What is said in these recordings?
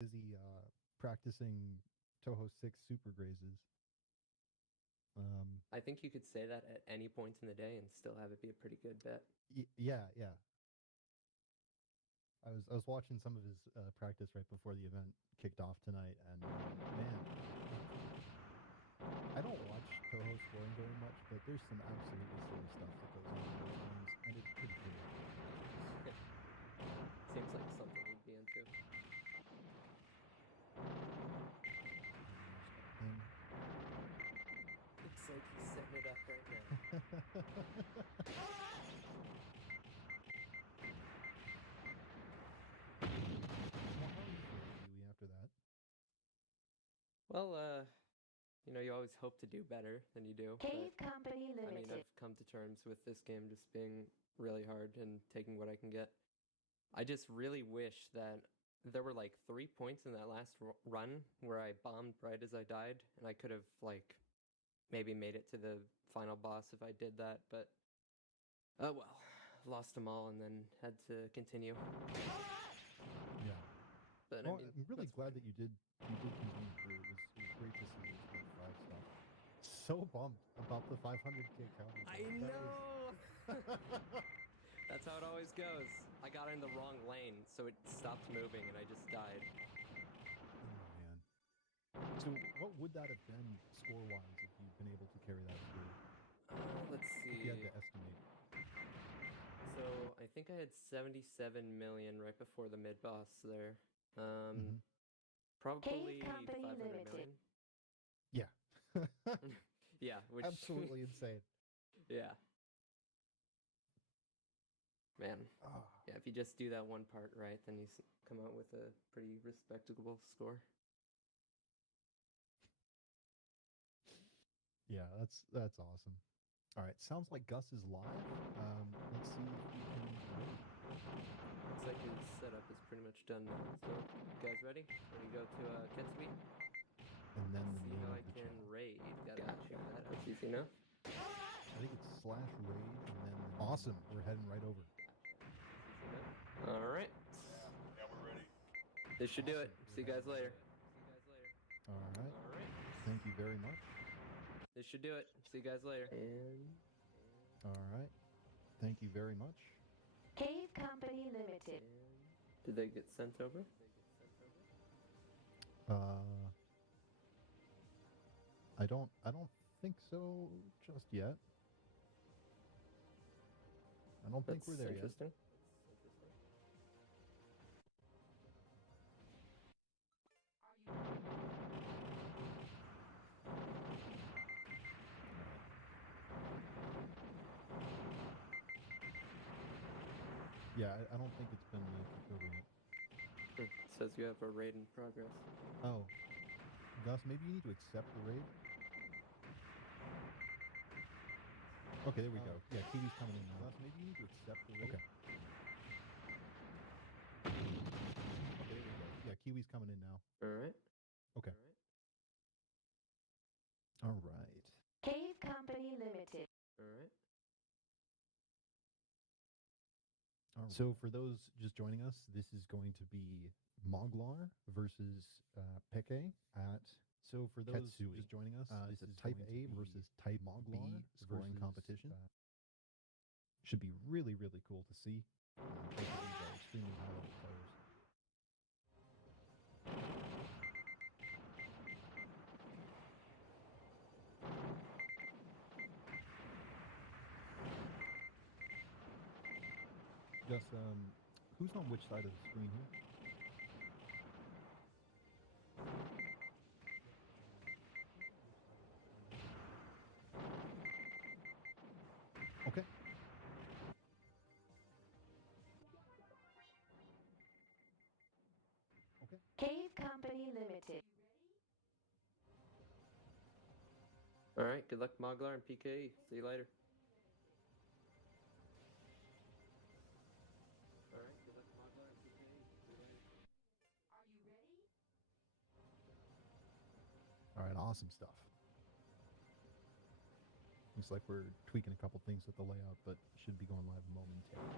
busy practicing Toho 6 super grazes. I think you could say that at any point in the day and still have it be a pretty good bet. Yeah. I was watching some of his practice right before the event kicked off tonight, and man, I don't watch Toho scoring very much, but there's some absolutely silly stuff that goes on in those games, and it's pretty cool. Seems like something he'd be into. Looks like he's setting it up right now. After that, well, you always hope to do better than you do. Cave Company Limited. I mean, I've come to terms with this game just being really hard and taking what I can get. I just really wish that there were like 3 points in that last run where I bombed right as I died, and I could have like maybe made it to the final boss if I did that, but oh well, lost them all and then had to continue. Yeah. But well, I mean, I'm really glad fine. that you did continue through. It was great to see this Big 5 stuff. So bummed about the 500k counter. I know! That's how it always goes. I got in the wrong lane, so it stopped moving and I just died. Oh, man. So what would that have been score-wise if you'd been able to carry that through? Let's see. If you had to estimate. So I think I had 77 million right before the mid-boss there. Probably 500 million. Yeah. Yeah, which absolutely insane. Yeah. Man. Oh. Yeah, if you just do that one part right, then you come out with a pretty respectable score. Yeah, that's awesome. All right, sounds like Gus is live. Let's see if we can wait. Looks like his setup is pretty much done now. So, you guys ready? Ready to go to Ketsui? And then the see name how of I the can channel. raid. Gotta check that out. That's easy enough. I think it's /raid and then awesome. We're heading right over. Gotcha. All right. Yeah, we're ready. This should do it. See you guys later. All right. Thank you very much. This should do it. See you guys later. All right. Thank you very much. Cave Company Limited. Did they get sent over? I don't think so just yet. I don't think we're there yet. Interesting. Yeah, I don't think it's been kicked over yet. It says you have a raid in progress. Oh. Gus, maybe you need to accept the raid? Okay, there we go. Yeah, Kiwi's coming in now. Gus, maybe you need to accept the raid? Okay. Okay, there we go. Yeah, Kiwi's coming in now. Alright. Okay. Alright. Cave Company Limited. Alright. So for those just joining us, this is going to be Moglar versus Peke at so for those Ketsui. Just joining us, this is Type A versus Type Moglar B scoring competition. Should be really, really cool to see. Both of these are extremely high-level players. Gus, who's on which side of the screen here? Okay. Okay. Cave Company Limited. Alright, good luck Moglar and PKE. See you later. Alright, good luck Moglar and PKE. See you later. Are you ready? Alright, awesome stuff. Looks like we're tweaking a couple things with the layout, but should be going live momentarily.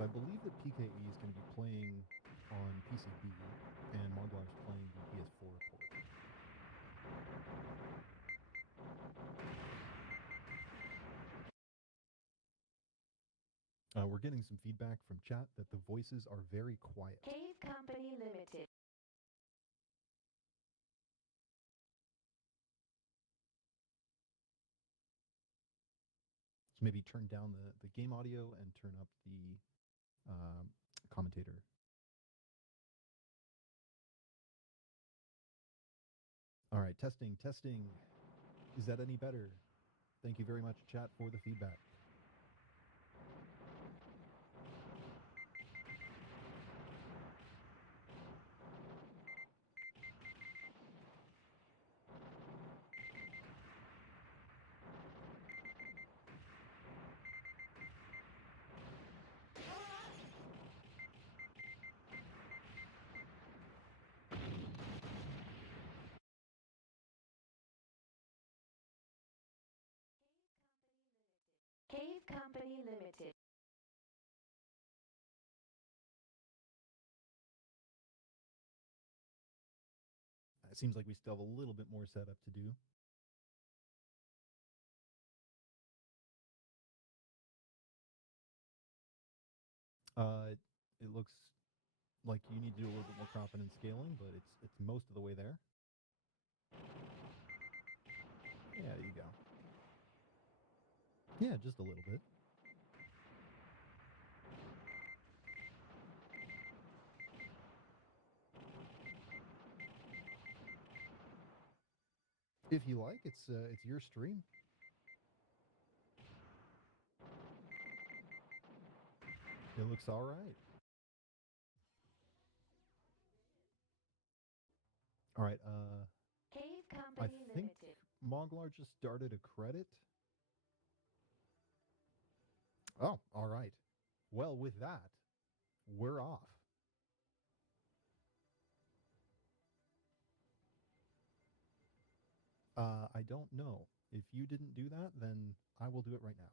So I believe that PKE is going to be playing on PCB, and Moglar is playing the PS4 port. We're getting some feedback from chat that the voices are very quiet. Cave Company Limited. So maybe turn down the game audio and turn up the commentator. All right, testing. Is that any better? Thank you very much, chat, for the feedback. Cave Company Limited. It seems like we still have a little bit more setup to do. It looks like you need to do a little bit more cropping and scaling, but it's most of the way there. Yeah, there you go. Yeah, just a little bit. If you like, it's your stream. It looks all right. All right. Cave I Company think Limited. Moglar just started a credit. Oh, all right. Well, with that, we're off. I don't know. If you didn't do that, then I will do it right now.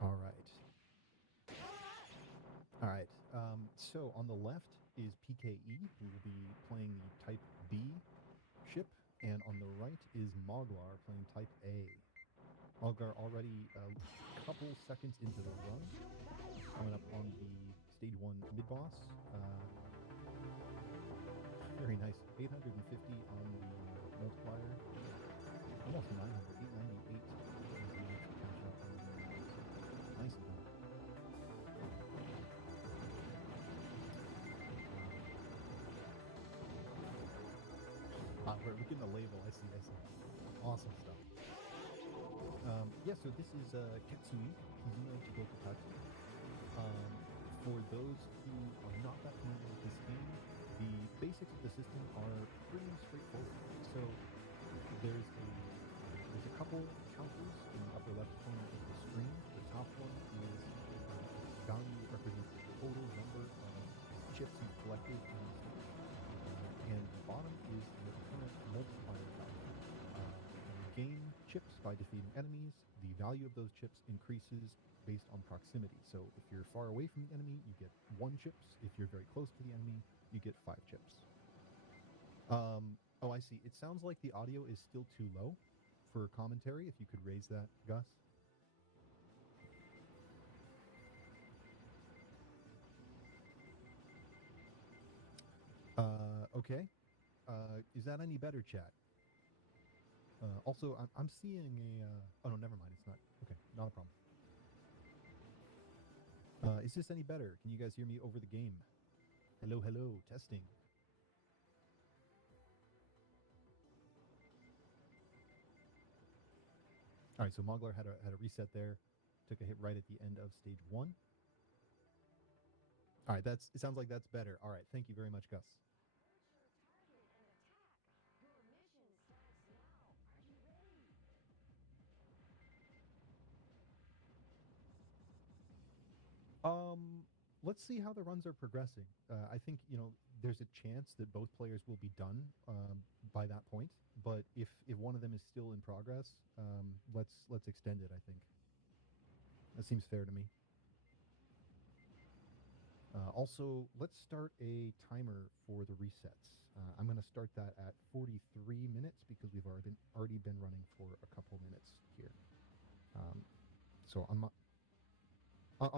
All right. All right. So on the left is PKE, who will be playing the Type B ship, and on the right is Moglar playing Type A. Moglar already a couple seconds into the run, coming up on the Stage 1 mid-boss. Very nice. 850 on the multiplier. Almost 900. 898 is the actual cash out on the nice amount. We're getting the label. I see. Awesome stuff. Yeah, so this is Ketsui Hizuna Chigoku-tachi. For those who are not that familiar with this game, the basics of the system are pretty straightforward. So there's a couple counters in the upper left corner of the screen. The top one is value that represents the total number of chips you've collected in the stage. And the bottom is your current multiplier value. You gain chips by defeating enemies. The value of those chips increases based on proximity. So if you're far away from the enemy, you get 1 chips. If you're very close to the enemy, you get 5 chips. Oh, I see. It sounds like the audio is still too low for commentary. If you could raise that, Gus. Okay. Is that any better, chat? Also, I'm seeing a... oh, no, never mind. It's not. Okay, not a problem. Is this any better? Can you guys hear me over the game? Hello, testing. All right, so Moglar had a reset there. Took a hit right at the end of stage 1. All right, it sounds like that's better. All right, thank you very much, Gus. let's see how the runs are progressing. I think, there's a chance that both players will be done by that point. But if one of them is still in progress, let's extend it, I think. That seems fair to me. Also, let's start a timer for the resets. I'm going to start that at 43 minutes because we've already been running for a couple minutes here. So on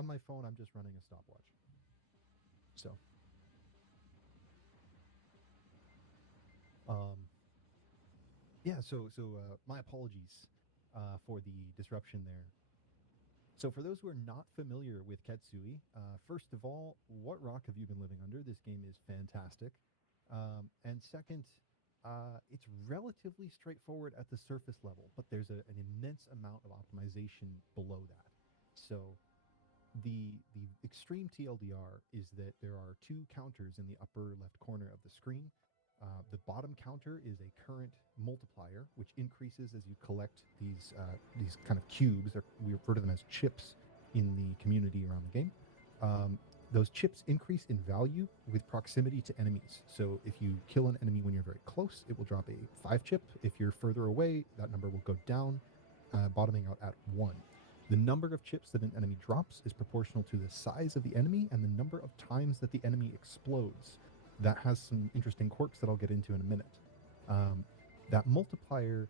my phone, I'm just running a stopwatch. So, yeah. So my apologies for the disruption there. So for those who are not familiar with Ketsui, first of all, what rock have you been living under? This game is fantastic. And second, it's relatively straightforward at the surface level, but there's an immense amount of optimization below that. So the extreme TLDR is that there are two counters in the upper left corner of the screen. The bottom counter is a current multiplier, which increases as you collect these kind of cubes. We refer to them as chips in the community around the game. Those chips increase in value with proximity to enemies. So if you kill an enemy when you're very close, it will drop a 5 chip. If you're further away, that number will go down, bottoming out at 1. The number of chips that an enemy drops is proportional to the size of the enemy and the number of times that the enemy explodes. That has some interesting quirks that I'll get into in a minute. That multiplier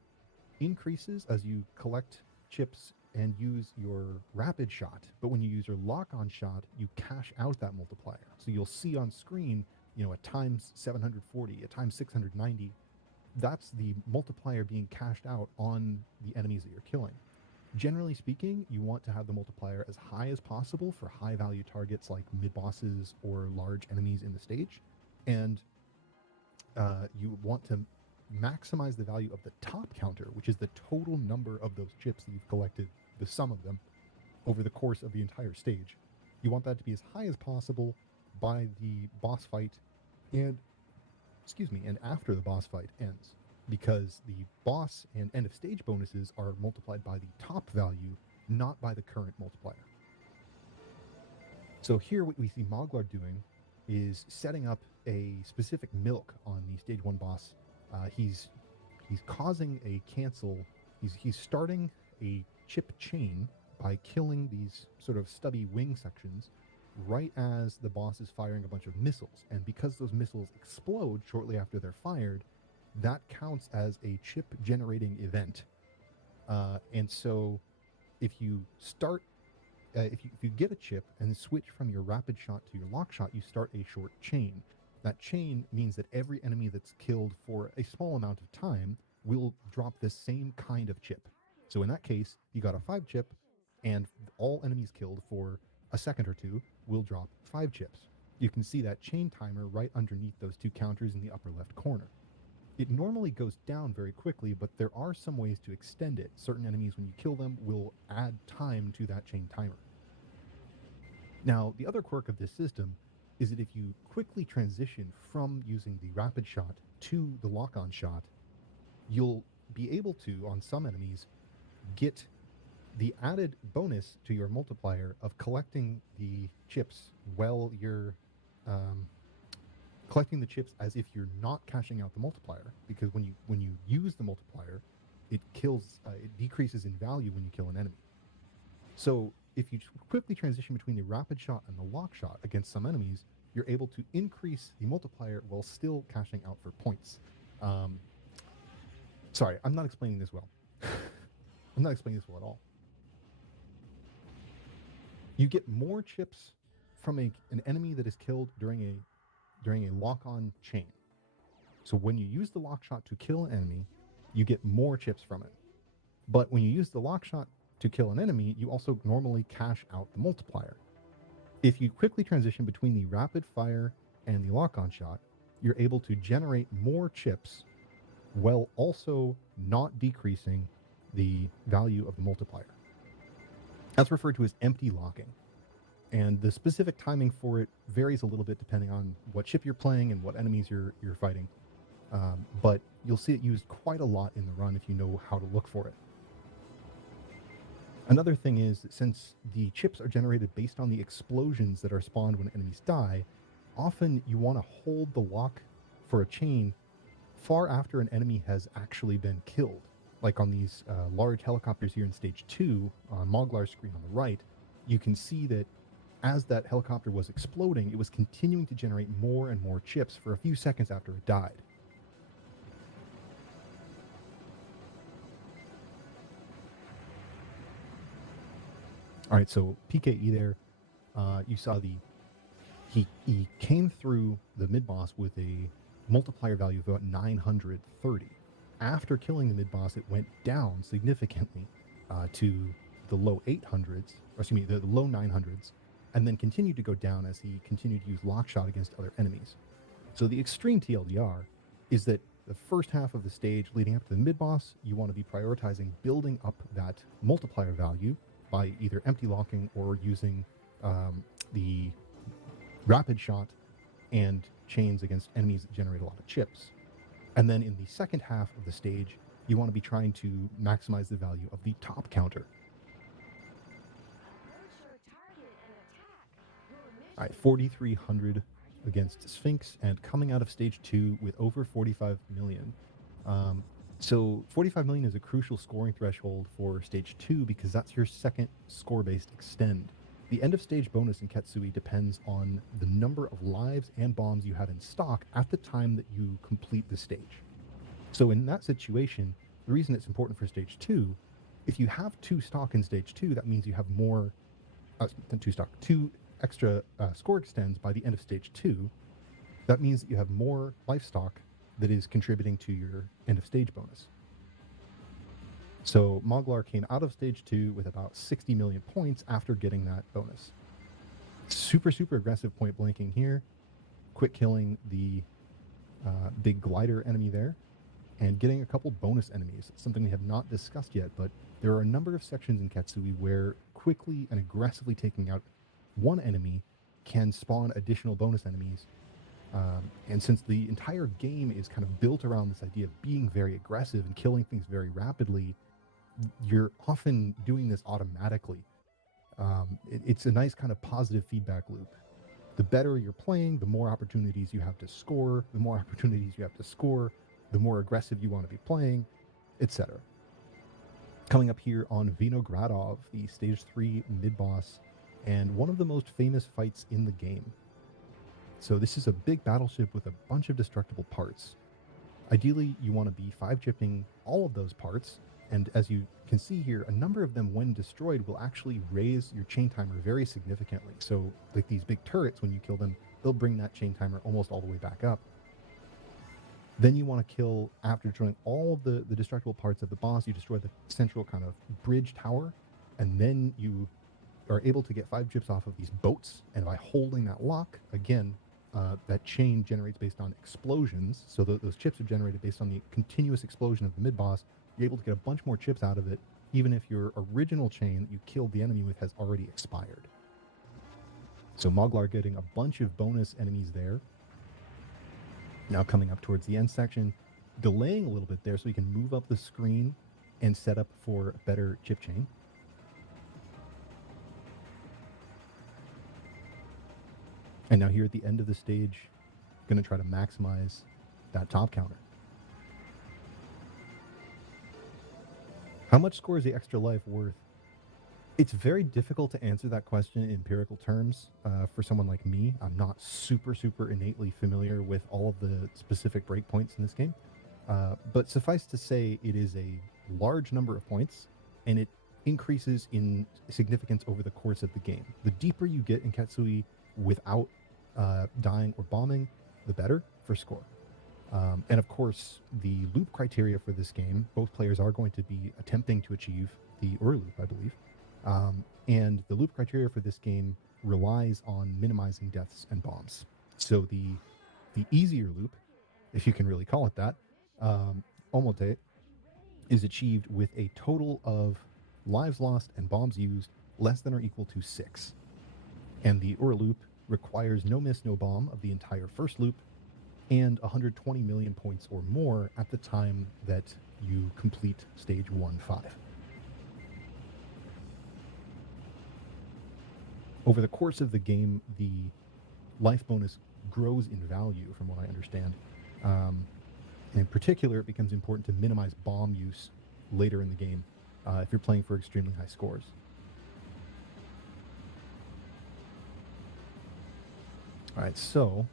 increases as you collect chips and use your rapid shot, but when you use your lock-on shot, you cash out that multiplier. So you'll see on screen, a times 740, a times 690. That's the multiplier being cashed out on the enemies that you're killing. Generally speaking, you want to have the multiplier as high as possible for high-value targets like mid-bosses or large enemies in the stage. And you want to maximize the value of the top counter, which is the total number of those chips that you've collected, the sum of them, over the course of the entire stage. You want that to be as high as possible by the boss fight and after the boss fight ends, because the boss and end of stage bonuses are multiplied by the top value, not by the current multiplier. So here what we see Moglar doing is setting up a specific milk on the stage 1 boss. He's causing a cancel. He's starting a chip chain by killing these sort of stubby wing sections right as the boss is firing a bunch of missiles. And because those missiles explode shortly after they're fired, that counts as a chip generating event. And so if you start if you get a chip and switch from your rapid shot to your lock shot, you start a short chain. That chain means that every enemy that's killed for a small amount of time will drop the same kind of chip. So in that case, you got a 5 chip, and all enemies killed for a second or two will drop 5 chips. You can see that chain timer right underneath those two counters in the upper left corner. It normally goes down very quickly, but there are some ways to extend it. Certain enemies, when you kill them, will add time to that chain timer. Now, the other quirk of this system is that if you quickly transition from using the rapid shot to the lock-on shot, you'll be able to, on some enemies, get the added bonus to your multiplier of collecting the chips while you're collecting the chips as if you're not cashing out the multiplier, because when you use the multiplier, it decreases in value when you kill an enemy. So if you quickly transition between the rapid shot and the lock shot against some enemies, you're able to increase the multiplier while still cashing out for points. Sorry, I'm not explaining this well. I'm not explaining this well at all. You get more chips from an enemy that is killed during a lock-on chain. So when you use the lock shot to kill an enemy, you get more chips from it. But when you use the lock shot to kill an enemy, you also normally cash out the multiplier. If you quickly transition between the rapid fire and the lock-on shot, you're able to generate more chips while also not decreasing the value of the multiplier. That's referred to as empty locking. And the specific timing for it varies a little bit depending on what ship you're playing and what enemies you're fighting. But you'll see it used quite a lot in the run if you know how to look for it. Another thing is that since the chips are generated based on the explosions that are spawned when enemies die, often you want to hold the lock for a chain far after an enemy has actually been killed. Like on these large helicopters here in Stage 2, on Moglar's screen on the right, you can see that as that helicopter was exploding, it was continuing to generate more and more chips for a few seconds after it died. All right, so PKE there, you saw he came through the mid-boss with a multiplier value of about 930. After killing the mid-boss, it went down significantly to the low 800s, or excuse me, the low 900s, and then continued to go down as he continued to use lockshot against other enemies. So the extreme TLDR is that the first half of the stage leading up to the mid-boss, you want to be prioritizing building up that multiplier value by either empty locking or using the rapid shot and chains against enemies that generate a lot of chips. And then in the second half of the stage, you want to be trying to maximize the value of the top counter. All right, 4,300 against Sphinx, and coming out of stage 2 with over 45 million. So 45 million is a crucial scoring threshold for stage 2 because that's your second score-based extend. The end of stage bonus in Ketsui depends on the number of lives and bombs you have in stock at the time that you complete the stage. So in that situation, the reason it's important for stage 2, if you have 2 stock in stage 2, that means you have more than 2 stock, 2 extra score extends by the end of stage 2. That means that you have more life stock that is contributing to your end of stage bonus. So Moglar came out of stage 2 with about 60 million points after getting that bonus. Super, super aggressive point blanking here. Quick killing the big glider enemy there and getting a couple bonus enemies. Something we have not discussed yet, but there are a number of sections in Ketsui where quickly and aggressively taking out one enemy can spawn additional bonus enemies. And since the entire game is kind of built around this idea of being very aggressive and killing things very rapidly, you're often doing this automatically. It's a nice kind of positive feedback loop. The better you're playing, the more opportunities you have to score, the more opportunities you have to score, the more aggressive you want to be playing, etc. Coming up here on Vinogradov, the stage 3 mid-boss, and one of the most famous fights in the game. So this is a big battleship with a bunch of destructible parts. Ideally, you want to be 5-chipping all of those parts, and as you can see here, a number of them, when destroyed, will actually raise your chain timer very significantly. So like these big turrets, when you kill them, they'll bring that chain timer almost all the way back up. Then you want to kill, after destroying all of the destructible parts of the boss, you destroy the central kind of bridge tower, and then you are able to get 5 chips off of these boats, and by holding that lock, again, that chain generates based on explosions, so those chips are generated based on the continuous explosion of the mid-boss. You're able to get a bunch more chips out of it, even if your original chain that you killed the enemy with has already expired. So Moglar getting a bunch of bonus enemies there. Now coming up towards the end section, delaying a little bit there so we can move up the screen and set up for a better chip chain. And now here at the end of the stage, going to try to maximize that top counter. How much score is the extra life worth? It's very difficult to answer that question in empirical terms for someone like me. I'm not super innately familiar with all of the specific breakpoints in this game. But suffice to say, it is a large number of points, and it increases in significance over the course of the game. The deeper you get in Ketsui without dying or bombing, the better for score. And of course, the loop criteria for this game, both players are going to be attempting to achieve the Ur loop, I believe. And the loop criteria for this game relies on minimizing deaths and bombs. So the easier loop, if you can really call it that, Omote, is achieved with a total of lives lost and bombs used less than or equal to 6. And the Ur loop requires no miss, no bomb of the entire first loop, and 120 million points or more at the time that you complete stage 1-5. Over the course of the game, the life bonus grows in value, from what I understand. And in particular, it becomes important to minimize bomb use later in the game if you're playing for extremely high scores. All right, so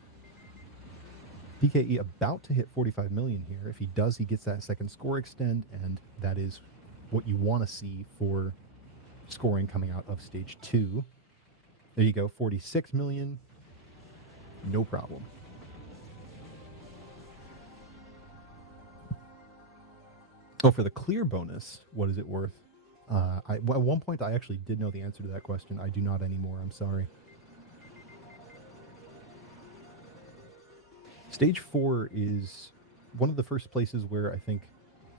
PKE about to hit 45 million here. If he does, he gets that second score extend, and that is what you want to see for scoring coming out of stage 2. There you go, 46 million, no problem. Oh, for the clear bonus, what is it worth? At one point, I actually did know the answer to that question. I do not anymore, I'm sorry. Stage 4 is one of the first places where I think,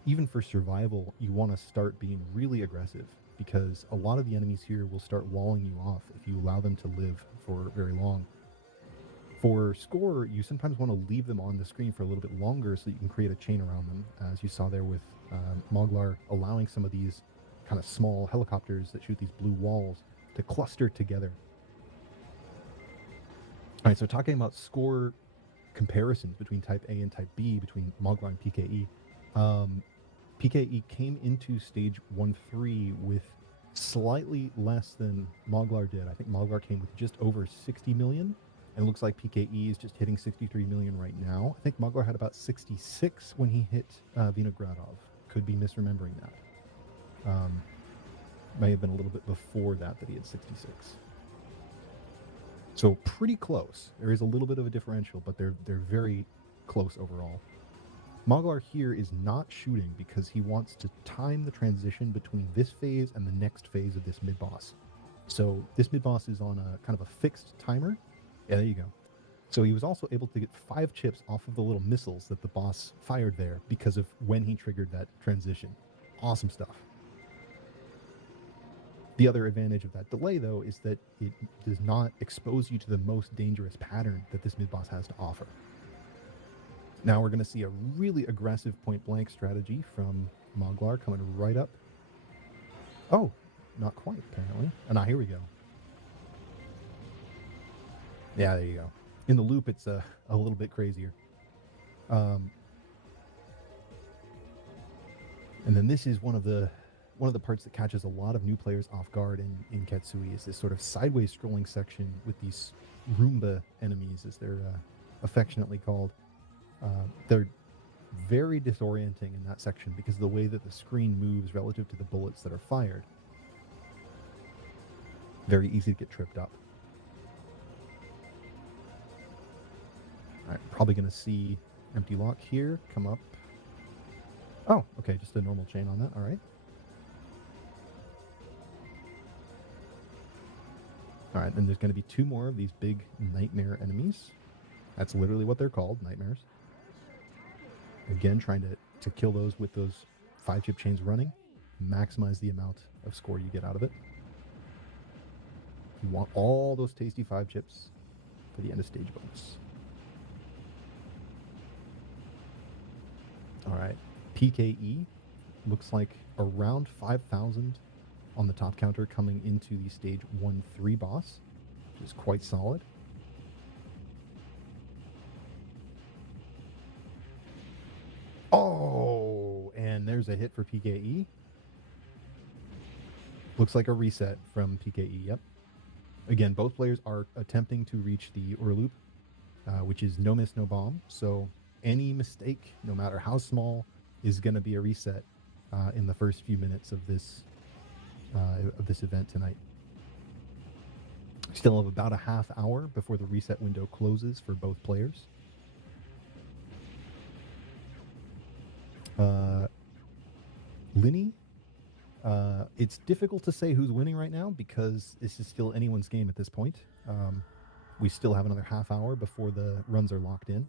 even for survival, you want to start being really aggressive, because a lot of the enemies here will start walling you off if you allow them to live for very long. For score, you sometimes want to leave them on the screen for a little bit longer so that you can create a chain around them, as you saw there with Moglar allowing some of these kind of small helicopters that shoot these blue walls to cluster together. All right, so talking about score comparisons between Type A and Type B, between Moglar and PKE. PKE came into stage 1-3 with slightly less than Moglar did. I think Moglar came with just over 60 million, and it looks like PKE is just hitting 63 million right now. I think Moglar had about 66 when he hit Vinogradov. Could be misremembering that. May have been a little bit before that he had 66. So pretty close. There is a little bit of a differential, but they're very close overall. Moglar here is not shooting because he wants to time the transition between this phase and the next phase of this mid-boss. So this mid-boss is on a kind of a fixed timer. Yeah, there you go. So he was also able to get 5 chips off of the little missiles that the boss fired there because of when he triggered that transition. Awesome stuff. The other advantage of that delay, though, is that it does not expose you to the most dangerous pattern that this mid-boss has to offer. Now we're going to see a really aggressive point-blank strategy from Moglar coming right up. Oh, not quite, apparently. And now here we go. Yeah, there you go. In the loop, it's a little bit crazier. And then this is one of the parts that catches a lot of new players off guard in Ketsui, is this sort of sideways scrolling section with these Roomba enemies, as they're affectionately called. They're very disorienting in that section because of the way that the screen moves relative to the bullets that are fired. Very easy to get tripped up. All right, probably going to see Empty Lock here come up. Oh, okay, just a normal chain on that. All right. All right, and there's going to be 2 more of these big nightmare enemies. That's literally what they're called, nightmares. Again, trying to kill those with those 5-chip chains running. Maximize the amount of score you get out of it. You want all those tasty 5 chips for the end of stage bonus. All right, PKE looks like around 5,000 on the top counter coming into the stage 1-3 boss, which is quite solid. Oh, and there's a hit for PKE. Looks like a reset from PKE, yep. Again, both players are attempting to reach the Urloop, which is no miss, no bomb. So any mistake, no matter how small, is going to be a reset in the first few minutes of this event tonight. Still have about a half hour before the reset window closes for both players. Linny, it's difficult to say who's winning right now because this is still anyone's game at this point. We still have another half hour before the runs are locked in.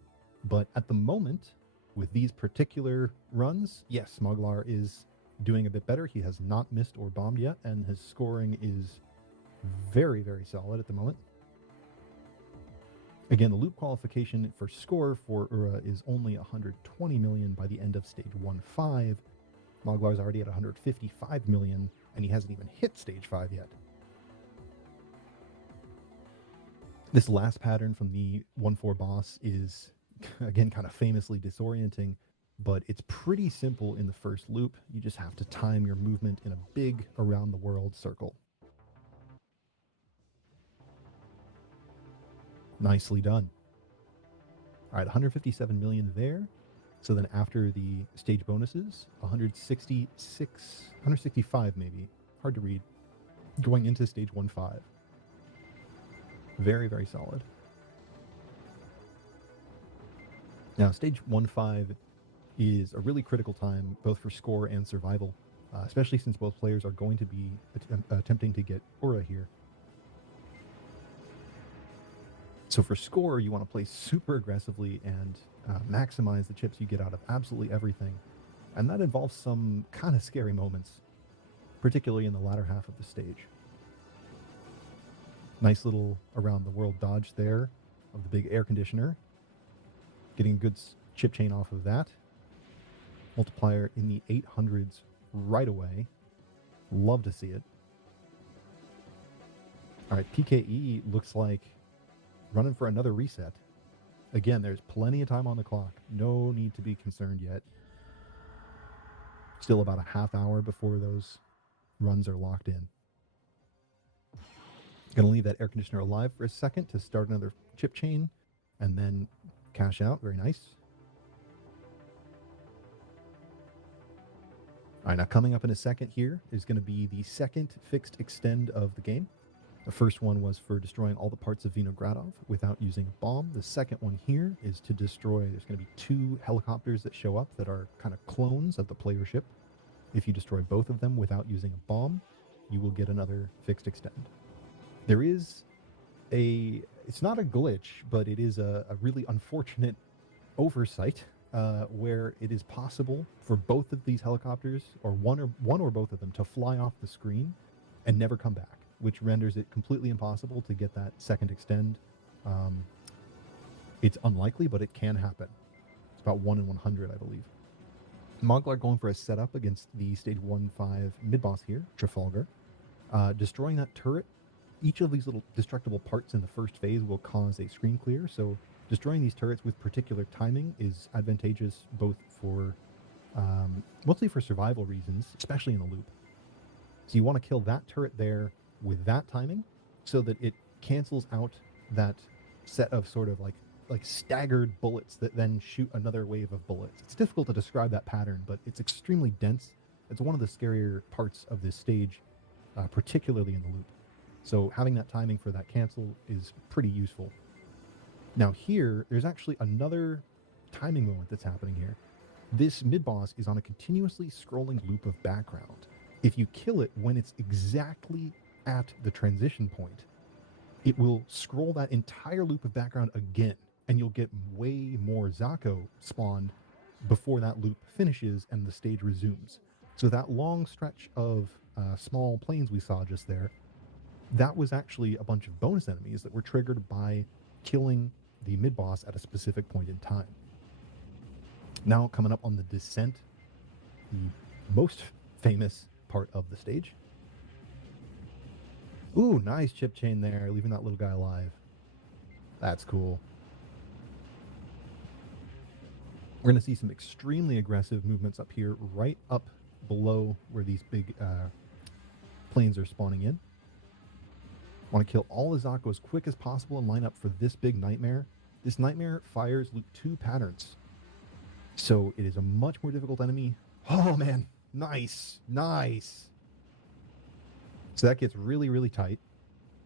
But at the moment, with these particular runs, yes, Moglar is doing a bit better. He has not missed or bombed yet, and his scoring is very, very solid at the moment. Again, the loop qualification for score for Ura is only 120 million by the end of stage 1-5. Moglar's already at 155 million, and he hasn't even hit stage 5 yet. This last pattern from the 1-4 boss is, again, kind of famously disorienting, but it's pretty simple in the first loop. You just have to time your movement in a big around-the-world circle. Nicely done. All right, 157 million there. So then after the stage bonuses, 165 maybe. Hard to read. Going into stage 1-5. Very, very solid. Now, stage 1-5 is a really critical time, both for score and survival, especially since both players are going to be attempting to get Aura here. So for score, you want to play super aggressively and maximize the chips you get out of absolutely everything. And that involves some kind of scary moments, particularly in the latter half of the stage. Nice little around-the-world dodge there of the big air conditioner. Getting a good chip chain off of that. Multiplier in the 800s right away. Love to see it. All right, PKE looks like running for another reset. Again, there's plenty of time on the clock. No need to be concerned yet. Still about a half hour before those runs are locked in. Going to leave that air conditioner alive for a second to start another chip chain and then cash out. Very nice. All right, now coming up in a second here is going to be the second fixed extend of the game. The first one was for destroying all the parts of Vinogradov without using a bomb. The second one here is to destroy, there's going to be 2 helicopters that show up that are kind of clones of the player ship. If you destroy both of them without using a bomb, you will get another fixed extend. There is it's not a glitch, but it is a really unfortunate oversight where it is possible for both of these helicopters, or one or both of them, to fly off the screen and never come back, which renders it completely impossible to get that second extend. It's unlikely, but it can happen. It's about 1 in 100, I believe. Moglar going for a setup against the stage 1-5 mid-boss here, Trafalgar. Destroying that turret. Each of these little destructible parts in the first phase will cause a screen clear, so destroying these turrets with particular timing is advantageous both for, mostly for survival reasons, especially in a loop. So you want to kill that turret there with that timing so that it cancels out that set of sort of like staggered bullets that then shoot another wave of bullets. It's difficult to describe that pattern, but it's extremely dense. It's one of the scarier parts of this stage, particularly in the loop. So having that timing for that cancel is pretty useful. Now here, there's actually another timing moment that's happening here. This mid-boss is on a continuously scrolling loop of background. If you kill it when it's exactly at the transition point, it will scroll that entire loop of background again, and you'll get way more Zako spawned before that loop finishes and the stage resumes. So that long stretch of small planes we saw just there, that was actually a bunch of bonus enemies that were triggered by killing the mid-boss at a specific point in time. Now coming up on the descent, the most famous part of the stage. Ooh, nice chip chain there, leaving that little guy alive. That's cool. We're going to see some extremely aggressive movements up here, right up below where these big planes are spawning in. Want to kill all the Zako as quick as possible and line up for this big nightmare. This nightmare fires loop 2 patterns, so it is a much more difficult enemy. Oh man, nice. So that gets really, really tight.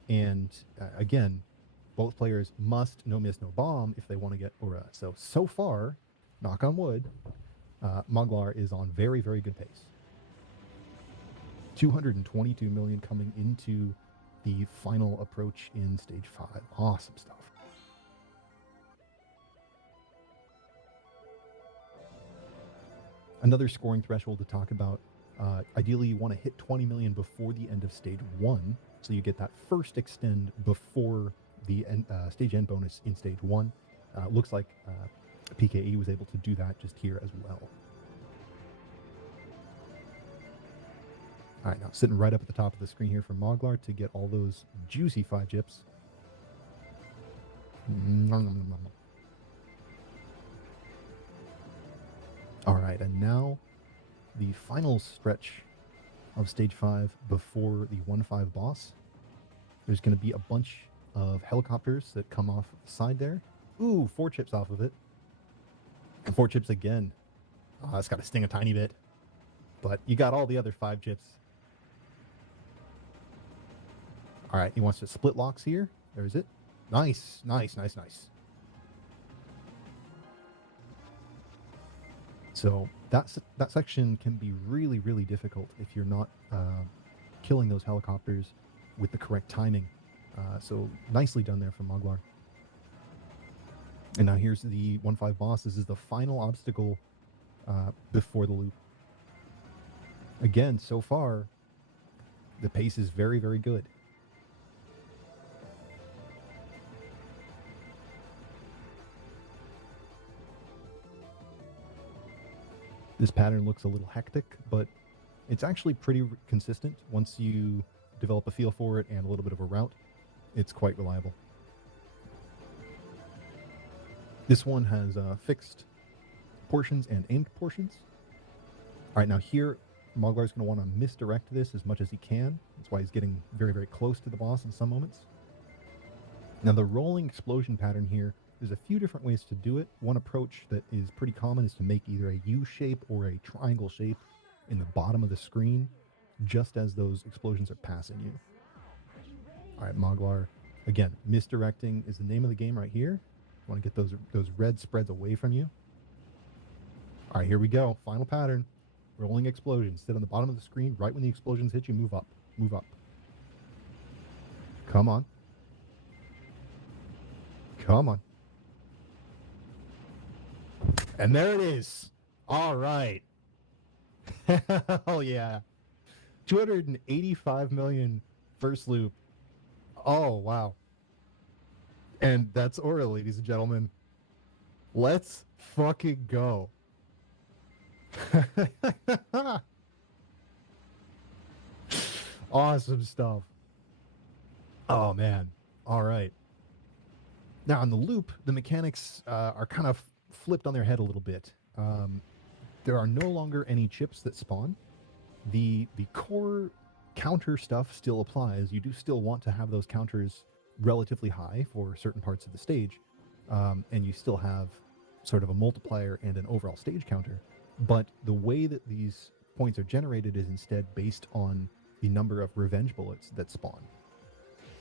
And again, both players must no miss, no bomb if they want to get Aura. So far, knock on wood, Moglar is on very, very good pace. 222 million coming into the final approach in stage 5. Awesome stuff. Another scoring threshold to talk about. Ideally, you want to hit 20 million before the end of stage 1, so you get that first extend before the stage end bonus in stage 1. Looks like PKE was able to do that just here as well. All right, now sitting right up at the top of the screen here for Moglar to get all those juicy 5 chips. All right, and now the final stretch of stage 5 before the 1-5 boss. There's going to be a bunch of helicopters that come off the side there. Ooh, 4 chips off of it. And 4 chips again. Oh, that's got to sting a tiny bit. But you got all the other 5 chips. All right, he wants to split locks here. There's it. Nice, nice, nice, nice. So that section can be really, really difficult if you're not killing those helicopters with the correct timing. So nicely done there from Moglar. And now here's the 1-5 boss. This is the final obstacle before the loop. Again, so far, the pace is very, very good. This pattern looks a little hectic, but it's actually pretty consistent. Once you develop a feel for it and a little bit of a route, it's quite reliable. This one has fixed portions and aimed portions. All right, now here, Moglar's going to want to misdirect this as much as he can. That's why he's getting very, very close to the boss in some moments. Now the rolling explosion pattern here, there's a few different ways to do it. One approach that is pretty common is to make either a U shape or a triangle shape in the bottom of the screen, just as those explosions are passing you. All right, Moglar, again, misdirecting is the name of the game right here. You want to get those red spreads away from you. All right, here we go. Final pattern, rolling explosion. Sit on the bottom of the screen. Right when the explosions hit you, move up, move up. Come on. Come on. And there it is. All right. Hell yeah. 285 million first loop. Oh, wow. And that's Aura, ladies and gentlemen. Let's fucking go. Awesome stuff. Oh, man. All right. Now, on the loop, the mechanics are kind of flipped on their head a little bit. There are no longer any chips that spawn. The core counter stuff still applies. You do still want to have those counters relatively high for certain parts of the stage, and you still have sort of a multiplier and an overall stage counter. But the way that these points are generated is instead based on the number of revenge bullets that spawn.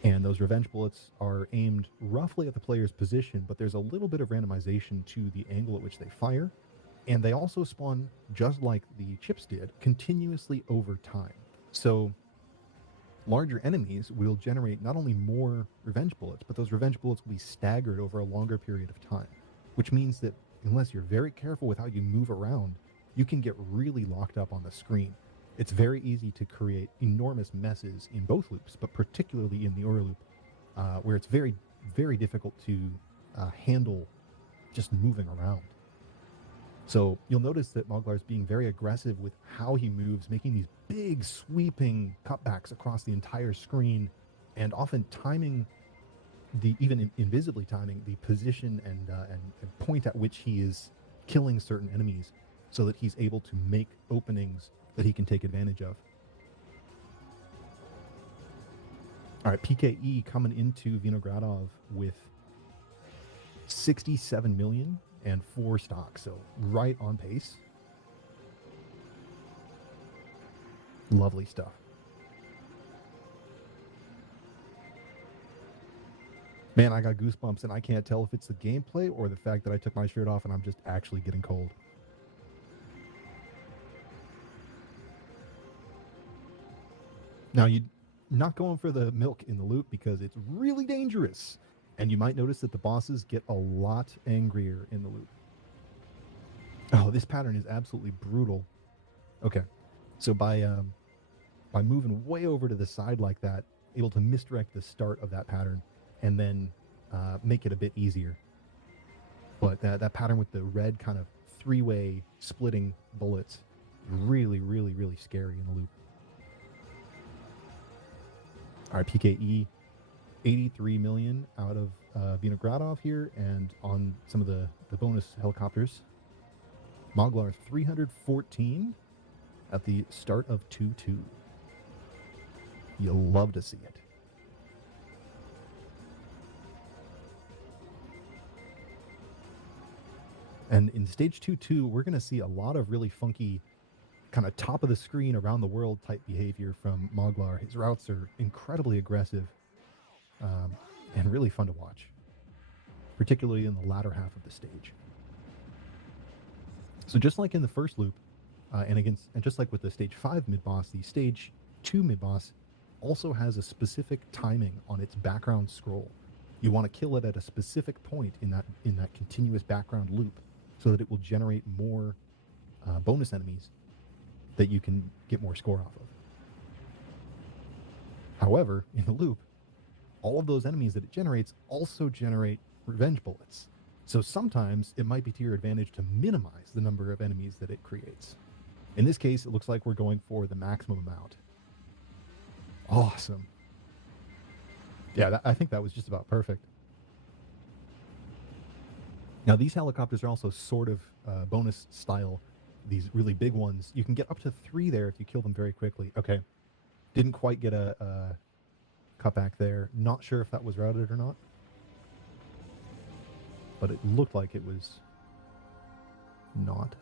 And those revenge bullets are aimed roughly at the player's position, but there's a little bit of randomization to the angle at which they fire. And they also spawn, just like the chips did, continuously over time. So larger enemies will generate not only more revenge bullets, but those revenge bullets will be staggered over a longer period of time, which means that unless you're very careful with how you move around, you can get really locked up on the screen. It's very easy to create enormous messes in both loops, but particularly in the Aura loop, where it's very, very difficult to handle just moving around. So you'll notice that Moglar is being very aggressive with how he moves, making these big sweeping cutbacks across the entire screen, and often timing even invisibly timing the position and point at which he is killing certain enemies, so that he's able to make openings that he can take advantage of. All right, PKE coming into Vinogradov with 67 million and 4 stocks, so right on pace. Lovely stuff. Man, I got goosebumps, and I can't tell if it's the gameplay or the fact that I took my shirt off and I'm just actually getting cold. Now, you're not going for the milk in the loop because it's really dangerous. And you might notice that the bosses get a lot angrier in the loop. Oh, this pattern is absolutely brutal. Okay, so by moving way over to the side like that, able to misdirect the start of that pattern and then make it a bit easier. But that pattern with the red kind of three-way splitting bullets, really, really, really scary in the loop. All right, PKE 83 million out of Vinogradov here, and on some of the bonus helicopters, Moglar 314 at the start of 2-2. You'll love to see it. And in stage 2-2, we're going to see a lot of really funky, kind of top of the screen, around the world type behavior from Moglar. His routes are incredibly aggressive and really fun to watch, particularly in the latter half of the stage. So just like in the first loop, and just like with the stage 5 mid-boss, the stage 2 mid-boss also has a specific timing on its background scroll. You want to kill it at a specific point in that continuous background loop, so that it will generate more bonus enemies that you can get more score off of. However, in the loop, all of those enemies that it generates also generate revenge bullets. So sometimes it might be to your advantage to minimize the number of enemies that it creates. In this case, it looks like we're going for the maximum amount. Awesome. Yeah, I think that was just about perfect. Now, these helicopters are also sort of bonus style. These really big ones, you can get up to 3 there if you kill them very quickly. Okay, didn't quite get a cutback there. Not sure if that was routed or not, but it looked like it was not.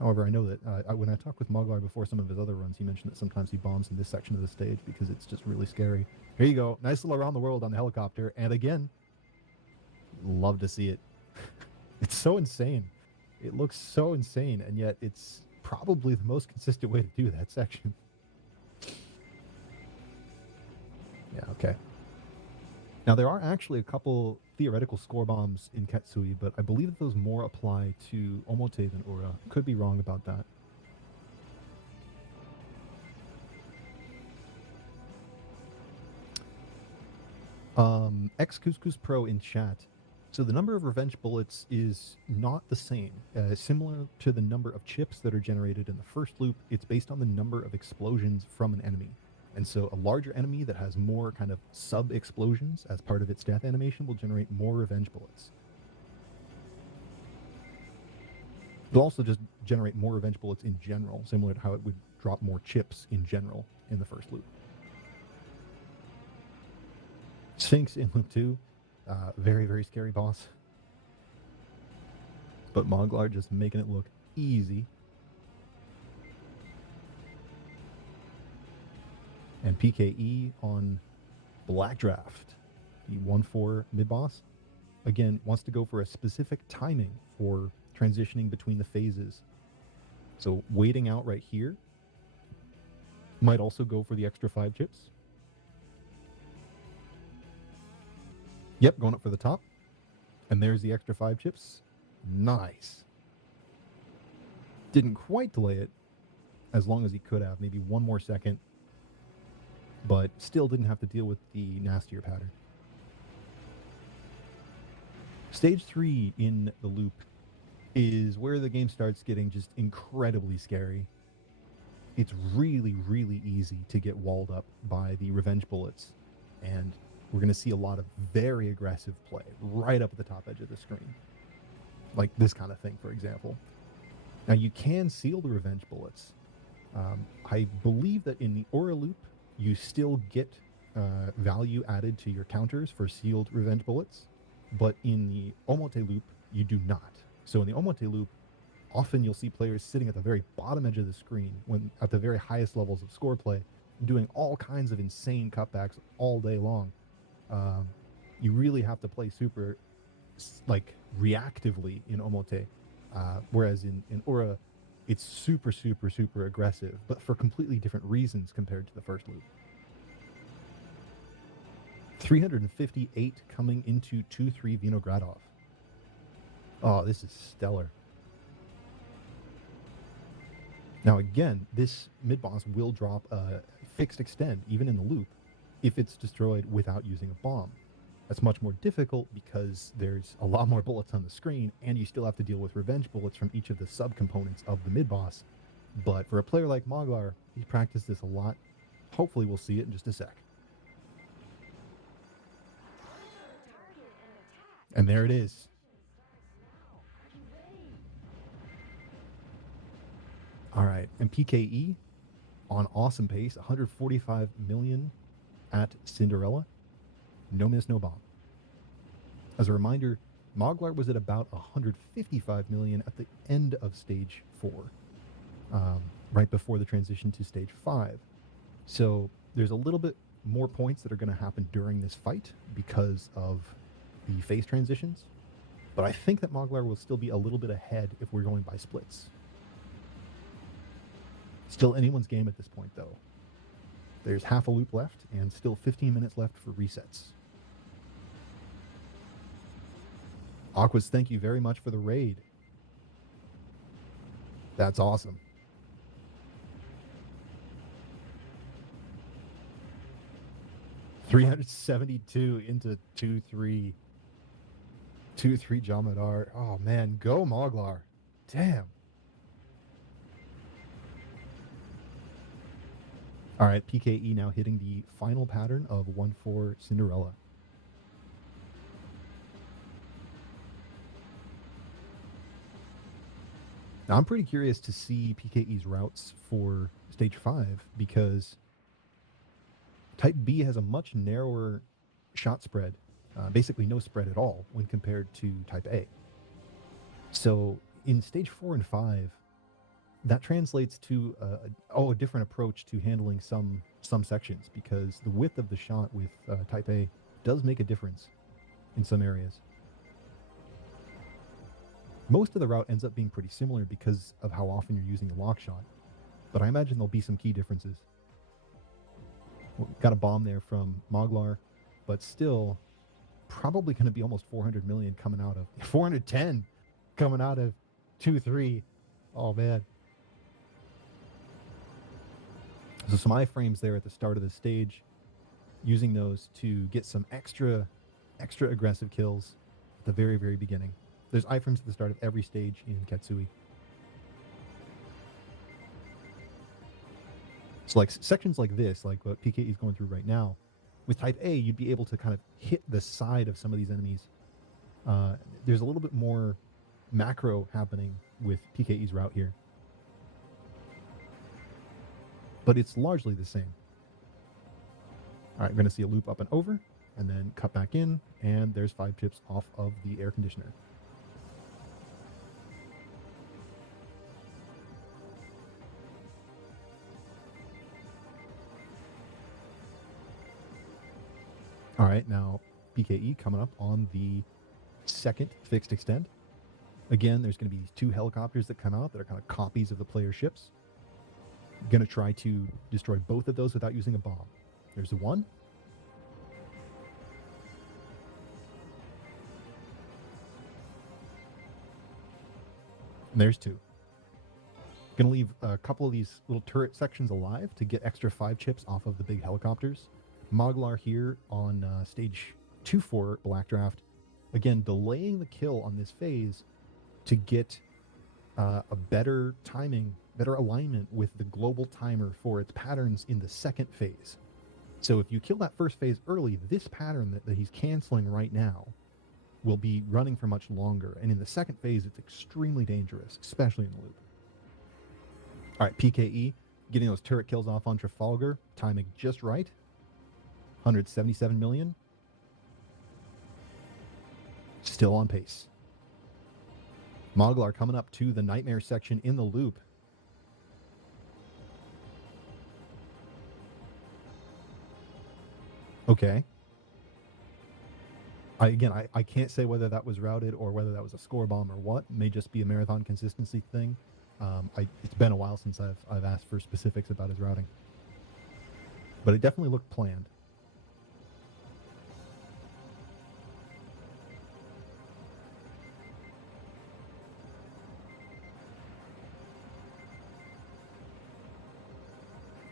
However, I know that when I talked with Moglar before some of his other runs, he mentioned that sometimes he bombs in this section of the stage because it's just really scary. Here you go. Nice little around the world on the helicopter. And again, love to see it. It's so insane. It looks so insane, and yet it's probably the most consistent way to do that section. Yeah, okay. Now, there are actually a couple theoretical score bombs in Ketsui, but I believe that those more apply to Omote than Ura. Could be wrong about that. X Couscous Pro in chat. So the number of revenge bullets is not the same. Similar to the number of chips that are generated in the first loop, it's based on the number of explosions from an enemy. And so a larger enemy that has more kind of sub-explosions as part of its death animation will generate more revenge bullets. It'll also just generate more revenge bullets in general, similar to how it would drop more chips in general in the first loop. Sphinx in loop 2. Very, very scary boss. But Moglar just making it look easy. And PKE on Black Draft, the 1-4 mid-boss. Again, wants to go for a specific timing for transitioning between the phases. So waiting out right here. Might also go for the extra 5 chips. Yep, going up for the top. And there's the extra 5 chips. Nice. Didn't quite delay it as long as he could have. Maybe one more second. But still didn't have to deal with the nastier pattern. Stage 3 in the loop is where the game starts getting just incredibly scary. It's really, really easy to get walled up by the revenge bullets. And we're going to see a lot of very aggressive play right up at the top edge of the screen. Like this kind of thing, for example. Now, you can seal the revenge bullets. I believe that in the Aura loop, you still get value added to your counters for sealed revenge bullets. But in the Omote loop, you do not. So in the Omote loop, often you'll see players sitting at the very bottom edge of the screen when at the very highest levels of score play, doing all kinds of insane cutbacks all day long. You really have to play super, like, reactively in Omote, whereas in Aura, it's super, super, super aggressive, but for completely different reasons compared to the first loop. 358 coming into 2-3 Vinogradov. Oh, this is stellar. Now again, this mid-boss will drop a fixed extend, even in the loop, if it's destroyed without using a bomb. That's much more difficult because there's a lot more bullets on the screen, and you still have to deal with revenge bullets from each of the subcomponents of the mid-boss. But for a player like Moglar, he's practiced this a lot. Hopefully we'll see it in just a sec. And there it is. All right, and PKE on awesome pace, 145 million at Cinderella. No miss, no bomb. As a reminder, Moglar was at about 155 million at the end of stage 4, right before the transition to stage 5. So there's a little bit more points that are going to happen during this fight because of the phase transitions. But I think that Moglar will still be a little bit ahead if we're going by splits. Still anyone's game at this point, though. There's half a loop left and still 15 minutes left for resets. Aquas, thank you very much for the raid. That's awesome. $372 into 2-3. 2-3 Jamadar. Oh man, go Moglar. Damn. All right, PKE now hitting the final pattern of 1-4 Cinderella. Now, I'm pretty curious to see PKE's routes for stage 5 because Type B has a much narrower shot spread, basically no spread at all when compared to Type A. So in stage 4 and 5, that translates to a different approach to handling some sections because the width of the shot with Type A does make a difference in some areas. Most of the route ends up being pretty similar because of how often you're using the lock shot, but I imagine there'll be some key differences. Got a bomb there from Moglar, but still probably going to be almost 400 million coming out of 410 coming out of 2-3. Oh man. So some iframes there at the start of the stage, using those to get some extra aggressive kills at the very, very beginning. There's iframes at the start of every stage in Katsui. So like sections like this, like what PKE is going through right now, with Type A, you'd be able to kind of hit the side of some of these enemies. There's a little bit more macro happening with PKE's route here. But it's largely the same. All right, we're going to see a loop up and over, and then cut back in, and there's 5 chips off of the air conditioner. All right, now PKE coming up on the second fixed extend. Again, there's going to be 2 helicopters that come out that are kind of copies of the player ships. Going to try to destroy both of those without using a bomb. There's the 1. And there's 2. Going to leave a couple of these little turret sections alive to get extra 5 chips off of the big helicopters. Moglar here on stage 2 for Black Draft. Again, delaying the kill on this phase to get a better timing, better alignment with the global timer for its patterns in the second phase. So if you kill that first phase early, this pattern that he's canceling right now will be running for much longer. And in the second phase, it's extremely dangerous, especially in the loop. All right, PKE getting those turret kills off on Trafalgar, timing just right. 177 million. Still on pace. Moglar coming up to the nightmare section in the loop. Okay. I can't say whether that was routed or whether that was a score bomb or what. It may just be a marathon consistency thing. It's been a while since I've asked for specifics about his routing. But it definitely looked planned.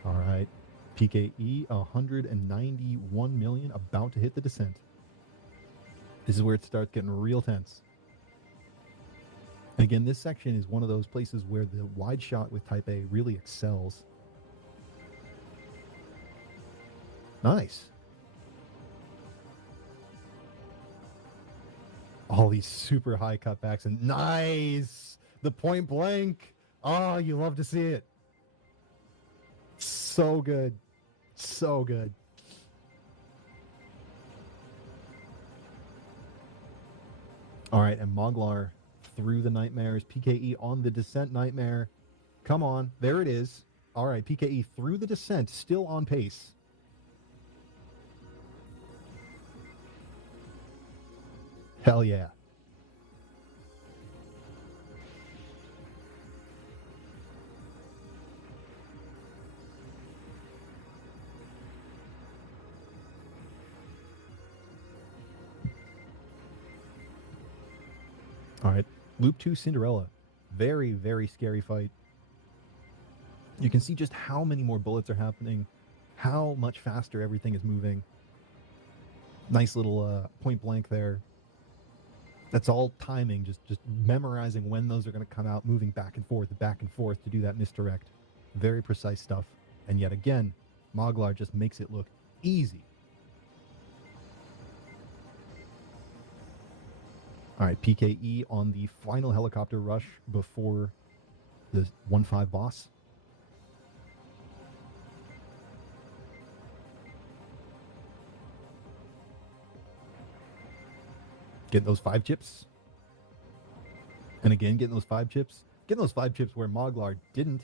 All right. PKE, 191 million, about to hit the descent. This is where it starts getting real tense. And again, this section is one of those places where the wide shot with Type A really excels. Nice. All these super high cutbacks and nice! The point blank! Oh, you love to see it. So good. So good. All right, and Moglar through the Nightmares. PKE on the Descent Nightmare. Come on. There it is. All right, PKE through the Descent. Still on pace. Hell yeah. All right, Loop 2 Cinderella. Very, very scary fight. You can see just how many more bullets are happening, how much faster everything is moving. Nice little point blank there. That's all timing, just memorizing when those are going to come out, moving back and forth to do that misdirect. Very precise stuff. And yet again, Moglar just makes it look easy. All right, PKE on the final helicopter rush before the 1-5 boss. Getting those 5 chips. And again, getting those 5 chips. Getting those 5 chips where Moglar didn't.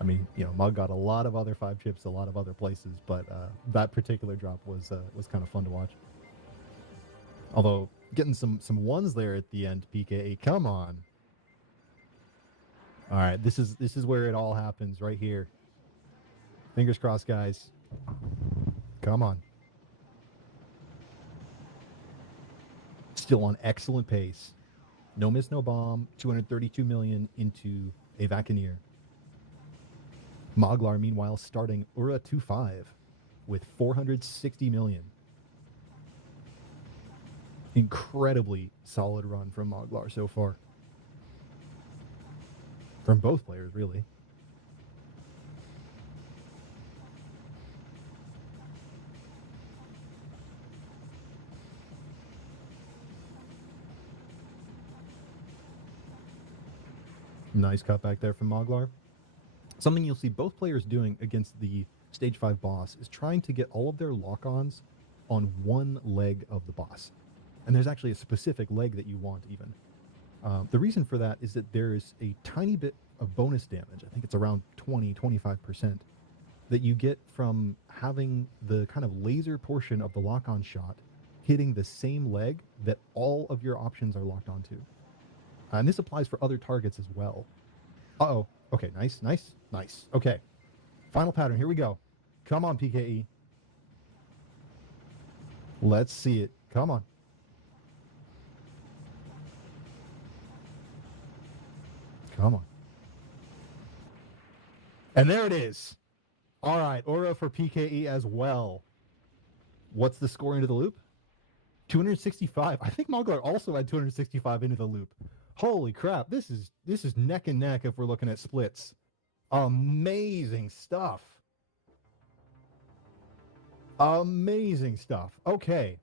I mean, you know, Mog got a lot of other 5 chips a lot of other places, but that particular drop was kind of fun to watch. Although, getting some ones there at the end, PKE, come on. All right, this is where it all happens right here. Fingers crossed, guys. Come on. Still on excellent pace. No miss, no bomb. 232 million into a Vacaneer. Moglar, meanwhile, starting Ura 2-5 with 460 million. Incredibly solid run from Moglar so far. From both players, really. Nice cutback there from Moglar. Something you'll see both players doing against the Stage 5 boss is trying to get all of their lock-ons on one leg of the boss. And there's actually a specific leg that you want even. The reason for that is that there's a tiny bit of bonus damage, I think it's around 20-25%, that you get from having the kind of laser portion of the lock-on shot hitting the same leg that all of your options are locked onto. And this applies for other targets as well. Uh-oh. Okay, nice. Okay. Final pattern, here we go. Come on, PKE. Let's see it. Come on. Come on. And there it is. All right, Aura for PKE as well. What's the score into the loop? 265. I think Moglar also had 265 into the loop. Holy crap, this is neck and neck if we're looking at splits. Amazing stuff. Amazing stuff. Okay.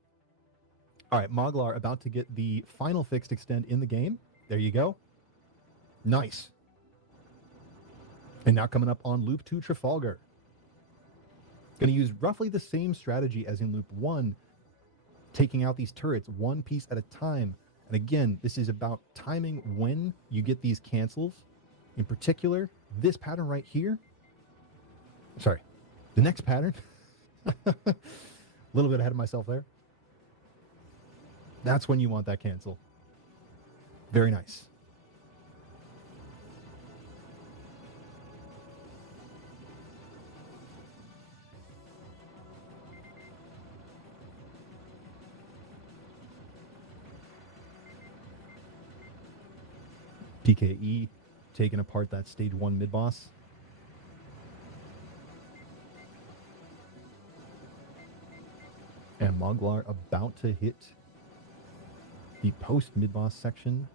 All right, Moglar about to get the final fixed extend in the game. There you go. Nice. And now coming up on Loop 2 Trafalgar. Going to use roughly the same strategy as in Loop 1, taking out these turrets one piece at a time. And again, this is about timing when you get these cancels. In particular, this pattern right here. Sorry, the next pattern. A little bit ahead of myself there. That's when you want that cancel. Very nice. PKE taking apart that stage 1 mid-boss. And Moglar about to hit the post-mid-boss section.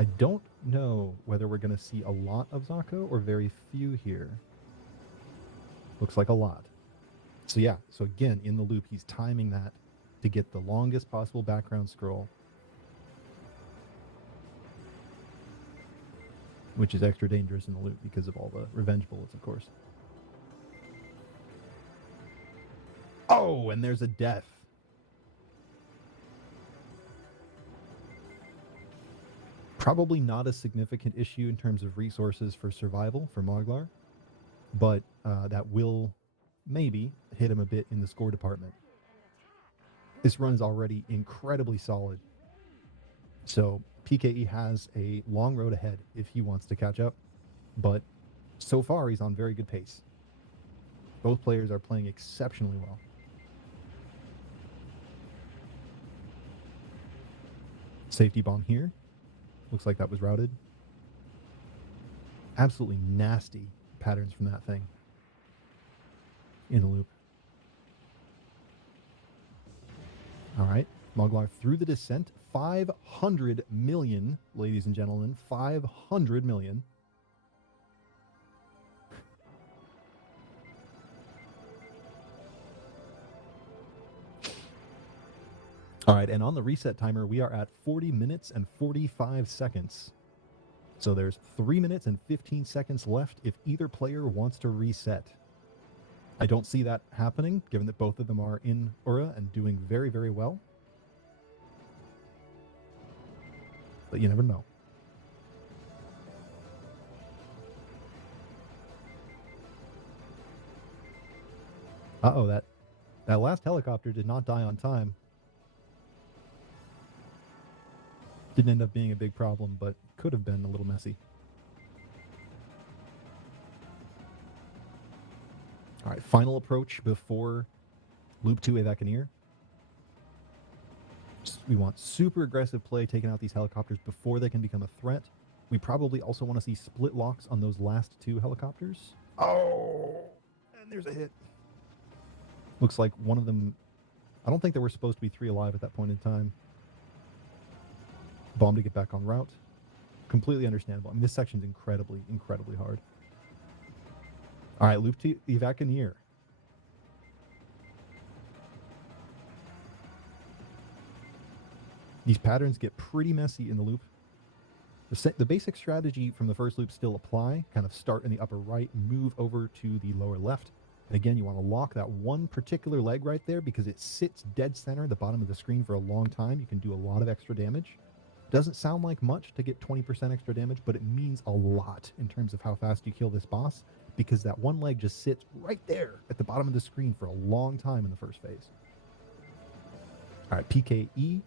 I don't know whether we're going to see a lot of Zako or very few here. Looks like a lot. So yeah, so again, in the loop, he's timing that to get the longest possible background scroll, which is extra dangerous in the loop because of all the revenge bullets, of course. Oh, and there's a death. Probably not a significant issue in terms of resources for survival for Moglar, but that will maybe hit him a bit in the score department. This run is already incredibly solid. So PKE has a long road ahead if he wants to catch up, but so far he's on very good pace. Both players are playing exceptionally well. Safety bomb here. Looks like that was routed. Absolutely nasty patterns from that thing in the loop. All right, Moglar through the descent. 500 million, ladies and gentlemen. 500 million. All right, and on the reset timer, we are at 40 minutes and 45 seconds. So there's 3 minutes and 15 seconds left if either player wants to reset. I don't see that happening, given that both of them are in Ura and doing very, very well. But you never know. Uh-oh, that last helicopter did not die on time. Didn't end up being a big problem, but could have been a little messy. All right, final approach before Loop 2 Evacueer. We want super aggressive play, taking out these helicopters before they can become a threat. We probably also want to see split locks on those last two helicopters. Oh, and there's a hit. Looks like one of them... I don't think there were supposed to be 3 alive at that point in time. Bomb to get back on route. Completely understandable. I mean, this section's incredibly, incredibly hard. All right, Loop 2 Evacueer. These patterns get pretty messy in the loop. The basic strategy from the first loop still apply. Kind of start in the upper right, move over to the lower left. And again, you want to lock that one particular leg right there because it sits dead center at the bottom of the screen for a long time. You can do a lot of extra damage. Doesn't sound like much to get 20% extra damage, but it means a lot in terms of how fast you kill this boss because that one leg just sits right there at the bottom of the screen for a long time in the first phase. All right, PKE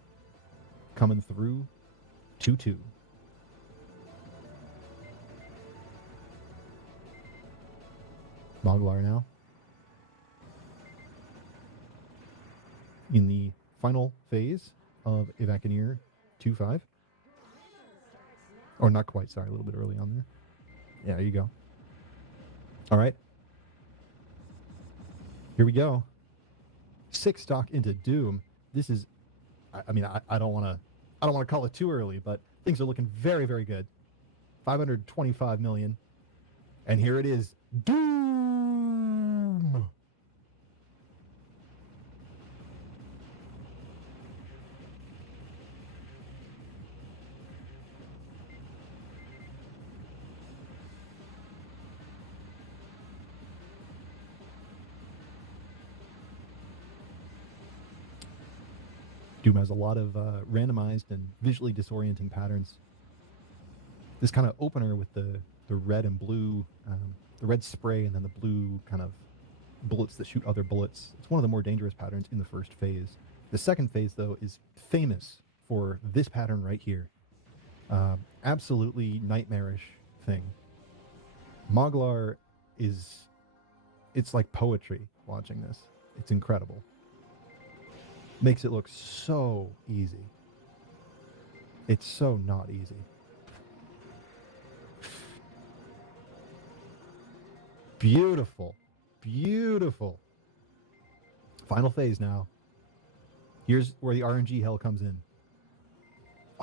coming through 2-2. Moglar now in the final phase of Evacueer 2-5. Or not quite, sorry, a little bit early on there. Yeah, there you go. All right. Here we go. 6 stock into Doom. This is, I mean, I don't want to call it too early, but things are looking very, very good. 525 million. And here it is. Doom! Doom has a lot of randomized and visually disorienting patterns. This kind of opener with the red and blue, the red spray and then the blue kind of bullets that shoot other bullets. It's one of the more dangerous patterns in the first phase. The second phase, though, is famous for this pattern right here. Absolutely nightmarish thing. Moglar it's like poetry watching this. It's incredible. Makes it look so easy. It's so not easy. Beautiful. Beautiful. Final phase now. Here's where the RNG hell comes in.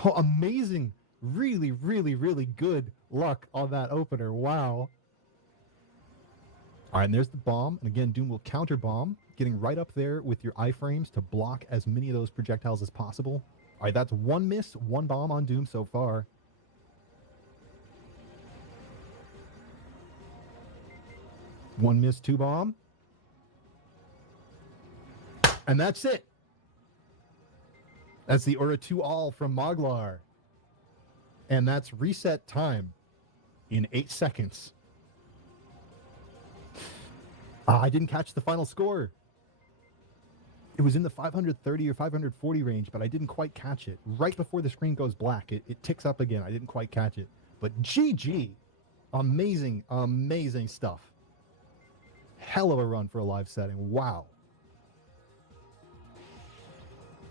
Oh, amazing. Really, really, really good luck on that opener. Wow. All right, and there's the bomb. And again, Doom will counter bomb, getting right up there with your iframes to block as many of those projectiles as possible. All right, that's one miss, one bomb on Doom so far. One miss, two bomb. And that's it. That's the Aura 2 all from Moglar. And that's reset time in 8 seconds. I didn't catch the final score. It was in the 530 or 540 range, but I didn't quite catch it. Right before the screen goes black, it ticks up again. I didn't quite catch it. But GG. Amazing, amazing stuff. Hell of a run for a live setting. Wow.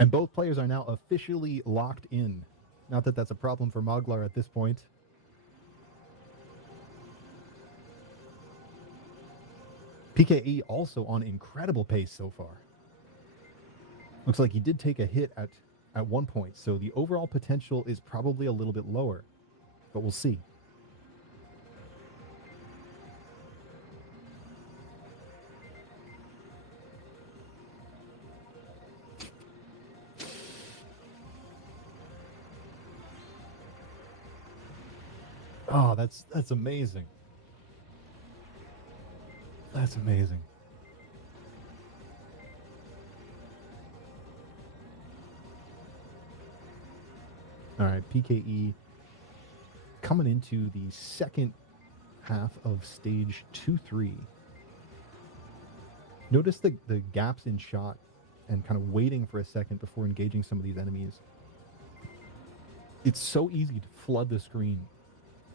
And both players are now officially locked in. Not that that's a problem for Moglar at this point. PKE also on incredible pace so far. Looks like he did take a hit at one point, so the overall potential is probably a little bit lower, but we'll see. Oh, that's amazing. That's amazing. All right, PKE coming into the second half of stage 2-3. Notice the gaps in shot and kind of waiting for a second before engaging some of these enemies. It's so easy to flood the screen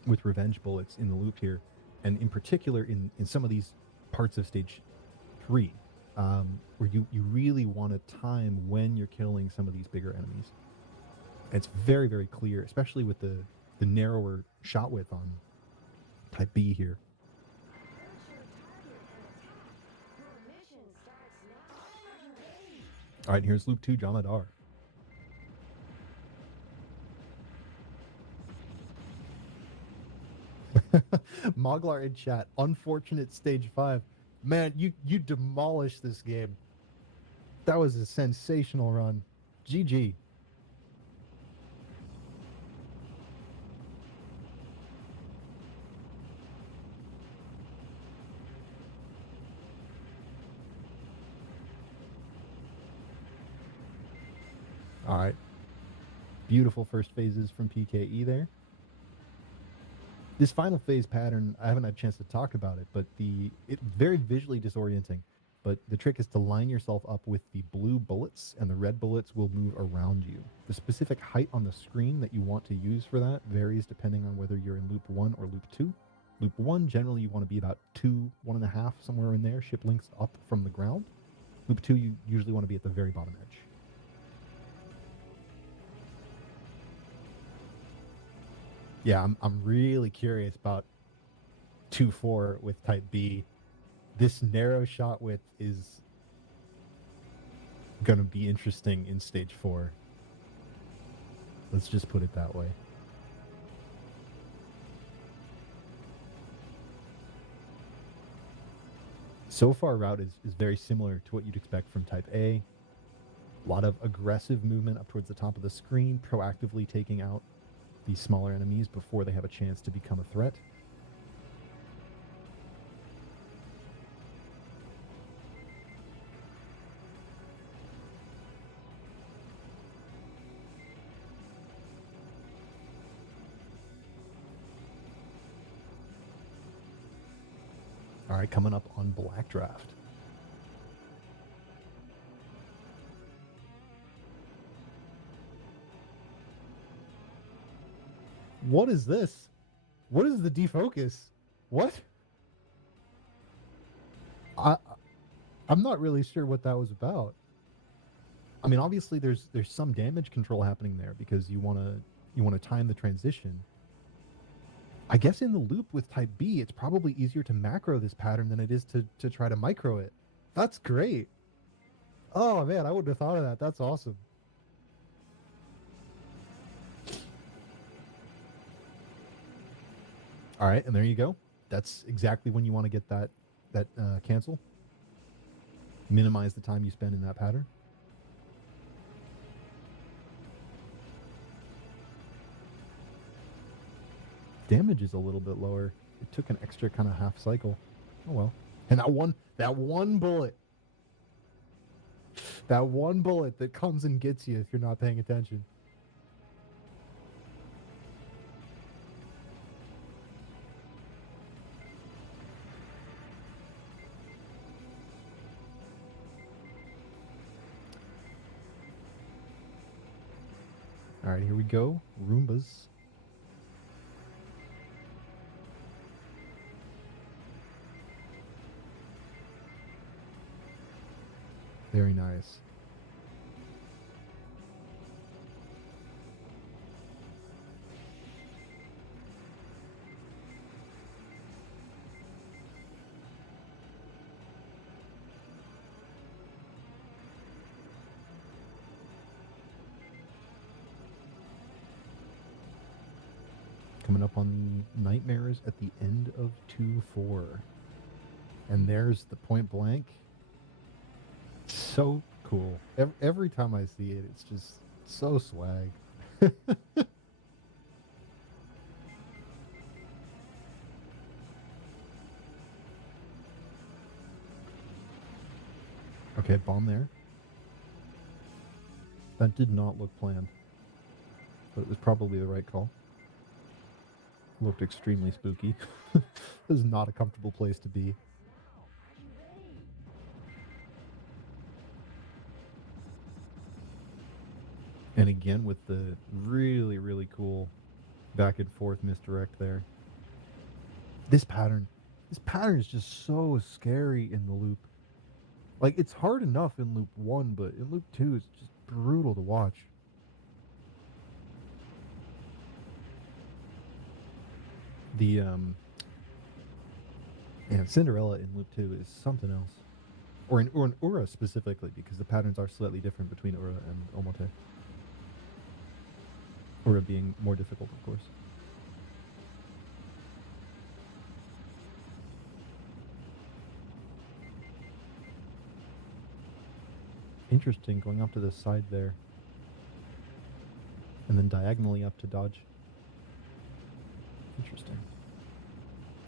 with revenge bullets in the loop here, and in particular in some of these parts of stage 3, where you really want to time when you're killing some of these bigger enemies. It's very, very clear, especially with the narrower shot width on type B here. All right, here's loop 2, Jamadar. Moglar in chat. Unfortunate stage 5. Man, you demolished this game. That was a sensational run. GG. All right. Beautiful first phases from PKE there. This final phase pattern, I haven't had a chance to talk about it, but it's very visually disorienting. But the trick is to line yourself up with the blue bullets, and the red bullets will move around you. The specific height on the screen that you want to use for that varies depending on whether you're in loop 1 or loop 2. Loop 1, generally you want to be about 2, 1.5, somewhere in there, ship links up from the ground. Loop 2, you usually want to be at the very bottom edge. Yeah, I'm really curious about 2-4 with type B. This narrow shot width is going to be interesting in stage 4. Let's just put it that way. So far, route is very similar to what you'd expect from type A. A lot of aggressive movement up towards the top of the screen, proactively taking out these smaller enemies before they have a chance to become a threat. All right, coming up on Black Draft. What is this? What is the defocus? What? I'm not really sure what that was about. I mean, obviously there's some damage control happening there because you want to time the transition. I guess in the loop with type B, it's probably easier to macro this pattern than it is to try to micro it. That's great. Oh man, I wouldn't have thought of that. That's awesome. All right, and there you go. That's exactly when you want to get that cancel. Minimize the time you spend in that pattern. Damage is a little bit lower. It took an extra kind of half cycle. Oh well. And that one bullet. That one bullet that comes and gets you if you're not paying attention. All right, here we go. Roombas. Very nice. Coming up on the Nightmares at the end of 2-4. And there's the point blank. So cool. Every time I see it, it's just so swag. Okay, bomb there. That did not look planned, but it was probably the right call. Looked extremely spooky. This is not a comfortable place to be. And again with the really, really cool back and forth misdirect there. This pattern is just so scary in the loop. Like, it's hard enough in loop 1, but in loop 2 it's just brutal to watch. The Cinderella in loop 2 is something else. Or in Ura specifically, because the patterns are slightly different between Ura and Omote. Ura being more difficult, of course. Interesting, going up to the side there. And then diagonally up to dodge. Interesting.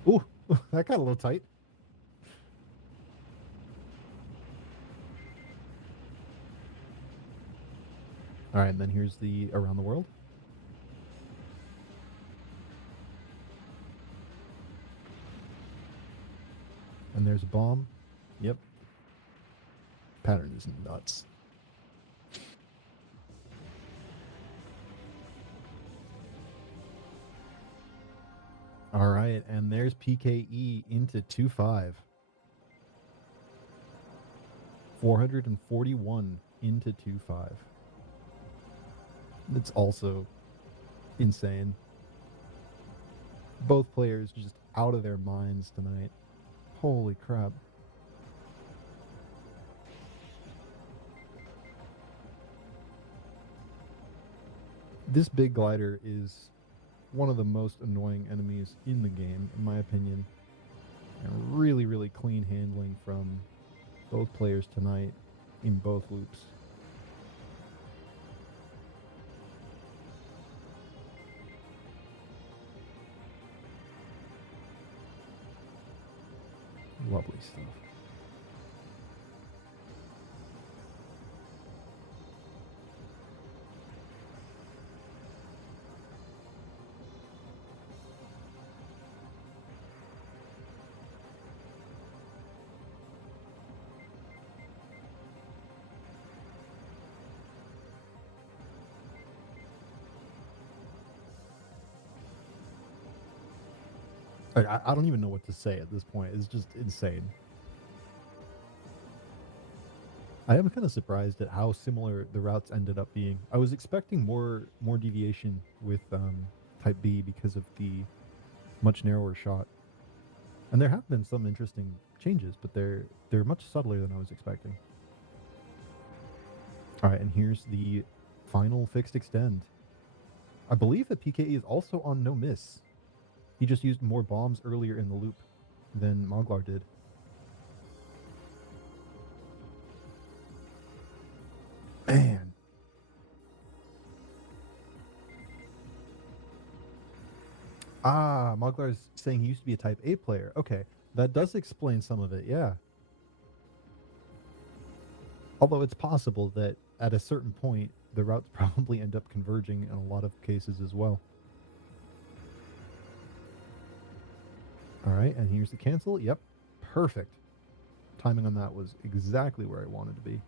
Ooh, that got a little tight. All right, and then here's the around the world. And there's a bomb. Yep. Pattern is nuts. All right, and there's PKE into 2-5. 441 into 2-5. It's also insane. Both players just out of their minds tonight. Holy crap. This big glider is one of the most annoying enemies in the game, in my opinion. And really, really clean handling from both players tonight in both loops. Lovely stuff. I don't even know what to say at this point. It's just insane. I am kind of surprised at how similar the routes ended up being. I was expecting more deviation with Type B because of the much narrower shot. And there have been some interesting changes, but they're much subtler than I was expecting. All right, and here's the final fixed extend. I believe that PKE is also on no miss. He just used more bombs earlier in the loop than Moglar did. Ah, Moglar is saying he used to be a Type A player. Okay, that does explain some of it, yeah. Although it's possible that at a certain point, the routes probably end up converging in a lot of cases as well. All right, and here's the cancel. Yep, perfect. Timing on that was exactly where I wanted to be.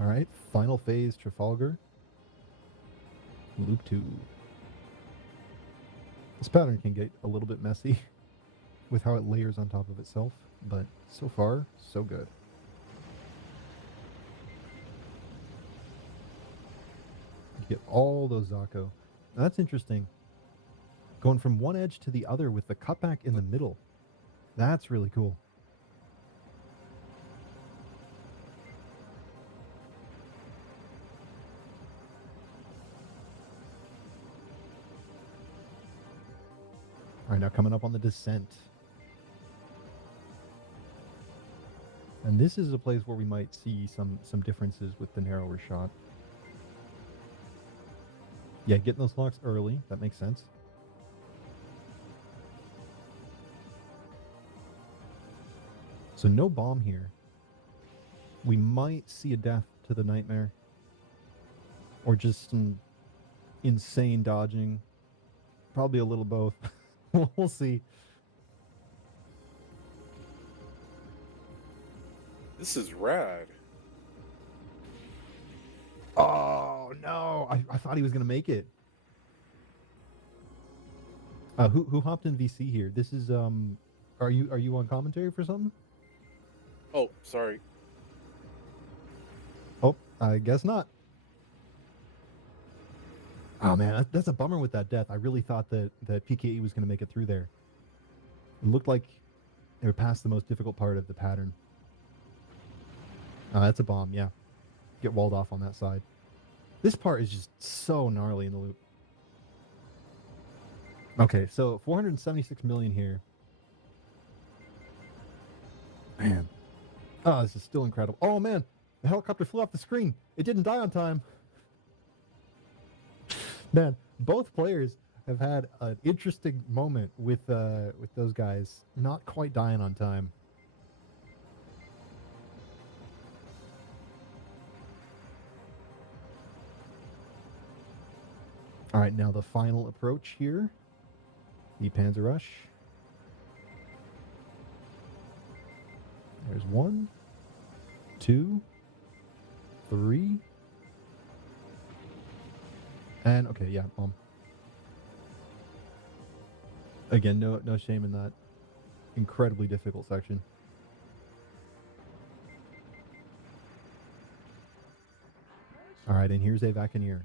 All right, final phase, Trafalgar. Loop 2. This pattern can get a little bit messy with how it layers on top of itself, but so far, so good. You get all those Zako. Now that's interesting. Going from one edge to the other with the cutback in the middle. That's really cool. All right, now coming up on the descent. And this is a place where we might see some differences with the narrower shot. Yeah, getting those locks early, that makes sense. So no bomb here. We might see a death to the Nightmare. Or just some insane dodging. Probably a little both. We'll see. This is rad. Oh no! I thought he was gonna make it. Who hopped in VC here? This is Are you on commentary for something? Oh, sorry. Oh, I guess not. Oh man, that's a bummer with that death. I really thought that PKE was gonna make it through there. It looked like they were past the most difficult part of the pattern. That's a bomb, yeah. Get walled off on that side. This part is just so gnarly in the loop. Okay, so 476 million here. Man. Oh, this is still incredible. Oh man, the helicopter flew off the screen. It didn't die on time. Man, both players have had an interesting moment with those guys not quite dying on time. All right, now the final approach here. The Panzer Rush. There's 1, 2, 3. And okay, yeah, again, no shame in that incredibly difficult section. All right, and here's a Vacaneer.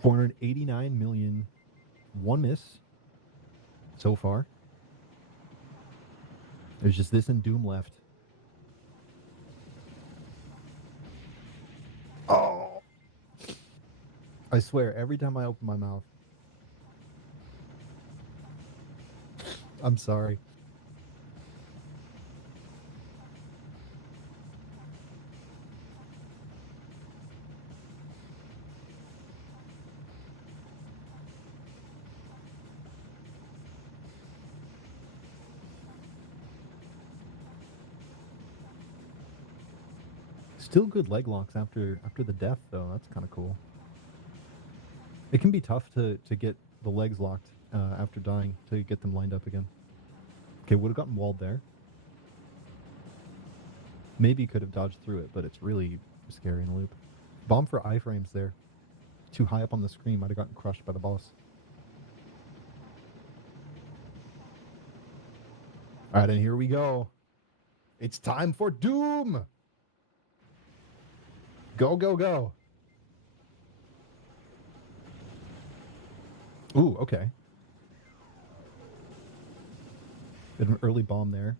489 million. 1 miss so far. There's just this and Doom left. Oh! I swear, every time I open my mouth. I'm sorry. Still good leg locks after the death, though. That's kind of cool. It can be tough to get the legs locked after dying to get them lined up again. Okay, would have gotten walled there. Maybe could have dodged through it, but it's really scary in the loop. Bomb for iframes there. Too high up on the screen, might have gotten crushed by the boss. All right, and here we go. It's time for Doom! Go, go, go. Ooh, okay. Bit of an early bomb there.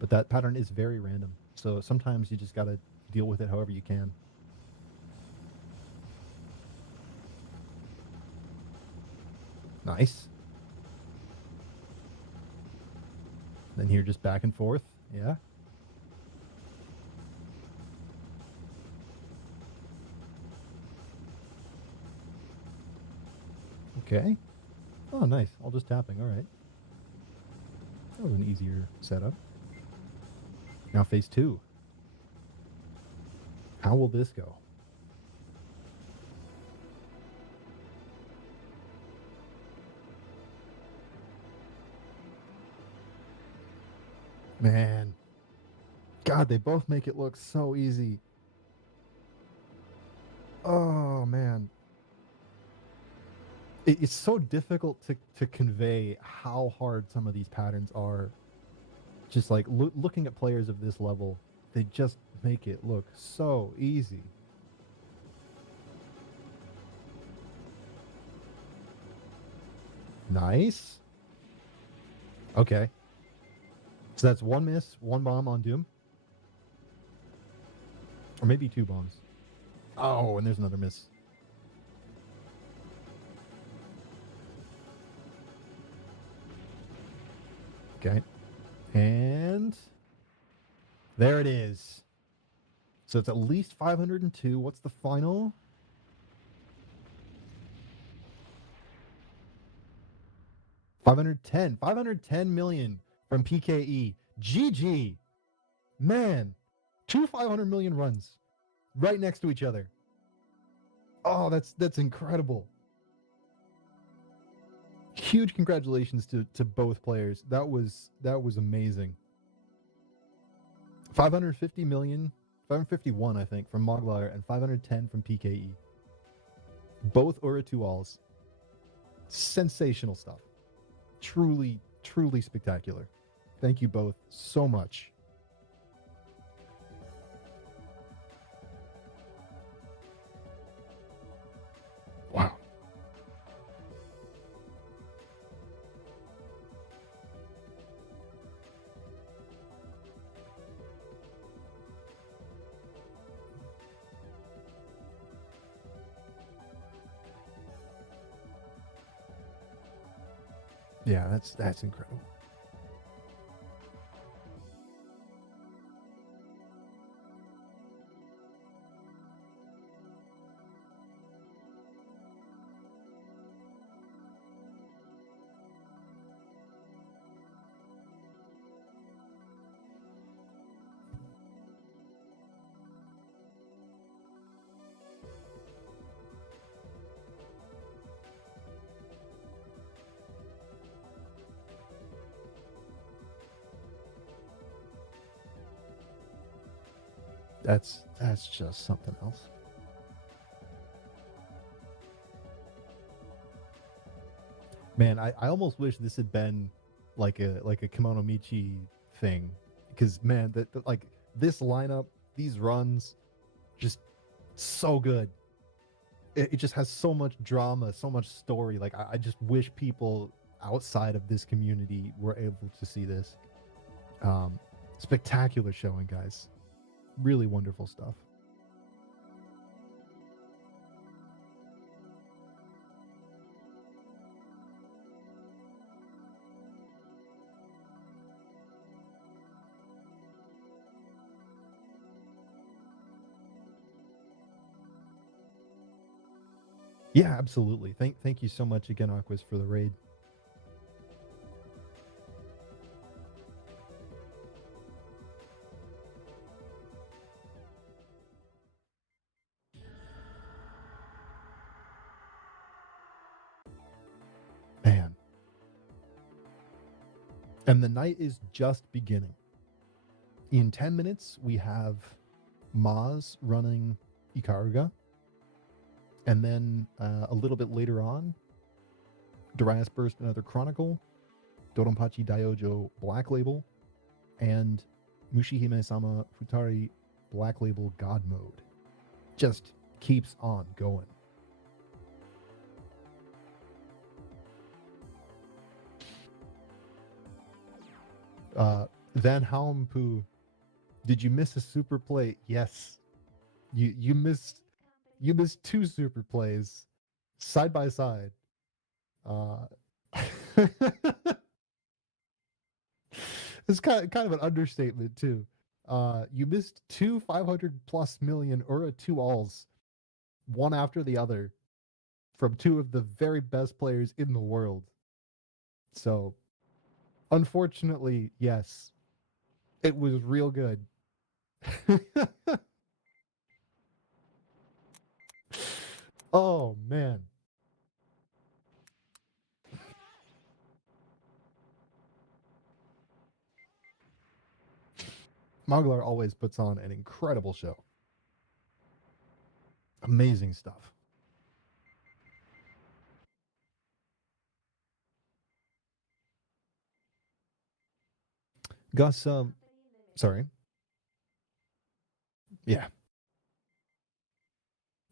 But that pattern is very random. So sometimes you just got to deal with it however you can. Nice. Then here, just back and forth. Yeah. Okay. Oh, nice. All just tapping. All right. That was an easier setup. Now phase 2. How will this go? Man. God, they both make it look so easy. Oh, man. It's so difficult to convey how hard some of these patterns are. Just like looking at players of this level, they just make it look so easy. Nice. Okay. So that's 1 miss, 1 bomb on Doom. Or maybe 2 bombs. Oh, and there's another miss. Okay. And there it is. So it's at least 502. What's the final? $510 million from PKE. GG. Man, 2 500 million runs right next to each other. Oh, that's incredible. Huge congratulations to both players. That was amazing. 550 million, 551 I think from Moglar and 510 from PKE. Both Ura 2-alls. Sensational stuff. Truly, truly spectacular. Thank you both so much. Wow. Yeah, that's incredible. That's just something else. Man, I almost wish this had been like a Kimono Michi thing, because man, that like this lineup, these runs, just so good. It just has so much drama, so much story. Like I just wish people outside of this community were able to see this. Spectacular showing, guys. Really wonderful stuff. Yeah, absolutely. Thank you so much again, Aquas, for the raid. Man. And the night is just beginning. In 10 minutes, we have Maz running Ikaruga. And then a little bit later on, Darius Burst Another Chronicle, Dodonpachi Daioujou Black Label, and Mushihime-sama Futari Black Label God Mode. Just keeps on going. Van Helmpu, did you miss a super play? Yes. You missed 2 super plays side by side. It's kind of an understatement too. You missed two 500+ million Ura 2-alls, one after the other, from two of the very best players in the world. So, unfortunately, yes, it was real good. Oh, man. Moglar always puts on an incredible show. Amazing stuff. Gus, sorry. Yeah.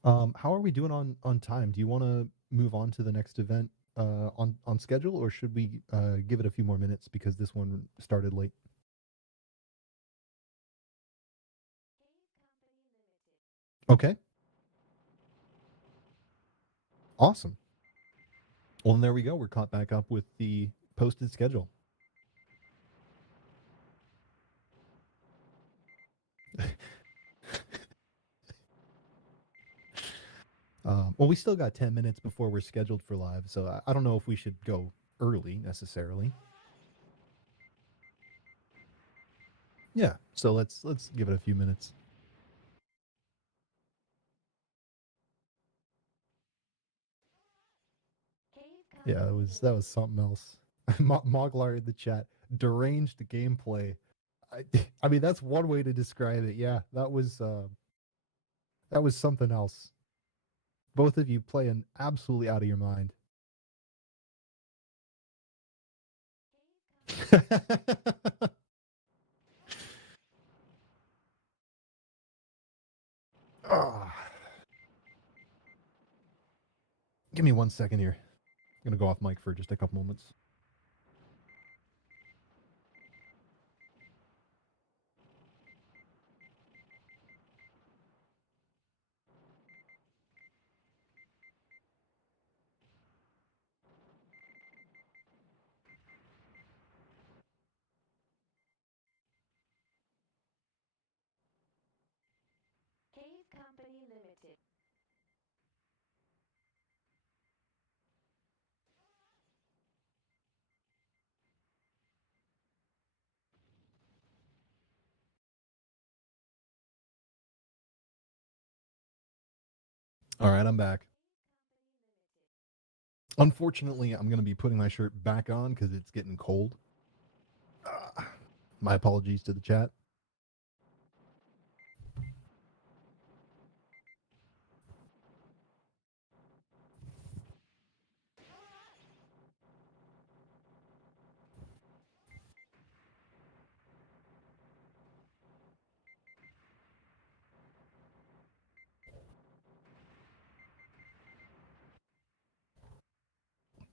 How are we doing on time? Do you want to move on to the next event on schedule, or should we give it a few more minutes because this one started late? Okay. Awesome. Well, then there we go. We're caught back up with the posted schedule. Well, we still got 10 minutes before we're scheduled for live, so I don't know if we should go early necessarily. Yeah, so let's give it a few minutes. Yeah, that was something else. Moglar in the chat, deranged gameplay. I mean, that's one way to describe it. Yeah, that was something else. Both of you playing absolutely out of your mind. Give me 1 second here. I'm gonna go off mic for just a couple moments. Cave Company Limited. All right, I'm back. Unfortunately, I'm going to be putting my shirt back on because it's getting cold. My apologies to the chat.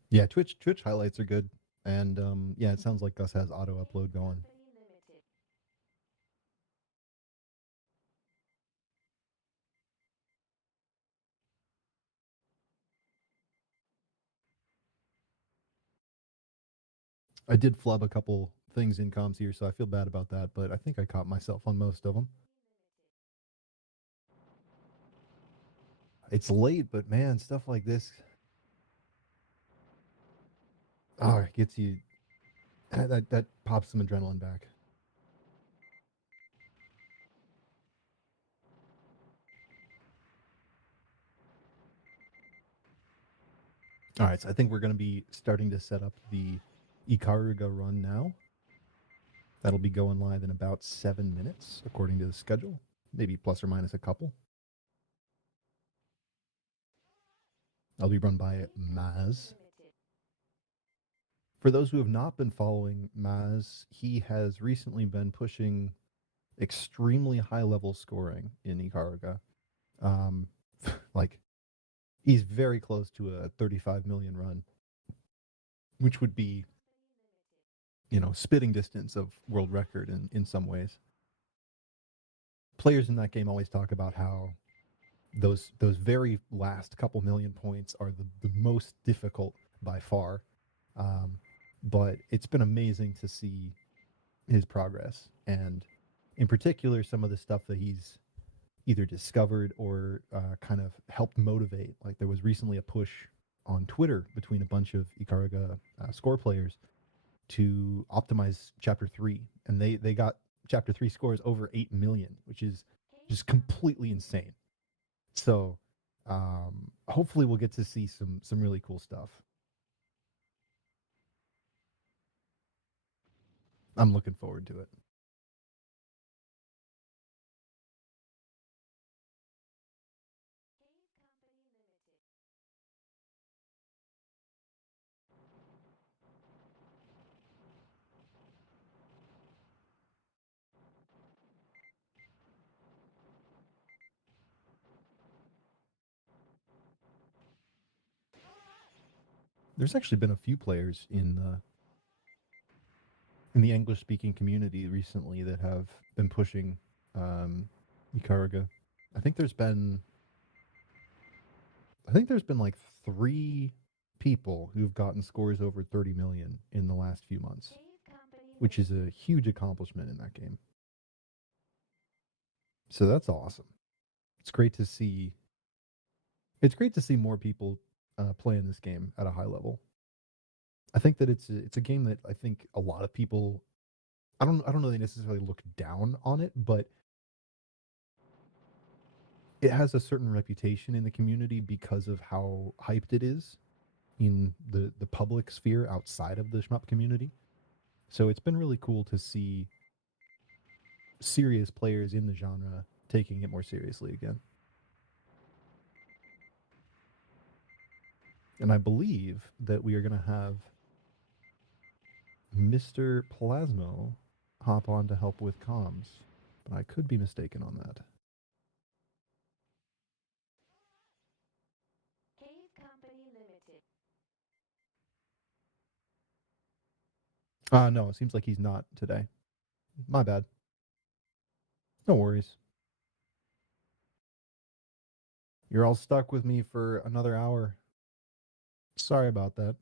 Yeah, Twitch highlights are good, and yeah, it sounds like Gus has auto upload going. I did flub a couple things in comms here, so I feel bad about that, but I think I caught myself on most of them. It's late, but man, stuff like this, it gets you. That pops some adrenaline back. All right, so I think we're going to be starting to set up the Ikaruga run now. That'll be going live in about 7 minutes, according to the schedule, maybe plus or minus a couple. I'll be run by Maz. For those who have not been following Maz, he has recently been pushing extremely high-level scoring in Ikaruga. Like, he's very close to a 35 million run, which would be, spitting distance of world record in some ways. Players in that game always talk about how those very last couple million points are the most difficult by far. But it's been amazing to see his progress, and in particular, some of the stuff that he's either discovered or kind of helped motivate. Like there was recently a push on Twitter between a bunch of Ikaruga score players to optimize Chapter 3, and they got Chapter 3 scores over 8 million, which is just completely insane. So hopefully we'll get to see some really cool stuff. I'm looking forward to it. There's actually been a few players in the English-speaking community recently that have been pushing Ikaruga. I think there's been like 3 people who've gotten scores over 30 million in the last few months, which is a huge accomplishment in that game. So that's awesome. It's great to see. It's great to see more people playing this game at a high level. I think that it's a game that I think a lot of people. I don't know they necessarily look down on it, but it has a certain reputation in the community because of how hyped it is in the public sphere outside of the shmup community. So it's been really cool to see serious players in the genre taking it more seriously again. And I believe that we are going to have Mr. Plasmo hop on to help with comms, but I could be mistaken on that. Cave Company Limited. No, it seems like he's not today. My bad. No worries. You're all stuck with me for another hour. Sorry about that.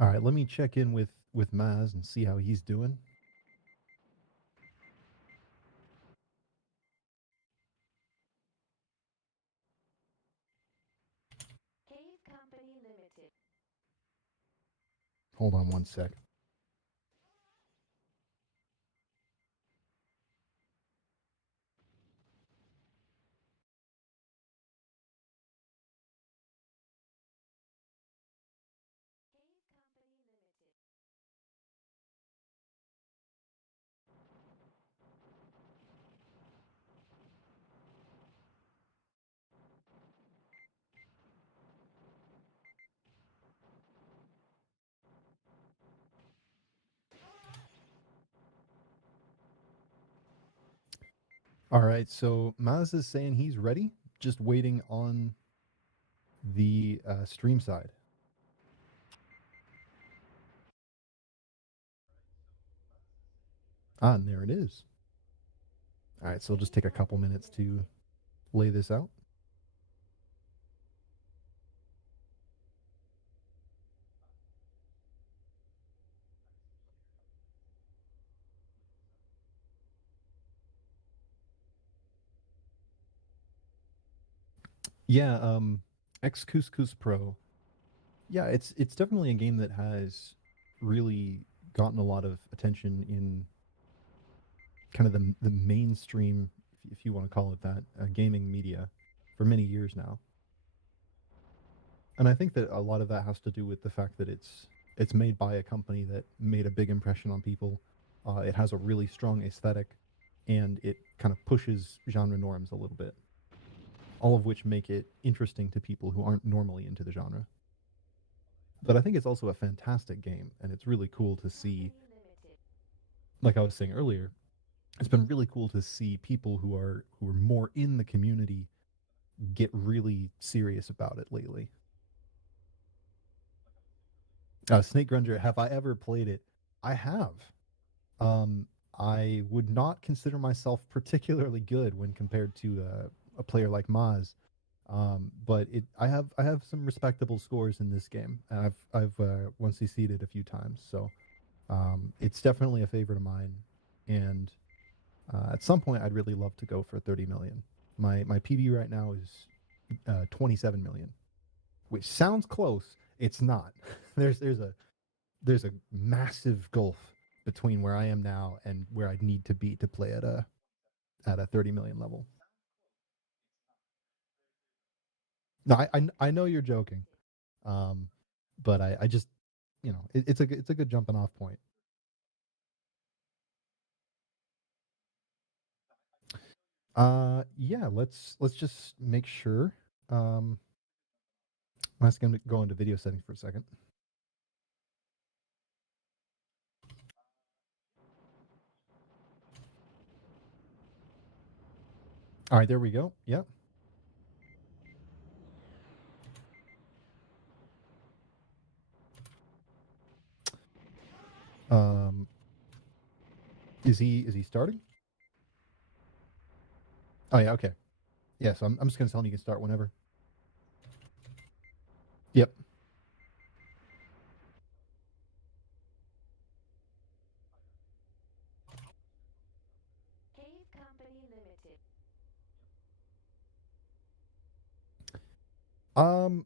All right, let me check in with Maz and see how he's doing. Cave Company Limited. Hold on one sec. All right, so Maz is saying he's ready, just waiting on the stream side. Ah, and there it is. All right, so it'll just take a couple minutes to lay this out. Yeah, X Couscous Pro. Yeah, it's definitely a game that has really gotten a lot of attention in kind of the mainstream, if you want to call it that, gaming media for many years now. And I think that a lot of that has to do with the fact that it's made by a company that made a big impression on people. It has a really strong aesthetic, and it kind of pushes genre norms a little bit. All of which make it interesting to people who aren't normally into the genre. But I think it's also a fantastic game, and it's really cool to see, like I was saying earlier, it's been really cool to see people who are more in the community get really serious about it lately. Snake Grunger, have I ever played it? I have. I would not consider myself particularly good when compared to a player like Maz, but I have some respectable scores in this game, and I've once succeeded a few times, so it's definitely a favorite of mine. And at some point, I'd really love to go for 30 million. My PB right now is 27 million, which sounds close. It's not. There's a massive gulf between where I am now and where I'd need to be to play at a 30 million level. No, I know you're joking, but I just it's a good jumping off point. Yeah, let's just make sure. I'm just gonna go into video settings for a second. All right, there we go. Yep. Is he starting? Oh yeah, okay. Yeah, so I'm just gonna tell him you can start whenever. Yep. Cave Company Limited.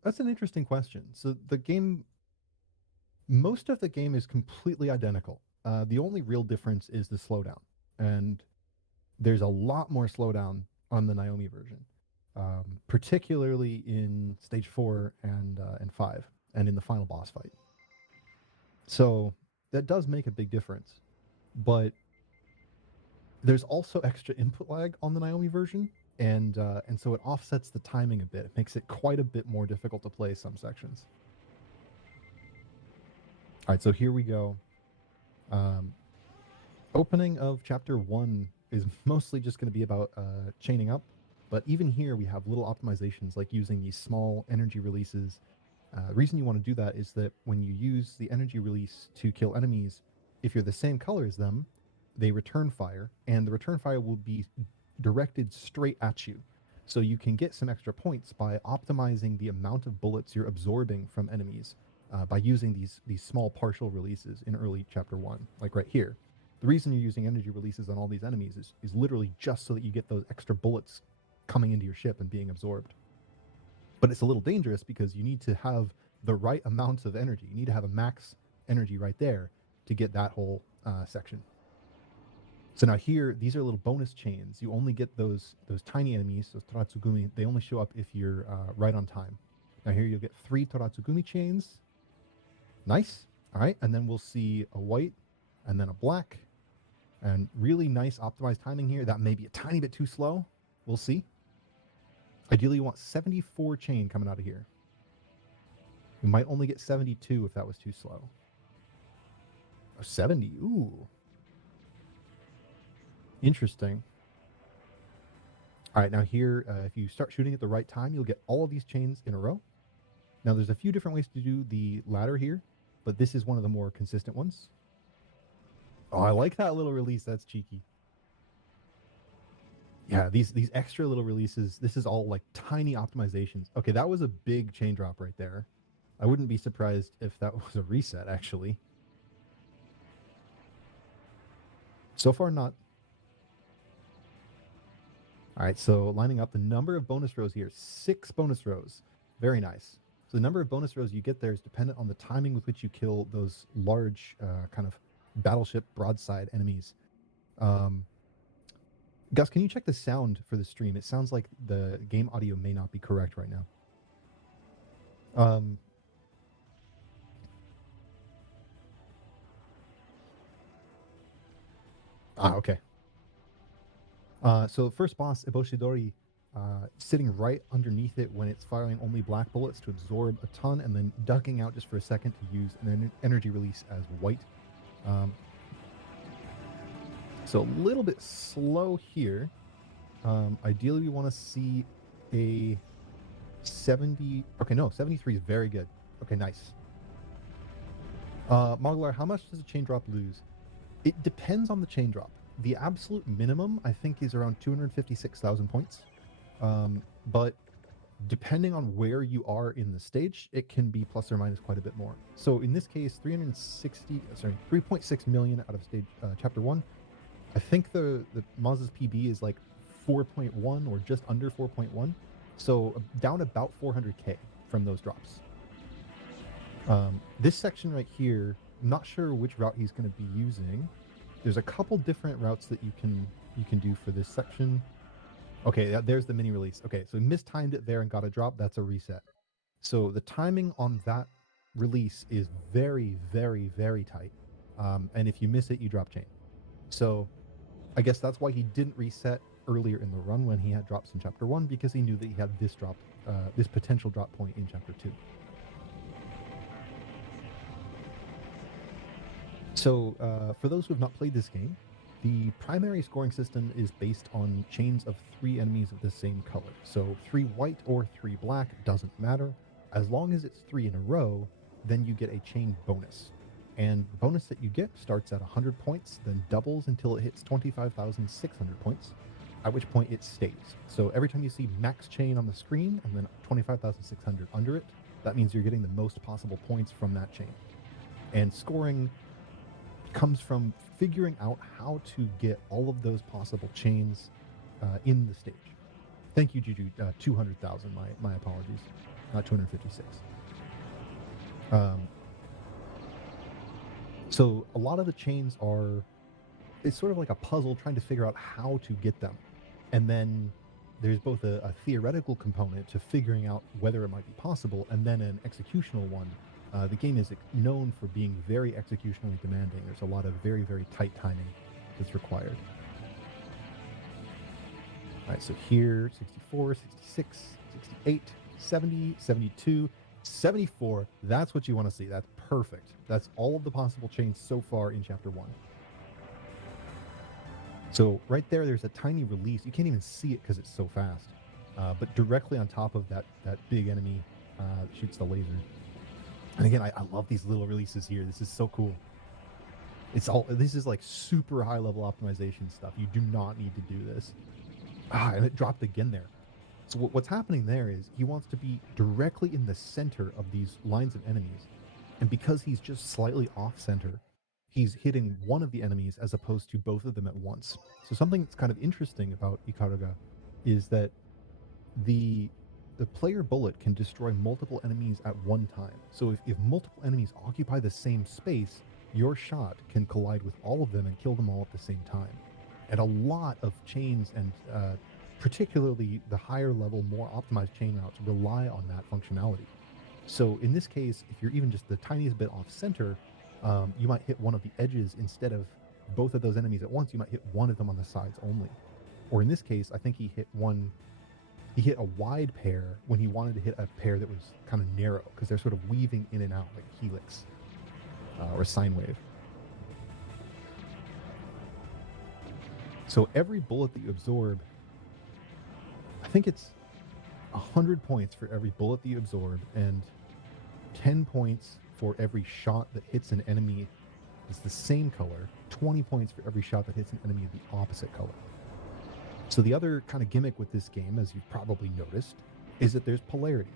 That's an interesting question. So most of the game is completely identical. The only real difference is the slowdown, and there's a lot more slowdown on the Naomi version, particularly in stage 4 and 5, and in the final boss fight. So that does make a big difference, but there's also extra input lag on the Naomi version, and so it offsets the timing a bit. It makes it quite a bit more difficult to play some sections. All right, so here we go. Opening of chapter 1 is mostly just going to be about chaining up, but even here we have little optimizations like using these small energy releases. The reason you want to do that is that when you use the energy release to kill enemies, if you're the same color as them, they return fire, and the return fire will be directed straight at you. So you can get some extra points by optimizing the amount of bullets you're absorbing from enemies by using these small partial releases in early chapter 1, like right here. The reason you're using energy releases on all these enemies is literally just so that you get those extra bullets coming into your ship and being absorbed. But it's a little dangerous because you need to have the right amounts of energy. You need to have a max energy right there to get that whole section. So now here, these are little bonus chains. You only get those tiny enemies, those Toratsugumi. They only show up if you're right on time. Now here you'll get 3 Toratsugumi chains. Nice. All right, and then we'll see a white and then a black. And really nice optimized timing here. That may be a tiny bit too slow. We'll see. Ideally, you want 74 chain coming out of here. You might only get 72 if that was too slow. Oh, 70. Ooh. Interesting. All right, now here, if you start shooting at the right time, you'll get all of these chains in a row. Now, there's a few different ways to do the ladder here, but this is one of the more consistent ones. Oh, I like that little release. That's cheeky. Yeah, these extra little releases, this is all like tiny optimizations. Okay, that was a big chain drop right there. I wouldn't be surprised if that was a reset, actually. So far, not. All right, so lining up the number of bonus rows here, 6 bonus rows. Very nice. So the number of bonus rows you get there is dependent on the timing with which you kill those large kind of battleship broadside enemies. Gus, can you check the sound for the stream? It sounds like the game audio may not be correct right now. Okay. So first boss, Eboshidori, sitting right underneath it when it's firing only black bullets to absorb a ton, and then ducking out just for a second to use an energy release as white. So a little bit slow here. Ideally, we want to see a 70. Okay, no, 73 is very good. Okay, nice. Moglar, how much does a chain drop lose? It depends on the chain drop. The absolute minimum, I think, is around 256,000 points. But depending on where you are in the stage, it can be plus or minus quite a bit more. So in this case, 3.6 million out of stage chapter 1. I think the Maz's PB is like 4.1 or just under 4.1. So down about 400k from those drops. This section right here, I'm not sure which route he's going to be using. There's a couple different routes that you can do for this section. Okay, there's the mini release. Okay, so he mistimed it there and got a drop. That's a reset. So the timing on that release is very, very, very tight. And if you miss it, you drop chain. So I guess that's why he didn't reset earlier in the run when he had drops in chapter 1, because he knew that he had this drop, this potential drop point in chapter 2. So for those who have not played this game, the primary scoring system is based on chains of 3 enemies of the same color. So 3 white or 3 black, doesn't matter. As long as it's 3 in a row, then you get a chain bonus. And the bonus that you get starts at 100 points, then doubles until it hits 25,600 points, at which point it stays. So every time you see max chain on the screen and then 25,600 under it, that means you're getting the most possible points from that chain. And scoring comes from figuring out how to get all of those possible chains in the stage. Thank you, Juju. 200,000. My apologies. Not 256. So a lot of the chains are, it's sort of like a puzzle trying to figure out how to get them. And then there's both a theoretical component to figuring out whether it might be possible, and then an executional one. The game is known for being very executionally demanding. There's a lot of very, very tight timing that's required. All right, so here, 64, 66, 68, 70, 72, 74. That's what you want to see. That's perfect. That's all of the possible chains so far in Chapter 1. So right there, there's a tiny release. You can't even see it because it's so fast. But directly on top of that big enemy shoots the laser. And again, I love these little releases here. This is so cool. This is like super high level optimization stuff. You do not need to do this. And it dropped again there. So what's happening there is he wants to be directly in the center of these lines of enemies. And because he's just slightly off center, he's hitting one of the enemies as opposed to both of them at once. So something that's kind of interesting about Ikaruga is that the player bullet can destroy multiple enemies at one time. So if multiple enemies occupy the same space, your shot can collide with all of them and kill them all at the same time. And a lot of chains, and particularly the higher level, more optimized chain routes, rely on that functionality. So in this case, if you're even just the tiniest bit off center, you might hit one of the edges instead of both of those enemies at once. You might hit one of them on the sides only. Or in this case, I think he hit a wide pair when he wanted to hit a pair that was kind of narrow, because they're sort of weaving in and out like a helix or a sine wave. So every bullet that you absorb, I think it's 100 points for every bullet that you absorb, and 10 points for every shot that hits an enemy is the same color, 20 points for every shot that hits an enemy of the opposite color. So the other kind of gimmick with this game, as you've probably noticed, is that there's polarity.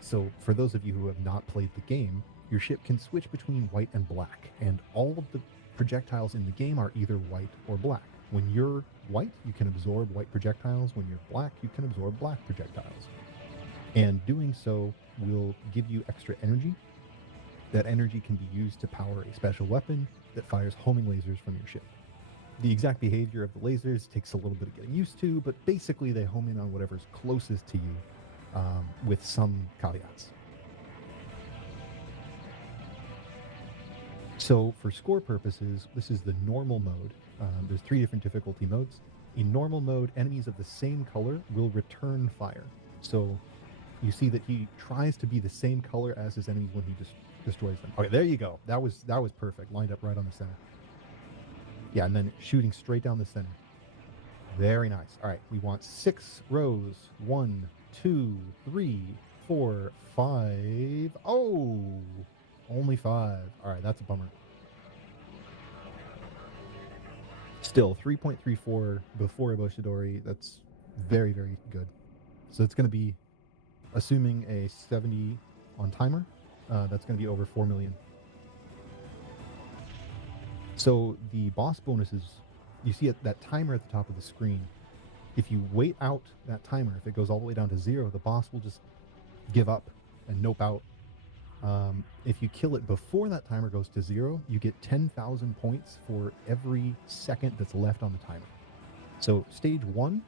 So for those of you who have not played the game, your ship can switch between white and black, and all of the projectiles in the game are either white or black. When you're white, you can absorb white projectiles. When you're black, you can absorb black projectiles. And doing so will give you extra energy. That energy can be used to power a special weapon that fires homing lasers from your ship. The exact behavior of the lasers takes a little bit of getting used to, but basically they home in on whatever's closest to you, with some caveats. So for score purposes, this is the normal mode. There's 3 different difficulty modes. In normal mode, enemies of the same color will return fire. So you see that he tries to be the same color as his enemies when he just destroys them. Okay, there you go. That was perfect. Lined up right on the center. Yeah, and then shooting straight down the center. Very nice. All right, we want 6 rows. 1, 2, 3, 4, 5. Oh, only 5. All right, that's a bummer. Still, 3.34 before Eboshidori. That's very, very good. So it's going to be, assuming a 70 on timer, that's going to be over 4 million. So the boss bonuses, you see that timer at the top of the screen. If you wait out that timer, if it goes all the way down to 0, the boss will just give up and nope out. If you kill it before that timer goes to 0, you get 10,000 points for every second that's left on the timer. So stage 1,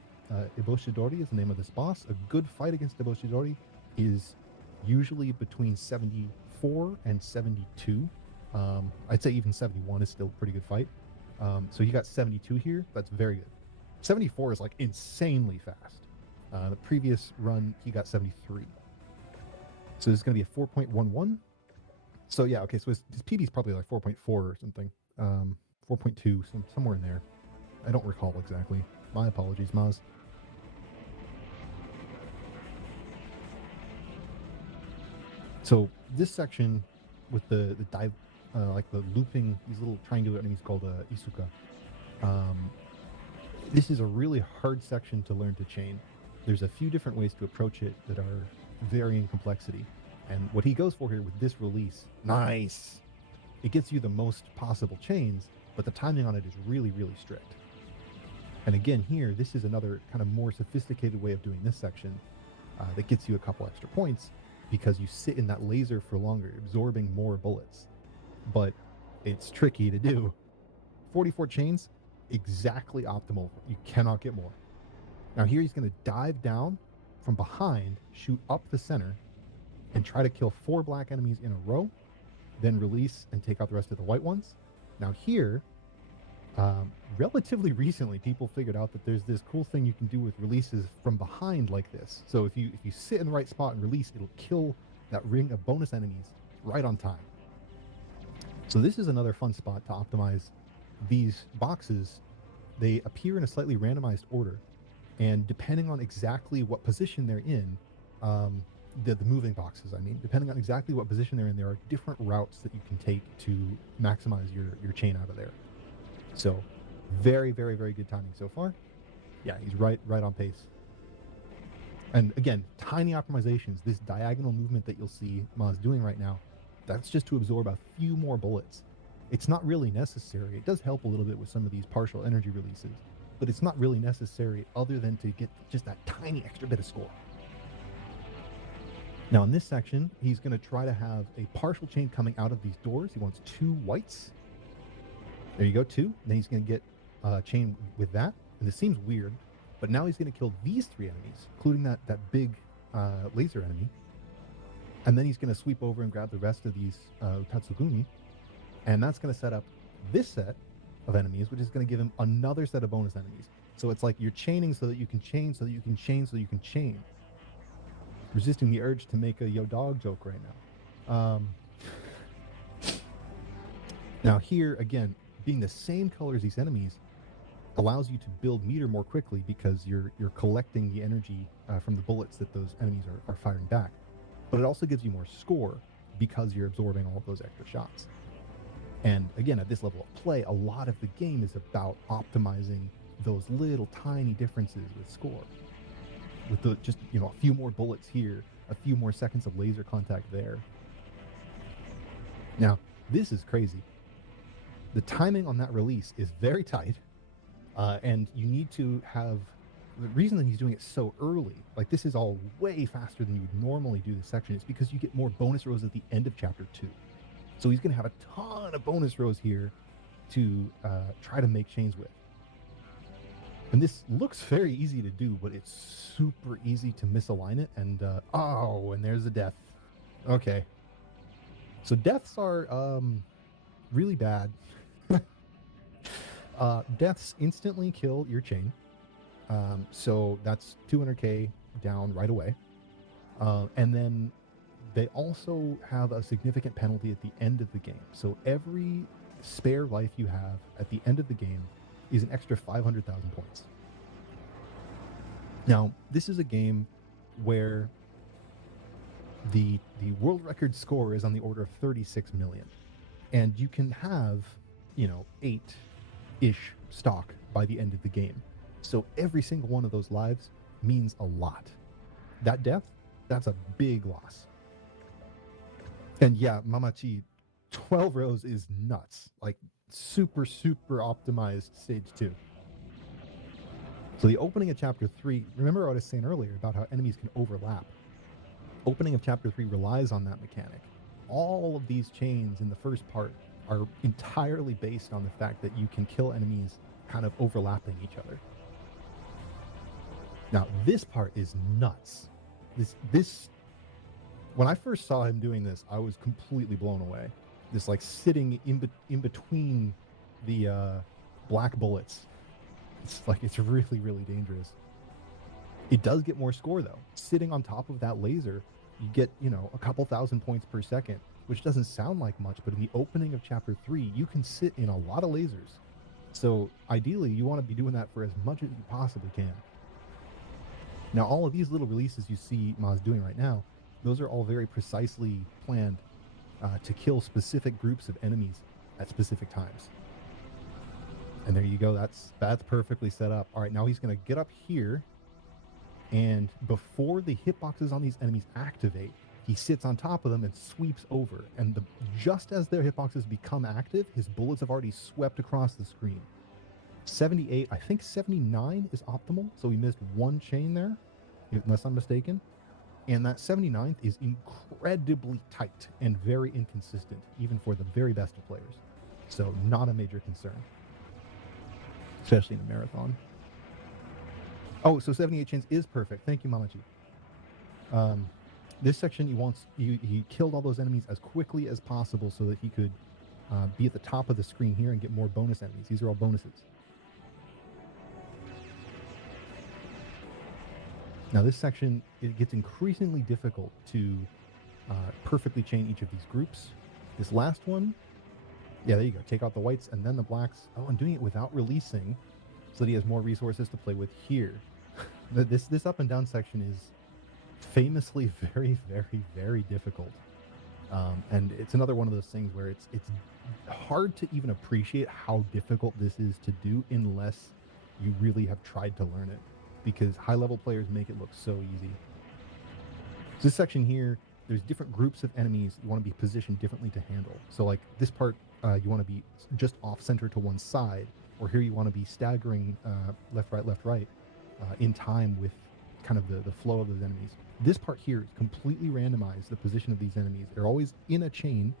Eboshidori is the name of this boss. A good fight against Eboshidori is usually between 74 and 72. I'd say even 71 is still a pretty good fight. So he got 72 here. That's very good. 74 is like insanely fast. The previous run, he got 73. So this is going to be a 4.11. So yeah, okay, so his PB is probably like 4.4 or something. 4.2, somewhere in there. I don't recall exactly. My apologies, Maz. So this section with the dive, like the looping, these little triangular enemies called Isuka. This is a really hard section to learn to chain. There's a few different ways to approach it that are varying complexity. And what he goes for here with this release, nice! It gets you the most possible chains, but the timing on it is really, really strict. And again here, this is another kind of more sophisticated way of doing this section that gets you a couple extra points because you sit in that laser for longer, absorbing more bullets. But it's tricky to do. 44 chains, exactly optimal. You cannot get more. Now here he's going to dive down from behind, shoot up the center, and try to kill 4 black enemies in a row, then release and take out the rest of the white ones. Now here, relatively recently, people figured out that there's this cool thing you can do with releases from behind like this. So if you sit in the right spot and release, it'll kill that ring of bonus enemies right on time. So this is another fun spot to optimize these boxes. They appear in a slightly randomized order, and depending on exactly what position they're in, the moving boxes, I mean, depending on exactly what position they're in, there are different routes that you can take to maximize your chain out of there. So very, very, very good timing so far. Yeah, he's right on pace. And again, tiny optimizations. This diagonal movement that you'll see Maz doing right now, that's just to absorb a few more bullets. It's not really necessary. It does help a little bit with some of these partial energy releases, but it's not really necessary other than to get just that tiny extra bit of score. Now in this section, he's going to try to have a partial chain coming out of these doors. He wants 2 whites. There you go, 2. Then he's going to get a chain with that. And this seems weird, but now he's going to kill these 3 enemies, including that big laser enemy. And then he's going to sweep over and grab the rest of these Tatsugumi. And that's going to set up this set of enemies, which is going to give him another set of bonus enemies. So it's like you're chaining so that you can chain, so that you can chain, so that you can chain. Resisting the urge to make a yo dog joke right now. Now here, again, being the same color as these enemies allows you to build meter more quickly because you're collecting the energy from the bullets that those enemies are firing back. But it also gives you more score because you're absorbing all of those extra shots. And again, at this level of play, a lot of the game is about optimizing those little tiny differences with score. With the, just, you know, a few more bullets here, a few more seconds of laser contact there. Now, this is crazy. The timing on that release is very tight, and you need to have, the reason that he's doing it so early, like this is all way faster than you would normally do this section, is because you get more bonus rows at the end of chapter 2. So he's going to have a ton of bonus rows here to try to make chains with. And this looks very easy to do, but it's super easy to misalign it. And, oh, and there's a death. Okay. So deaths are really bad. Deaths instantly kill your chain. So that's 200k down right away. And then they also have a significant penalty at the end of the game. So every spare life you have at the end of the game is an extra 500,000 points. Now, this is a game where the world record score is on the order of 36 million. And you can have, 8-ish stock by the end of the game. So every single one of those lives means a lot. That death, that's a big loss. And yeah, Mamachi, 12 rows is nuts. Like, super, super optimized stage 2. So the opening of chapter 3, remember what I was saying earlier about how enemies can overlap. Opening of chapter 3 relies on that mechanic. All of these chains in the first part are entirely based on the fact that you can kill enemies kind of overlapping each other. Now, this part is nuts. This when I first saw him doing this, I was completely blown away. This, like, sitting in between the black bullets. It's really, really dangerous. It does get more score, though. Sitting on top of that laser, you get, a couple thousand points per second, which doesn't sound like much, but in the opening of chapter 3, you can sit in a lot of lasers. So ideally, you want to be doing that for as much as you possibly can. Now, all of these little releases you see Maz doing right now, those are all very precisely planned to kill specific groups of enemies at specific times. And there you go. That's perfectly set up. All right, now he's going to get up here, and before the hitboxes on these enemies activate, he sits on top of them and sweeps over. And just as their hitboxes become active, his bullets have already swept across the screen. 78, I think 79 is optimal, so he missed one chain there, unless I'm mistaken. And that 79th is incredibly tight and very inconsistent, even for the very best of players. So not a major concern, especially in a marathon. Oh, so 78 chains is perfect. Thank you, Mamachi. This section, he killed all those enemies as quickly as possible so that he could be at the top of the screen here and get more bonus enemies. These are all bonuses. Now, this section, it gets increasingly difficult to perfectly chain each of these groups. This last one, yeah, there you go. Take out the whites and then the blacks. Oh, and doing it without releasing so that he has more resources to play with here. This up and down section is famously very, very, very difficult. And it's another one of those things where it's hard to even appreciate how difficult this is to do unless you really have tried to learn it, because high-level players make it look so easy. So this section here, there's different groups of enemies you want to be positioned differently to handle. So like this part, you want to be just off-center to one side, or here you want to be staggering left, right, in time with kind of the flow of those enemies. This part here is completely randomized, the position of these enemies. They're always in a chain.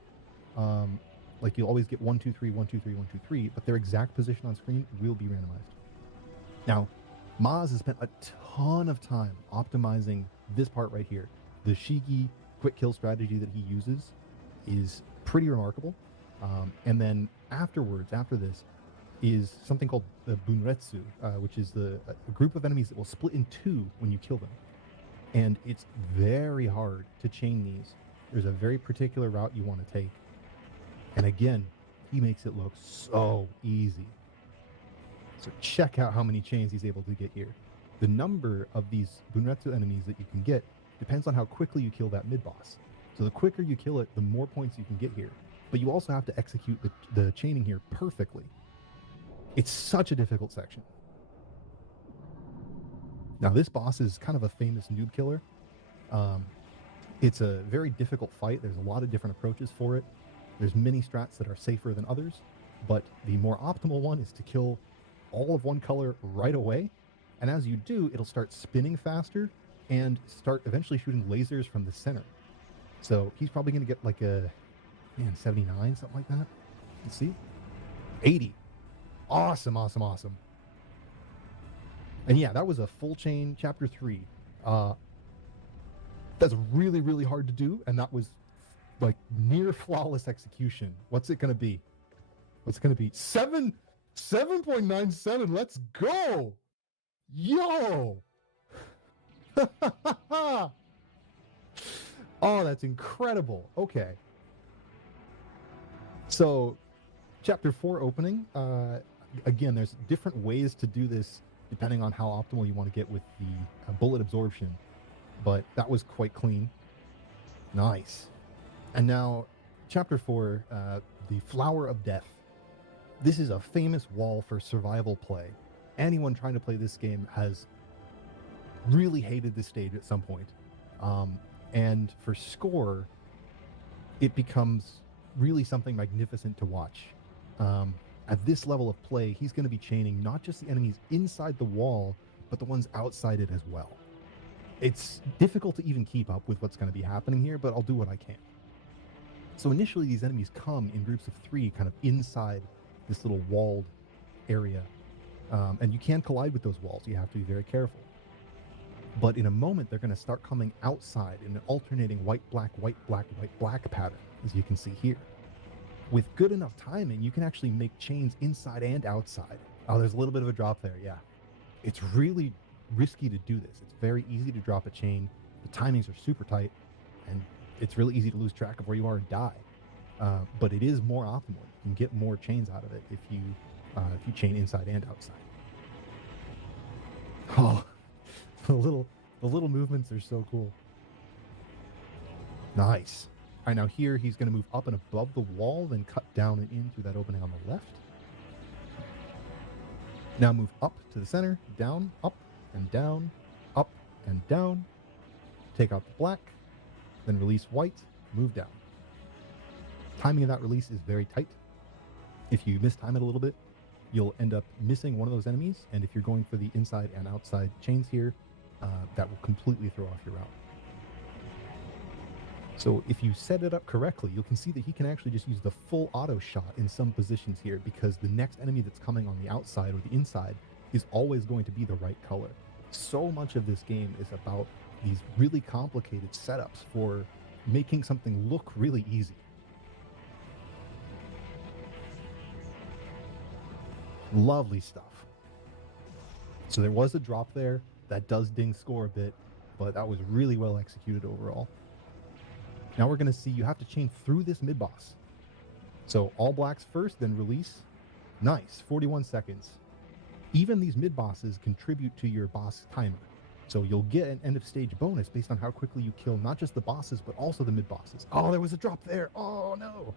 Like you'll always get 1, 2, 3, 1, 2, 3, 1, 2, 3, but their exact position on screen will be randomized. Now, Maz has spent a ton of time optimizing this part right here. The Shigi quick kill strategy that he uses is pretty remarkable. And then afterwards, after this, is something called the Bunretsu, which is a group of enemies that will split in two when you kill them. And it's very hard to chain these. There's a very particular route you want to take. And again, he makes it look so easy. So check out how many chains he's able to get here. The number of these Bunretsu enemies that you can get depends on how quickly you kill that mid-boss. So the quicker you kill it, the more points you can get here. But you also have to execute the chaining here perfectly. It's such a difficult section. Now, this boss is kind of a famous noob killer. It's a very difficult fight. There's a lot of different approaches for it. There's many strats that are safer than others, but the more optimal one is to kill all of one color right away. And as you do, it'll start spinning faster and start eventually shooting lasers from the center. So he's probably going to get like a, 79, something like that. Let's see. 80. Awesome, awesome, awesome. And yeah, that was a full chain chapter 3. That's really, really hard to do, and that was like near flawless execution. What's it gonna be? What's it gonna be? 7.97. Let's go! Yo! Oh, that's incredible. Okay. So, chapter 4 opening. Again, there's different ways to do this depending on how optimal you want to get with the bullet absorption. But that was quite clean. Nice. And now, Chapter 4, the Flower of Death. This is a famous wall for survival play. Anyone trying to play this game has really hated this stage at some point. And for score, it becomes really something magnificent to watch. At this level of play, he's going to be chaining not just the enemies inside the wall, but the ones outside it as well. It's difficult to even keep up with what's going to be happening here, but I'll do what I can. So initially, these enemies come in groups of 3, kind of inside this little walled area. And you can collide with those walls. You have to be very careful. But in a moment, they're going to start coming outside in an alternating white, black, black pattern, as you can see here. With good enough timing, you can actually make chains inside and outside. Oh, there's a little bit of a drop there, yeah. It's really risky to do this. It's very easy to drop a chain. The timings are super tight, and it's really easy to lose track of where you are and die. But it is more optimal. You can get more chains out of it if you chain inside and outside. Oh, the little movements are so cool. Nice. All right, now here he's going to move up and above the wall, then cut down and in through that opening on the left. Now move up to the center, down, up and down, up and down. Take out the black, then release white, move down. Timing of that release is very tight. If you mistime it a little bit, you'll end up missing one of those enemies, and if you're going for the inside and outside chains here, that will completely throw off your route. So if you set it up correctly, you can see that he can actually just use the full auto shot in some positions here, because the next enemy that's coming on the outside or the inside is always going to be the right color. So much of this game is about these really complicated setups for making something look really easy. Lovely stuff. So there was a drop there. That does ding score a bit, but that was really well executed overall. Now we're going to see you have to chain through this mid-boss. So all blacks first, then release. Nice, 41 seconds. Even these mid-bosses contribute to your boss timer. So you'll get an end-of-stage bonus based on how quickly you kill not just the bosses, but also the mid-bosses. Oh, there was a drop there. Oh, no.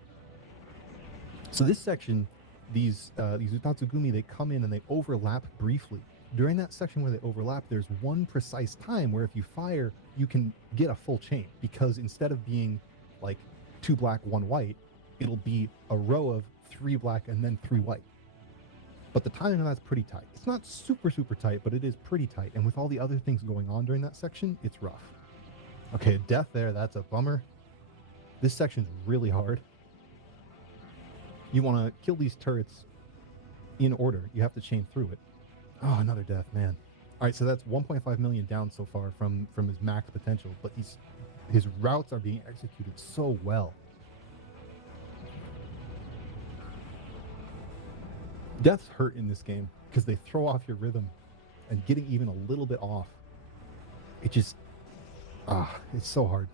So this section, these Utatsugumi, they come in and they overlap briefly. During that section where they overlap, there's one precise time where if you fire, you can get a full chain, because instead of being like 2 black, 1 white, it'll be a row of 3 black and then 3 white. But the timing of that's pretty tight. It's not super, super tight, but it is pretty tight. And with all the other things going on during that section, it's rough. Okay, death there, that's a bummer. This section's really hard. You want to kill these turrets in order. You have to chain through it. Oh, another death, man. All right, so that's 1.5 million down so far from his max potential, but his routes are being executed so well. Deaths hurt in this game because they throw off your rhythm, and getting even a little bit off, it just, it's so hard.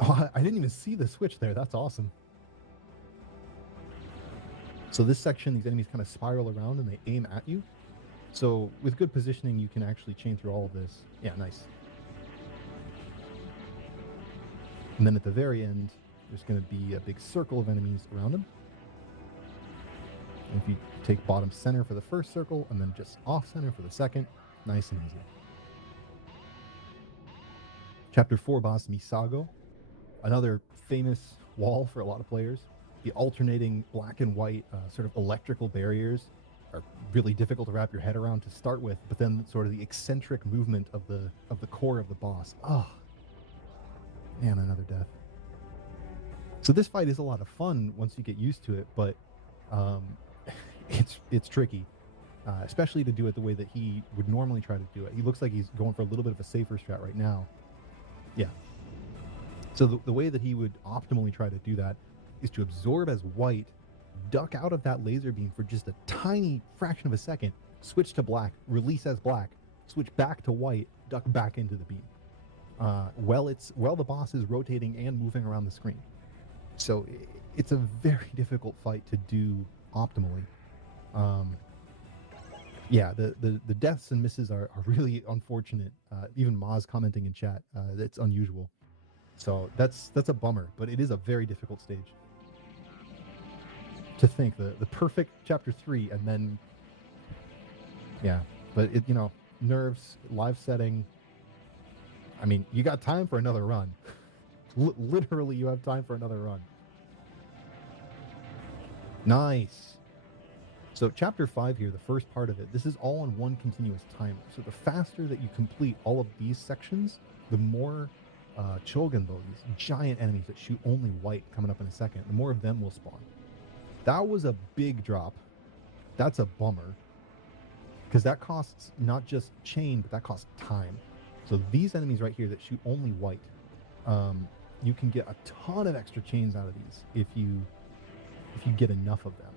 Oh, I didn't even see the switch there. That's awesome. So this section, these enemies kind of spiral around and they aim at you. So with good positioning, you can actually chain through all of this. Yeah, nice. And then at the very end, there's going to be a big circle of enemies around him. And if you take bottom center for the first circle and then just off center for the second, nice and easy. Chapter 4 boss Misago, another famous wall for a lot of players. The alternating black and white sort of electrical barriers are really difficult to wrap your head around to start with, but then sort of the eccentric movement of the core of the boss. Oh, man, another death. So this fight is a lot of fun once you get used to it, but it's tricky, especially to do it the way that he would normally try to do it. He looks like he's going for a little bit of a safer strat right now. Yeah. So the way that he would optimally try to do that is to absorb as white, duck out of that laser beam for just a tiny fraction of a second, switch to black, release as black, switch back to white, duck back into the beam. While the boss is rotating and moving around the screen. So it's a very difficult fight to do optimally. Yeah, the deaths and misses are really unfortunate. Even Maz commenting in chat, it's unusual. So that's a bummer, but it is a very difficult stage. To think the perfect chapter 3 and then, yeah, but it, you know, nerves, live setting. I mean, you got time for another run. Literally, you have time for another run. Nice. So chapter 5 here, the first part of it, this is all on one continuous timer. So the faster that you complete all of these sections, the more Chogenbo, these giant enemies that shoot only white coming up in a second, the more of them will spawn. That was a big drop. That's a bummer. Because that costs not just chain, but that costs time. So these enemies right here that shoot only white, you can get a ton of extra chains out of these if you get enough of them.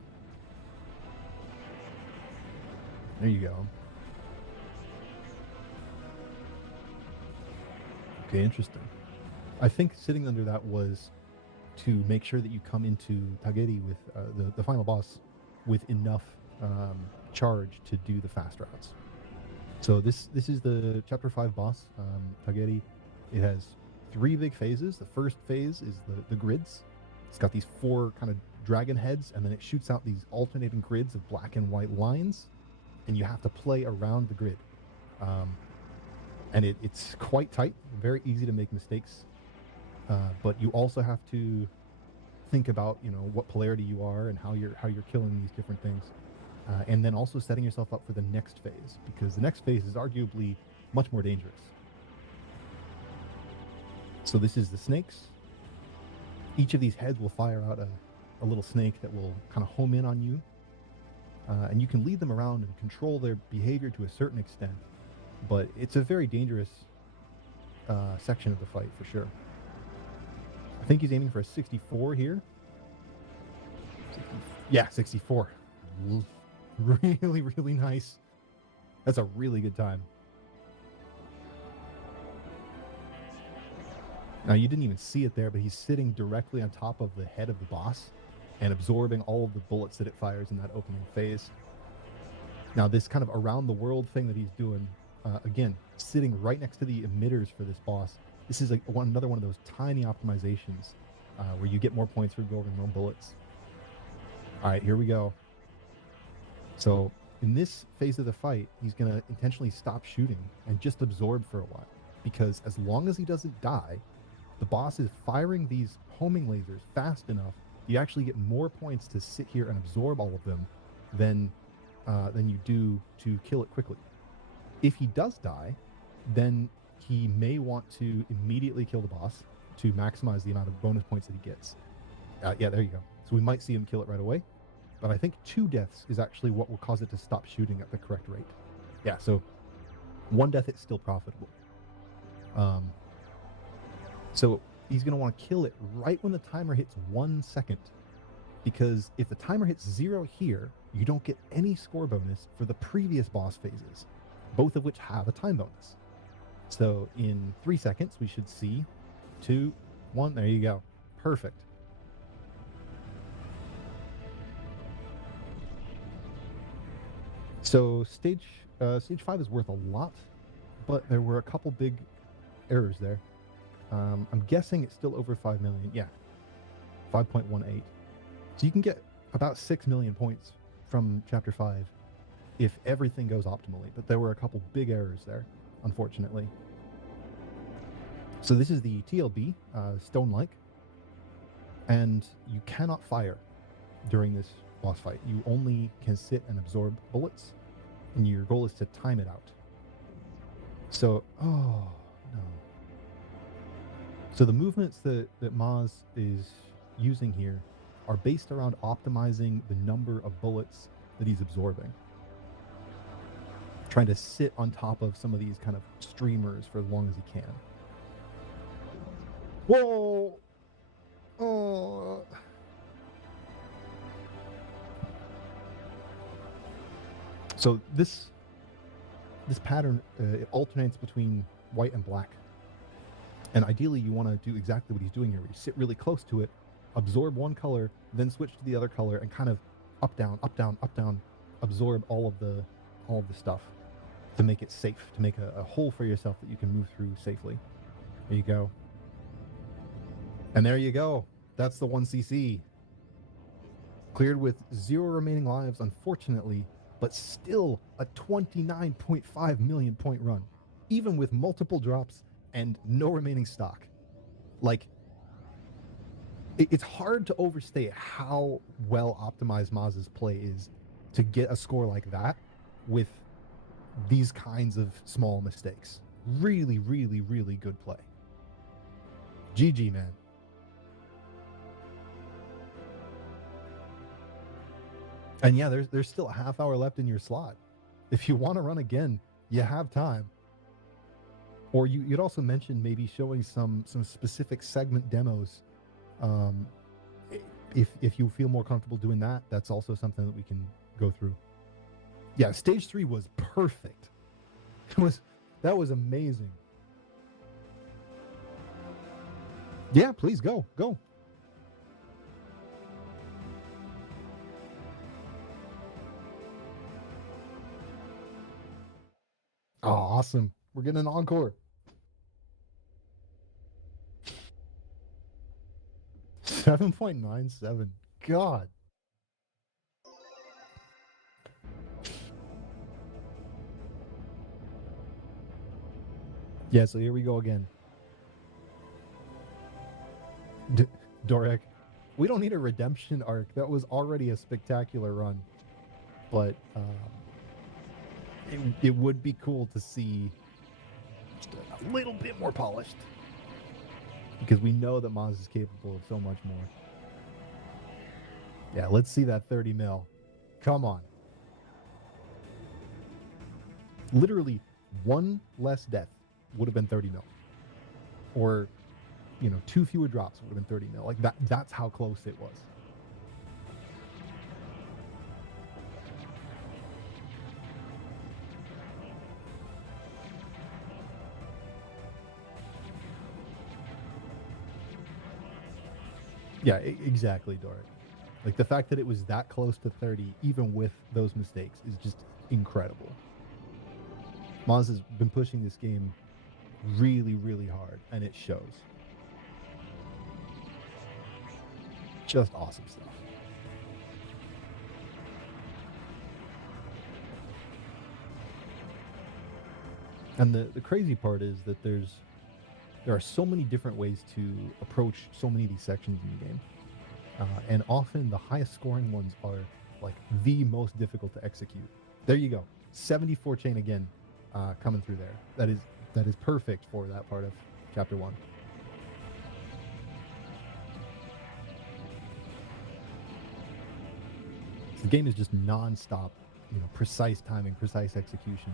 There you go. Okay, interesting. I think sitting under that was to make sure that you come into Tageri with the final boss with enough charge to do the fast routes. So this is the chapter 5 boss, Tageri. It has 3 big phases. The first phase is the grids. It's got these 4 kind of dragon heads, and then it shoots out these alternating grids of black and white lines, and you have to play around the grid. And it's quite tight, very easy to make mistakes. But you also have to think about, you know, what polarity you are and how you're killing these different things. And then also setting yourself up for the next phase, because the next phase is arguably much more dangerous. So this is the snakes. Each of these heads will fire out a little snake that will kind of home in on you. And you can lead them around and control their behavior to a certain extent. But it's a very dangerous section of the fight for sure. I think he's aiming for a 64 here. Yeah, 64. Really, really nice. That's a really good time. Now, you didn't even see it there, but he's sitting directly on top of the head of the boss and absorbing all of the bullets that it fires in that opening phase. Now, this kind of around the world thing that he's doing, again, sitting right next to the emitters for this boss. This is another one of those tiny optimizations where you get more points for absorbing more bullets. All right, here we go. So in this phase of the fight, he's going to intentionally stop shooting and just absorb for a while. Because as long as he doesn't die, the boss is firing these homing lasers fast enough, you actually get more points to sit here and absorb all of them than you do to kill it quickly. If he does die, then he may want to immediately kill the boss to maximize the amount of bonus points that he gets. Yeah, there you go. So we might see him kill it right away. But I think 2 deaths is actually what will cause it to stop shooting at the correct rate. Yeah, so 1 death, it's still profitable. So he's going to want to kill it right when the timer hits 1 second. Because if the timer hits 0 here, you don't get any score bonus for the previous boss phases, both of which have a time bonus. So in 3 seconds, we should see 2, 1. There you go. Perfect. So stage 5 is worth a lot, but there were a couple big errors there. I'm guessing it's still over 5 million. Yeah, 5.18. So you can get about 6 million points from Chapter 5 if everything goes optimally, but there were a couple big errors there, unfortunately. So this is the TLB, Stone-like, and you cannot fire during this boss fight. You only can sit and absorb bullets, and your goal is to time it out. So, oh, no. So the movements that Maz is using here are based around optimizing the number of bullets that he's absorbing. Trying to sit on top of some of these kind of streamers for as long as he can. Whoa! Oh! So this pattern it alternates between white and black. And ideally you want to do exactly what he's doing here, where you sit really close to it, absorb one color, then switch to the other color, and kind of up, down, absorb all of the stuff to make it safe, to make a hole for yourself that you can move through safely. There you go. And there you go. That's the 1cc. Cleared with 0 remaining lives, unfortunately, but still a 29.5 million point run, even with multiple drops and no remaining stock. Like, it's hard to overstate how well optimized Maz's play is to get a score like that with these kinds of small mistakes. Really, really, really good play. GG, man. And yeah, there's still a half hour left in your slot. If you want to run again, you have time. Or you'd also mentioned maybe showing some specific segment demos. If you feel more comfortable doing that, that's also something that we can go through. Yeah, stage 3 was perfect. That was amazing. Yeah, please go. Oh, awesome. We're getting an encore. 7.97. God. Yeah, so here we go again. Dorek, we don't need a redemption arc. That was already a spectacular run. But it would be cool to see just a little bit more polished. Because we know that Maz is capable of so much more. Yeah, let's see that 30 mil. Come on. Literally, one less death would have been 30 mil. Or, 2 fewer drops would have been 30 mil. Like, that's how close it was. Yeah, exactly, Doric. Like, the fact that it was that close to 30, even with those mistakes, is just incredible. Maz has been pushing this game really, really hard, and it shows. Just awesome stuff. And the crazy part is that there are so many different ways to approach so many of these sections in the game. And often the highest scoring ones are like the most difficult to execute. There you go. 74 chain again coming through there. That is perfect for that part of chapter 1. The game is just non-stop, precise timing, precise execution.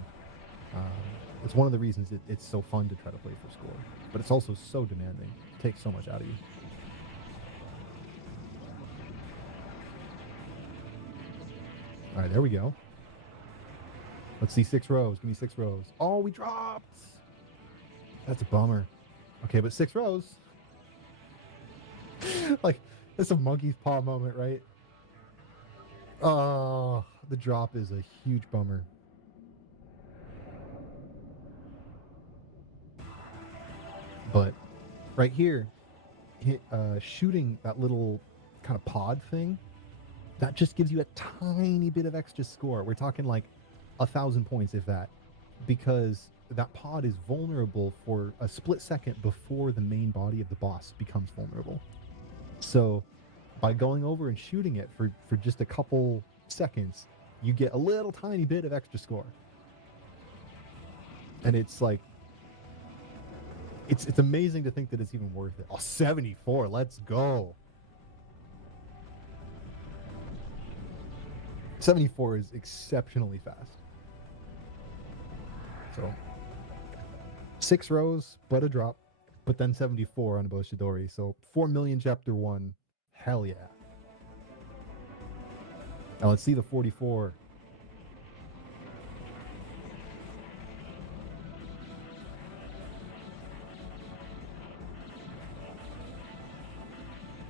It's one of the reasons it's so fun to try to play for score, but it's also so demanding. It takes so much out of you. All right, there we go. Let's see 6 rows. Give me 6 rows. Oh, we dropped. That's a bummer. Okay, but 6 rows. Like, it's a monkey's paw moment, right? Oh, the drop is a huge bummer. But right here, shooting that little kind of pod thing, that just gives you a tiny bit of extra score. We're talking like 1,000 points, if that, because that pod is vulnerable for a split second before the main body of the boss becomes vulnerable. So by going over and shooting it for just a couple seconds, you get a little tiny bit of extra score. And it's like, it's amazing to think that it's even worth it. Oh, 74, let's go. 74 is exceptionally fast. So 6 rows, but a drop, but then 74 on Boshidori. So 4 million chapter 1. Hell yeah. Now let's see the 44.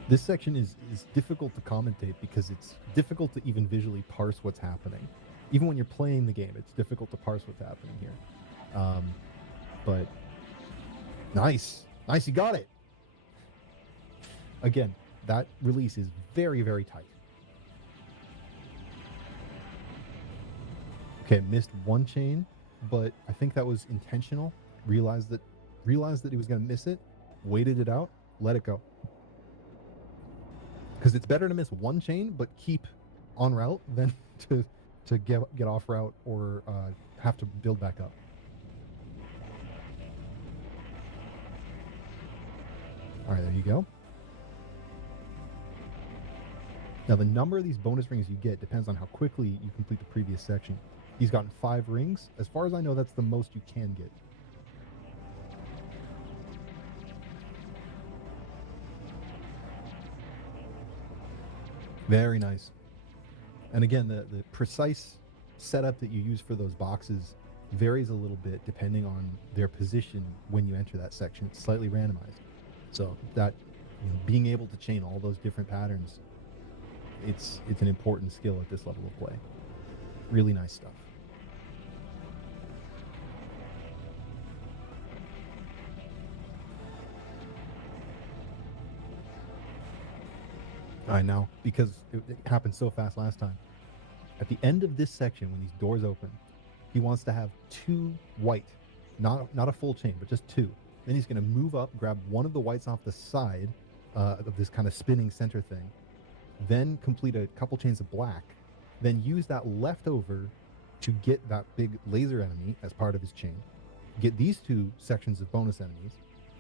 This section is difficult to commentate because it's difficult to even visually parse what's happening. even when you're playing the game, it's difficult to parse what's happening here. But nice, you got it. Again, that release is very, very tight. Okay, missed one chain, but I think that was intentional. Realized that he was going to miss it, waited it out, let it go. Because it's better to miss one chain but keep on route than to get off route or have to build back up. All right, there you go. Now, the number of these bonus rings you get depends on how quickly you complete the previous section. He's gotten 5 rings. As far as I know, that's the most you can get. Very nice. And again, the precise setup that you use for those boxes varies a little bit depending on their position when you enter that section. It's slightly randomized. So that, being able to chain all those different patterns, it's an important skill at this level of play. Really nice stuff. I know, because it happened so fast last time. At the end of this section, when these doors open, he wants to have 2 white, not a full chain, but just 2. Then he's going to move up, grab one of the whites off the side of this kind of spinning center thing, then complete a couple chains of black, then use that leftover to get that big laser enemy as part of his chain, get these 2 sections of bonus enemies,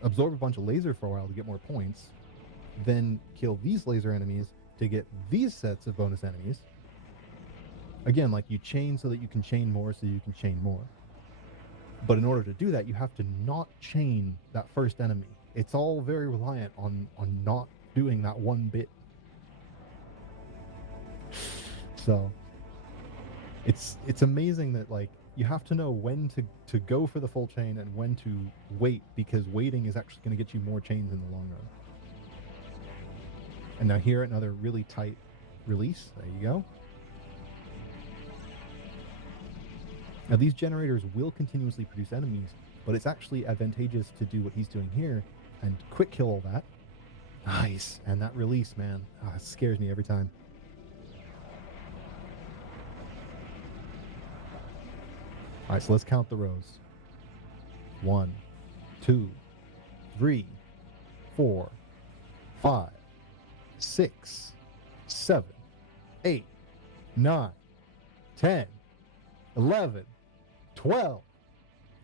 absorb a bunch of laser for a while to get more points, then kill these laser enemies to get these sets of bonus enemies. Again, like you chain so that you can chain more so you can chain more. But in order to do that, you have to not chain that first enemy. It's all very reliant on not doing that one bit. So it's amazing that, like, you have to know when to go for the full chain and when to wait, because waiting is actually going to get you more chains in the long run. And now here, another really tight release. There you go. Now these generators will continuously produce enemies, but it's actually advantageous to do what he's doing here and quick kill all that. Nice. And that release, man, it scares me every time. All right, so let's count the rows. 1, 2, 3, 4, 5, 6, 7, 8, 9, 10, 11, 12.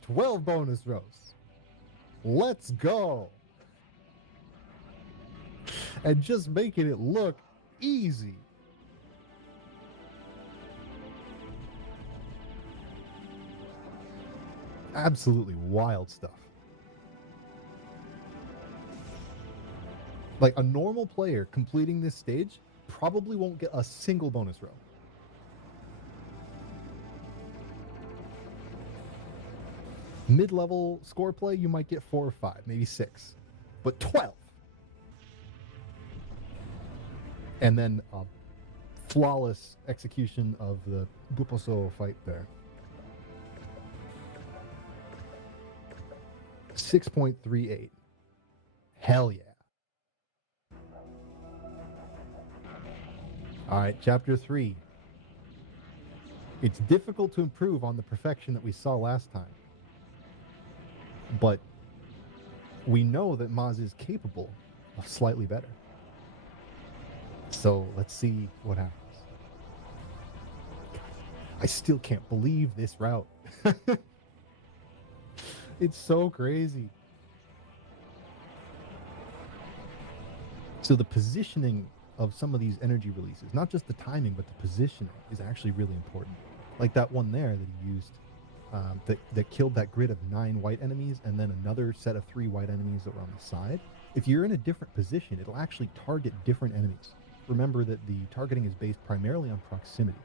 12 bonus rows. Let's go. And just making it look easy. Absolutely wild stuff. Like, a normal player completing this stage probably won't get a single bonus row. Mid-level score play, you might get 4 or 5, maybe 6. But 12! And then a flawless execution of the Buposo fight there. 6.38. Hell yeah. Alright, Chapter 3. It's difficult to improve on the perfection that we saw last time. But we know that Maz is capable of slightly better. So let's see what happens. I still can't believe this route. It's so crazy. So the positioning of some of these energy releases, not just the timing, but the positioning, is actually really important. Like that one there that he used, that killed that grid of 9 white enemies and then another set of 3 white enemies that were on the side. If you're in a different position, it'll actually target different enemies. Remember that the targeting is based primarily on proximity.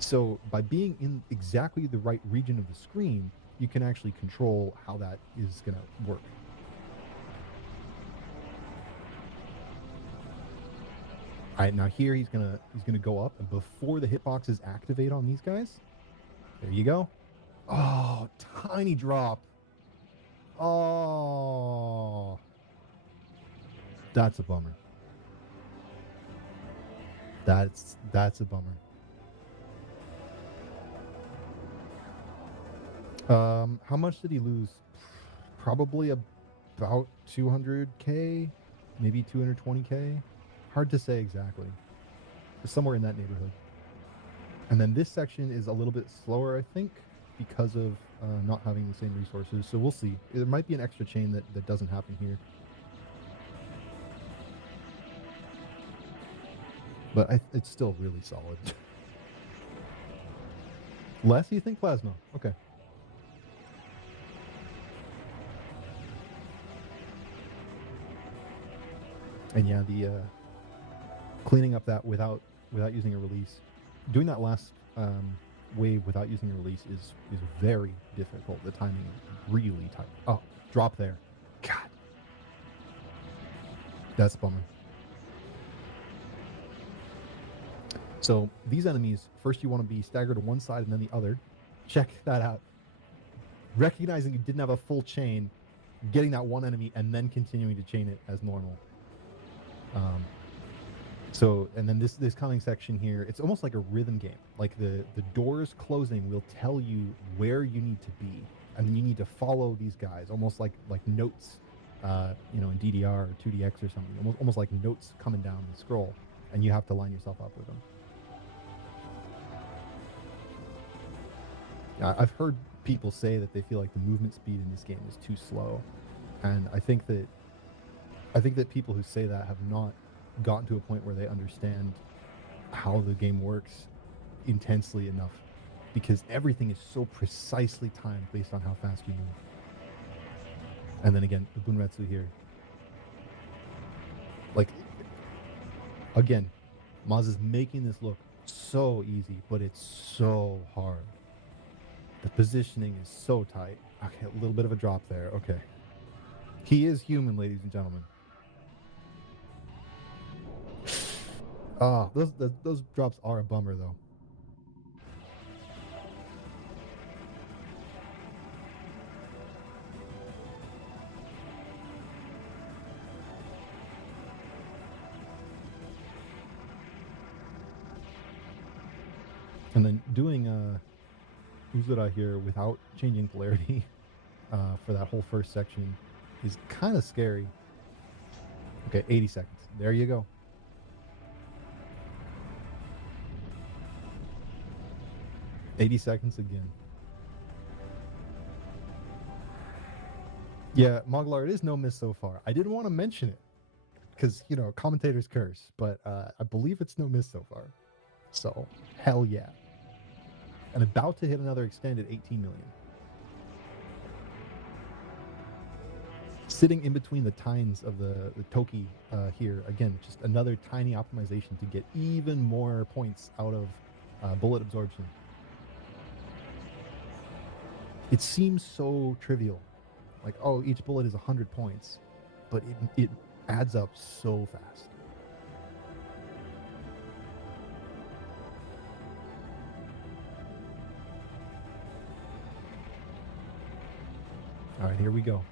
So by being in exactly the right region of the screen, you can actually control how that is going to work. All right, now here he's gonna go up, and before the hitboxes activate on these guys, there you go. Oh, tiny drop. Oh, that's a bummer. That's a bummer. How much did he lose? Probably about 200K, maybe 220K. Hard to say exactly. Somewhere in that neighborhood. And then this section is a little bit slower, I think, because of not having the same resources. So we'll see. There might be an extra chain that doesn't happen here. But it's still really solid. Less, you think? Plasma. Okay. And yeah, the cleaning up that without using a release, doing that last wave without using a release is very difficult. The timing is really tight. Oh, drop there. God. That's a bummer. So these enemies, first you want to be staggered to one side and then the other. Check that out. Recognizing you didn't have a full chain, getting that one enemy and then continuing to chain it as normal. And then this coming section here, it's almost like a rhythm game. Like the doors closing will tell you where you need to be, and then you need to follow these guys, almost like notes, in DDR or 2DX or something, almost like notes coming down the scroll, and you have to line yourself up with them. I've heard people say that they feel like the movement speed in this game is too slow, and I think that people who say that have not gotten to a point where they understand how the game works intensely enough, because everything is so precisely timed based on how fast you move. And then again, the Bunretsu here. Like, again, Maz is making this look so easy, but it's so hard. The positioning is so tight. Okay, a little bit of a drop there. Okay. He is human, ladies and gentlemen. Ah, those drops are a bummer, though. And then doing Uzura here without changing polarity for that whole first section is kind of scary. Okay, 80 seconds. There you go. $80 seconds again. Yeah, Moglar, it is no miss so far. I didn't want to mention it because, commentators curse, but I believe it's no miss so far. So, hell yeah. And about to hit another extended 18 million. Sitting in between the tines of the Toki here, again, just another tiny optimization to get even more points out of bullet absorption. It seems so trivial. Like, oh, each bullet is 100 points. But it adds up so fast. All right, here we go.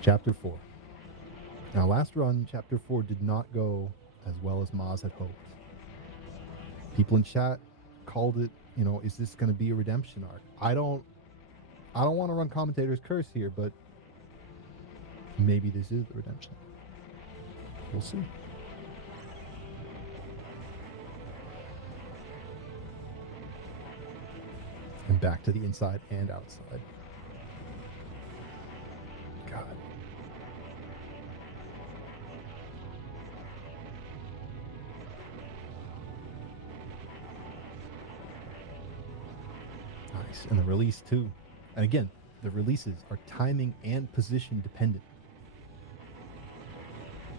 Chapter 4. Now, last run, Chapter 4 did not go as well as Maz had hoped. People in chat called it, is this going to be a redemption arc? I don't want to run commentator's curse here, but maybe this is the redemption. We'll see. And back to the inside and outside. God. Nice. And the release too. And again, the releases are timing and position dependent.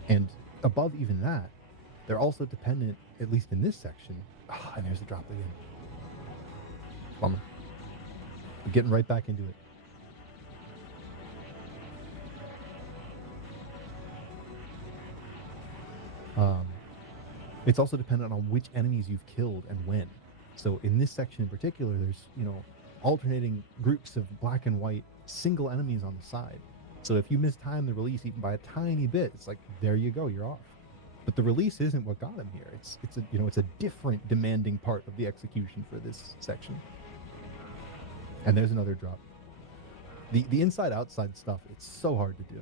And above even that, they're also dependent, at least in this section. Oh, and there's the drop again. Bummer. We're getting right back into it. It's also dependent on which enemies you've killed and when. So in this section in particular, there's, alternating groups of black and white single enemies on the side. So if you mistime the release even by a tiny bit, it's like, there you go, you're off. But the release isn't what got him here. It's a different demanding part of the execution for this section. And there's another drop. The inside-outside stuff, it's so hard to do.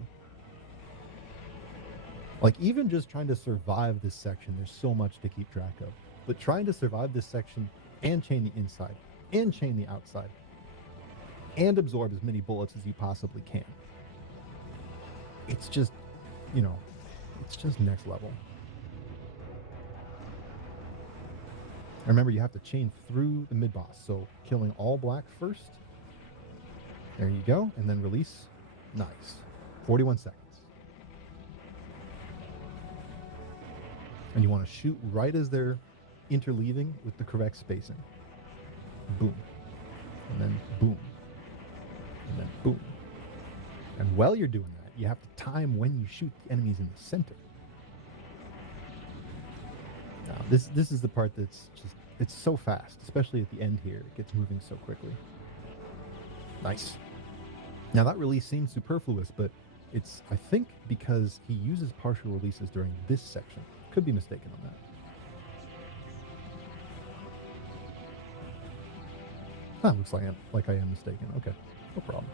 Like, even just trying to survive this section, there's so much to keep track of. But trying to survive this section and chain the inside, and chain the outside, and absorb as many bullets as you possibly can. It's just, it's just next level. Remember, you have to chain through the mid-boss, so killing all black first. There you go, and then release. Nice. 41 seconds. And you want to shoot right as they're interleaving with the correct spacing. Boom. And then boom. And then boom. And while you're doing that, you have to time when you shoot the enemies in the center. Now, this is the part that's just, it's so fast, especially at the end here. It gets moving so quickly. Nice. Now, that release seems superfluous, but it's, I think, because he uses partial releases during this section. Could be mistaken on that. Looks like I am mistaken. Okay, no problem.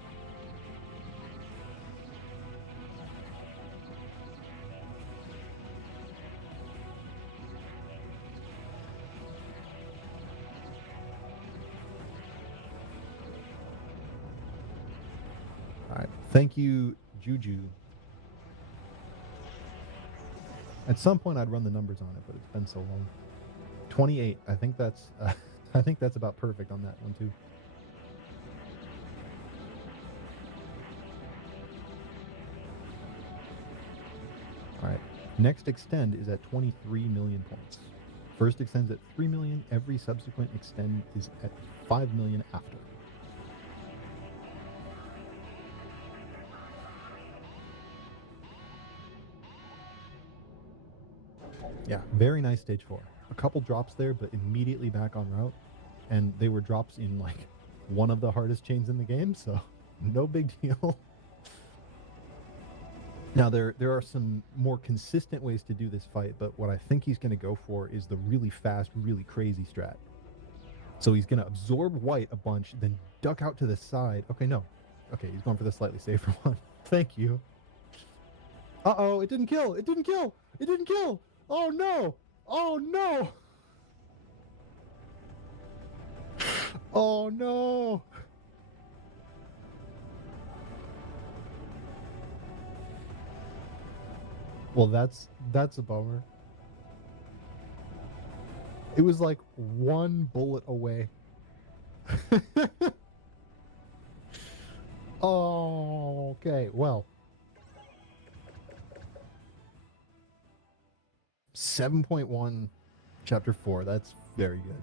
All right, thank you, Juju. At some point, I'd run the numbers on it, but it's been so long. 28. I think that's about perfect on that one too. All right. Next extend is at 23 million points. First extends at 3 million. Every subsequent extend is at 5 million after. Yeah, very nice stage 4. A couple drops there, but immediately back on route. And they were drops in, like, one of the hardest chains in the game, so no big deal. Now, there are some more consistent ways to do this fight, but what I think he's going to go for is the really fast, really crazy strat. So he's going to absorb white a bunch, then duck out to the side. Okay, no. Okay, he's going for the slightly safer one. Thank you. Uh-oh, it didn't kill! It didn't kill! It didn't kill! Oh no! Oh no! Oh no! Well, that's a bummer. It was like one bullet away. Oh, okay. Well, 7.1 chapter 4. That's very good.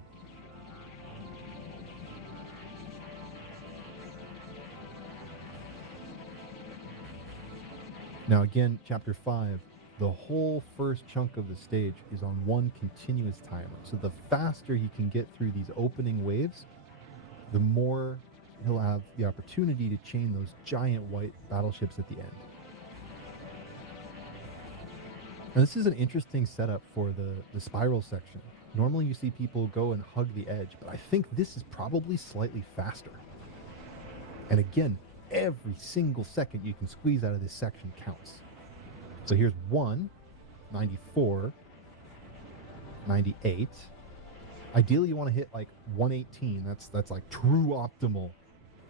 Now again, chapter 5, the whole first chunk of the stage is on one continuous timer. So the faster he can get through these opening waves, the more he'll have the opportunity to chain those giant white battleships at the end. Now this is an interesting setup for the spiral section. Normally you see people go and hug the edge, but I think this is probably slightly faster. And again, every single second you can squeeze out of this section counts. So here's 1, 94, 98. Ideally you want to hit like 118. That's like true optimal.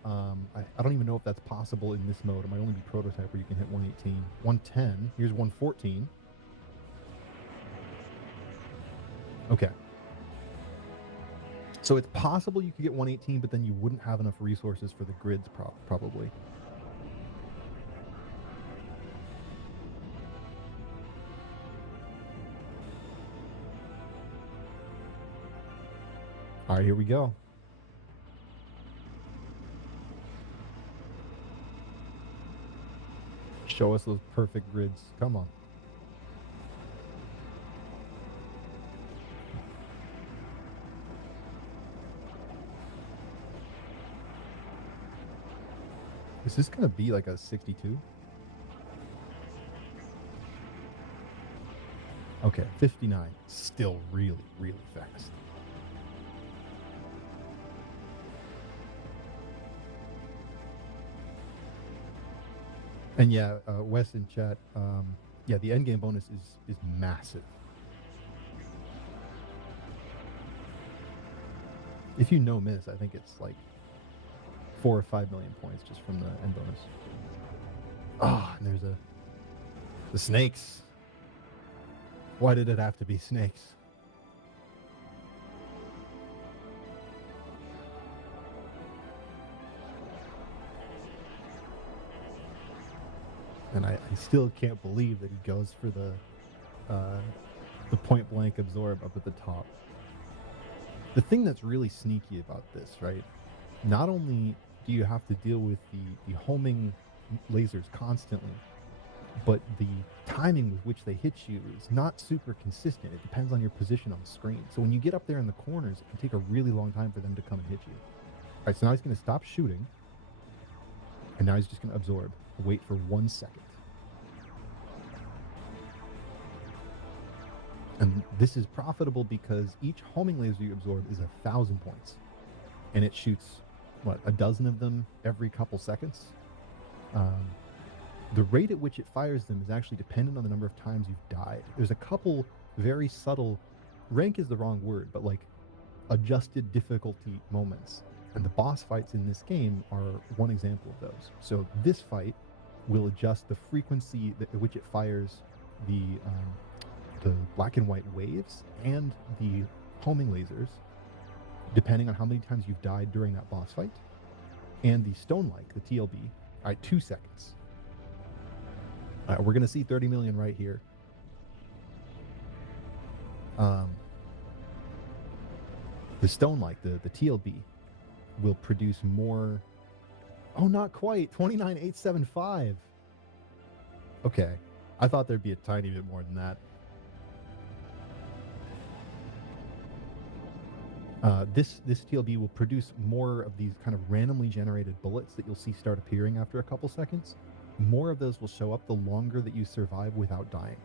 I don't even know if that's possible in this mode. It might only be prototype where you can hit 118. 110. Here's 114. Okay. So it's possible you could get 118, but then you wouldn't have enough resources for the grids probably. All right, here we go. Show us those perfect grids. Come on. Is this going to be like a 62? Okay, 59. Still really, really fast. And yeah, Wes in chat, yeah, the endgame bonus is massive. If you no miss, I think it's like 4 or 5 million points just from the end bonus. Ah, and there's the snakes. Why did it have to be snakes? And I still can't believe that he goes for the point blank absorb up at the top. The thing that's really sneaky about this, right? Not only do you have to deal with the homing lasers constantly, but the timing with which they hit you is not super consistent. It depends on your position on the screen. So when you get up there in the corners, it can take a really long time for them to come and hit you. All right, so now he's going to stop shooting, and now he's just going to absorb. Wait for 1 second. And this is profitable because each homing laser you absorb is 1,000 points. And it shoots, what, a dozen of them every couple seconds? The rate at which it fires them is actually dependent on the number of times you've died. There's a couple very subtle, rank is the wrong word, but like adjusted difficulty moments. And the boss fights in this game are one example of those. So this fight will adjust the frequency at which it fires the black and white waves and the homing lasers, depending on how many times you've died during that boss fight. And the stone-like, the TLB, all right, 2 seconds. All right, we're going to see 30 million right here. The stone-like, the TLB, will produce more. Oh, not quite. 29,875. Okay. I thought there'd be a tiny bit more than that. This TLB will produce more of these kind of randomly generated bullets that you'll see start appearing after a couple seconds. More of those will show up the longer that you survive without dying.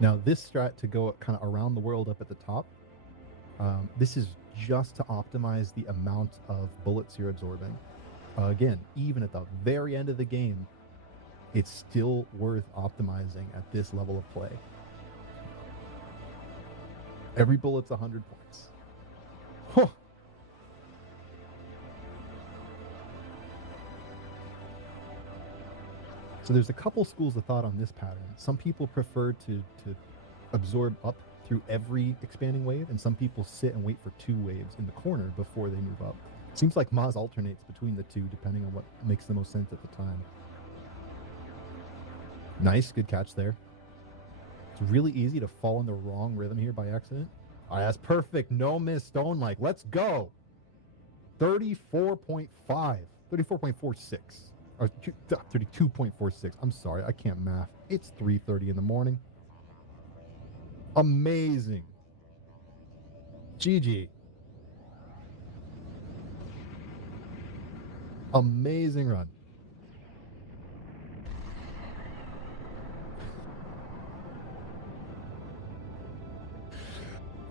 Now, this strat to go kind of around the world up at the top, this is just to optimize the amount of bullets you're absorbing. Again, even at the very end of the game, it's still worth optimizing at this level of play. Every bullet's 100 points. Huh. So there's a couple schools of thought on this pattern. Some people prefer to absorb up through every expanding wave, and some people sit and wait for 2 waves in the corner before they move up. Seems like Maz alternates between the two depending on what makes the most sense at the time. Nice, good catch there. It's really easy to fall in the wrong rhythm here by accident. All right, that's perfect. No miss, stone-like. Let's go. 34.5. 34.46. Or 32.46. I'm sorry, I can't math. It's 3:30 in the morning. Amazing. GG. Amazing run.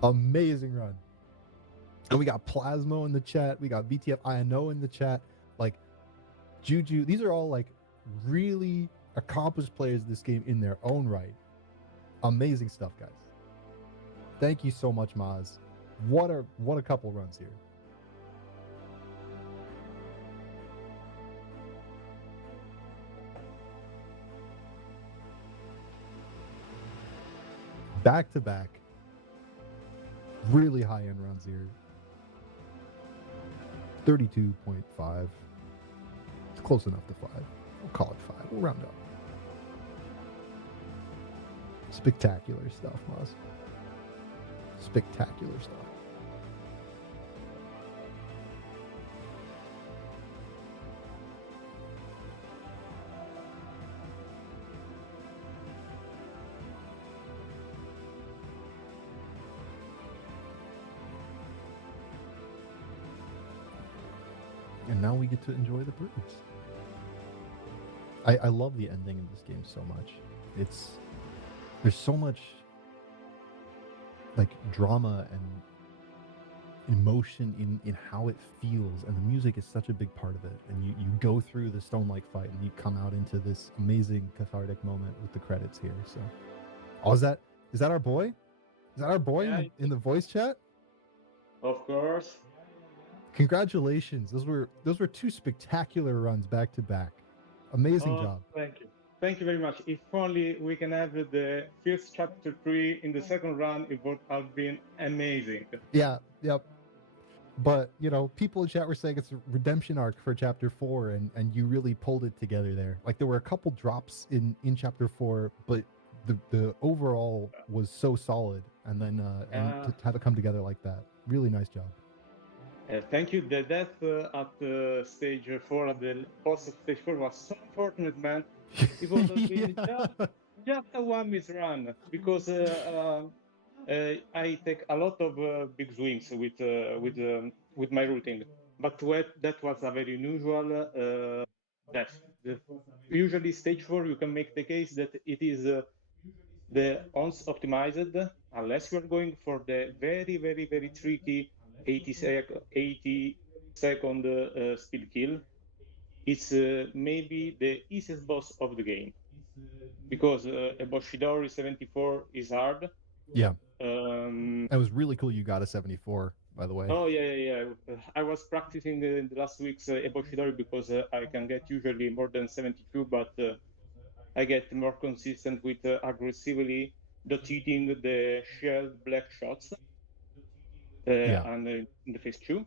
Amazing run. And we got Plasmo in the chat. We got VTF INO in the chat. Like, Juju. These are all, like, really accomplished players in this game in their own right. Amazing stuff, guys. Thank you so much, Maz. What a couple runs here. Back to back. Really high end runs here. 32.5. It's close enough to 5. We'll call it 5. We'll round up. Spectacular stuff, Maz. Spectacular stuff. And now we get to enjoy the birds. I love the ending in this game so much. There's so much like drama and emotion in how it feels, and the music is such a big part of it. And you go through the stone-like fight and you come out into this amazing cathartic moment with the credits here. So, oh, is that our boy? Is that our boy in the voice chat? Of course. Congratulations! Those were two spectacular runs back to back. Amazing job. Thank you. Thank you very much. If only we can have the first chapter 3 in the second run, it would have been amazing. Yeah, yep. But, you know, people in chat were saying it's a redemption arc for chapter 4, and you really pulled it together there. Like, there were a couple drops in chapter 4, but the overall was so solid, and then to have it come together like that, really nice job. Thank you. The death at stage 4, at the boss of stage 4, was so unfortunate, man. It would have been just a one miss run, because I take a lot of big swings with my routing, but that was a very unusual death. Usually stage 4, you can make the case that it is the ons optimized, unless you're going for the very, very, very tricky 80-second speed kill. It's maybe the easiest boss of the game, because a Boshidori 74 is hard. Yeah. It was really cool you got a 74, by the way. Oh, yeah. I was practicing in the last weeks Boshidori, because I can get usually more than 72, but I get more consistent with aggressively dot hitting the shield black shots and in the phase 2.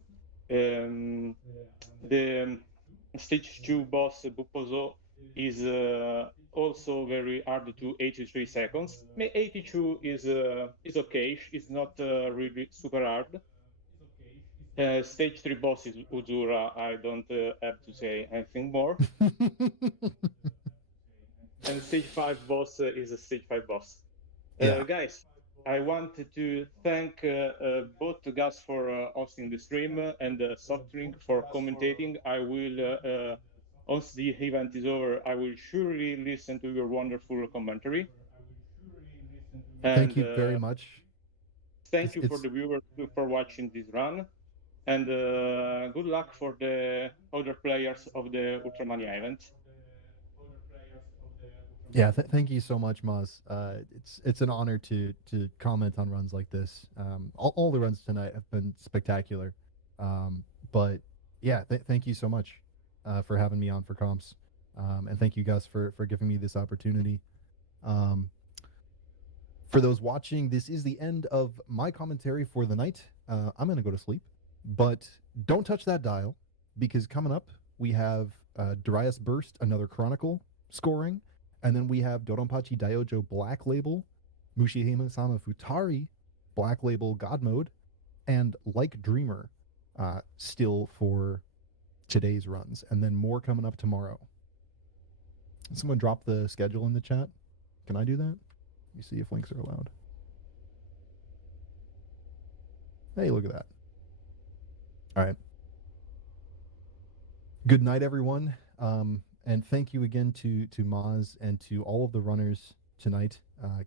The stage 2 boss Bupozo is also very hard to 83 seconds. 82 is okay. It's not really super hard. Stage 3 boss is Uzura. I don't have to say anything more. And stage 5 boss is a stage 5 boss. Guys, I wanted to thank both guys for hosting the stream and Softdrink for commentating. I will, once the event is over, I will surely listen to your wonderful commentary. Thank you very much. Thank you for the viewers for watching this run, and good luck for the other players of the Ultramania event. Yeah, thank you so much, Maz. It's an honor to comment on runs like this. All the runs tonight have been spectacular, but yeah, thank you so much for having me on for comps, and thank you guys for giving me this opportunity. For those watching, this is the end of my commentary for the night. I'm going to go to sleep, but don't touch that dial, because coming up we have Darius Burst, another Chronicle scoring. And then we have Dodonpachi Daioujou Black Label, Mushihime Sama Futari Black Label God Mode, and Like Dreamer still for today's runs. And then more coming up tomorrow. Someone drop the schedule in the chat. Can I do that? Let me see if links are allowed. Hey, look at that. All right. Good night, everyone. And thank you again to Maz and to all of the runners tonight.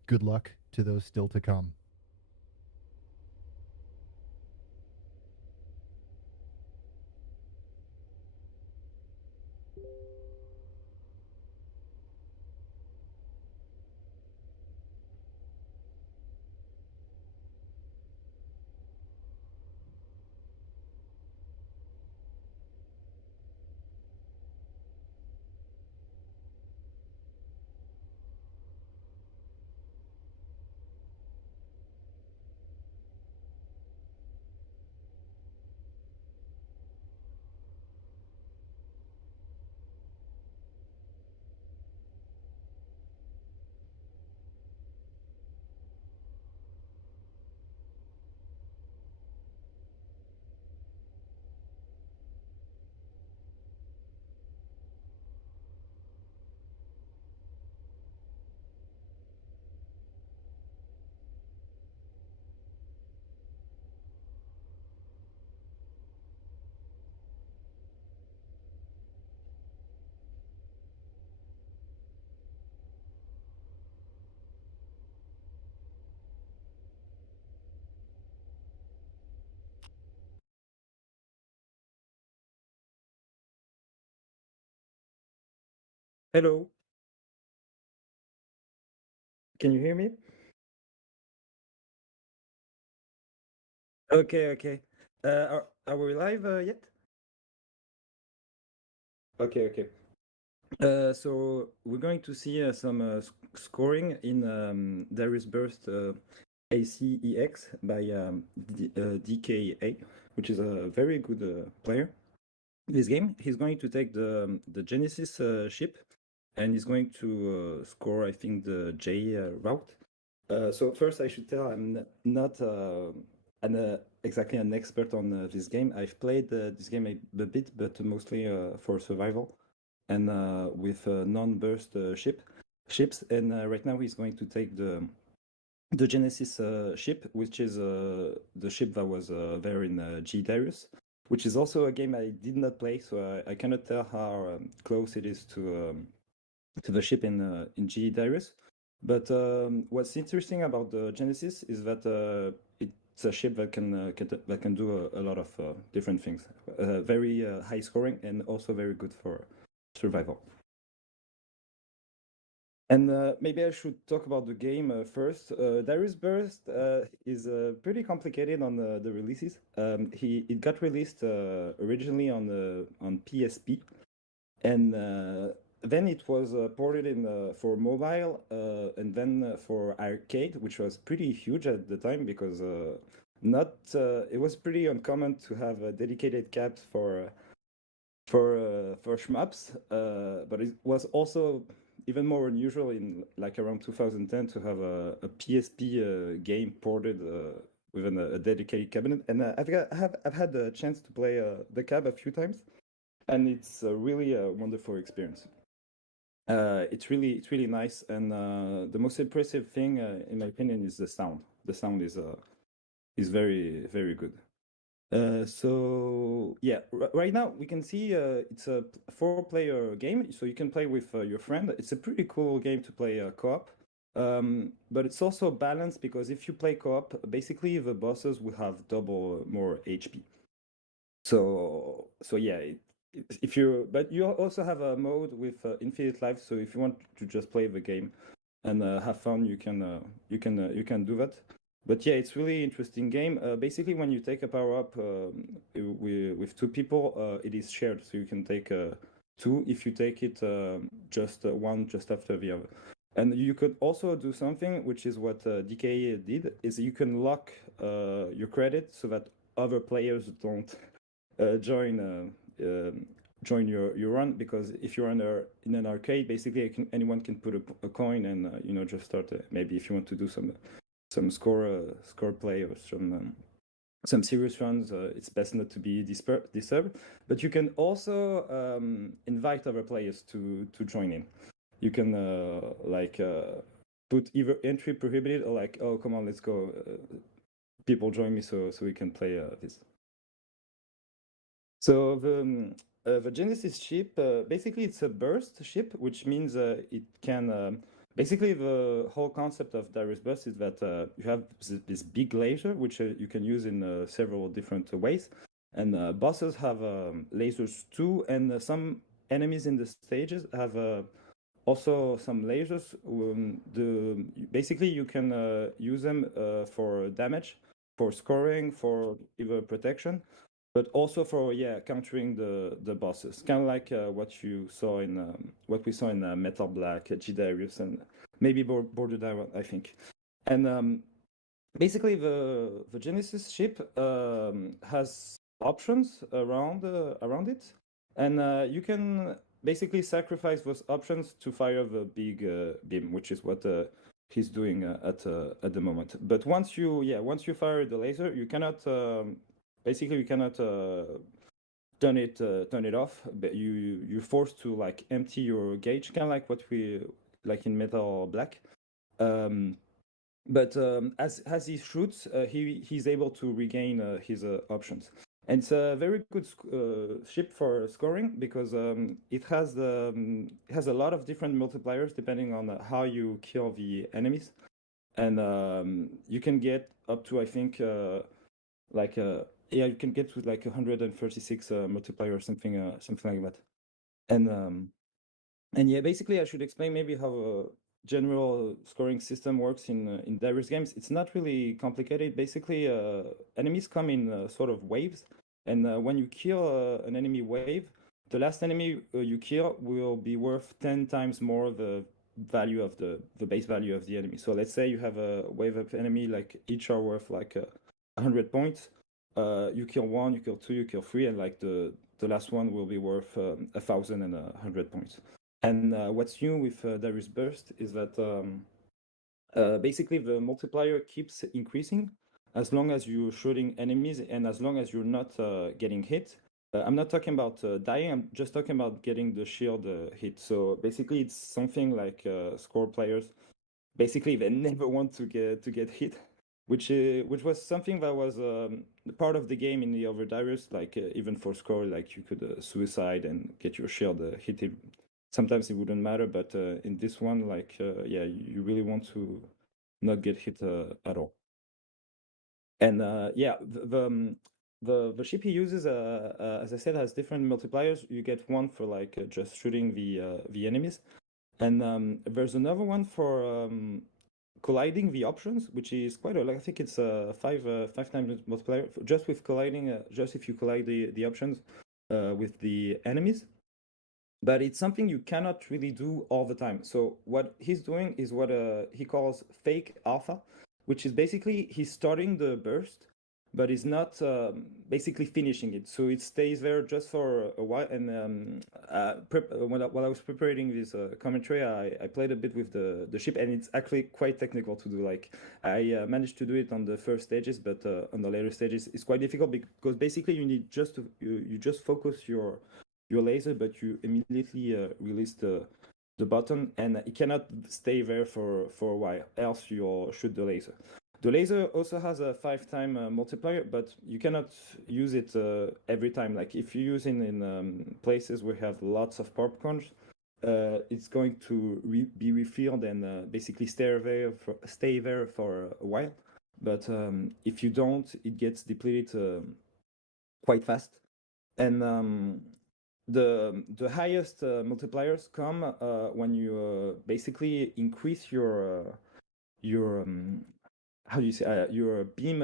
Good luck to those still to come. Hello. Can you hear me? Okay. Are we live yet? Okay. So we're going to see some scoring in Darius Burst ACEX by DKA, which is a very good player. This game, he's going to take the Genesis ship, and he's going to score, I think, the J route. So first, I should tell not exactly an expert on this game. I've played this game a bit, but mostly for survival and with non-burst ships. And right now, he's going to take the Genesis ship, which is the ship that was there in G Darius, which is also a game I did not play, so I cannot tell how close it is to the ship in G Darius. But what's interesting about the Genesis is that it's a ship that can do a lot of different things. Very high scoring and also very good for survival. And maybe I should talk about the game first. Darius Burst is pretty complicated on the releases. It got released originally on PSP, and then it was ported in for mobile and then for arcade, which was pretty huge at the time because it was pretty uncommon to have dedicated cabs for shmups, but it was also even more unusual in like around 2010 to have a PSP game ported with a dedicated cabinet. And I've had the chance to play the cab a few times, and it's really a wonderful experience. It's really nice, and the most impressive thing, in my opinion, is the sound. The sound is very good. So yeah, right now we can see it's a 4-player game, so you can play with your friend. It's a pretty cool game to play co-op, but it's also balanced because if you play co-op, basically the bosses will have double more HP. So yeah, but you also have a mode with infinite life. So if you want to just play the game and have fun, you can do that. But yeah, it's really interesting game. Basically, when you take a power up with 2 people, it is shared, so you can take 2 if you take it just one just after the other. And you could also do something, which is what DK did, is you can lock your credit so that other players don't join your run, because if you're in an arcade, basically anyone can put a coin and just start. Maybe if you want to do some score play or some serious runs, it's best not to be disturbed. But you can also invite other players to join in. You can put either entry prohibited or like, oh come on, let's go, people join me so we can play this. So the Genesis ship, basically it's a burst ship, which means it can. Basically, the whole concept of Darius Burst is that you have this big laser, which you can use in several different ways. And bosses have lasers too, and some enemies in the stages have also some lasers. Basically, you can use them for damage, for scoring, for either protection, but also for countering the bosses, kind of like what we saw in Metal Black, G-Darius, and maybe Borderlands, I think. And basically, the Genesis ship has options around it, and you can basically sacrifice those options to fire the big beam, which is what he's doing at the moment. But once you fire the laser, you cannot. Basically, you cannot turn it off. But you're forced to like empty your gauge, kind of like what we like in Metal Black. But as he shoots, he's able to regain his options. And it's a very good ship for scoring because it has a lot of different multipliers depending on how you kill the enemies, and you can get up to, I think, you can get to like 136 multiplier or something like that. And And yeah, basically I should explain maybe how a general scoring system works in diverse games. It's not really complicated. Basically, enemies come in sort of waves, and when you kill an enemy wave, the last enemy you kill will be worth 10 times more the value of the base value of the enemy. So let's say you have a wave of enemy, like each are worth like 100 points. You kill one, you kill two, you kill three, and like the last one will be worth 1,100 points. And what's new with Darius Burst is that basically the multiplier keeps increasing as long as you're shooting enemies and as long as you're not getting hit. I'm not talking about dying, I'm just talking about getting the shield hit. So basically it's something like score players, basically they never want to get hit, which was something that was part of the game in the other Darius, like even for score, like you could suicide and get your shield hit. Sometimes it wouldn't matter, but in this one, like yeah, you really want to not get hit at all. And yeah, the ship he uses, as I said, has different multipliers. You get one for like just shooting the enemies, and there's another one for colliding the options, which is quite a, like, I think it's a five times multiplier just with colliding, just if you collide the options with the enemies. But it's something you cannot really do all the time. So what he's doing is what he calls fake alpha, which is basically he's starting the burst, but he's not basically finishing it. So it stays there just for a while. And while I was preparing this commentary, I played a bit with the ship, and it's actually quite technical to do. Like I managed to do it on the first stages, but on the later stages, it's quite difficult because basically you need just to you just focus your laser, but you immediately release the button, and it cannot stay there for a while, else you'll shoot the laser. The laser also has a 5-time multiplier, but you cannot use it every time. Like if you use it in places where you have lots of popcorns, it's going to be refilled and basically stay there for a while. But if you don't, it gets depleted quite fast. And the highest multipliers come when you basically increase your how do you say your beam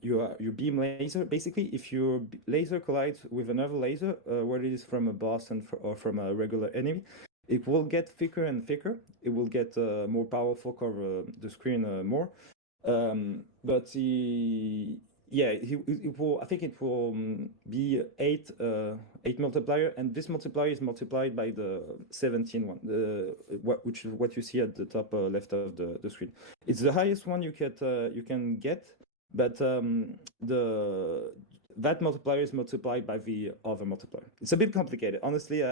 your beam laser. Basically, if your laser collides with another laser, whether it is from a boss or from a regular enemy, it will get thicker and thicker. It will get more powerful, cover the screen more. But it will. I think it will be 8 multiplier, and this multiplier is multiplied by the 17 one, which is what you see at the top left of the screen. It's the highest one you can get, but that multiplier is multiplied by the other multiplier. It's a bit complicated, honestly.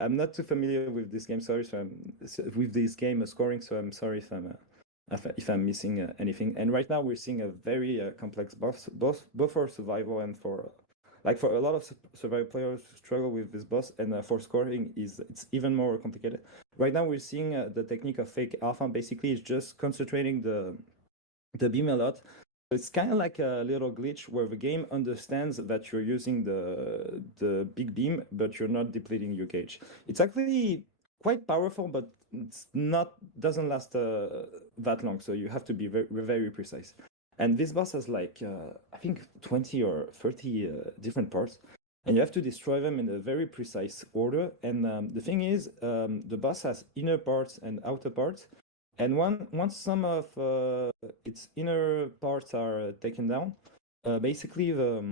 I'm not too familiar with this game. Sorry, with this game scoring. So I'm sorry if I'm missing anything. And right now we're seeing a very complex boss, both for survival and for a lot of survival players struggle with this boss, and for scoring it's even more complicated. Right now we're seeing the technique of fake alpha. Basically, it's just concentrating the beam a lot. It's kind of like a little glitch where the game understands that you're using the big beam, but you're not depleting your gauge. It's actually quite powerful, but doesn't last that long. So you have to be very, very precise. And this boss has like I think 20 or 30 different parts, and you have to destroy them in a very precise order. And the thing is, the boss has inner parts and outer parts. And once some of its inner parts are taken down, basically the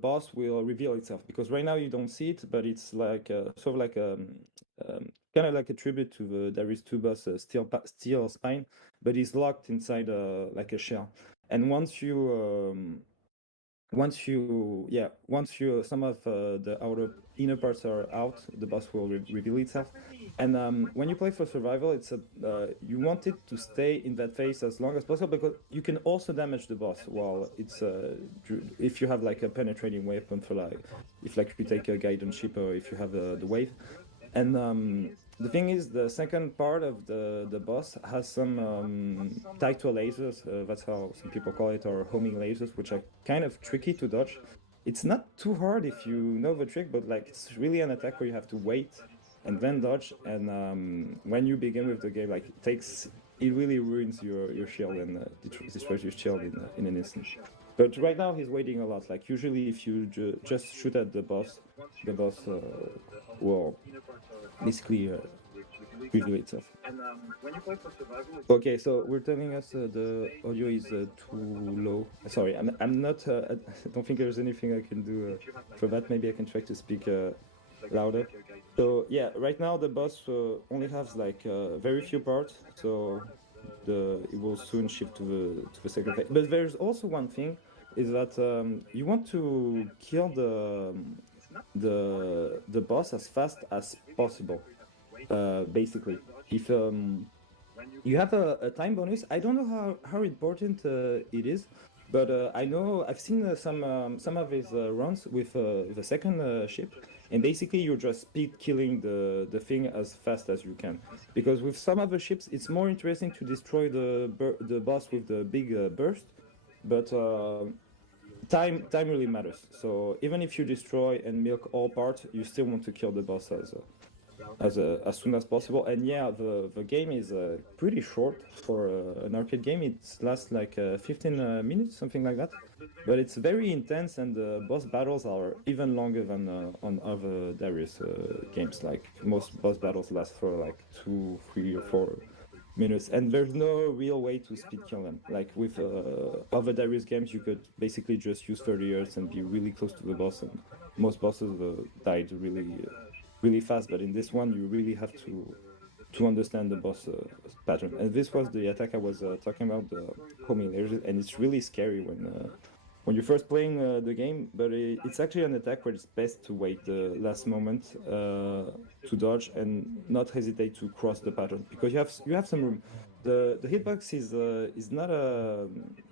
boss will reveal itself. Because right now you don't see it, but it's like sort of like kind of like a tribute to the Darius 2 boss, Steel Spine, but he's locked inside like a shell. And once you some of the inner parts are out, the boss will reveal itself. And when you play for survival, it's you want it to stay in that phase as long as possible, because you can also damage the boss while it's if you have like a penetrating weapon for if you take a guidance ship, or if you have the wave. And the thing is, the second part of the boss has some Taito lasers, that's how some people call it, or homing lasers, which are kind of tricky to dodge. It's not too hard if you know the trick, but like it's really an attack where you have to wait and then dodge. And when you begin with the game, like it really ruins your shield and destroys your shield in an instant. But right now he's waiting a lot. Like usually, if you just shoot at the boss will basically reveal itself. Okay, so we're telling us the audio is too low. Sorry, I'm not. I don't think there's anything I can do for that. Maybe I can try to speak louder. So yeah, right now the boss only has like very few parts. So it will soon shift to the second phase. But there's also one thing is that you want to kill the boss as fast as possible. Basically, if you have a time bonus, I don't know how important it is, but I know I've seen some of his runs with the second ship, and basically you're just speed killing the thing as fast as you can. Because with some of the ships, it's more interesting to destroy the boss with the big burst, but time really matters. So even if you destroy and milk all parts, you still want to kill the boss as soon as possible. And yeah, the game is pretty short for an arcade game. It lasts like 15 minutes, something like that. But it's very intense, and the boss battles are even longer than on other Darius games. Like most boss battles last for like 2, 3, or 4 minutes, and there's no real way to speed kill them. Like with other Darius games, you could basically just use 30 years and be really close to the boss, and most bosses died really fast. But in this one, you really have to understand the boss pattern. And this was the attack I was talking about, the homing lasers, and it's really scary when you're first playing the game. But it's actually an attack where it's best to wait the last moment to dodge and not hesitate to cross the pattern, because you have some room. The hitbox is not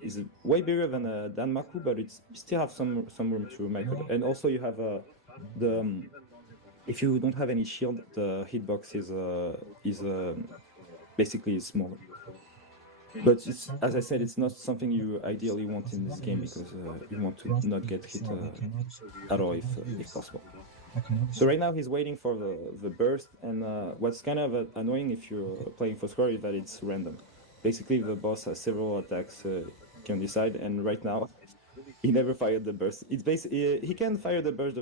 is way bigger than a Danmaku, but you still have some room to make it. And also you have if you don't have any shield, the hitbox is basically smaller. But as I said, it's not something you ideally want in this game, because you want to not get hit at all if possible. So right now he's waiting for the burst, and what's kind of annoying if you're playing for score is that it's random. Basically, the boss has several attacks can decide, and right now he never fired the burst. It's basically he can fire the burst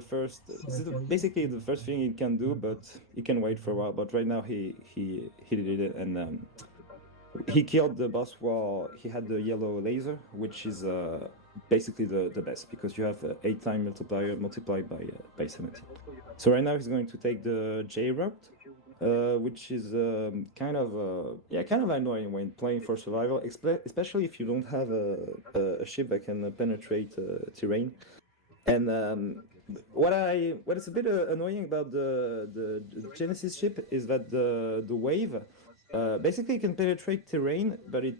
basically the first thing he can do, but he can wait for a while. But right now he did it, and he killed the boss while he had the yellow laser, which is basically the best, because you have 8 time multiplier multiplied by 70. So right now he's going to take the J route, which is kind of annoying when playing for survival, especially if you don't have a ship that can penetrate terrain. And what is a bit annoying about the Genesis ship is that the wave basically can penetrate terrain, but it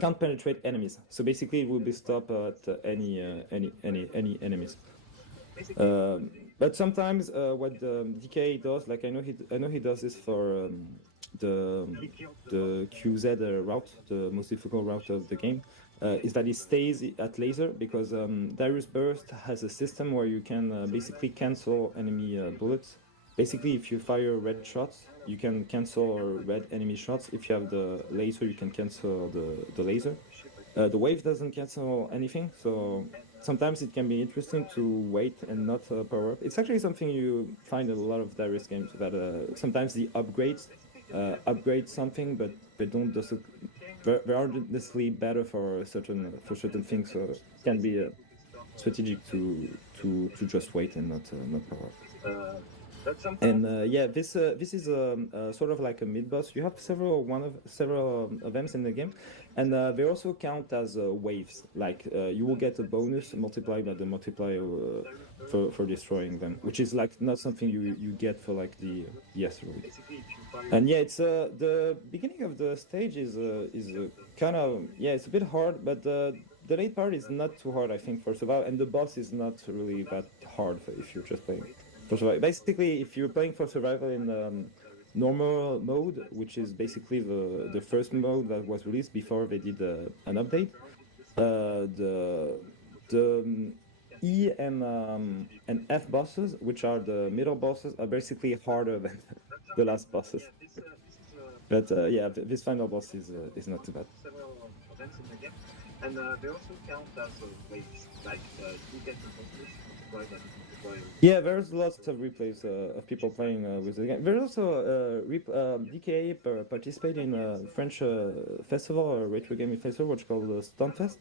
can't penetrate enemies. So basically, it will be stopped at any enemies. But sometimes what DK does, like I know he does this for the QZ route, the most difficult route of the game, is that he stays at laser, because Darius Burst has a system where you can basically cancel enemy bullets. Basically, if you fire red shots, you can cancel red enemy shots. If you have the laser, you can cancel the laser. The wave doesn't cancel anything, so sometimes it can be interesting to wait and not power up. It's actually something you find in a lot of Darius games, that sometimes the upgrades upgrade something, but they don't just they aren't necessarily better for certain things. So it can be strategic to just wait and not power up. And this is sort of like a mid boss. You have several of them in the game, and they also count as waves. Like you will get a bonus multiplied by the multiplier for destroying them, which is like not something you get for like the asteroid. And yeah, it's the beginning of the stage is kind of it's a bit hard, but the late part is not too hard, I think, for survival, and the boss is not really that hard if you're just playing. Basically, if you're playing for survival in normal mode, which is basically the first mode that was released before they did an update, E and F bosses, which are the middle bosses, are basically harder than the last bosses. But yeah, this final boss is not too bad. Several events in the game, and they also count as waves. Like you get the bonus multiply that is multiplied. Yeah, there's lots of replays of people playing with the game. There's also DKA participate in a French festival, a retro gaming festival, which is called Stunfest,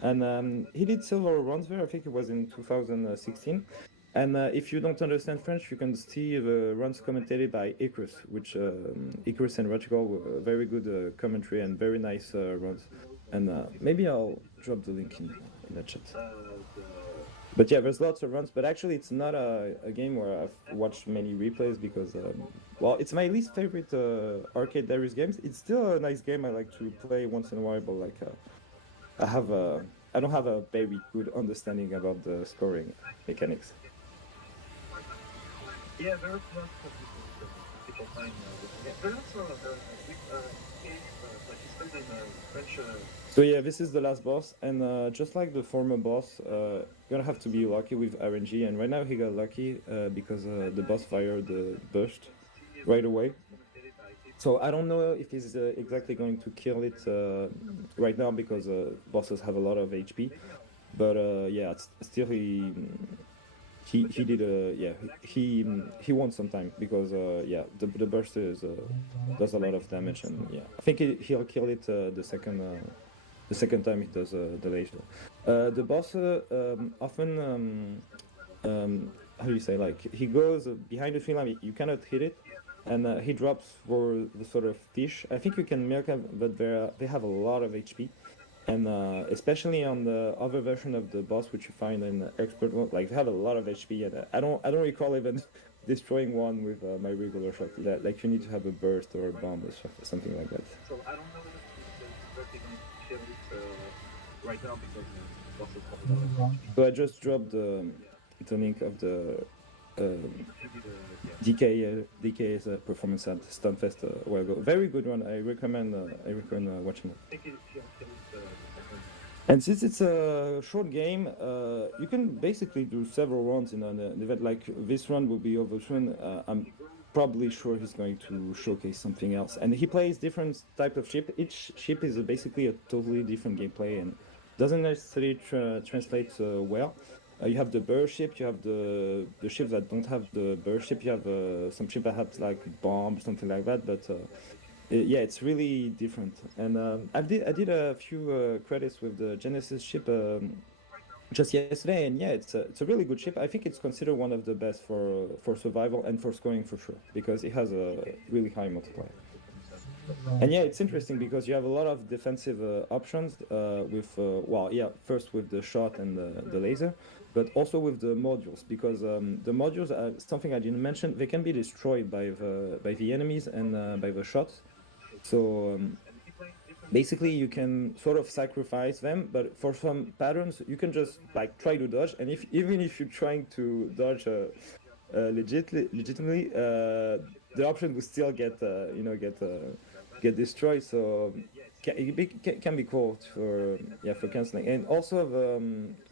and he did several runs there. I think it was in 2016. And if you don't understand French, you can see the runs commentated by Icarus, which Icarus and Ratical were very good commentary and very nice runs. And maybe I'll drop the link in the chat. But yeah, there's lots of runs, but actually it's not a game where I've watched many replays because, well, it's my least favorite arcade Darius games. It's still a nice game I like to play once in a while, but like I don't have a very good understanding about the scoring mechanics. Yeah, there are lots of people playing with the game. There's also participating in French. So yeah, this is the last boss, and just like the former boss, you're gonna have to be lucky with RNG, and right now he got lucky because the boss fired the burst right away. So I don't know if he's exactly going to kill it right now because bosses have a lot of HP, but yeah, still he did he won some time because yeah, the burst does a lot of damage, and yeah, I think he'll kill it the second time he does the laser. The boss often how do you say, like, he goes behind the tree line, you cannot hit it, and he drops for the sort of fish. I think you can milk them, but they have a lot of HP. And especially on the other version of the boss, which you find in expert mode, like they have a lot of HP, and I don't recall even destroying one with my regular shot. Like you need to have a burst or a bomb or something like that. So I don't know if exactly going to kill it right now because the boss is probably. So I just dropped the link of the DK's performance at Stunfest a while ago. Very good one. I recommend watching it. And since it's a short game, you can basically do several runs in an event. Like this run will be over soon. I'm probably sure he's going to showcase something else. And he plays different type of ship. Each ship is basically a totally different gameplay and doesn't necessarily translate well. You have the burst ship, you have the ships that don't have the burst ship, you have some ship that have like bombs, something like that, but yeah, it's really different. And I did a few credits with the Genesis ship just yesterday, and yeah, it's a really good ship. I think it's considered one of the best for survival and for scoring for sure, because it has a really high multiplier. And yeah, it's interesting because you have a lot of defensive options with, well, yeah, first with the shot and the laser, but also with the modules, because the modules are something I didn't mention. They can be destroyed by the enemies and by the shots. So basically you can sort of sacrifice them, but for some patterns you can just like try to dodge, and even if you're trying to dodge legitimately, the option will still get destroyed. So it can be cool for canceling. And also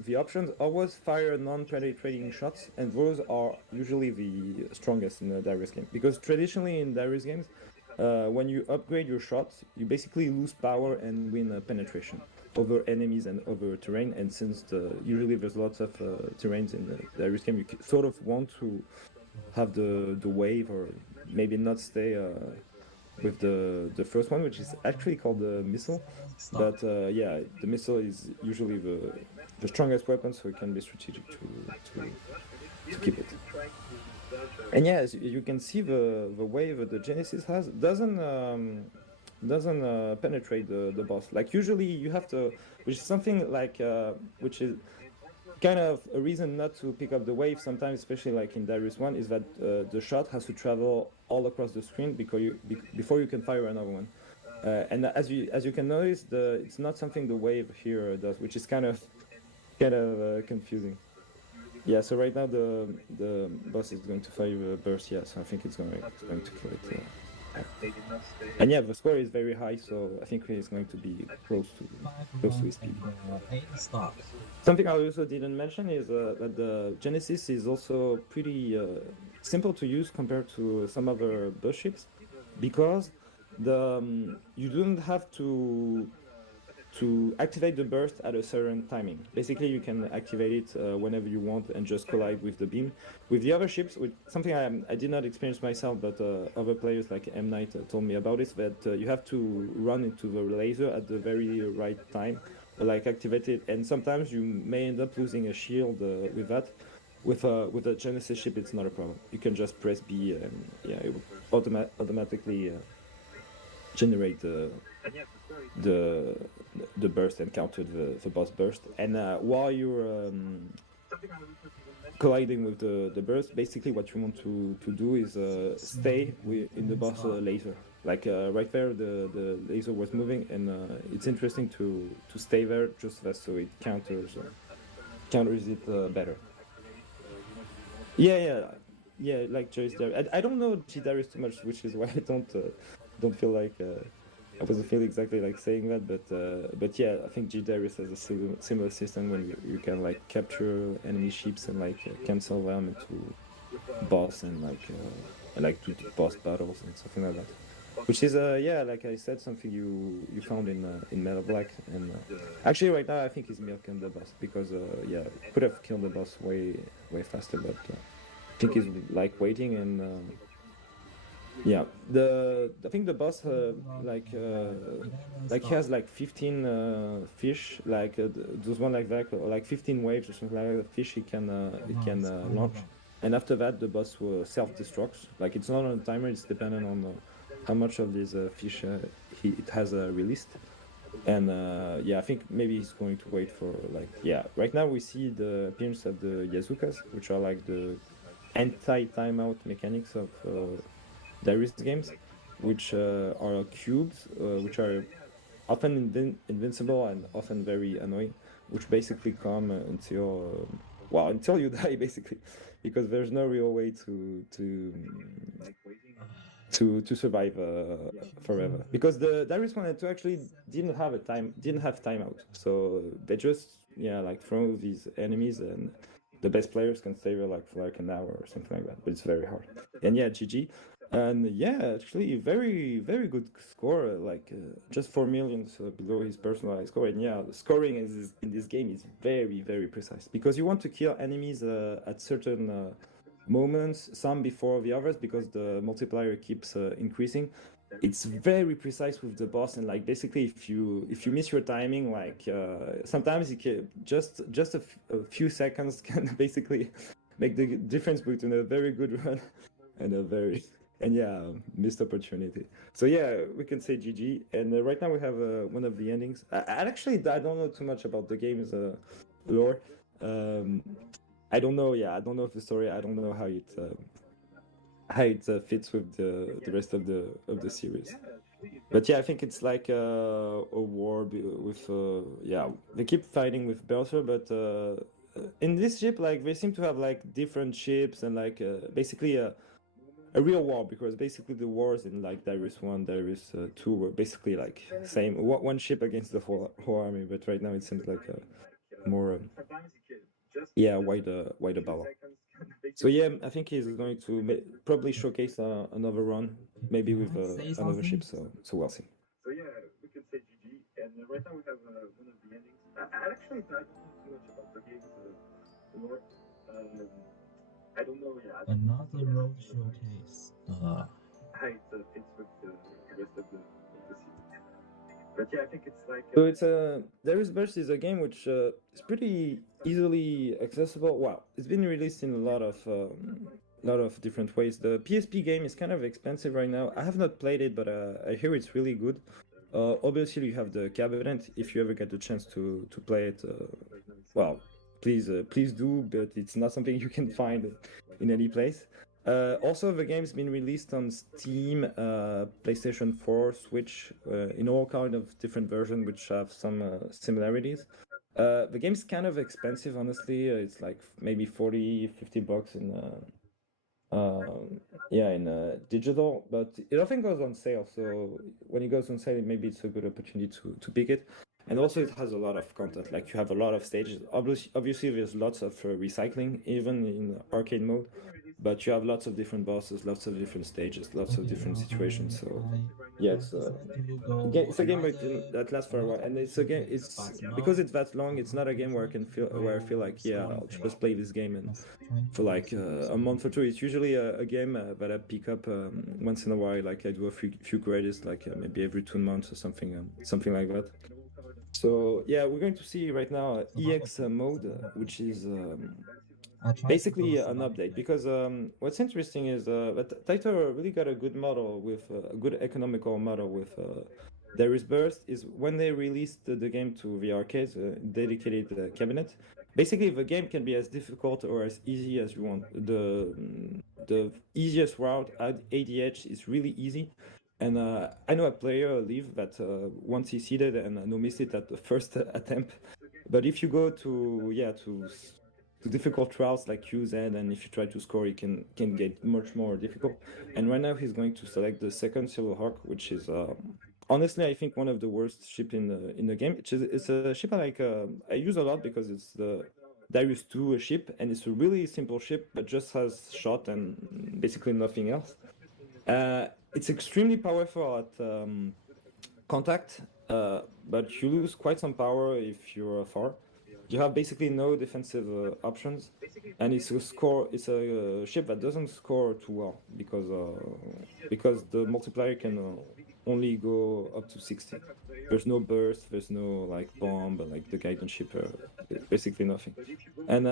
the options always fire non-penetrating shots, and those are usually the strongest in the Darius game, because traditionally in Darius games, when you upgrade your shots, you basically lose power and win penetration over enemies and over terrain. And since usually there's lots of terrains in the Darius game, you sort of want to have the wave, or maybe not stay with the first one, which is actually called the missile. But yeah, the missile is usually the strongest weapon, so it can be strategic to keep it. And yeah, as you can see, the wave that the Genesis has doesn't penetrate the boss. Like usually you have to, which is something like which is kind of a reason not to pick up the wave sometimes, especially like in Darius 1, is that the shot has to travel all across the screen before you can fire another one. And as you can notice, it's not something the wave here does, which is kind of confusing. Yeah, so right now the boss is going to fire a burst, yeah, so I think it's going to kill it. they did not stay. And yeah, the score is very high, so I think he's going to be close to his speed. Something I also didn't mention is that the Genesis is also pretty simple to use compared to some other bus ships, because you don't have to activate the burst at a certain timing. Basically, you can activate it whenever you want and just collide with the beam. With the other ships, something I did not experience myself, but other players like M Knight told me about it, that you have to run into the laser at the very right time, like activate it, and sometimes you may end up losing a shield with that. With a Genesis ship, it's not a problem. You can just press B and yeah, it will automatically generate the burst and counter the boss burst. And while you're colliding with the burst, basically what you want to do is stay in the boss laser. Like right there, the laser was moving, and it's interesting to stay there just so it counters it better. Yeah, like Joyce there. I don't know G Darius too much, which is why I don't feel like I wasn't feel exactly like saying that, but yeah, I think G Darius has a similar system when you can like capture enemy ships and like cancel them into boss and like do boss battles and something like that. Which is yeah, like I said, something you found in Metal Black, and actually right now I think he's milking the boss because yeah, could have killed the boss way faster, but I think he's like waiting and yeah, I think the boss like he has like 15 fish, like those one like that, or like 15 waves or something like that. Fish he can launch, and after that the boss will self-destruct. Like it's not on a timer; it's dependent on how much of these fish it has released. And yeah, I think maybe he's going to wait for like yeah. Right now we see the appearance of the Yazukas, which are like the anti-timeout mechanics of Darius games, which are cubes, which are often invincible and often very annoying, which basically come until you die, basically, because there's no real way to survive forever. Because the Darius 1 and 2 actually didn't have timeout, so they just like throw these enemies, and the best players can stay there like for like an hour or something like that. But it's very hard. And yeah, GG. And yeah, actually, very good score, like just 4 millions below his personalized score. And yeah, the scoring in this game is very precise, because you want to kill enemies at certain moments, some before the others, because the multiplier keeps increasing. It's very precise with the boss, and like basically if you miss your timing, like sometimes it can just a few seconds can basically make the difference between a very good run and a very missed opportunity. So yeah, we can say GG. And right now we have one of the endings. I don't know too much about the game's lore. I don't know of the story. I don't know how it fits with the rest of the series. But yeah, I think it's like a war with they keep fighting with Berser, but in this ship, like they seem to have like different ships and like basically a real war, because basically the wars in like Darius 1, Darius 2 were basically like same one ship against the whole army, but right now it seems like a more wider battle. So yeah, I think he's going to probably showcase another run, maybe with another ship. So we'll see. So yeah, we could say GG. And right now we have one of the endings. I don't know too much about the game's lore. I don't know. Yeah. Another road showcase. How it fits with the rest of the series. But yeah, I think it's like. So it's Darius Burst is a game which is pretty easily accessible. Wow, it's been released in a lot of different ways. The PSP game is kind of expensive right now. I have not played it, but I hear it's really good. Obviously, you have the cabinet. If you ever get the chance to play it, well, please do. But it's not something you can find in any place. Also, the game's been released on Steam, PlayStation 4, Switch, in all kind of different versions, which have some similarities. The game's kind of expensive, honestly. It's like maybe $40-50 yeah, in digital, but it often goes on sale. So when it goes on sale, maybe it's a good opportunity to pick it. And also, it has a lot of content. Like you have a lot of stages. Obviously, there's lots of recycling, even in arcade mode. But you have lots of different bosses, lots of different stages, lots of different situations. So yeah, it's a game that lasts for a while, and it's a game. It's because it's that long. It's not a game where I feel like, yeah, I'll just play this game and for like a month or two. It's usually a game that I pick up once in a while. Like I do a few credits, like maybe every 2 months or something like that. So yeah, we're going to see right now EX mode, which is basically an update, because what's interesting is that Taito really got a good model with a good economical model with Darius Burst. Is when they released the game to the arcades, dedicated cabinet. Basically, the game can be as difficult or as easy as you want. The easiest route at ADH is really easy. And I know a player, Liv, that once he seeded and no missed it at the first attempt. But if you go to difficult routes like QZ, and if you try to score, it can get much more difficult. And right now he's going to select the second Silver Hawk, which is honestly, I think, one of the worst ship in the game. It's a ship I use a lot because it's the Darius 2 ship, and it's a really simple ship, but just has shot and basically nothing else. It's extremely powerful at contact, but you lose quite some power if you're far. You have basically no defensive options, and it's a ship that doesn't score too well because the multiplier can only go up to 60. There's no burst, there's no like bomb, like the guidance ship, basically nothing. And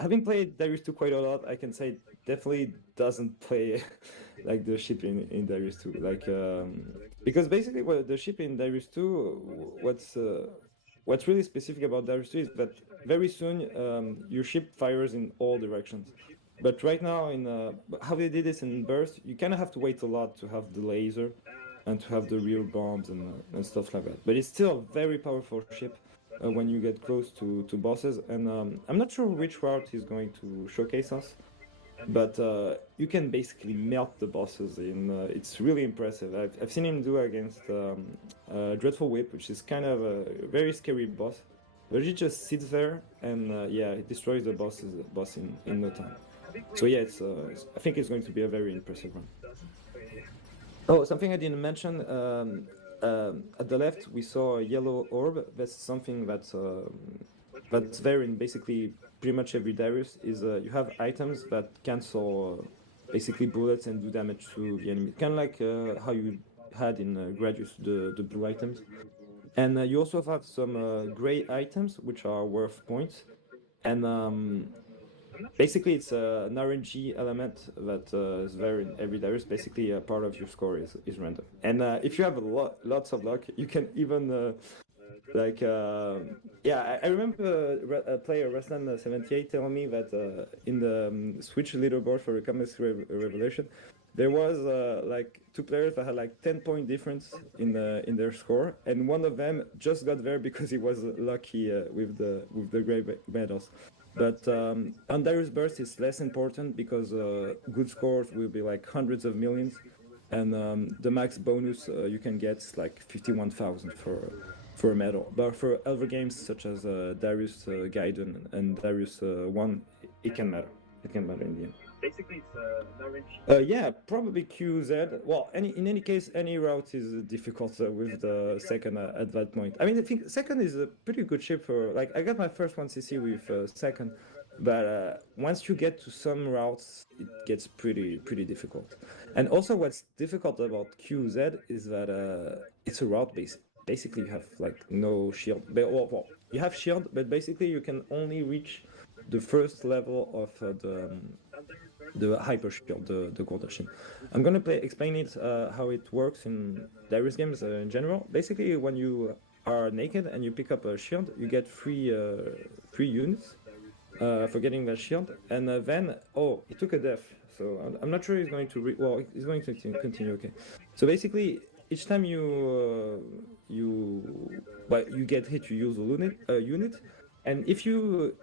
having played Darius 2 quite a lot, I can say it definitely doesn't play like the ship in Darius 2. Like because basically the ship in Darius 2, what's really specific about Darius 2 is that very soon your ship fires in all directions. But right now, in how they did this in Burst, you kind of have to wait a lot to have the laser and to have the real bombs and stuff like that. But it's still a very powerful ship when you get close to bosses. And I'm not sure which route he's going to showcase us, but you can basically melt the bosses it's really impressive. I've seen him do against Dreadful Whip, which is kind of a very scary boss, but he just sits there and yeah, he destroys the boss in no time. So yeah, I think it's going to be a very impressive run. Oh, something I didn't mention, at the left we saw a yellow orb. That's something that's there in basically pretty much every Darius, is you have items that cancel basically bullets and do damage to the enemy. Kind of like how you had in Gradius, the blue items. And you also have some gray items, which are worth points. And basically it's an RNG element that is there in every Darius. Basically a part of your score is random. And if you have lots of luck, you can even yeah, I remember a player, Ruslan78, telling me that in the Switch leaderboard for the Comics Revelation, there was like 2 players that had like 10-point difference in their score, and one of them just got there because he was lucky with the gray medals. But on Darius Burst, it's less important because good scores will be like hundreds of millions, and the max bonus you can get is like 51,000 for a medal. But for other games such as Darius Gaiden and Darius 1, it can matter. It can matter in the end. Basically, it's yeah, probably QZ. Well, in any case, any route is difficult with the second at that point. I mean, I think second is a pretty good ship for, like, I got my first 1cc with second, but once you get to some routes, it gets pretty difficult. And also, what's difficult about QZ is that it's a route base. Basically, you have like no shield. Well, you have shield, but basically you can only reach the first level of the hyper shield, the golden shield. I'm gonna explain it how it works in Darius games in general. Basically, when you are naked and you pick up a shield, you get free units for getting that shield. And then he took a death, so I'm not sure he's going to he's going to continue. Okay, so basically each time you get hit, you use a unit, and if you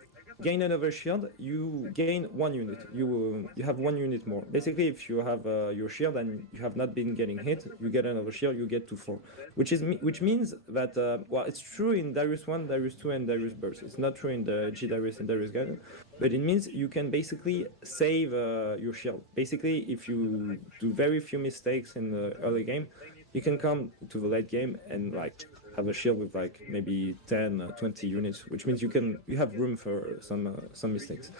gain another shield, you gain 1 unit. You have 1 unit more. Basically, if you have your shield and you have not been getting hit, you get another shield, you get to 4. Which means that, well, it's true in Darius 1, Darius 2, and Darius Burst. It's not true in the G Darius and Darius Gaiden, but it means you can basically save your shield. Basically, if you do very few mistakes in the early game, you can come to the late game and like have a shield with like maybe 10, 20 units, which means you have room for some mistakes.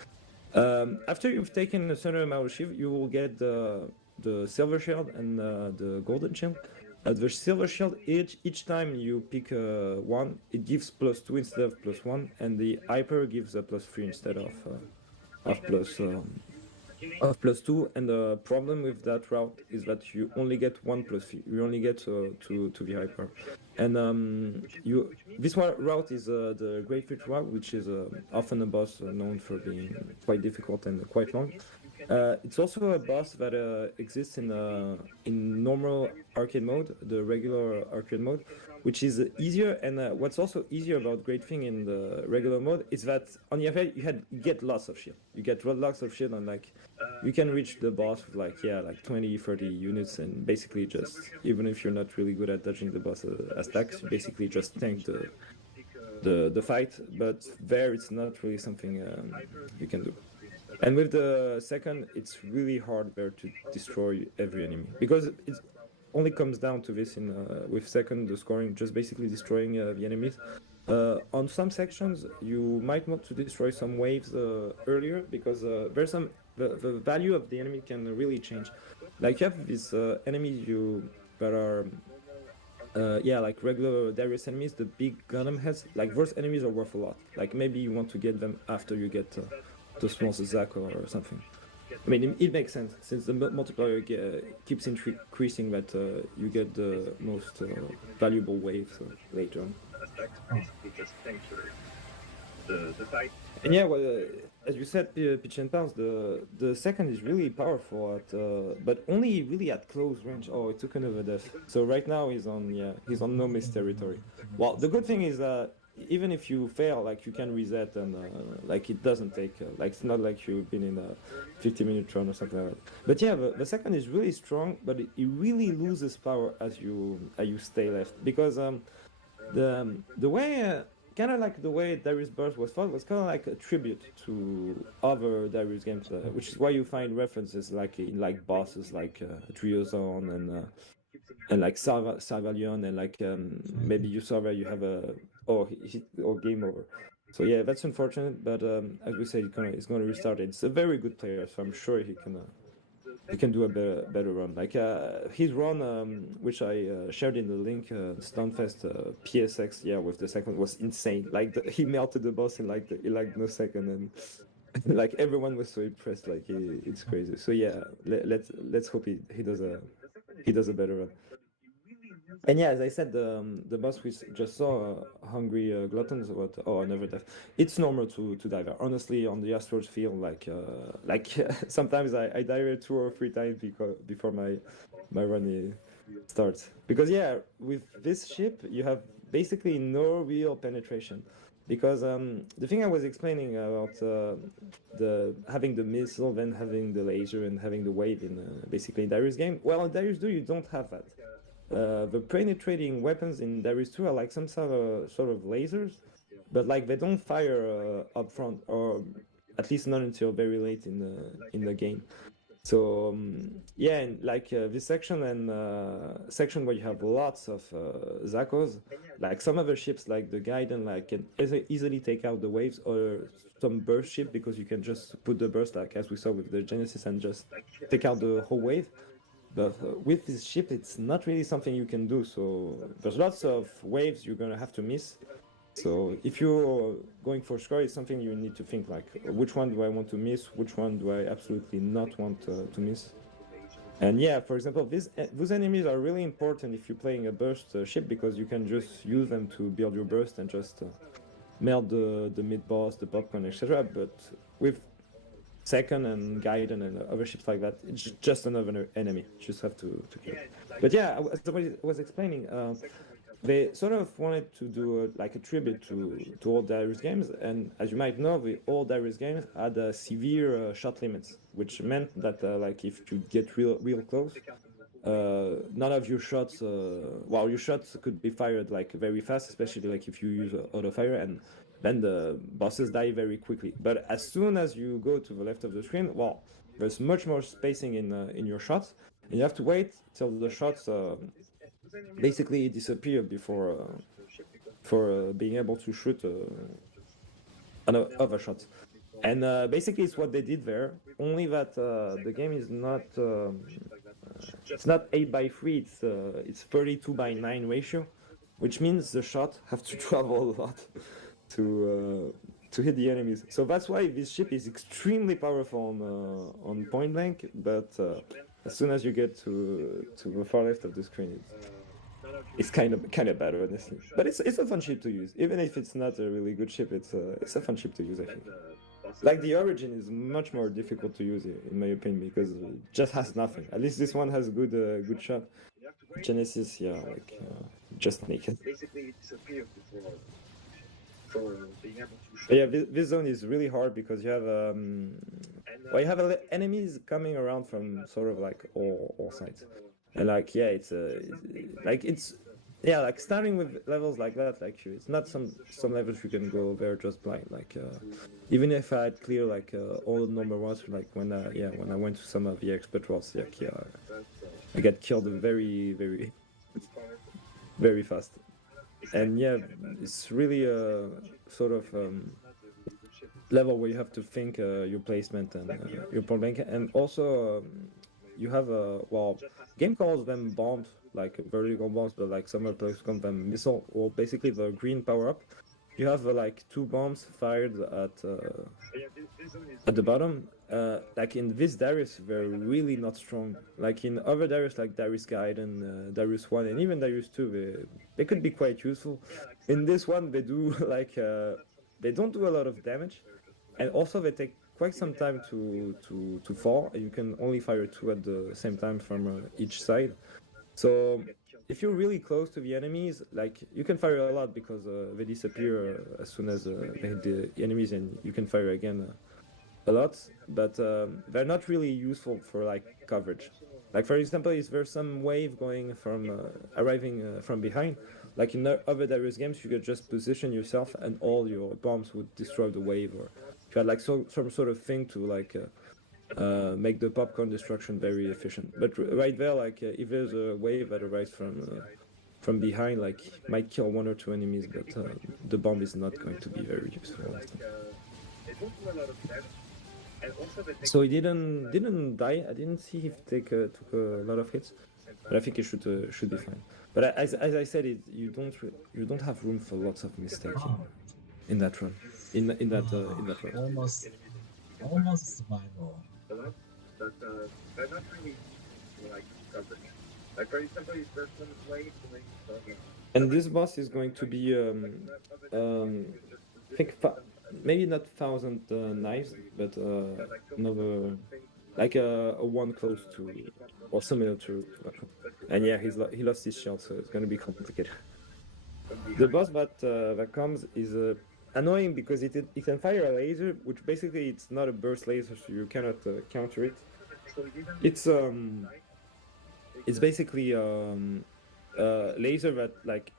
After you've taken a certain amount of shield, you will get the silver shield and the golden shield. The silver shield, each time you pick one, it gives +2 instead of +1, and the hyper gives a +3 instead of +2. And the problem with that route is that you only get 1 +3. You only get to the hyper. And this one route is the Great Fit route, which is often a boss known for being quite difficult and quite long. It's also a boss that exists in normal arcade mode, the regular arcade mode, which is easier. And what's also easier about Great Thing in the regular mode is that on the other hand, you get lots of shield. You get lots of shield, and like you can reach the boss with like 20, 30 units, and basically just, even if you're not really good at dodging the boss attacks, you basically just tank the fight. But there, it's not really something you can do. And with the second, it's really hard there to destroy every enemy, because it only comes down to this with second, the scoring, just basically destroying the enemies. On some sections, you might want to destroy some waves earlier, because there's the value of the enemy can really change. Like you have these enemies that are like regular Darius enemies, the big Gundam heads. Like those enemies are worth a lot. Like maybe you want to get them after you get the small Zack or something. I mean, it makes sense since the multiplier keeps increasing, that you get the most valuable waves later on. And yeah, well, as you said, Pitch and Pounce, the second is really powerful but only really at close range. Oh, it took another death. So right now he's on no miss territory. Well, the good thing is that even if you fail, like you can reset, and like it doesn't take like it's not like you've been in a 50-minute run or something like that. But yeah, the second is really strong, but it really loses power as you stay left, because the way kind of like the way Darius Burst was fought was kind of like a tribute to other Darius games, which is why you find references like in like bosses like Triozone and like Savalion, and like maybe you saw where you have or game over. So yeah, that's unfortunate, but as we said, he's gonna restart it. It's a very good player, so I'm sure he can do a better run. Like his run, which I shared in the link, Stunfest PSX, with the second was insane. Like he melted the boss in like no second, and like everyone was so impressed. Like it's crazy. So yeah, let's hope he does a better run. And yeah, as I said, the boss we just saw, Hungry Gluttons, another death. It's normal to die there. Honestly, on the Astral field, like sometimes I die there 2 or 3 times before my run starts. Because yeah, with this ship, you have basically no real penetration. Because the thing I was explaining about having the missile, then having the laser, and having the wave in basically Darius game. Well, in Darius 2, you don't have that. The penetrating weapons in Darius 2 are like some sort of lasers, but like they don't fire up front, or at least not until very late in the game. So yeah, and like this section and section where you have lots of Zakos, like some other ships like the Gaiden can easily take out the waves, or some burst ship, because you can just put the burst, like as we saw with the Genesis, and just take out the whole wave. But with this ship, it's not really something you can do. So there's lots of waves you're gonna have to miss. So if you're going for score, it's something you need to think, like, which one do I want to miss? Which one do I absolutely not want to miss? And yeah, for example, those enemies are really important if you're playing a burst ship, because you can just use them to build your burst and just melt the mid boss, the popcorn, etc. But with Second and Gaiden and other ships like that, it's just another enemy. You just have to kill. But yeah, as I was explaining, they sort of wanted to do like a tribute to old Darius games, and as you might know, the old Darius games had severe shot limits, which meant that like if you get real close, none of your shots, your shots could be fired like very fast, especially like if you use auto fire, and then the bosses die very quickly. But as soon as you go to the left of the screen, well, there's much more spacing in your shots, and you have to wait till the shots basically disappear before for being able to shoot other shots. And basically, it's what they did there. Only that the game is not it's not 8:3. It's 32:9 ratio, which means the shot have to travel a lot to hit the enemies. So that's why this ship is extremely powerful on point blank. But as soon as you get to the far left of the screen, it's kind of bad, honestly. But it's a fun ship to use, even if it's not a really good ship. It's a fun ship to use, I think. Like the Origin is much more difficult to use, in my opinion, because it just has nothing. At least this one has good shot. Genesis, yeah, like just naked. Basically, it disappeared before for being able to shoot. Yeah, this zone is really hard because you have enemies coming around from sort of like all sides, and like it's like starting with levels like that, like it's not some levels you can go there just blind. Like even if I had clear like all the normal ones, like when I went to some of the expert worlds, like I got killed very very fast. And yeah, it's really a sort of level where you have to think your placement and your point blank, and also you have game calls them bombs, like vertical bombs, but like some players call them missile, or basically the green power up. You have like 2 bombs fired at the bottom. Like in this Darius, they're really not strong. Like in other Darius, like Darius Guide and Darius 1 and even Darius 2, they could be quite useful. In this one, they do like they don't do a lot of damage, and also they take quite some time to fall. And you can only fire 2 at the same time from each side. So if you're really close to the enemies, like you can fire a lot because they disappear as soon as they hit the enemies, and you can fire again a lot. But they're not really useful for like coverage. Like for example, is there some wave going from arriving from behind? Like in other Darius games, you could just position yourself and all your bombs would destroy the wave, or if you had like some sort of thing to like make the popcorn destruction very efficient. But right there, like if there's a wave that arrives from behind, like might kill 1 or 2 enemies, but the bomb is not going to be very useful. So he didn't die. I didn't see him took a lot of hits, but I think he should be fine. But as I said, you don't have room for lots of mistakes in that run. In that run. Almost survival. But they're not really like coverage. Like for example, if there's some way to make and this boss is going to be I think maybe not 1,000 knives, but another like a one close to or similar to. And yeah, he lost his shield, so it's going to be complicated. The boss that comes is annoying because it can fire a laser, which basically it's not a burst laser, so you cannot counter it. It's basically laser that like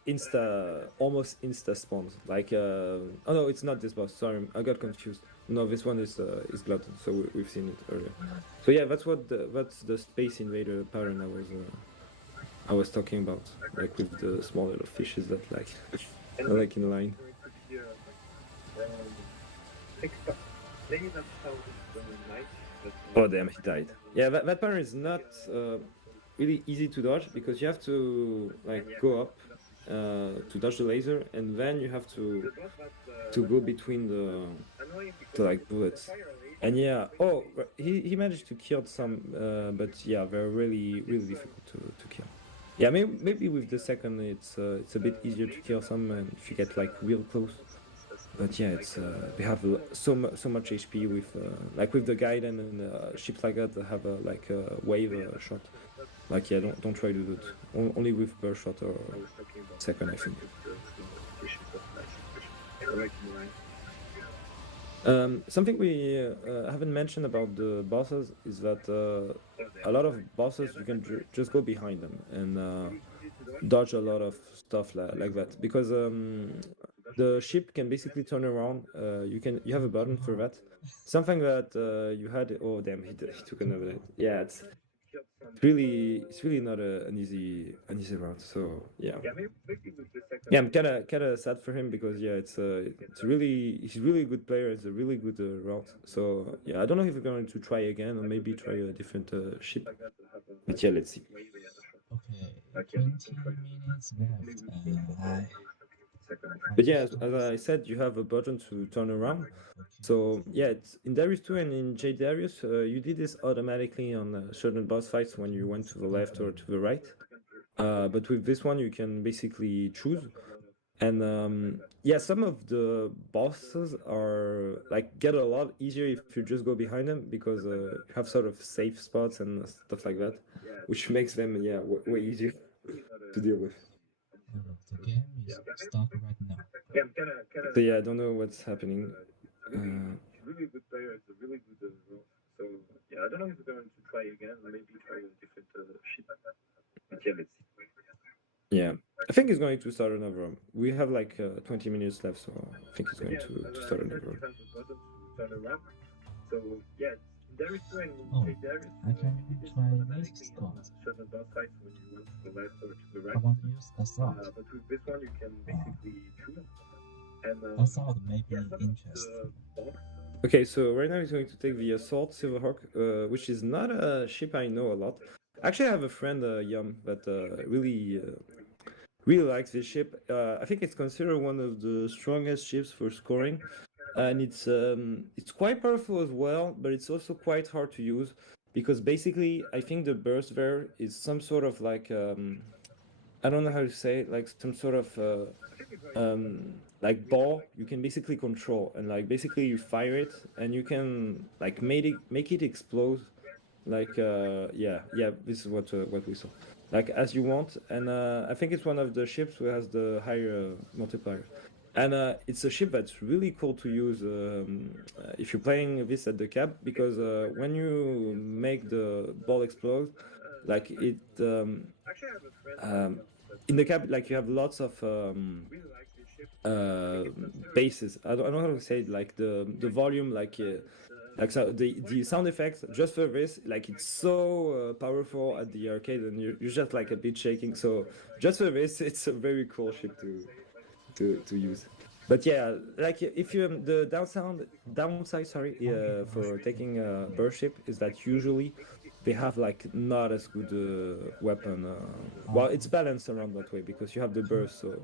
almost insta spawns. Like oh no, it's not this boss. Sorry, I got confused. No, this one is Glutton, so we've seen it earlier. So yeah, that's the Space Invader pattern I was talking about, like with the small little fishes that like in line. Oh damn, he died. Yeah, that pattern is not really easy to dodge because you have to like go up to dodge the laser, and then you have to go between the like bullets. And yeah, oh, he managed to kill some, but yeah, they're really difficult to kill. Yeah, maybe with the second it's a bit easier to kill some if you get like real close. But yeah, it's they have so much HP with like with the Gaiden and ships like that have like a wave shot. Like, yeah, don't try to do it. Only with burst shot or second, I think. Something we haven't mentioned about the bosses is that a lot of bosses you can just go behind them and dodge a lot of stuff like that, because the ship can basically turn around. You have a button for that. Something that you had. Oh damn! He took another hit. Yeah, it's really not an easy route. So yeah. Yeah, I'm kind of sad for him because yeah, he's really a good player. It's a really good route. So yeah, I don't know if we're going to try again or maybe try a different ship. But yeah, let's see. Okay, 20 minutes left. But yeah, as I said, you have a button to turn around. So yeah, it's in Darius 2 and in J Darius, you did this automatically on certain boss fights when you went to the left or to the right. But with this one, you can basically choose. And yeah, some of the bosses are like get a lot easier if you just go behind them, because you have sort of safe spots and stuff like that, which makes them way easier to deal with. The game is stuck right now. So yeah, I don't know what's happening. Really good player. It's a really good role. So yeah, I don't know if we're going to try again. Maybe try a different ship. But yeah, let's see. Yeah, I think he's going to start another round. We have like 20 minutes left, so I think he's going to start another round. So yeah, there is two Oh, I can try this squad. certain boss fights when you went to the left or to the I right. want to use assault. But with this one, you can basically choose. And Assault may be interesting. Okay, so right now he's going to take the Assault Silverhawk, which is not a ship I know a lot. Actually, I have a friend, Yum, that really likes this ship. I think it's considered one of the strongest ships for scoring, and it's quite powerful as well, but it's also quite hard to use, because basically I think the burst there is some sort of like I don't know how to say it, like some sort of like ball you can basically control, and like basically you fire it and you can like make it explode, like this is what we saw, like as you want. And I think it's one of the ships who has the higher multiplier, and it's a ship that's really cool to use if you're playing this at the cab, because when you make the ball explode, like it in the cab, like you have lots of bases. I don't know how to say it, like the volume, like so the sound effects just for this, like it's so powerful at the arcade, and you're just like a bit shaking. So just for this, it's a very cool ship to use. But yeah, like if you the downside, for taking a burst ship is that usually they have like not as good weapon. Well, it's balanced around that way because you have the burst. So,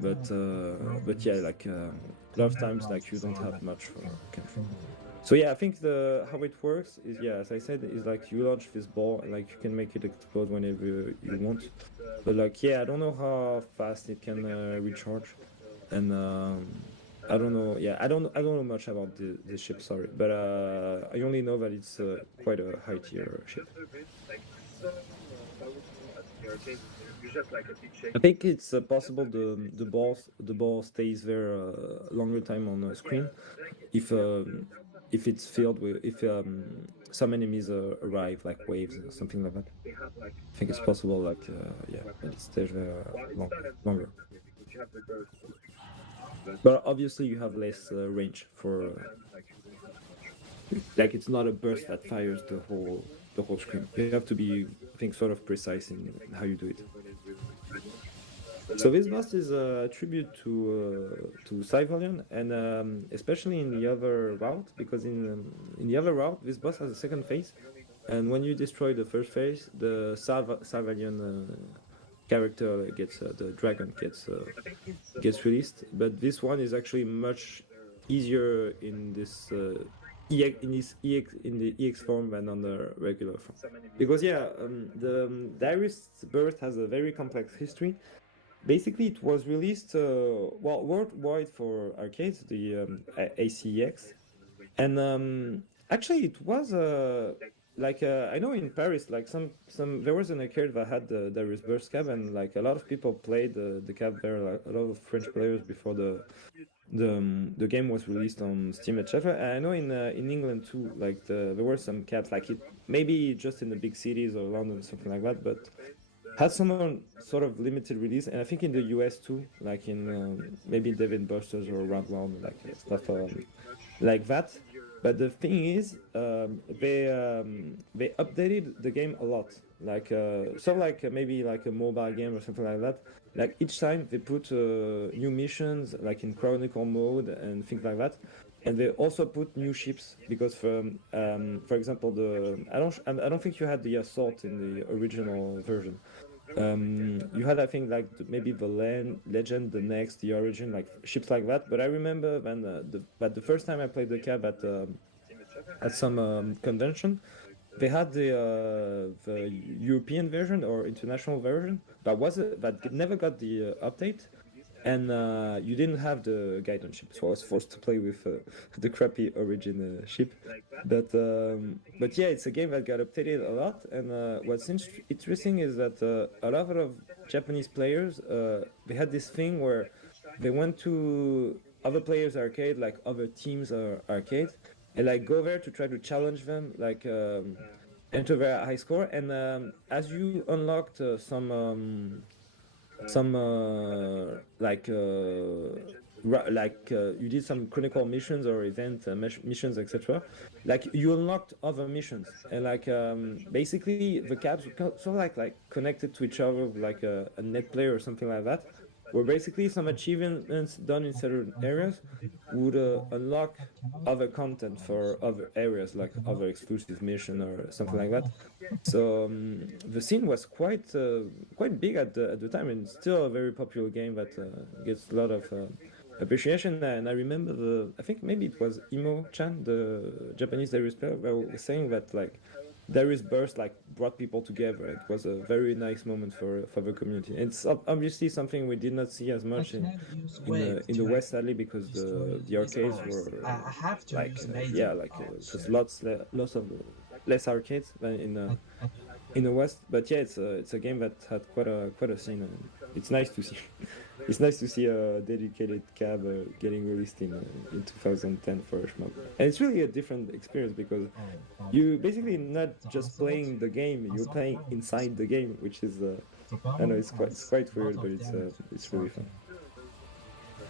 but yeah, like a lot of times like you don't have much for control. So yeah, I think how it works is, yeah, as I said, is like you launch this ball and like you can make it explode whenever you want. But like yeah, I don't know how fast it can recharge, and I don't know. Yeah, I don't know much about the ship. Sorry, but I only know that it's quite a high tier ship. I think it's possible the ball stays there a longer time on the screen if it's filled with some enemies arrive, like waves or something like that. I think it's possible, like that it stays there longer. But obviously you have less range for like it's not a burst that fires the whole screen. You have to be, I think, sort of precise in how you do it. So this boss is a tribute to Cyvalion, and especially in the other route, because in the other route this boss has a second phase, and when you destroy the first phase, the Cyvalion character gets the dragon gets released. But this one is actually much easier in this in the EX form than on the regular form, because the Darius Birth has a very complex history. Basically, it was released worldwide for arcades, the ACEX, and actually it was like I know in Paris, like some there was an arcade that had the reverse cab, and like a lot of people played the cab there. Like a lot of French players before the game was released on Steam, etc. And I know in England too, like there were some cabs, like it maybe just in the big cities or London, something like that, but had some sort of limited release. And I think in the US too, like in maybe David Buster's or Round One, like stuff like that. But the thing is, they updated the game a lot. Like sort of like maybe like a mobile game or something like that. Like each time they put new missions, like in Chronicle mode and things like that. And they also put new ships because, for example, I don't think you had the Assault in the original version. You had, I think, like maybe the Legend, the Next, the Origin, like ships like that. But I remember when the first time I played the cab at some convention, they had the European version or international version that never got the update, and you didn't have the guidance ship, so I was forced to play with the crappy Origin ship. But yeah, it's a game that got updated a lot, and what's interesting is that a lot of Japanese players they had this thing where they went to other players' arcade, like other teams' arcade, and like go there to try to challenge them, like enter their high score. And as you unlocked some you did some critical missions or event missions, etc. Like you unlocked other missions, and like basically the cabs were sort of like connected to each other, like a net player or something like that. Where basically some achievements done in certain areas would unlock other content for other areas, like other exclusive mission or something like that. So the scene was quite big at the time, and still a very popular game that gets a lot of appreciation. And I remember I think maybe it was Imo-chan, the Japanese Darius player, was saying that like Darius Burst like brought people together. It was a very nice moment for the community. It's obviously something we did not see as much in the West, sadly, because the arcades were like just lots of less arcades than in the West. But yeah, it's a game that had quite a scene, and it's nice to see. It's nice to see a dedicated cab getting released in 2010 for a shmup. And it's really a different experience because you basically not just playing the game, you're playing inside the game, which is I know it's quite weird, but it's really fun.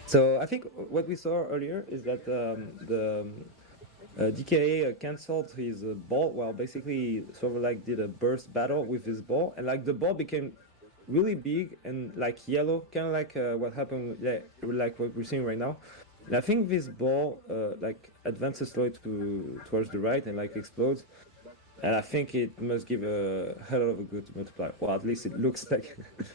So I think what we saw earlier is that the DKA cancelled his ball. Well, basically sort of like did a burst battle with his ball, and like the ball became really big and like yellow, kind of like what happened, like what we're seeing right now. And I think this ball like advances slowly towards the right and like explodes. And I think it must give a hell of a good multiplier. Well, at least it looks like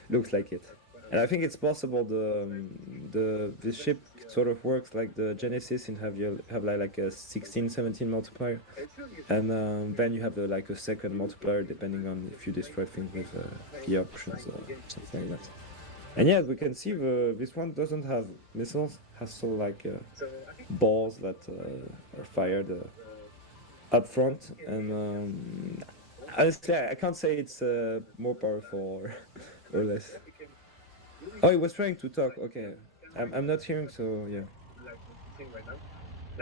it. And I think it's possible the ship sort of works like the Genesis and have like a 16-17 multiplier, and then you have like a second multiplier depending on if you destroy things with key options or something like that. And yeah, we can see this one doesn't have missiles, has so like balls that are fired up front, and honestly I can't say it's more powerful or less. Oh, he was trying to talk. Okay, I'm not hearing, so yeah.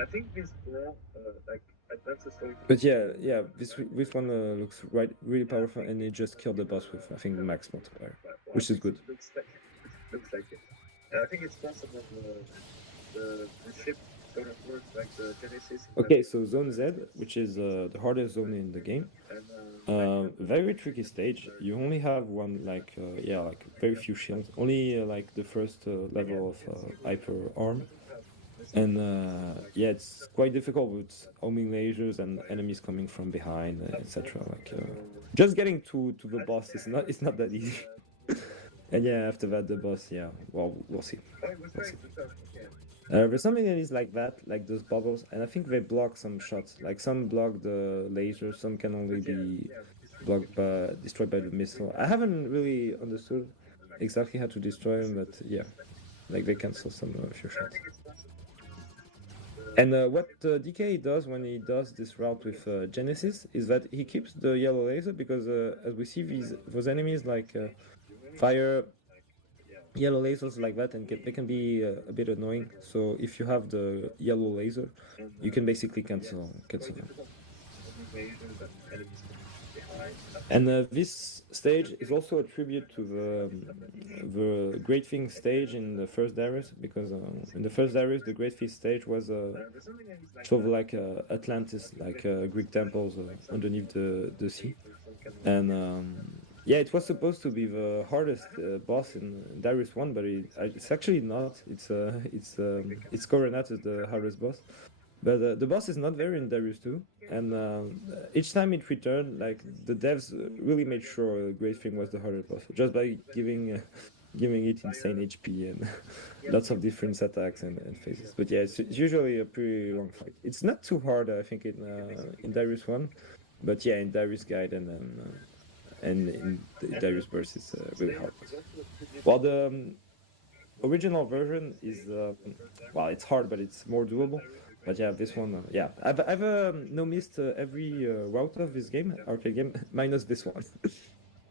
I think this ball, like advances slowly. But yeah, this one looks really powerful, and it just killed the boss with I think the max multiplier, which is good. Looks like it. And I think it's possible the ship sort of works like the Genesis. Okay, so Zone Z, which is the hardest zone in the game. Very tricky stage. You only have one like very few shields. Only like the first level of hyper arm, and it's quite difficult with homing lasers and enemies coming from behind, etc. Like just getting to the boss is not that easy. And yeah, after that the boss, well, we'll see. There's something that is like that, like those bubbles, and I think they block some shots. Like some block the laser, some can only be destroyed by the missile. I haven't really understood exactly how to destroy them, but yeah, like they cancel some few shots. And what DK does when he does this route with Genesis is that he keeps the yellow laser because as we see those enemies like fire yellow lasers like that and they can be a bit annoying. So if you have the yellow laser, you can basically cancel them. And this stage is also a tribute to the Great Thing stage in the first Darius, because in the first Darius, the Great Thing stage was sort of like Atlantis, like Greek temples underneath the sea. And yeah, it was supposed to be the hardest boss in Darius 1, but it's actually not. It's Coronet is the hardest boss. But the boss is not there in Darius 2, and each time it returned, like the devs really made sure Great Thing was the hardest boss, just by giving it insane HP and lots of different attacks and phases. But yeah, it's usually a pretty long fight. It's not too hard, I think, in Darius 1, but yeah, in Darius Guide and in the Darius Burst, it's really hard. While the original version is well, it's hard, but it's more doable. But yeah, this one, yeah, I've no missed every route of this game, arcade game, minus this one.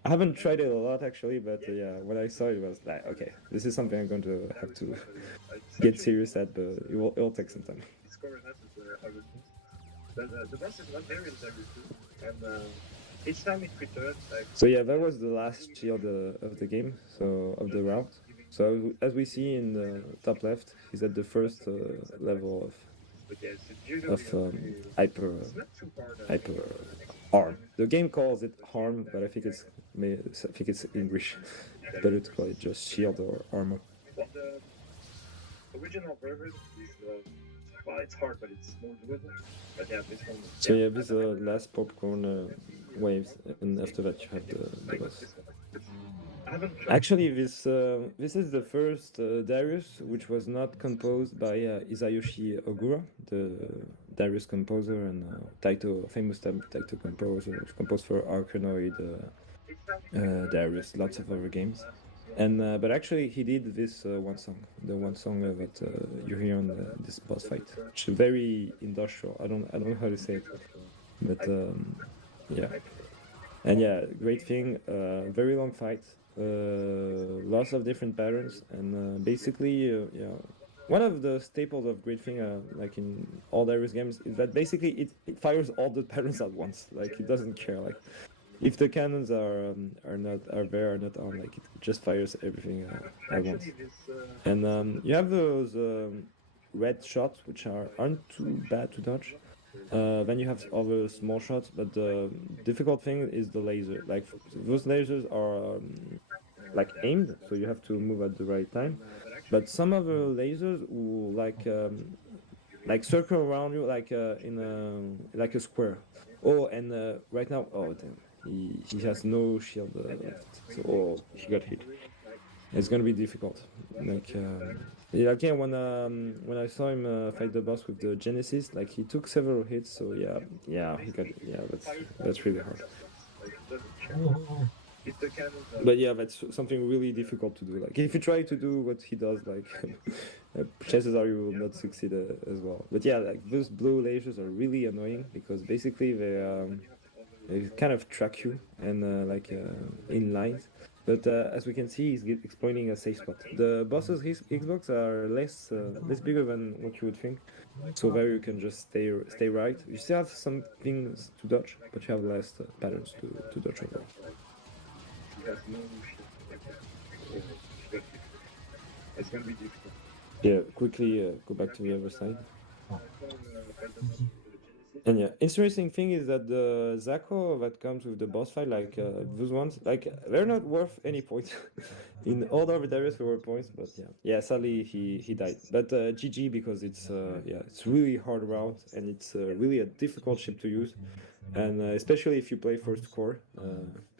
I haven't tried it a lot actually, but yeah, when I saw it, was like, okay, this is something I'm going to have to get serious at, but it'll take some time. The boss is not there in Darius 2, and each time it returns, like... So yeah, that was the last shield of the game, so of the route. So as we see in the top left, he's at the first level of hyper arm. The game calls it harm, but I think it's English. Better to call it just shield or armor. But the original version is well, it's hard, but it's more doable. But yeah, this one. So yeah, this is the last popcorn waves, and after that you have the boss. Actually, this is the first Darius which was not composed by Isayoshi Ogura, the Darius composer and famous Taito composer, composed for Arkanoid, Darius, lots of other games. And but actually, he did this one song, the one song that you hear on this boss fight, which is very industrial. I don't know how to say it, but yeah, and yeah, great thing. Very long fight. Lots of different patterns, and basically, yeah, one of the staples of Great Thing, like in all Darius games, is that basically it fires all the patterns at once. Like it doesn't care. Like if the cannons are not on, like it just fires everything at once. And you have those red shots which aren't too bad to dodge. Then you have other small shots, but the difficult thing is the laser. Like those lasers are like aimed, so you have to move at the right time. But some of the lasers will like circle around you like in a square. Oh, and right now, oh damn, he has no shield left. So he got hit. It's gonna be difficult. Like yeah, again, when I saw him fight the boss with the Genesis, like he took several hits. So yeah, he got that's really hard. But yeah, that's something really difficult to do. Like if you try to do what he does, like chances are you will not succeed as well. But yeah, like those blue lasers are really annoying because basically they kind of track you and like in lines. But as we can see, he's exploiting a safe spot. The bosses' Xbox are less bigger than what you would think, so there you can just stay right. You still have some things to dodge, but you have less patterns to dodge over. It's gonna be difficult. Yeah, quickly go back to the other side. And yeah, interesting thing is that the Zako that comes with the boss fight, like those ones, like they're not worth any points. In all the other Darius there were points, but yeah, sadly he died. But GG, because it's really hard route and it's really a difficult ship to use, and especially if you play first core,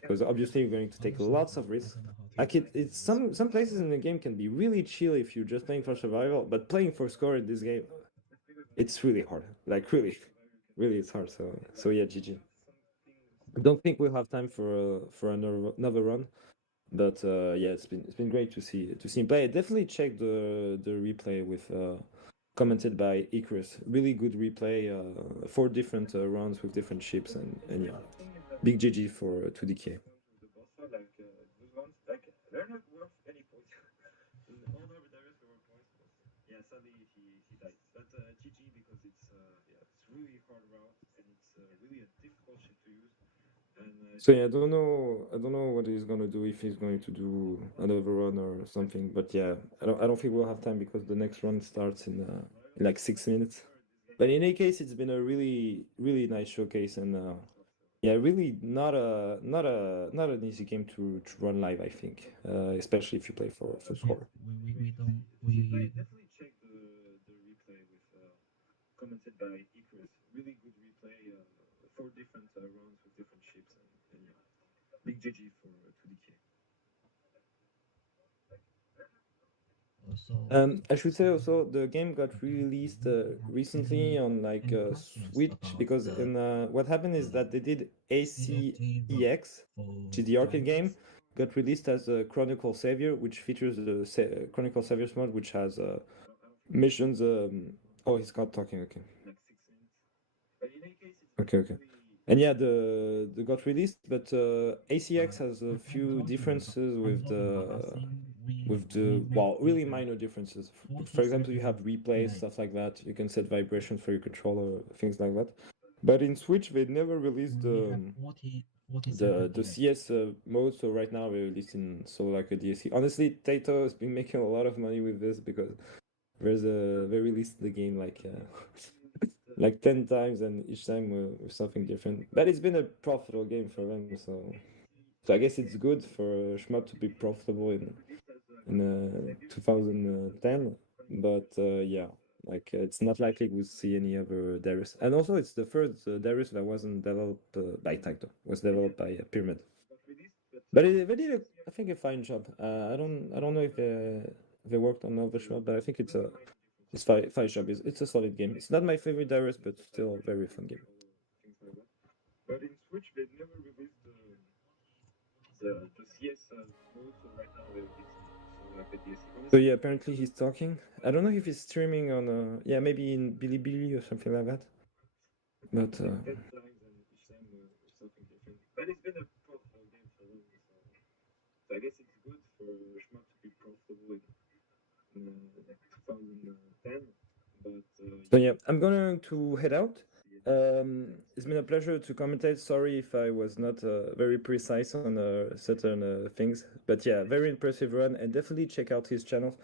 because obviously you're going to take lots of risks. Like it's some places in the game can be really chill if you're just playing for survival, but playing for score in this game, it's really hard. Like really it's hard. So yeah, GG. I don't think we'll have time for another run, but yeah, it's been great to see him play. Definitely check the replay with commented by Icarus. Really good replay, 4 different rounds with different ships, and yeah, big GG for 2DK. Those ones, they're not worth any points. All over the rest were points, but yeah, sadly he died. But GG because it's really hard route and it's really a difficult ship to use. So yeah, I don't know what he's gonna do, if he's going to do another run or something. But yeah, I don't think we'll have time because the next run starts in like 6 minutes. But in any case, it's been a really nice showcase, and yeah, really not an easy game to run live, I think, especially if you play for score. We definitely check the replay with commented by Icarus. Really good replay, 4 different rounds with different ships, and yeah, big GG for 2DK. I should say also the game got released recently on like Switch, because in what happened is that they did ACEX, which is the arcade game, got released as a Chronicle Savior, which features the Chronicle Saviors mod, which has missions. Oh, he's not talking. Okay. Like 6 minutes. But in any case, it's Okay. And yeah, the got released, but ACX has a few differences with the well, really minor differences. For example, you have replays, stuff like that. You can set vibration for your controller, things like that. But in Switch, they never released the CS mode, so right now we're releasing like a DLC. Honestly, Taito has been making a lot of money with this because they released the game like like 10 times, and each time with something different. But it's been a profitable game for them, so I guess it's good for Shmup to be profitable in 2010. But yeah, like it's not likely we'll see any other Darius. And also, it's the first Darius that wasn't developed by Taito. Was developed by Pyramid. But they did, I think, a fine job. I don't know if they worked on other Shmup, but I think it's fine job. It's a solid game. It's not my favorite Darius, but still a very fun game. But in Switch, they never released the CS mode, so right now it's like a DLC. So yeah, apparently he's talking. I don't know if he's streaming on yeah, maybe in Bilibili or something like that. But Deadlines and each time something different. But it's been a profitable game for them, so I guess it's good for Shmup to be profitable in 2010. But so yeah, I'm going to head out. It's been a pleasure to commentate. Sorry if I was not very precise on certain things, but yeah, very impressive run, and definitely check out his channels.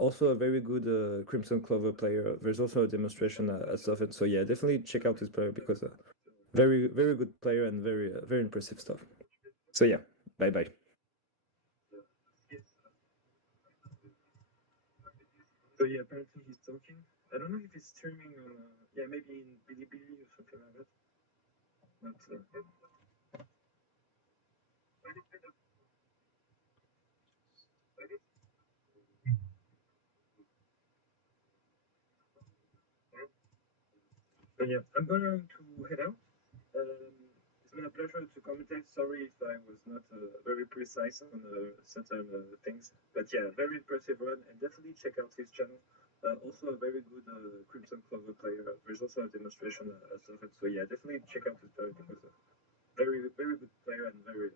Also a very good Crimson Clover player. There's also a demonstration at Soffit, so yeah, definitely check out his player because very good player and very impressive stuff. So yeah, bye. So yeah, apparently he's talking. I don't know if he's streaming on yeah, maybe in Bilibili or something like that. But so yeah, I'm going to head out. It's been a pleasure to commentate. Sorry if I was not very precise on certain things, but yeah, very impressive run, and definitely check out his channel. Also a very good Crimson Clover player. There's also a demonstration of it, so yeah, definitely check out his player because very good player and very.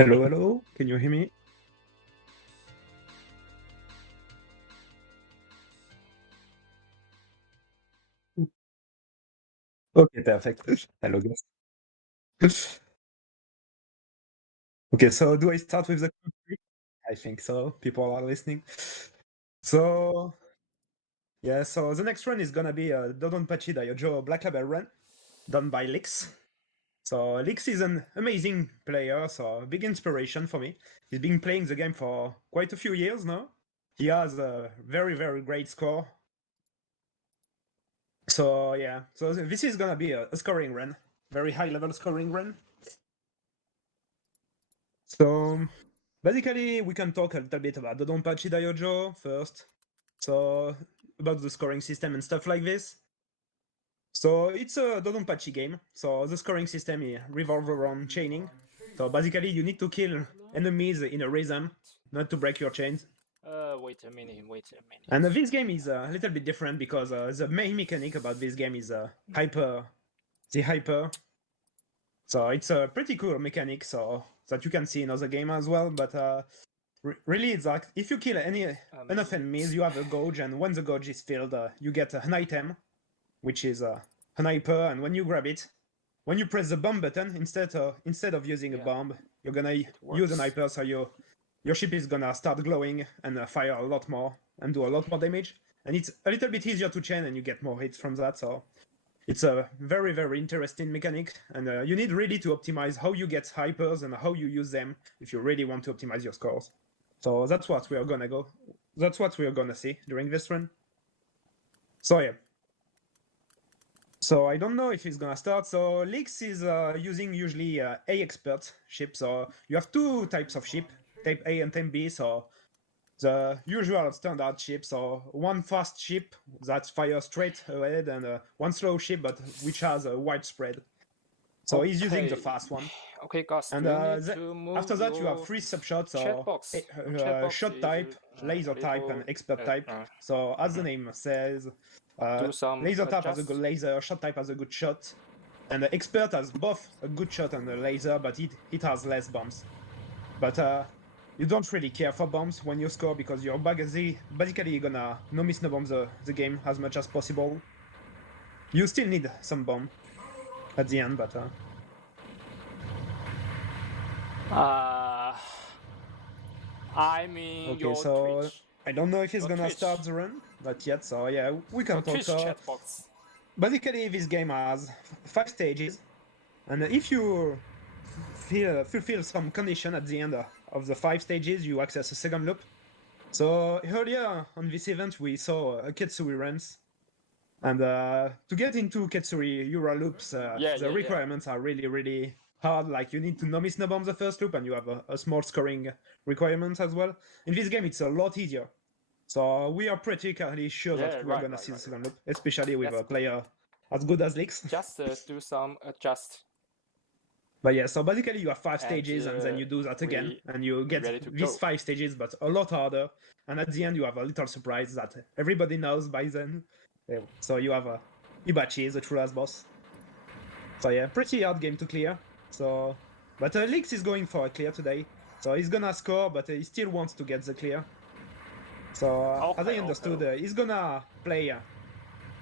Hello, hello. Can you hear me? Okay, perfect. Hello, guys. Okay, so do I start with the country? I think so. People are listening. So yeah, so the next run is gonna be a Dodonpachi Daioujou Black Label run done by LYX. So LYX is an amazing player, so a big inspiration for me. He's been playing the game for quite a few years now. He has a very, very great score. So yeah, so this is gonna be a scoring run, very high level scoring run. So basically, we can talk a little bit about Dodonpachi Daioujou first. So about the scoring system and stuff like this. So it's a Dodonpachi game. So the scoring system revolves around chaining. So basically, you need to kill enemies in a rhythm, not to break your chains. Wait a minute. And this game is a little bit different because the main mechanic about this game is the hyper. So it's a pretty cool mechanic, so that you can see in other game as well. But really, it's like if you kill enough enemies, you have a gauge, and when the gauge is filled, you get an item, which is an hyper. And when you grab it, when you press the bomb button, instead of using a bomb, you're gonna use an hyper, so your ship is gonna start glowing and fire a lot more and do a lot more damage. And it's a little bit easier to chain, and you get more hits from that. So it's a very, very interesting mechanic, and you need really to optimize how you get hypers and how you use them if you really want to optimize your scores. So that's what we are gonna see during this run. So yeah. So I don't know if it's gonna start. So LYX is using usually A expert ship. So you have two types of ship, type A and type B. So the usual standard ship, so one fast ship that fires straight ahead, and one slow ship but which has a wide spread. So he's using the fast one. Okay, guys. And after that, you have three subshots, or shot type, laser type, and expert type. So as the name says, laser type has a good laser, shot type has a good shot, and the expert has both a good shot and a laser, but it has less bombs. But you don't really care for bombs when you score because you're basically gonna no miss no bomb the game as much as possible. You still need some bomb at the end, but I mean, okay, so Twitch. I don't know if he's gonna start the run, but yet, so yeah, we can talk. So basically, this game has 5 stages, and if you fulfill some condition at the end of the 5 stages, you access a second loop. So earlier on this event, we saw a Ketsuri runs, and to get into Ketsuri Yura loops, the requirements are really, really hard. Like you need to no miss no bomb the first loop, and you have a small scoring requirement as well. In this game, it's a lot easier. So we are pretty sure that we're gonna see the second loop, especially with a player as good as LYX. Just do some adjust. But yeah, so basically you have 5 stages, and then you do that again, and you get these 5 stages, but a lot harder. And at the end, you have a little surprise that everybody knows by then. So you have Ibachi, the true last boss. So yeah, pretty hard game to clear. So, but LYX is going for a clear today. So he's gonna score, but he still wants to get the clear. So as I understood, he's gonna play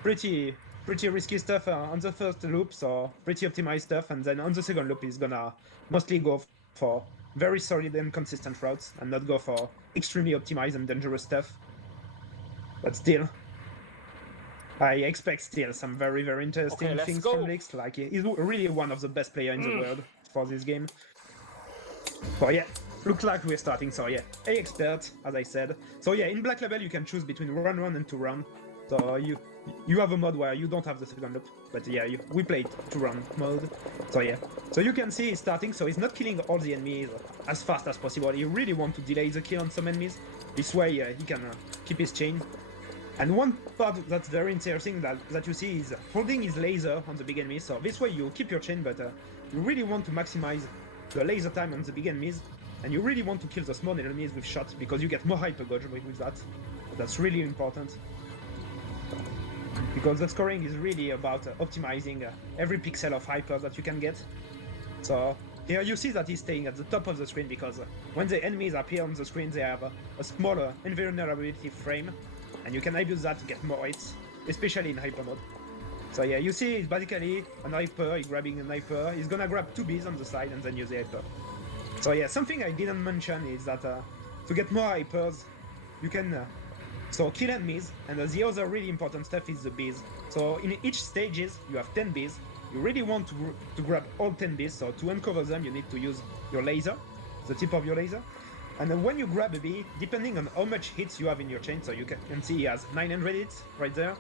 pretty risky stuff on the first loop, so pretty optimized stuff, and then on the second loop he's gonna mostly go for very solid and consistent routes and not go for extremely optimized and dangerous stuff. But still, I expect still some very, very interesting things from LYX. Like he's really one of the best players in the world for this game. So yeah, looks like we're starting. So yeah, A expert, as I said. So yeah, in Black Label you can choose between run 1 and 2 run. So you have a mode where you don't have the second loop, but yeah, we played 2 run mode. So yeah, so you can see he's starting. So he's not killing all the enemies as fast as possible. He really wants to delay the kill on some enemies. This way he can keep his chain. And one part that's very interesting that you see is holding his laser on the big enemies. So this way you keep your chain, but you really want to maximize the laser time on the big enemies, and you really want to kill the small enemies with shots because you get more hyper gauge with that. That's really important. Because the scoring is really about optimizing every pixel of hyper that you can get. So here you see that he's staying at the top of the screen because when the enemies appear on the screen, they have a smaller invulnerability frame, and you can abuse that to get more hits, especially in hyper mode. So yeah, you see it's basically an hyper, he's grabbing an hyper, he's gonna grab 2 bees on the side and then use the hyper. So yeah, something I didn't mention is that to get more hypers, you can kill enemies, and the other really important stuff is the bees. So in each stages, you have 10 bees. You really want to grab all 10 bees, so to uncover them, you need to use your laser, the tip of your laser. And then when you grab a bee, depending on how much hits you have in your chain, so you can see he has 900 hits right there,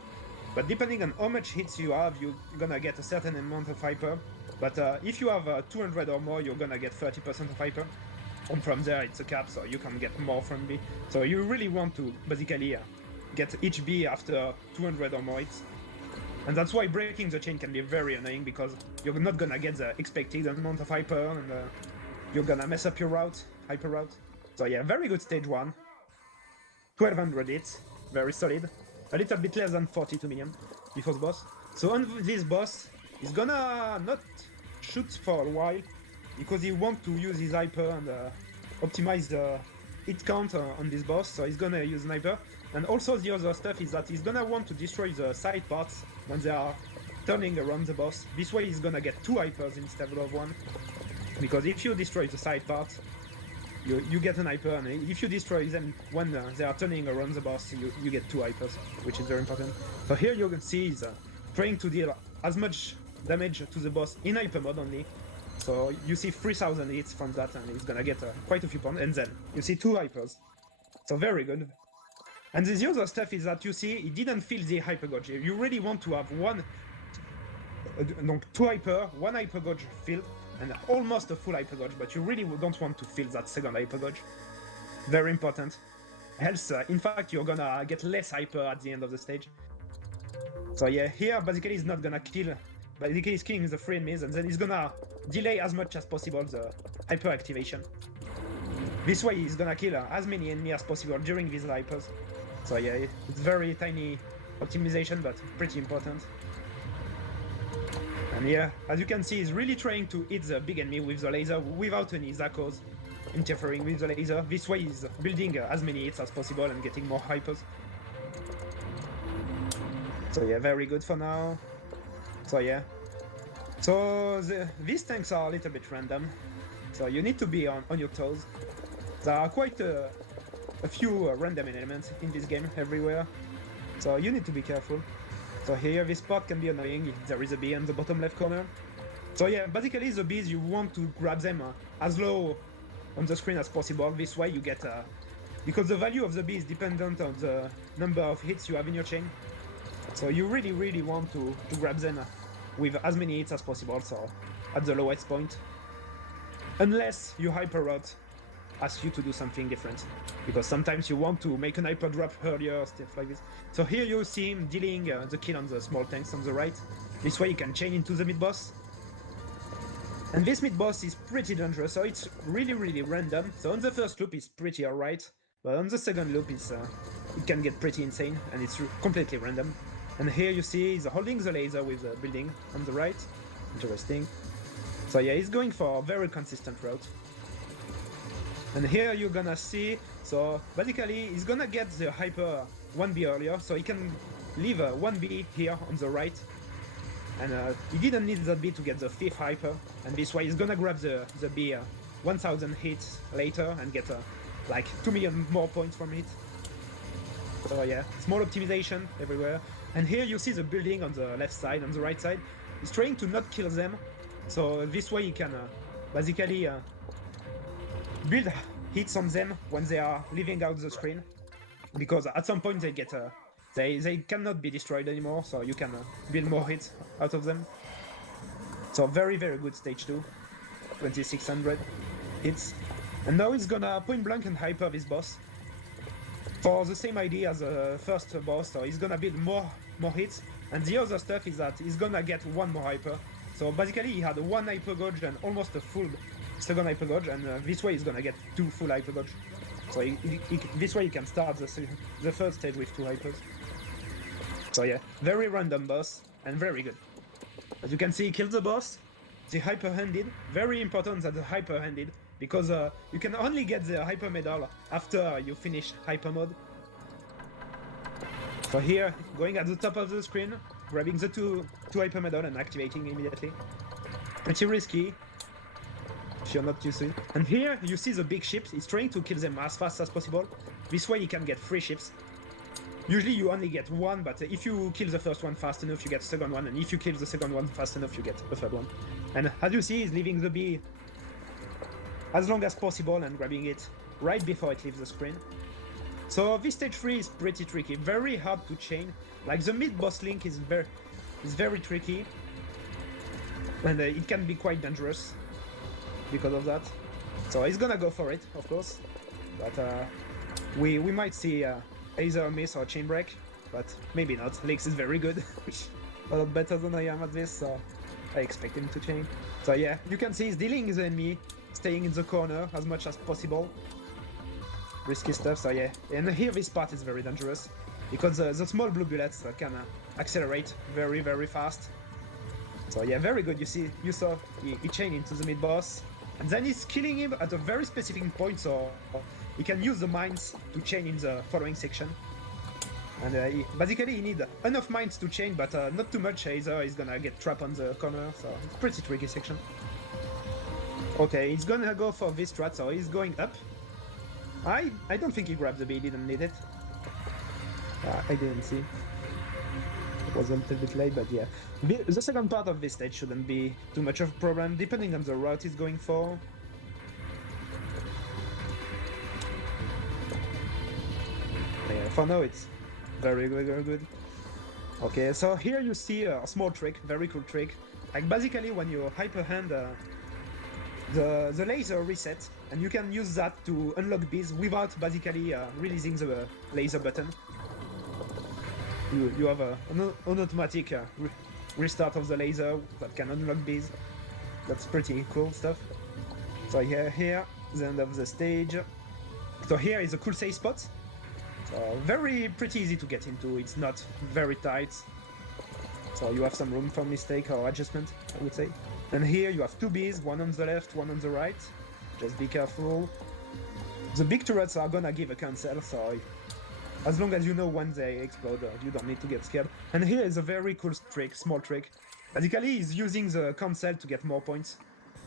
but depending on how much hits you have, you're gonna get a certain amount of hyper. But if you have 200 or more, you're gonna get 30% of hyper. And from there, it's a cap, so you can get more from bee. So you really want to basically get each bee after 200 or more hits. And that's why breaking the chain can be very annoying, because you're not gonna get the expected amount of hyper, and you're gonna mess up your route, hyper route. So yeah, very good stage 1. 1200 hits, very solid. A little bit less than 42 million before the boss. So on this boss, he's gonna not shoot for a while, because he wants to use his hyper and optimize the hit count on this boss, so he's gonna use sniper. And also the other stuff is that he's gonna want to destroy the side parts when they are turning around the boss. This way he's gonna get 2 hypers instead of 1. Because if you destroy the side parts, you get an hyper, and if you destroy them when they are turning around the boss, you get 2 hypers, which is very important. So here you can see he's trying to deal as much damage to the boss in hyper mode only. So you see 3000 hits from that, and he's gonna get quite a few points, and then you see 2 hypers. So very good. And the other stuff is that you see he didn't fill the hyper gauge. You really want to have 2 hyper, 1 hyper gauge filled, and almost a full hyper gauge, but you really don't want to fill that second hyper gauge. Very important. Else, in fact, you're gonna get less hyper at the end of the stage. So yeah, here basically he's not gonna kill, basically he's killing the 3 enemies, and then he's gonna delay as much as possible the hyper activation. This way he's gonna kill as many enemies as possible during these hypers. So yeah, it's very tiny optimization, but pretty important. And yeah, as you can see, he's really trying to hit the big enemy with the laser without any Zakos interfering with the laser. This way he's building as many hits as possible and getting more hypers. So yeah, very good for now. So yeah. So these tanks are a little bit random. So you need to be on your toes. There are quite a few random elements in this game everywhere. So you need to be careful. So here, this part can be annoying. There is a bee on the bottom left corner. So yeah, basically the bees, you want to grab them as low on the screen as possible. This way you get, because the value of the bee is dependent on the number of hits you have in your chain. So you really want to grab them with as many hits as possible, so at the lowest point. Unless your hyper route asks you to do something different, because sometimes you want to make an hyper drop earlier, stuff like this. So here you see him dealing the kill on the small tanks on the right. This way you can chain into the mid boss. And this mid boss is pretty dangerous, so it's really random. So on the first loop it's pretty alright, but on the second loop it can get pretty insane, and it's completely random. And here you see he's holding the laser with the building on the right. Interesting. So yeah, he's going for a very consistent route. And here you're gonna see, so basically he's gonna get the hyper 1B earlier, so he can leave 1B here on the right. And he didn't need that B to get the 5th hyper, and this way he's gonna grab the B 1000 hits later and get like 2 million more points from it. So yeah, small optimization everywhere. And here you see the building on the left side, on the right side. He's trying to not kill them, so this way he can basically build hits on them when they are leaving out the screen, because at some point they get they cannot be destroyed anymore, so you can build more hits out of them. So very good stage 2, 2600 hits. And now he's gonna point blank and hyper this boss for the same idea as the first boss, so he's gonna build more hits. And the other stuff is that he's gonna get 1 more hyper. So basically he had 1 hyper gauge and almost a full second hyper gauge, and this way he's gonna get 2 full hyper gauge. So this way he can start the first stage with 2 hypers. So yeah, very random boss and very good. As you can see, he kills the boss, the hyper-handed. Very important that the hyper-handed, because you can only get the hyper medal after you finish hyper mode. So here, going at the top of the screen, grabbing the two hyper medal and activating immediately. Pretty risky, if you're not used to it. And here, you see the big ships. He's trying to kill them as fast as possible. This way, he can get 3 ships. Usually, you only get 1, but if you kill the first one fast enough, you get the second one. And if you kill the second one fast enough, you get the third one. And as you see, he's leaving the bee as long as possible and grabbing it right before it leaves the screen. So this stage 3 is pretty tricky, very hard to chain. Like the mid-boss link is very tricky, and it can be quite dangerous because of that. So he's gonna go for it, of course, but we might see either a miss or a chain break, but maybe not. LYX is very good, a lot better than I am at this, so I expect him to chain. So yeah, you can see he's dealing the enemy, staying in the corner as much as possible. Risky stuff, so yeah. And here this part is very dangerous, because the small blue bullets can accelerate very, very fast. So yeah, very good. You saw he chained into the mid-boss, and then he's killing him at a very specific point, so he can use the mines to chain in the following section. And basically he needs enough mines to chain, but not too much, either he's gonna get trapped on the corner, so it's a pretty tricky section. Okay, he's gonna go for this strat, so he's going up. I don't think he grabbed the bee, he didn't need it. I didn't see. It was a little bit late, but yeah. The second part of this stage shouldn't be too much of a problem, depending on the route he's going for. Yeah, for now it's very good. Okay, so here you see a small trick, very cool trick. Like basically when you hyper hand the laser reset, and you can use that to unlock bees without basically releasing the laser button. You have an automatic restart of the laser that can unlock bees. That's pretty cool stuff. So here, the end of the stage. So here is a cool safe spot. So pretty easy to get into. It's not very tight. So you have some room for mistake or adjustment, I would say. And here you have 2 bees, one on the left, one on the right. Just be careful. The big turrets are gonna give a cancel, so as long as you know when they explode, you don't need to get scared. And here is a very cool trick, small trick. Basically, he's using the cancel to get more points,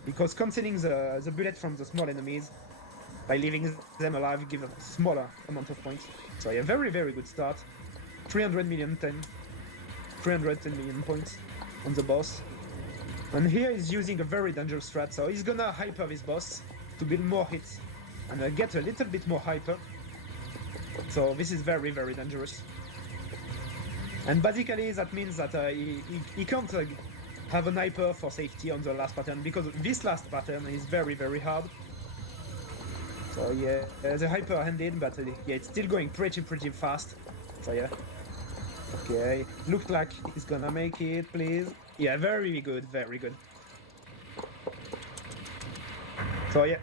because cancelling the bullet from the small enemies by leaving them alive gives a smaller amount of points. So yeah, very good start. 310 million points on the boss. And here he's using a very dangerous strat, so he's gonna hyper this boss to build more hits and get a little bit more hyper. So this is very dangerous. And basically that means that he can't have an hyper for safety on the last pattern, because this last pattern is very hard. So yeah, the hyper handed, but yeah, it's still going pretty fast. So yeah. Okay, looks like he's gonna make it, please. Yeah, very good. So yeah,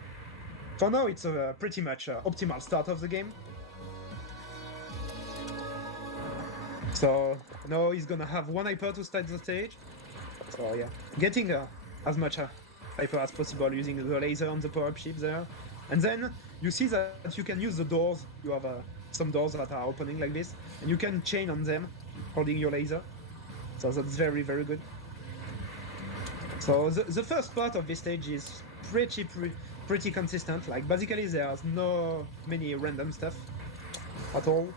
for now it's a pretty much optimal start of the game. So now he's gonna have 1 hyper to start the stage. So yeah, getting as much hyper as possible using the laser on the power-up ship there. And then you see that you can use the doors. You have some doors that are opening like this, and you can chain on them holding your laser. So that's very good. So the first part of this stage is pretty consistent. Like basically there's no many random stuff at all.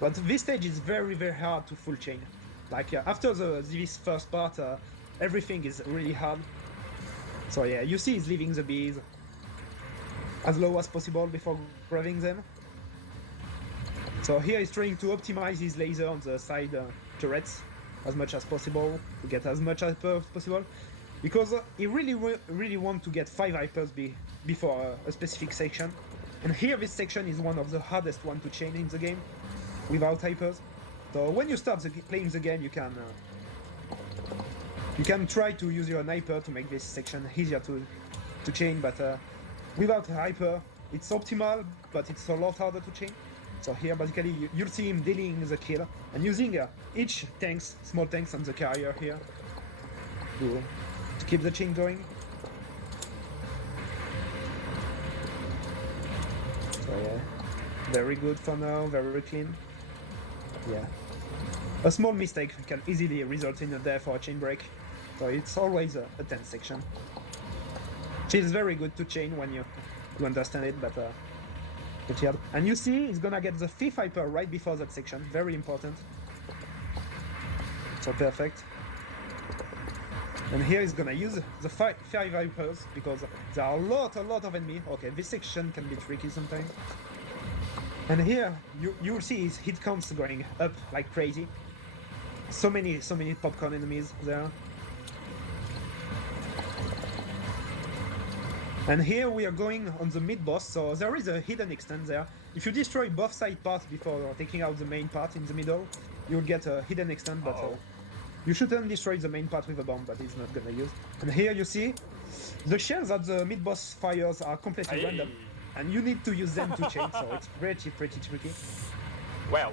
But this stage is very hard to full chain. Like after this first part, everything is really hard. So yeah, you see he's leaving the bees as low as possible before grabbing them. So here he's trying to optimize his laser on the side turrets as much as possible, to get as much hyper as possible, because he really wants to get 5 hypers before a specific section. And here this section is one of the hardest one to chain in the game without hypers. So when you start playing the game, you can try to use your hyper to make this section easier to chain, but without hyper it's optimal, but it's a lot harder to chain. So here basically you'll see him dealing the kill and using each small tanks on the carrier here to keep the chain going. So yeah, very good for now, very clean. Yeah. A small mistake can easily result in a death or a chain break. So it's always a tense section. Feels very good to chain when you understand it, but pretty hard. And you see, he's gonna get the 5th hyper right before that section. Very important. So perfect. And here he's gonna use the 5 hypers because there are a lot of enemies. Okay, this section can be tricky sometimes. And here you'll see his hit counts going up like crazy. So many popcorn enemies there. And here we are going on the mid boss, so there is a hidden extent there. If you destroy both side parts before taking out the main part in the middle, you'll get a hidden extent, but you shouldn't destroy the main part with a bomb, but he's not gonna use. And here you see, the shells that the mid boss fires are completely random, and you need to use them to chain, so it's pretty tricky. Well.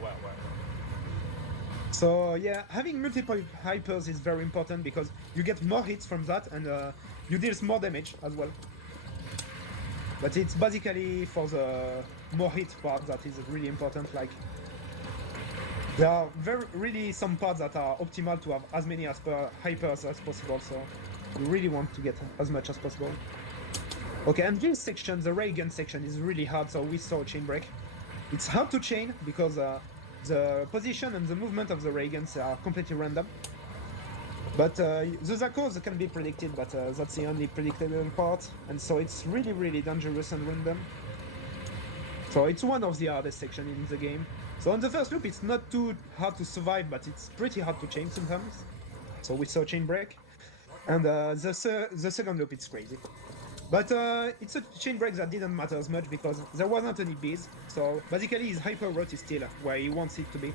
So yeah, having multiple hypers is very important because you get more hits from that, and you deal more damage as well. But it's basically for the more hit part that is really important. Like there are really some parts that are optimal to have as many hypers as possible. So you really want to get as much as possible. Okay, and this section, the ray gun section, is really hard. So we saw chain break. It's hard to chain because the position and the movement of the ray guns are completely random. But the Zakos can be predicted, but that's the only predictable part, and so it's really dangerous and random. So it's one of the hardest sections in the game. So on the first loop it's not too hard to survive, but it's pretty hard to chain sometimes. So we saw chain break, and the second loop it's crazy. But it's a chain break that didn't matter as much because there wasn't any bees, so basically his hyper route is still where he wants it to be.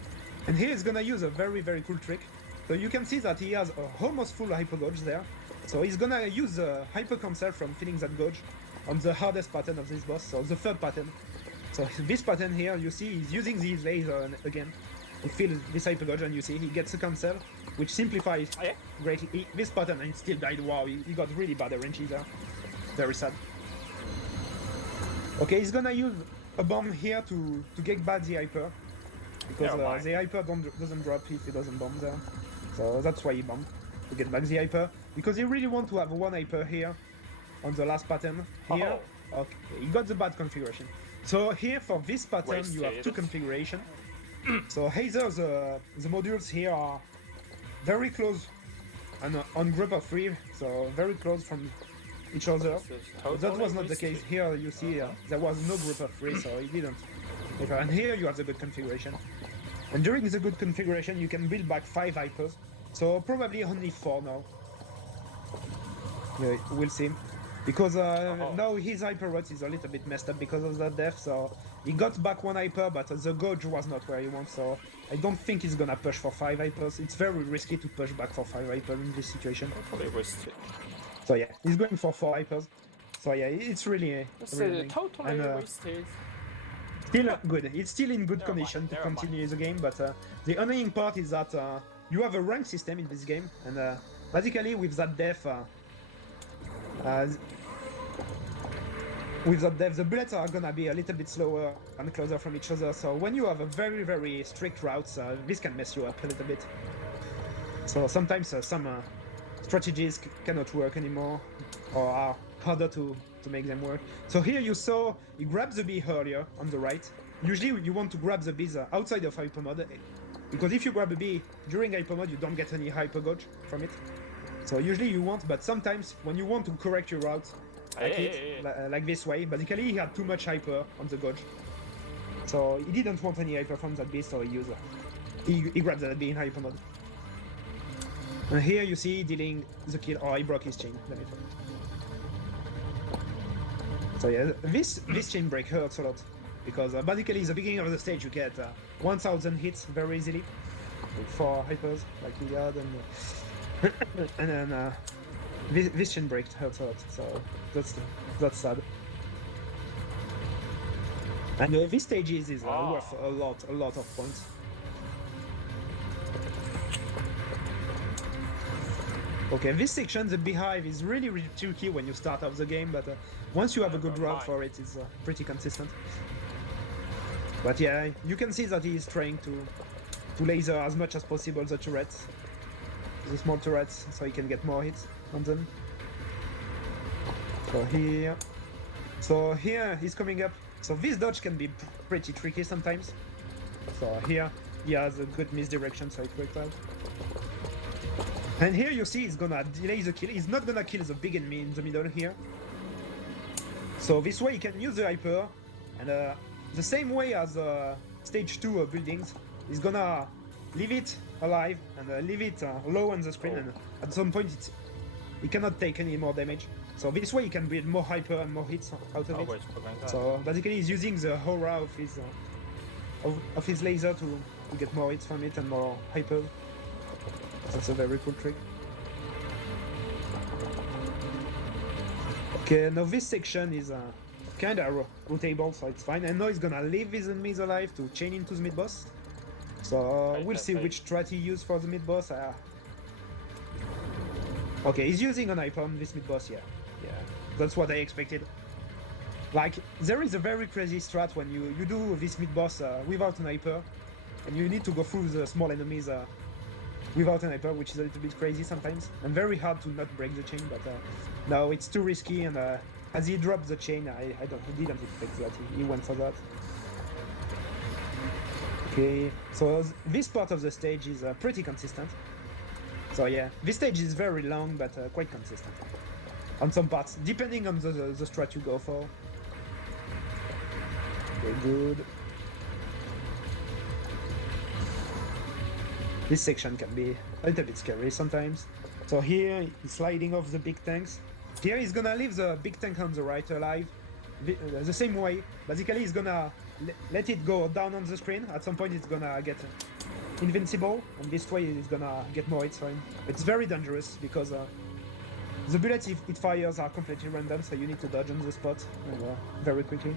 And here he's gonna use a very cool trick. So you can see that he has a almost full hyper gauge there. So he's gonna use the hyper cancel from filling that gauge on the hardest pattern of this boss, so the 3rd pattern. So this pattern here, you see he's using this laser again. He fills this hyper gauge and you see he gets a cancel, which simplifies greatly this pattern, and he still died. Wow, he got really bad RNG there. Very sad. Okay, he's gonna use a bomb here to get back the hyper. Because the hyper doesn't drop if he doesn't bomb there. So that's why he bombed, to get back the hyper. Because he really want to have one hyper here, on the last pattern. Here, okay, he got the bad configuration. So here, for this pattern, you have 2 configurations. So either the modules here are very close, and on group of 3, so very close from each other. But that was not the case. Here you see there was no group of 3, so he didn't. And here you have the good configuration. And during the good configuration you can build back 5 hypers. So probably only 4 now. Yeah, we'll see. Because now his hyper route is a little bit messed up because of that death. So he got back 1 hyper, but the gauge was not where he wants. So I don't think he's gonna push for 5 hypers. It's very risky to push back for 5 hypers in this situation. So yeah, he's going for 4 hypers. So yeah, it's really totally wasted. Still good. It's still in good condition to continue the game, but the annoying part is that you have a rank system in this game, and basically with that death, the bullets are gonna be a little bit slower and closer from each other. So when you have a very strict routes, this can mess you up a little bit. So sometimes some strategies cannot work anymore, or are harder to make them work. So here you saw he grabbed the bee earlier on the right. Usually you want to grab the bees outside of hyper mode, because if you grab a bee during hyper mode you don't get any hyper gauge from it. So usually you want, but sometimes when you want to correct your route like this way, basically he had too much hyper on the gauge. So he didn't want any hyper from that bee, so he grabbed that bee in hyper mode. And here you see dealing the kill. Oh, he broke his chain. Damn it. So yeah, this chain break hurts a lot, because basically at the beginning of the stage you get 1000 hits very easily with 4 hypers like he had, and then this chain break hurts a lot. So that's sad. And this stage is worth a lot of points. Okay, this section, the beehive, is really tricky when you start off the game, but once you have a good route for it, it's pretty consistent. But yeah, you can see that he is trying to laser as much as possible the turrets, the small turrets, so he can get more hits on them. So here he's coming up. So this dodge can be pretty tricky sometimes. So here he has a good misdirection, so it worked out. And here you see he's gonna delay the kill. He's not gonna kill the big enemy in the middle here. So this way he can use the hyper, and the same way as stage 2 buildings, he's gonna leave it alive and leave it low on the screen, and at some point he cannot take any more damage. So this way he can build more hyper and more hits out of it. So basically he's using the aura of his laser to get more hits from it and more hyper. That's a very cool trick. Okay, now this section is kinda routable, so it's fine. And now he's gonna leave his enemies alive to chain into the mid-boss. So we'll see which strat he used for the mid-boss. Okay, he's using an hyper on this mid-boss, yeah. That's what I expected. Like, there is a very crazy strat when you do this mid-boss without an hyper, and you need to go through the small enemies without an hyper, which is a little bit crazy sometimes, and very hard to not break the chain, but no, it's too risky, and as he dropped the chain, I didn't expect that, he went for that. Okay, so this part of the stage is pretty consistent. So yeah, this stage is very long, but quite consistent. On some parts, depending on the strat you go for. Okay, good. This section can be a little bit scary sometimes. So here, he's sliding off the big tanks. Here he's gonna leave the big tank on the right alive. The same way. Basically, he's gonna let it go down on the screen. At some point, it's gonna get invincible, and this way he's gonna get more hits for him. It's very dangerous because the bullets it fires are completely random, so you need to dodge on the spot very quickly.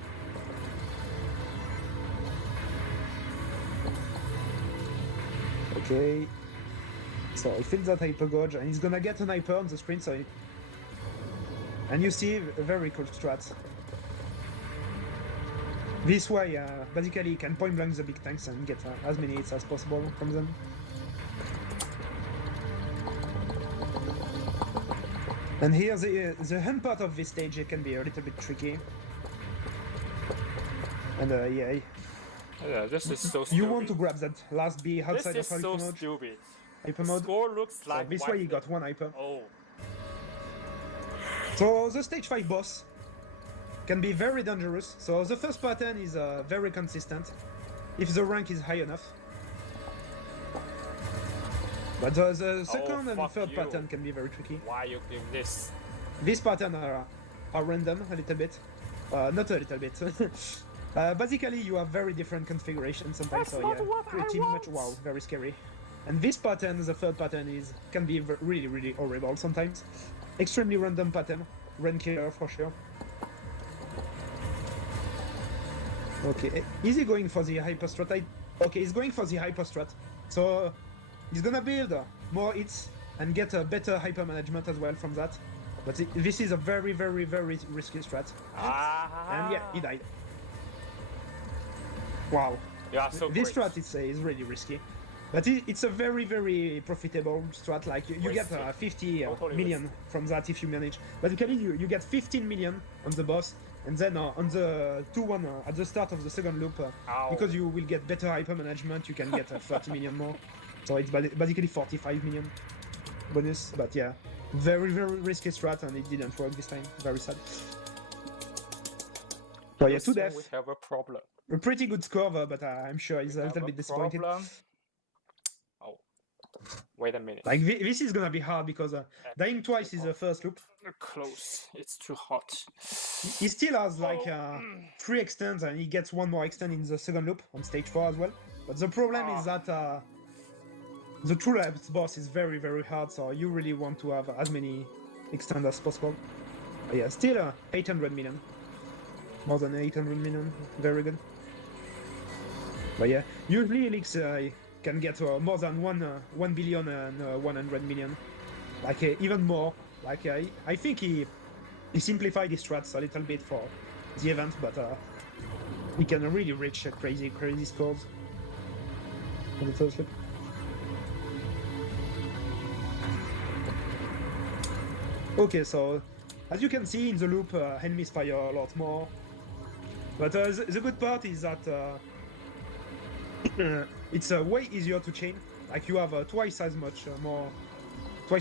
Okay, so he feels that hyper gauge, and he's gonna get an hyper on the screen, and you see a very cool strat. This way, basically, you can point blank the big tanks and get as many hits as possible from them. And here, the hand part of this stage can be a little bit tricky. And yeah, this is so stupid. You want to grab that last bee outside of hyper mode. This is so stupid. Hyper mode. Score looks like so this way you got one hyper. Oh. So the stage 5 boss can be very dangerous. So the first pattern is very consistent if the rank is high enough. But the second and third pattern can be very tricky. Why you give this? These patterns are random a little bit. Not a little bit. Basically, you have very different configurations sometimes. That's so yeah, pretty much wow, very scary. And this pattern, the third pattern, can be really, really horrible sometimes. Extremely random pattern, run killer for sure. Okay, is he going for the hyper strat? Okay, he's going for the hyper strat. So he's gonna build more hits and get a better hyper management as well from that. But this is a very, very, very risky strat. And yeah, he died. Wow. Yeah, so this strat is really risky. But it's a very, very profitable strat. Like you get 50 million from that if you manage. Basically, you get 15 million on the boss, and then on the 2-1 at the start of the second loop, because you will get better hyper management, you can get 30 million more. So it's basically 45 million bonus. But yeah, very, very risky strat, and it didn't work this time. Very sad. So yeah, 2 deaths. We have a problem. A pretty good score, but I'm sure he's a little bit disappointed. Oh, wait a minute. Like this is gonna be hard because dying twice is the first loop. Close. It's too hot. He still has like 3 extends, and he gets 1 more extend in the second loop on stage 4 as well. But the problem is that the true left boss is very, very hard, so you really want to have as many extends as possible. But yeah, still 800 million. More than 800 million. Very good. But yeah, usually LYX can get more than 1 billion and 100 million like even more. Like I think he simplified his strats a little bit for the event, but he can really reach crazy scores on the first loop. Okay, so as you can see in the loop, enemies fire a lot more. But the good part is that it's way easier to chain. Like you have twice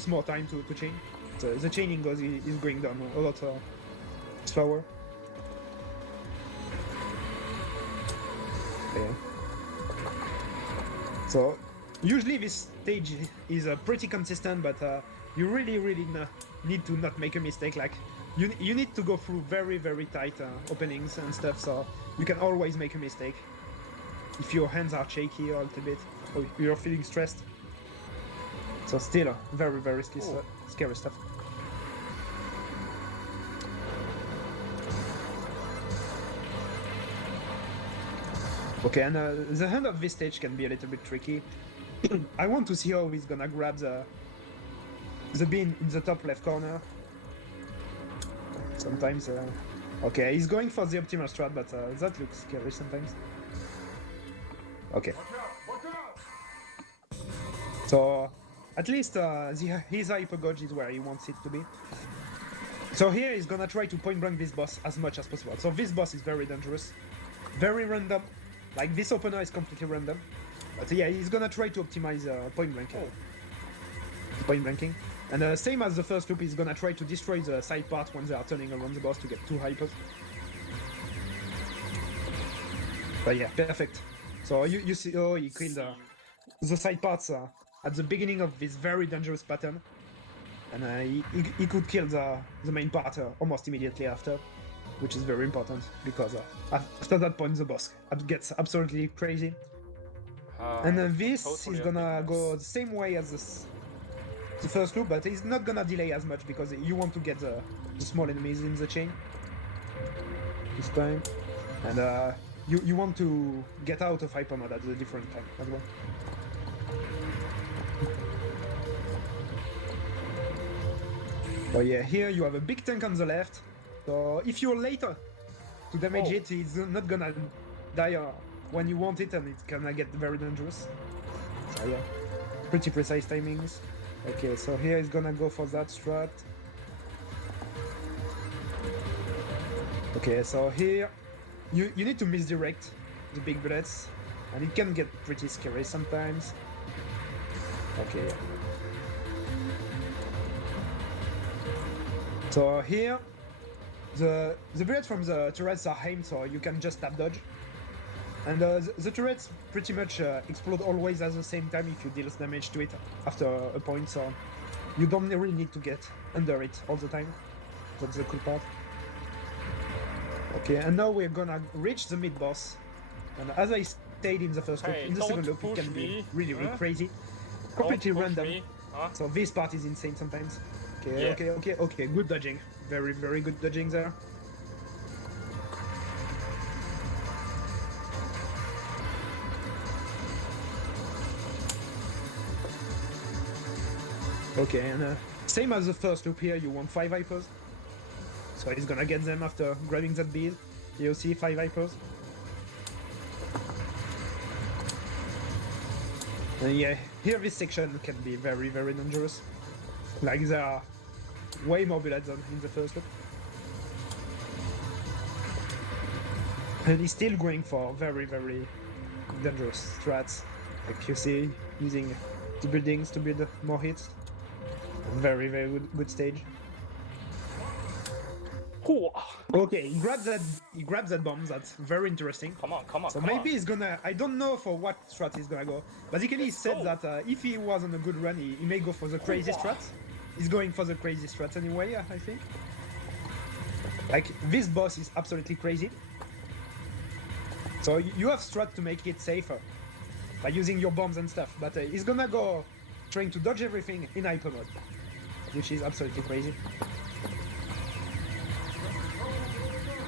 more time to chain. So the chaining is going down a lot slower. Okay. So usually this stage is pretty consistent, but you really need to not make a mistake. Like you need to go through very tight openings and stuff, so you can always make a mistake if your hands are shaky a little bit or you're feeling stressed. So still very scary stuff. Okay, and the end of this stage can be a little bit tricky. I want to see how he's gonna grab the bean in the top left corner. Sometimes, okay, he's going for the optimal strat, but that looks scary sometimes. Okay. So, at least his hyper gauge is where he wants it to be. So here he's gonna try to point blank this boss as much as possible. So this boss is very dangerous, very random. Like this opener is completely random. But yeah, he's gonna try to optimize point blanking. And same as the first loop, he's gonna try to destroy the side part when they are turning around the boss to get 2 hypers. But yeah, perfect. So you see, oh, he killed the side parts at the beginning of this very dangerous pattern. And he could kill the main part almost immediately after, which is very important, because after that point the boss gets absolutely crazy. And this is gonna go the same way as the first loop, but he's not gonna delay as much because you want to get the small enemies in the chain this time. And you want to get out of hyper mode at a different time as well. Oh yeah, here you have a big tank on the left, so if you're later to damage it, it's not gonna die when you want it, and it's gonna get very dangerous. So yeah, pretty precise timings. Okay, so here he's gonna go for that strat. Okay, so here you need to misdirect the big bullets, and it can get pretty scary sometimes. Okay. So here, the bullets from the turrets are aimed, so you can just tap dodge. And the turrets pretty much explode always at the same time if you deal damage to it after a point, so you don't really need to get under it all the time. That's the cool part. Okay, and now we're gonna reach the mid-boss. And as I stayed in the first loop, in the second loop it can be really crazy. Completely random. So this part is insane sometimes. Okay, yeah. Okay, good dodging. Very good dodging there. Okay, and same as the first loop here, you want 5 hypers. So he's gonna get them after grabbing that bead. You see 5 hypers. And yeah, here this section can be very dangerous. Like there are way more bullets than in the first loop. And he's still going for very dangerous strats. Like you see, using the buildings to build more hits. Very good stage. Okay, he grabs that bomb. That's very interesting. Come on. So maybe he's gonna. I don't know for what strat he's gonna go. Basically, he said that if he was on a good run, he may go for the crazy strats. He's going for the crazy strats anyway, I think. Like this boss is absolutely crazy. So you have strat to make it safer by using your bombs and stuff. But he's gonna go trying to dodge everything in hyper mode, which is absolutely crazy.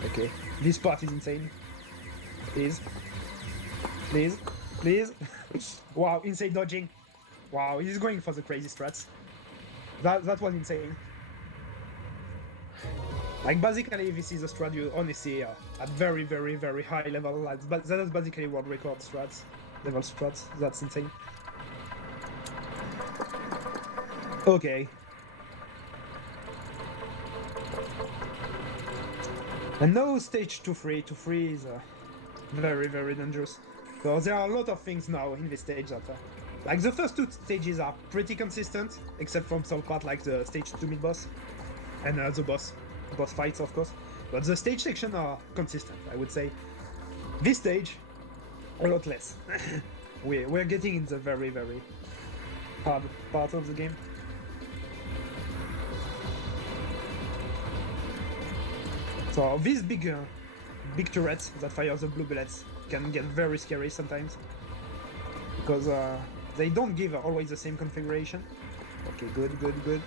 Okay, this part is insane. Please. Wow, insane dodging. Wow, he's going for the crazy strats. that was insane. Like basically, this is a strat you only see at very, very, very high level. But that is basically world record strats, level strats. That's insane. Okay. And now stage 2-3. 2-3 is very, very dangerous. So there are a lot of things now in this stage that, like the first two stages are pretty consistent, except from some part like the stage 2 mid boss and the boss fights, of course. But the stage section are consistent, I would say. This stage, a lot less. We're getting in the very, very hard part of the game. So these big turrets that fire the blue bullets can get very scary sometimes, because they don't give always the same configuration. Okay, good.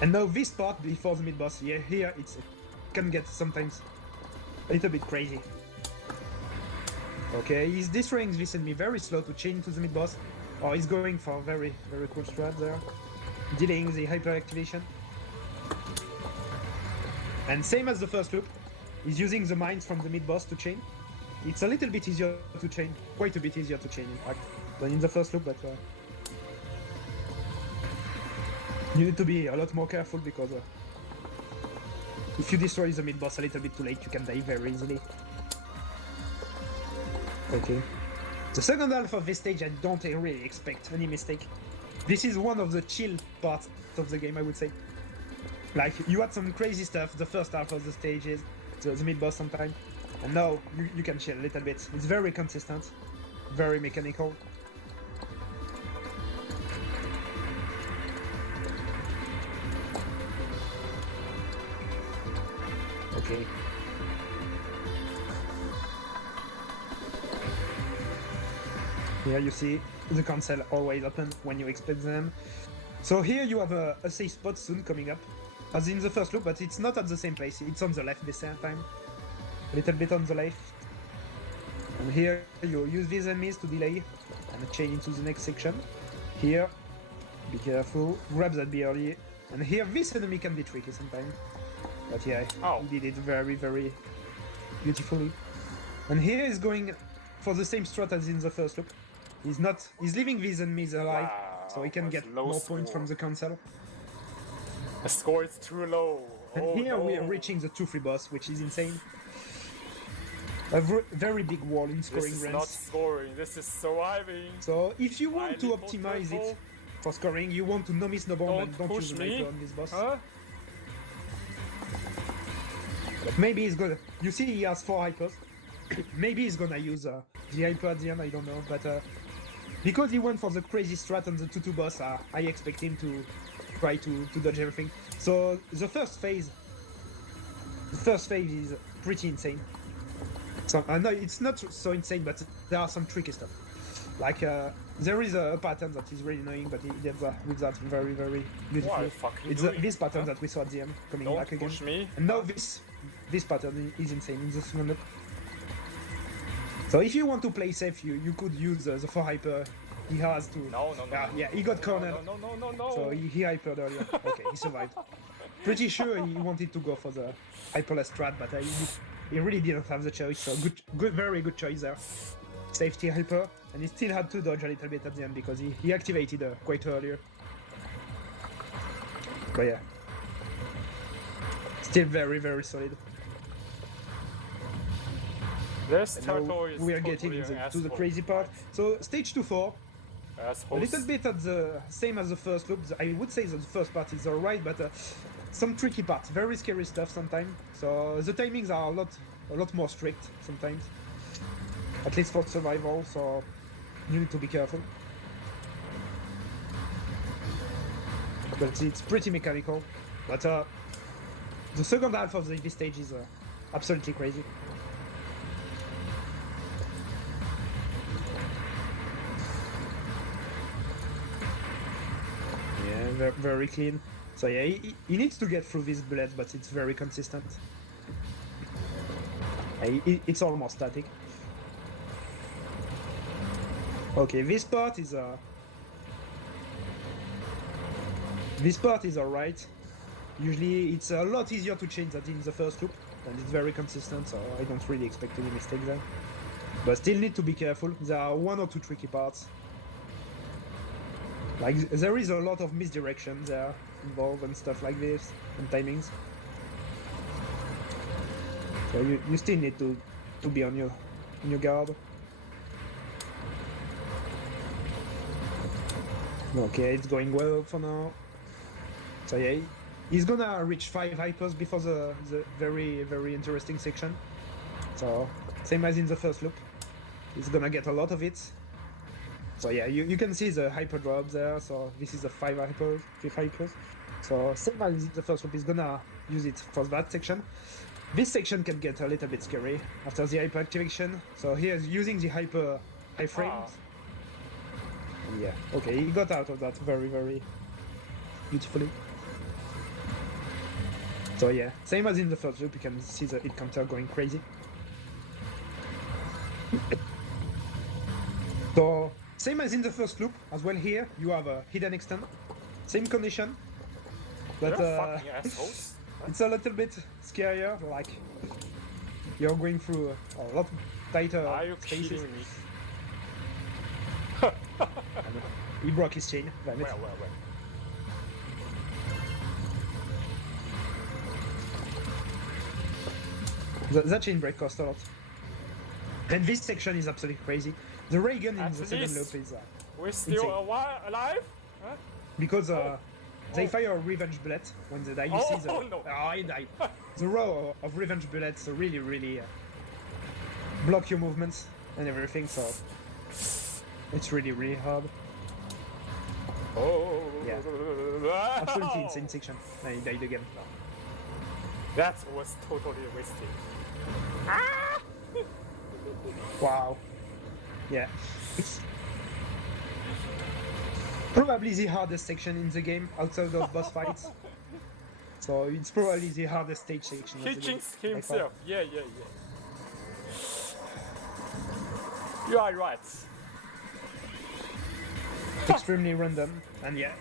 And now this part before the mid boss, yeah, here it can get sometimes a little bit crazy. Okay, he's destroying this enemy very slow to chain to the mid boss, or he's going for a very, very cool strat there, delaying the hyper activation. And same as the first loop, he's using the mines from the mid boss to chain. It's a little bit easier to chain, quite a bit easier to chain in fact, than in the first loop, but you need to be a lot more careful because if you destroy the mid boss a little bit too late, you can die very easily. Okay. The second half of this stage, I don't really expect any mistake. This is one of the chill parts of the game, I would say. Like, you had some crazy stuff the first half of the stages, the mid boss sometimes, and now you can chill a little bit. It's very consistent, very mechanical. Okay. Here you see the cancel always open when you expect them. So here you have a safe spot soon coming up, as in the first loop, but it's not at the same place. It's on the left this time, a little bit on the left. And here you use these enemies to delay and chain into the next section. Here, be careful, grab that B early. And here this enemy can be tricky sometimes. But yeah, he did it very, very beautifully. And here he's going for the same strat as in the first loop. He's leaving these enemies alive, so he can get more points from the cancel. The score is too low. And here we are reaching the 2-3 boss, which is insane. A very big wall in scoring range. This is not scoring, this is surviving. So if you want to optimize it for scoring, you want to no miss no bomb and don't use the hyper on this boss. Huh? But maybe he's gonna... You see he has 4 hypers. Maybe he's gonna use the hyper at the end, I don't know. But because he went for the crazy strat on the 2-2 boss, I expect him to try to dodge everything. So the first phase is pretty insane. So I know it's not so insane, but there are some tricky stuff. Like there is a pattern that is really annoying, but he did that with that very, very beautifully. It's this pattern that we saw at the end coming back again. Me. And now this pattern is insane in the second loop. So if you want to play safe, you could use the 4 hyper. He has to. No. Yeah, he got cornered. No. So he hypered earlier. Okay, he survived. Pretty sure he wanted to go for the hyperless strat, but he really didn't have the choice. So very good choice there. Safety hyper, and he still had to dodge a little bit at the end because he activated quite earlier. But yeah, still very, very solid. This turtle is we are getting to the crazy part. So stage 2-4. A little bit at the same as the first loop. I would say that the first part is alright, but some tricky parts, very scary stuff sometimes. So the timings are a lot more strict sometimes, at least for survival. So you need to be careful. But it's pretty mechanical. But the second half of this stage is absolutely crazy. Very clean. So yeah, he needs to get through these bullets, but it's very consistent. It's almost static. Okay, this part is This part is alright. Usually it's a lot easier to change that in the first loop, and it's very consistent, so I don't really expect any mistake there. But still need to be careful. There are one or two tricky parts. Like, there is a lot of misdirection there involved and stuff like this, and timings. So you still need to be on your guard. Okay, it's going well for now. So yeah, he's gonna reach 5 hypers before the very, very interesting section. So, same as in the first loop. He's gonna get a lot of it. So yeah, you can see the hyper drop there, so this is the 5 hypers. So same as in the first loop, he's gonna use it for that section. This section can get a little bit scary after the hyper activation. So here is using the hyper high frames. And yeah, okay, he got out of that very, very beautifully. So yeah, same as in the first loop, you can see the hit counter going crazy. So, same as in the first loop, as well here, you have a hidden extend. Same condition, but it's a little bit scarier, like you're going through a lot tighter Are you spaces. kidding me? He broke his chain, damn it. Well. That chain break cost a lot. And this section is absolutely crazy. The ray gun in the second loop is we're still alive? Huh? because they fire a revenge bullet when they die. You see the he died. The row of revenge bullets really block your movements and everything, so it's really hard. Oh yeah, absolutely insane section. And he died again. That was totally wasted. Wow. Yeah. Probably the hardest section in the game outside of boss fights. So it's probably the hardest stage section. He jinxed himself. Yeah. You are right. Extremely random, and yeah.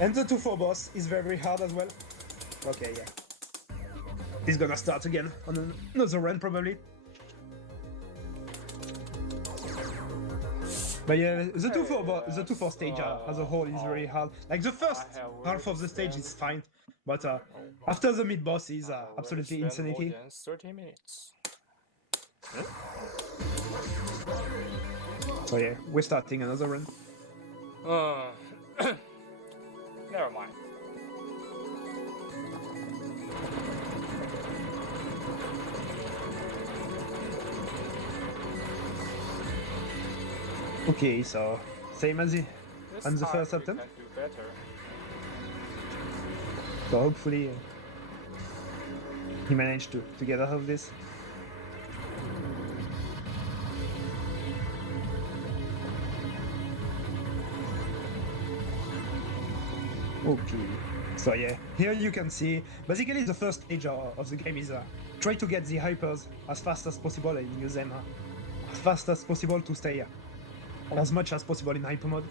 And the 2-4 boss is very hard as well. Okay, yeah. He's gonna start again on another run probably. But yeah, the 2-4 stage as a whole is very hard. Like the first half of the stage is fine, but after the mid boss is absolutely insanity. More than 30 minutes. So yeah, we're starting another run. Never mind. Okay, so same as on the first attempt. Can do better. So hopefully he managed to get out of this. Okay, so yeah, here you can see basically the first stage of the game is try to get the hypers as fast as possible and use them as fast as possible to stay as much as possible in hyper mode.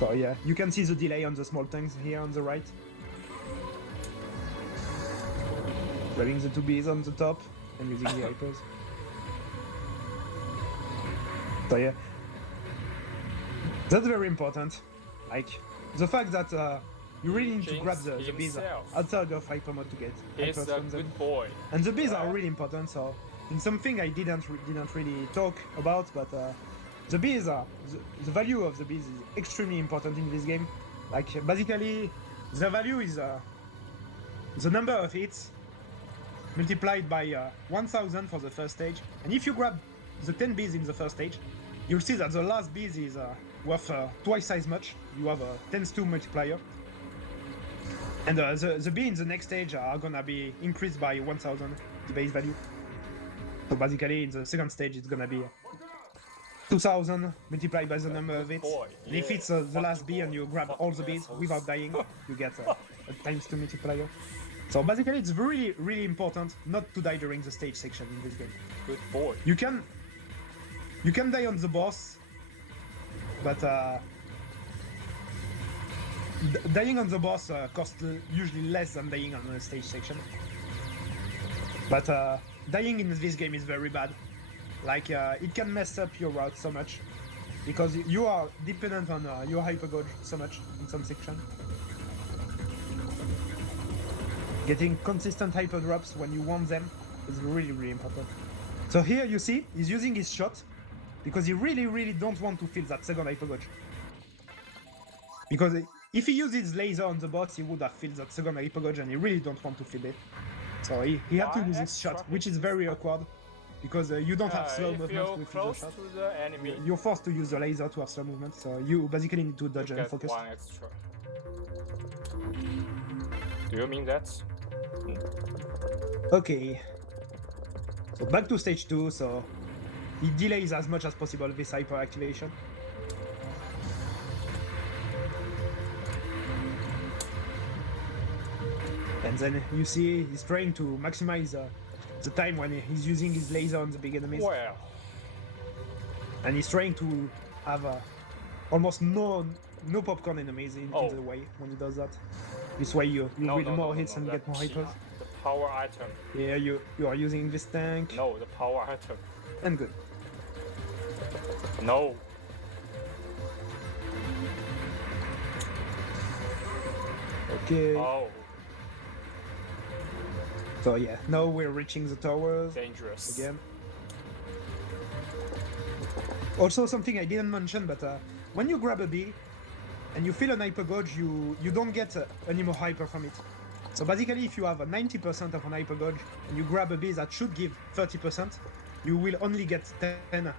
So yeah, you can see the delay on the small tanks here on the right. Grabbing the 2Bs on the top and using the hypers. So yeah, that's very important. Like, the fact that you really need to grab the bees outside of hyper mode to get hypers from them. Good boy. And the bees are really important, so in something I didn't really talk about, but the bees are the value of the bees is extremely important in this game. Like basically, the value is the number of hits multiplied by 1000 for the first stage, and if you grab the 10 bees in the first stage, you'll see that the last bees is worth twice as much. You have a 10-2 multiplier, and the bee in the next stage are gonna be increased by 1000, the base value. So basically, in the second stage, it's gonna be 2000 multiplied by the number of hits. And if it's the last bee and you grab all the bees without dying, you get a ×2 multiplier. So basically, it's really important not to die during the stage section in this game. Good boy. You can die on the boss, but dying on the boss costs usually less than dying on the stage section. But dying in this game is very bad. Like, it can mess up your route so much. Because you are dependent on your hyper gauge so much in some section. Getting consistent hyper drops when you want them is really, really important. So here you see, he's using his shot because he really, really don't want to feel that second hyper gauge. Because if he uses laser on the boss, he would have felt that second hyper gauge and he really don't want to feel it. So he had to use his shot, which is very awkward. Because you don't have slow movement with your shot. You're forced to use the laser to have slow movement, so you basically need to dodge and focus. One extra. Do you mean that? Okay. So back to stage 2, so he delays as much as possible this hyper activation. And then you see he's trying to maximize the time when he's using his laser on the big enemies. Well. And he's trying to have almost no popcorn enemies in the way when he does that. This way you read more hits and get more hypers. The power item. Yeah, you are using this tank. No, the power item. And good. No. Okay. Oh. So yeah, now we're reaching the towers. Dangerous. Again. Also something I didn't mention, but when you grab a bee and you feel an hyper gauge, you don't get any more hyper from it. So basically if you have a 90% of an hyper gauge and you grab a bee that should give 30%, you will only get 10%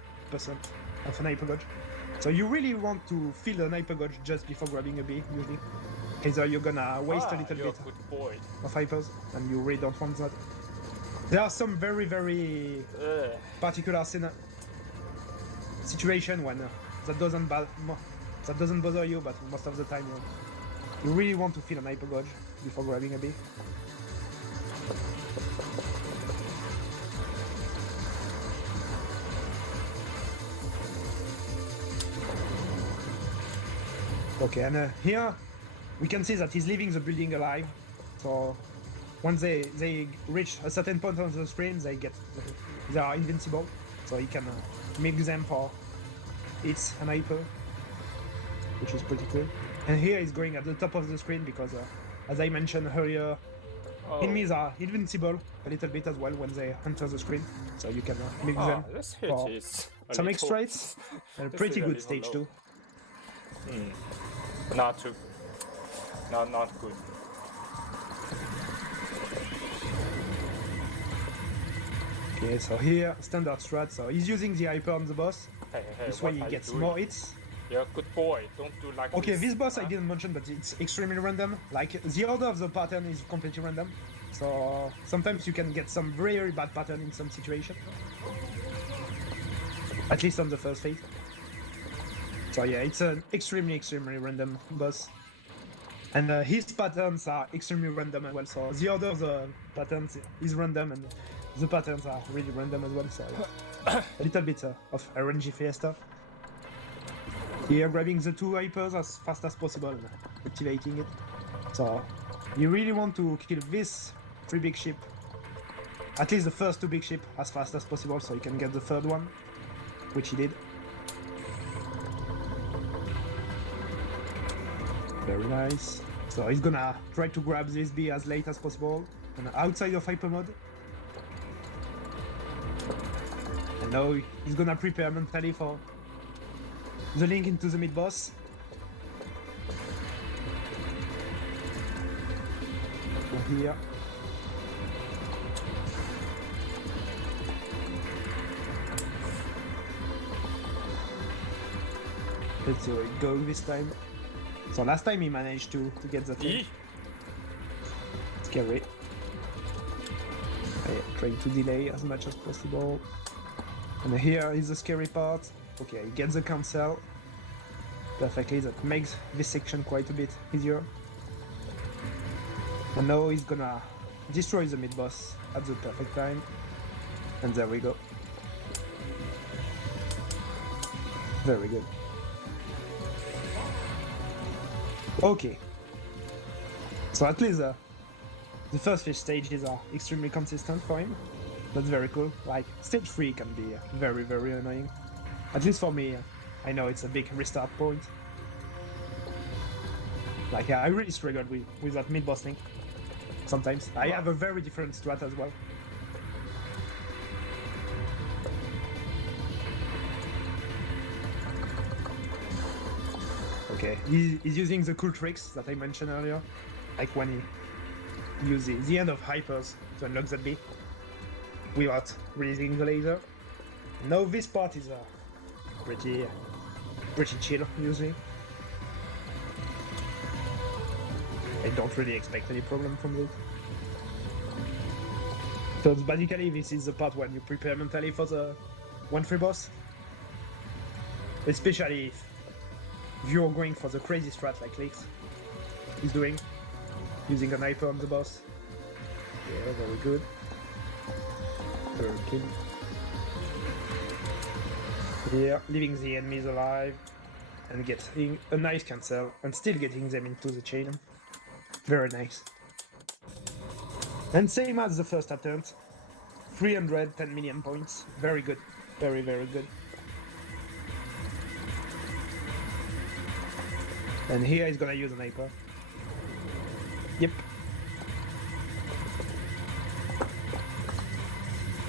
of an hyper gauge. So you really want to feel an hyper gauge just before grabbing a bee, usually. Either you're gonna waste a little bit of hypers, and you really don't want that. There are some very, very particular situation when that doesn't bother you, but most of the time you really want to feel an hyper gauge before grabbing a bee. Okay, and here we can see that he's leaving the building alive. So once they reach a certain point on the screen, they are invincible. So he can make them for hits and hyper, which is pretty cool. And here he's going at the top of the screen because, as I mentioned earlier, enemies are invincible a little bit as well when they enter the screen. So you can make them for some extra hits. And a pretty good stage too. Not too. Not good. Okay, so here, standard strat, so he's using the hyper on the boss. Hey, this way he gets more hits. You're a good boy, don't do like okay, this boss I didn't mention, but it's extremely random. Like, the order of the pattern is completely random. So, sometimes you can get some very bad pattern in some situation. At least on the first phase. So yeah, it's an extremely random boss. And his patterns are extremely random as well, so the order of the patterns is random and the patterns are really random as well, so yeah. A little bit of RNG fiesta. Here grabbing the 2 hypers as fast as possible and activating it. So you really want to kill this 3 big ship, at least the first 2 big ship as fast as possible so you can get the 3rd one, which he did. Very nice. So he's gonna try to grab this bee as late as possible and outside of hyper mode. And now he's gonna prepare mentally for the link into the mid boss. So here. Let's see how it goes this time. So last time he managed to get the thing. Scary. Trying to delay as much as possible. And here is the scary part. Okay, he gets the cancel perfectly. That makes this section quite a bit easier. And now he's gonna destroy the mid boss at the perfect time. And there we go. Very good. Okay, So at least the first fish stages are extremely consistent for him. That's very cool. Like, stage 3 can be very, very annoying. At least for me, I know it's a big restart point. Like, I really struggled with that mid-boss thing. Sometimes. I have a very different strat as well. Okay, he's using the cool tricks that I mentioned earlier. Like when he uses the end of hypers to unlock that B without releasing the laser. Now this part is pretty chill usually. I don't really expect any problem from this. So basically this is the part when you prepare mentally for the 1-3 boss. Especially if you're going for the crazy strat like LYX is doing, using a hyper on the boss. Yeah, very good. Very good. Here, leaving the enemies alive and getting a nice cancel and still getting them into the chain. Very nice. And same as the first attempt, 310 million points. Very good. Very, very good. And here he's gonna use an hyper. Yep.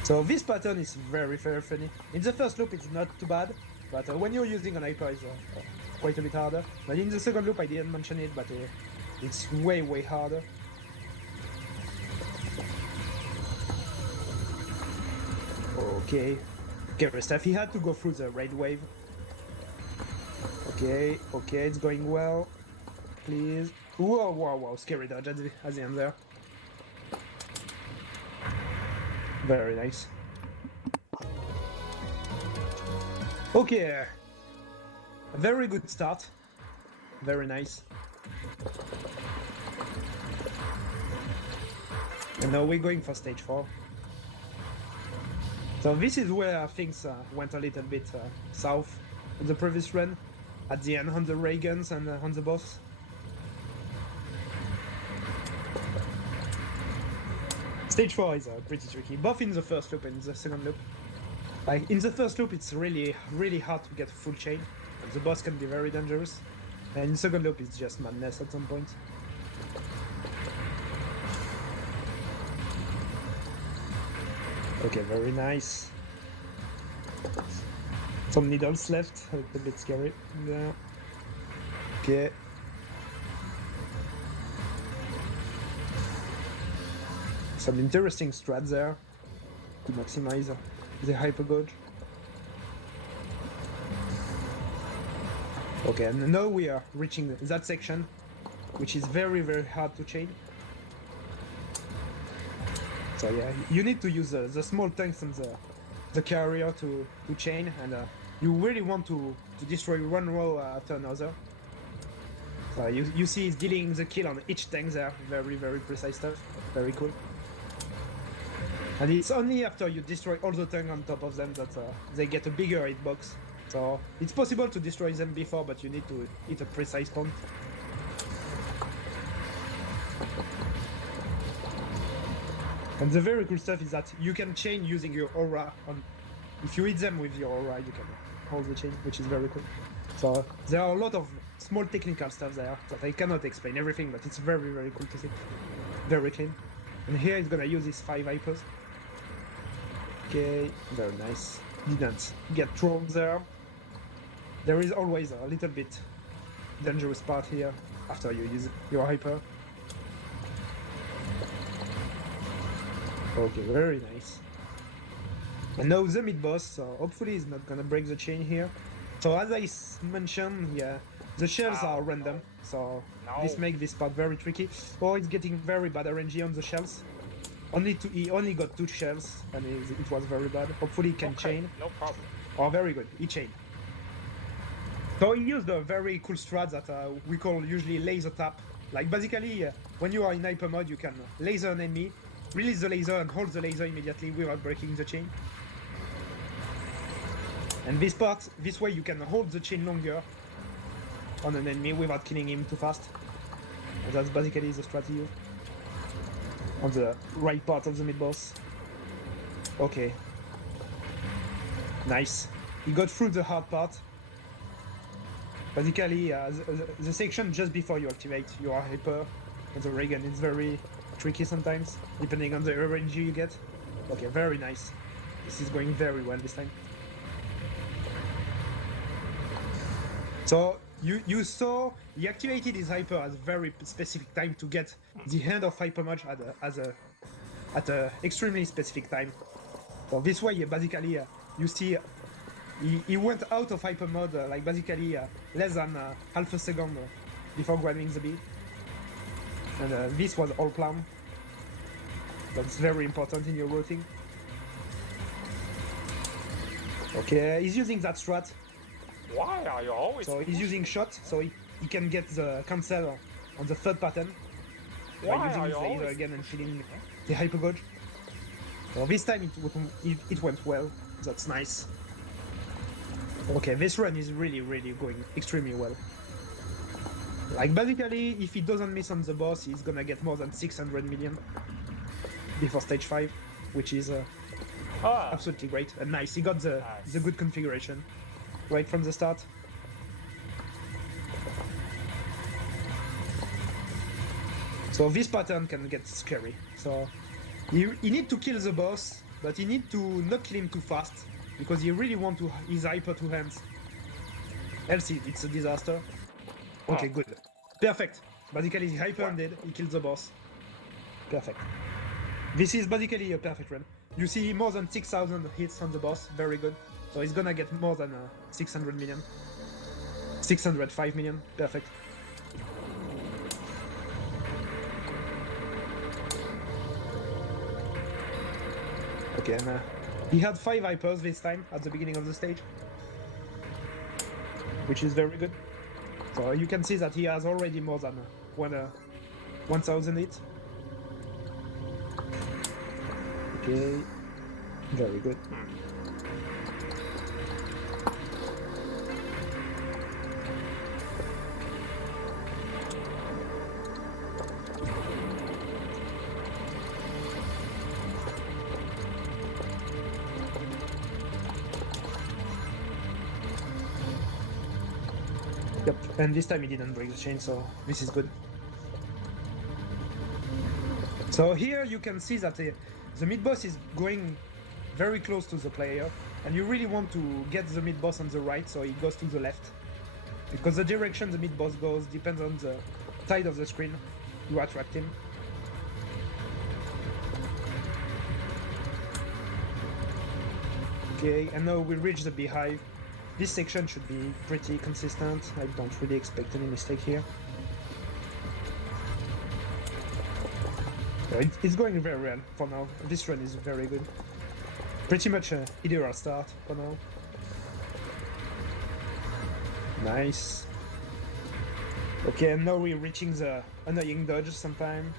So this pattern is very, very funny. In the first loop it's not too bad, but when you're using an hyper it's quite a bit harder. But in the second loop I didn't mention it, but it's way, way harder. Okay. Okay, Steph, he had to go through the raid wave. Okay, okay, it's going well. Please. Whoa, whoa, whoa, scary dodge at the end there. Very nice. Okay. A very good start. Very nice. And now we're going for stage 4. So this is where things went a little bit south in the previous run. At the end on the ray guns and on the boss. Stage 4 is pretty tricky, both in the first loop and in the second loop. Like, in the first loop it's really, really hard to get full chain, and the boss can be very dangerous. And in the second loop it's just madness at some point. Okay, very nice. Some needles left, a little bit scary. Yeah. Okay. Some interesting strats there to maximize the hyper gauge. Okay, and now we are reaching that section, which is very, very hard to chain. So yeah, you need to use the small tanks and the carrier to chain, and you really want to destroy one row after another. So you see he's dealing the kill on each tank there. Very, very precise stuff. Very cool. And it's only after you destroy all the tanks on top of them that they get a bigger hitbox. So it's possible to destroy them before, but you need to hit a precise point. And the very cool stuff is that you can chain using your aura. If you hit them with your aura, you can hold the chain, which is very cool. So there are a lot of small technical stuff there that I cannot explain everything, but it's very, very cool to see. Very clean. And here he's gonna use his 5 hypers. Okay, very nice. Didn't get thrown there. There is always a little bit dangerous part here after you use your hyper. Okay, very nice. And now the mid boss, so hopefully he's not gonna break the chain here. So as I mentioned, yeah, the shells are random, so this makes this part very tricky. Oh, it's getting very bad RNG on the shells. He only got 2 shells, and it was very bad. Hopefully he can chain. No problem. Oh, very good, he chained. So he used a very cool strat that we call usually laser tap. Like basically, when you are in hyper mode, you can laser an enemy, release the laser and hold the laser immediately without breaking the chain. And this way you can hold the chain longer on an enemy without killing him too fast. And that's basically the strategy on the right part of the mid-boss. Okay. Nice. He got through the hard part. Basically, the section just before you activate your hyper and the ray gun is very tricky sometimes, depending on the RNG you get. Okay, very nice. This is going very well this time. So you saw he activated his hyper at a very specific time to get the end of hyper mode at a extremely specific time. So this way, basically, you see he went out of hyper mode like basically less than half a second before grabbing the beat. And this was all planned. That's very important in your routing. Okay, he's using that strat. Why are you always... So he's using shot, so he can get the cancel on the third pattern. By using his laser again and killing the hyper gauge. So this time it went well. That's nice. Okay, this run is really going extremely well. Like basically, if he doesn't miss on the boss, he's gonna get more than 600 million before stage 5, which is absolutely great and nice. He got the good configuration right from the start. So this pattern can get scary. So you need to kill the boss, but you need to not kill him too fast because you really want his hyper to hands. Else it's a disaster. Okay, good. Perfect. Basically, he hyper-ended, he killed the boss. Perfect. This is basically a perfect run. You see more than 6,000 hits on the boss, very good. So he's gonna get more than 600 million. 605 million, perfect. Okay, and he had 5 hypers this time at the beginning of the stage, which is very good. So you can see that he has already more than 1,000 hits. Okay, very good. Yep, and this time he didn't break the chain, so this is good. So here you can see that the mid-boss is going very close to the player, and you really want to get the mid-boss on the right, so he goes to the left. Because the direction the mid-boss goes depends on the side of the screen you attract him. Okay, and now we reach the beehive. This section should be pretty consistent. I don't really expect any mistake here. It's going very well for now. This run is very good. Pretty much a ideal start for now. Nice. Okay, and now we're reaching the annoying dodge sometime.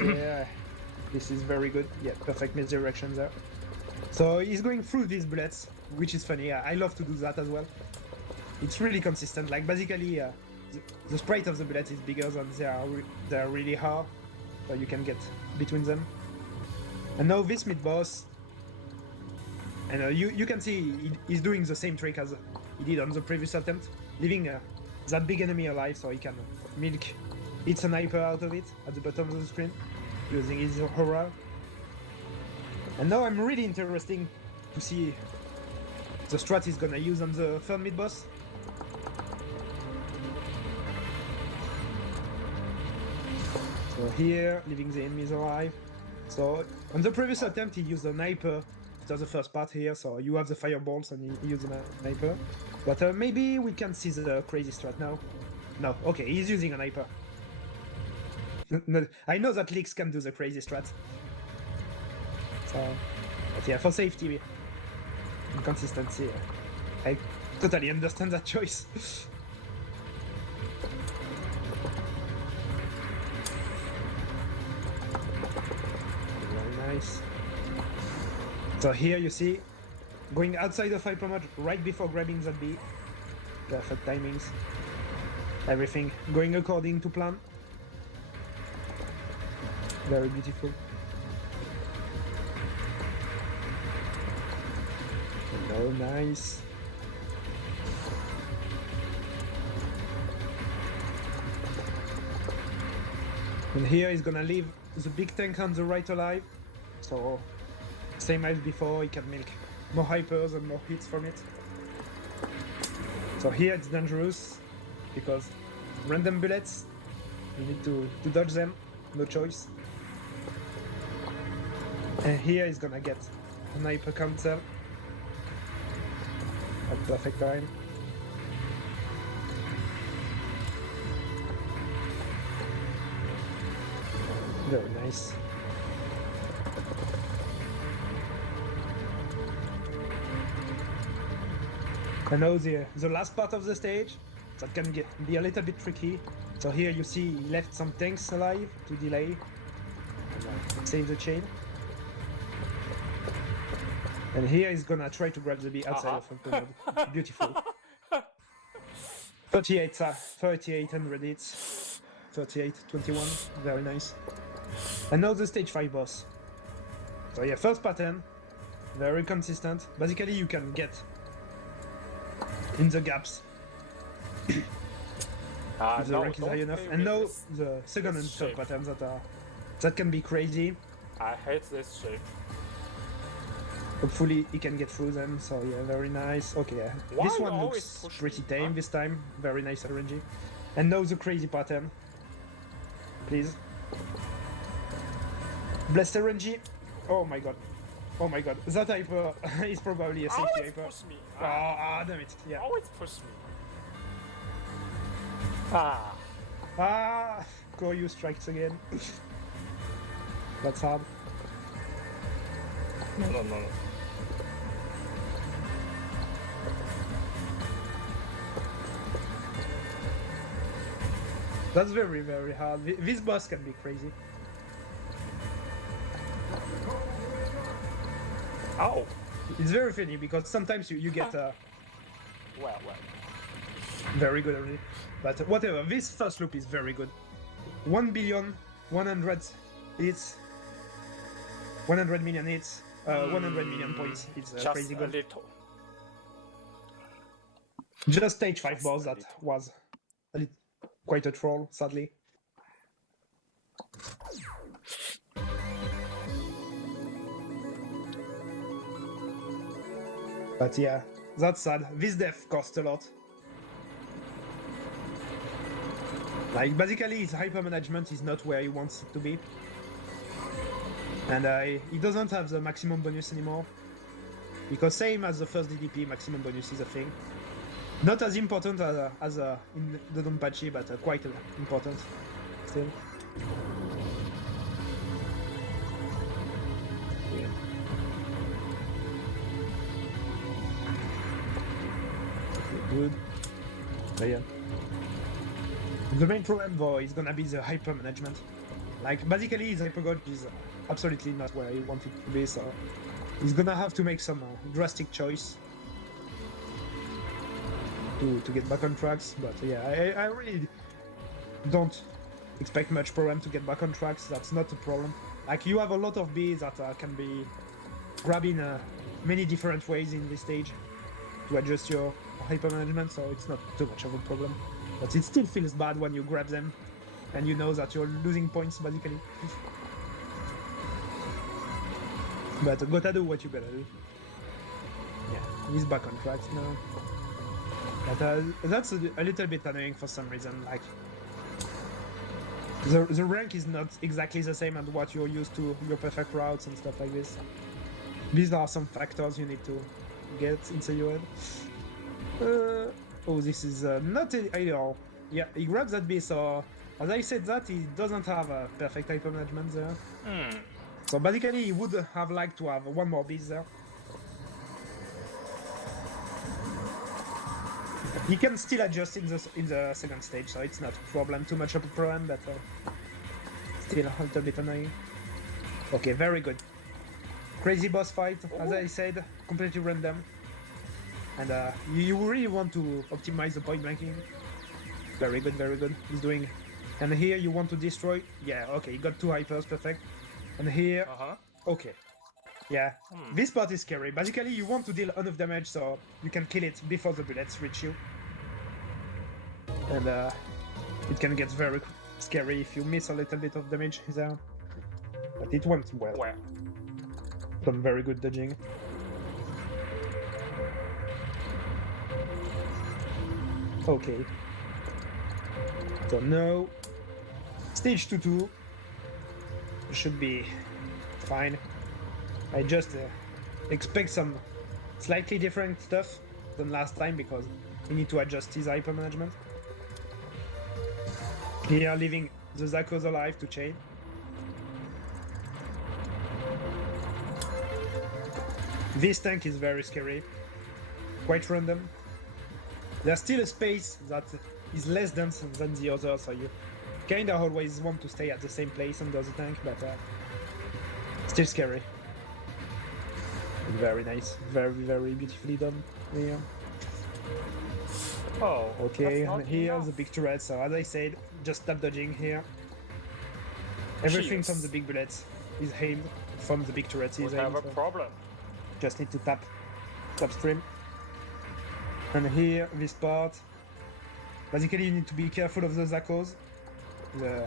Yeah, this is very good. Yeah, perfect misdirection there. So he's going through these bullets, which is funny. I love to do that as well. It's really consistent. Like basically, the sprite of the bullet is bigger than they are really hard, so you can get between them. And now this mid-boss, and you can see he's doing the same trick as he did on the previous attempt, leaving that big enemy alive so he can milk a sniper out of it at the bottom of the screen using his aura. And now I'm really interested to see the strat he's gonna use on the third mid-boss. So here, leaving the enemies alive. So on the previous attempt he used a sniper after the first part here, so you have the fireballs and he used a sniper. But maybe we can see the crazy strat now. No, okay, he's using a sniper. No, I know that LYX can do the crazy strat. So, but yeah, for safety and consistency, I totally understand that choice. Very nice. So here you see, going outside of hyper mode right before grabbing that bee. Perfect timings. Everything going according to plan. Very beautiful. Oh, nice. And here he's gonna leave the big tank on the right alive. So, same as before, he can milk more hypers and more hits from it. So here it's dangerous, because random bullets, you need to dodge them, no choice. And here he's gonna get an hyper counter at perfect time. Very nice. I know the last part of the stage, that can be a little bit tricky. So here you see he left some tanks alive to delay and save the chain. And here he's gonna try to grab the bee outside of Phantom mode. Beautiful. 3800 hits. 3821. Very nice. And now the stage 5 boss. So yeah, first pattern. Very consistent. Basically you can get in the gaps. If the rank is high enough. And now the second and third patterns that can be crazy. I hate this shape. Hopefully he can get through them, so yeah, very nice. Okay, yeah. This one looks pretty tame this time. Very nice RNG. And now the crazy pattern. Please. Blessed RNG. Oh my god. Oh my god. That hyper is probably a safety hyper. Push me. Damn it. Yeah. Always push me. Koryu strikes again. That's hard. No. That's very, very hard. This boss can be crazy. Ow! It's very funny because sometimes you get Well. very good already. But whatever, this first loop is very good. 1,100,000,000 hits. 100 million hits. 100 million points. It's Just crazy a good. little. Just stage 5 boss that was quite a troll, sadly. But yeah, that's sad. This death cost a lot. Like, basically his hyper management is not where he wants it to be. And he doesn't have the maximum bonus anymore. Because same as the first DDP, maximum bonus is a thing. Not as important as in the Dodonpachi, but quite important still. Yeah. Okay, good. But yeah. The main problem though is gonna be the hyper management. Like, basically his hyper gauge is absolutely not where he wanted to be, so he's gonna have to make some drastic choice to get back on tracks. But yeah, I really don't expect much problem to get back on tracks. That's not a problem. Like, you have a lot of bees that can be grabbed in many different ways in this stage to adjust your hyper management, so it's not too much of a problem. But it still feels bad when you grab them and you know that you're losing points basically. But gotta do what you gotta do. Yeah, he's back on tracks now. But that's a little bit annoying for some reason. Like, the rank is not exactly the same as what you're used to, your perfect routes and stuff like this. These are some factors you need to get into your head. Oh, this is not ideal. Yeah, he grabs that bee, so as I said that, he doesn't have a perfect hyper management there. So basically he would have liked to have one more beast there. He can still adjust in the second stage, so it's not a problem, too much of a problem, but still a little bit annoying. Okay, very good. Crazy boss fight, as I said, completely random. And you really want to optimize the point blanking. Very good, very good. He's doing... And here you want to destroy... Yeah, okay, he got 2 hypers, perfect. And here... Okay. Yeah, this part is scary. Basically, you want to deal enough damage so you can kill it before the bullets reach you. And it can get very scary if you miss a little bit of damage there. But it went well. Some very good dodging. Okay. So now, stage 2-2 should be fine. I just expect some slightly different stuff than last time because we need to adjust his hyper management. Here, leaving the Zakos alive to chain. This tank is very scary, quite random. There's still a space that is less dense than the other, so you kinda always want to stay at the same place under the tank, but still scary. Very nice, very, very beautifully done here. Oh, okay, and here the big turret, so as I said, just tap dodging here. Everything from the big bullets is aimed, from the big turrets is aimed. We have a problem. Just need to tap stream. And here, this part, basically you need to be careful of the Zakos. The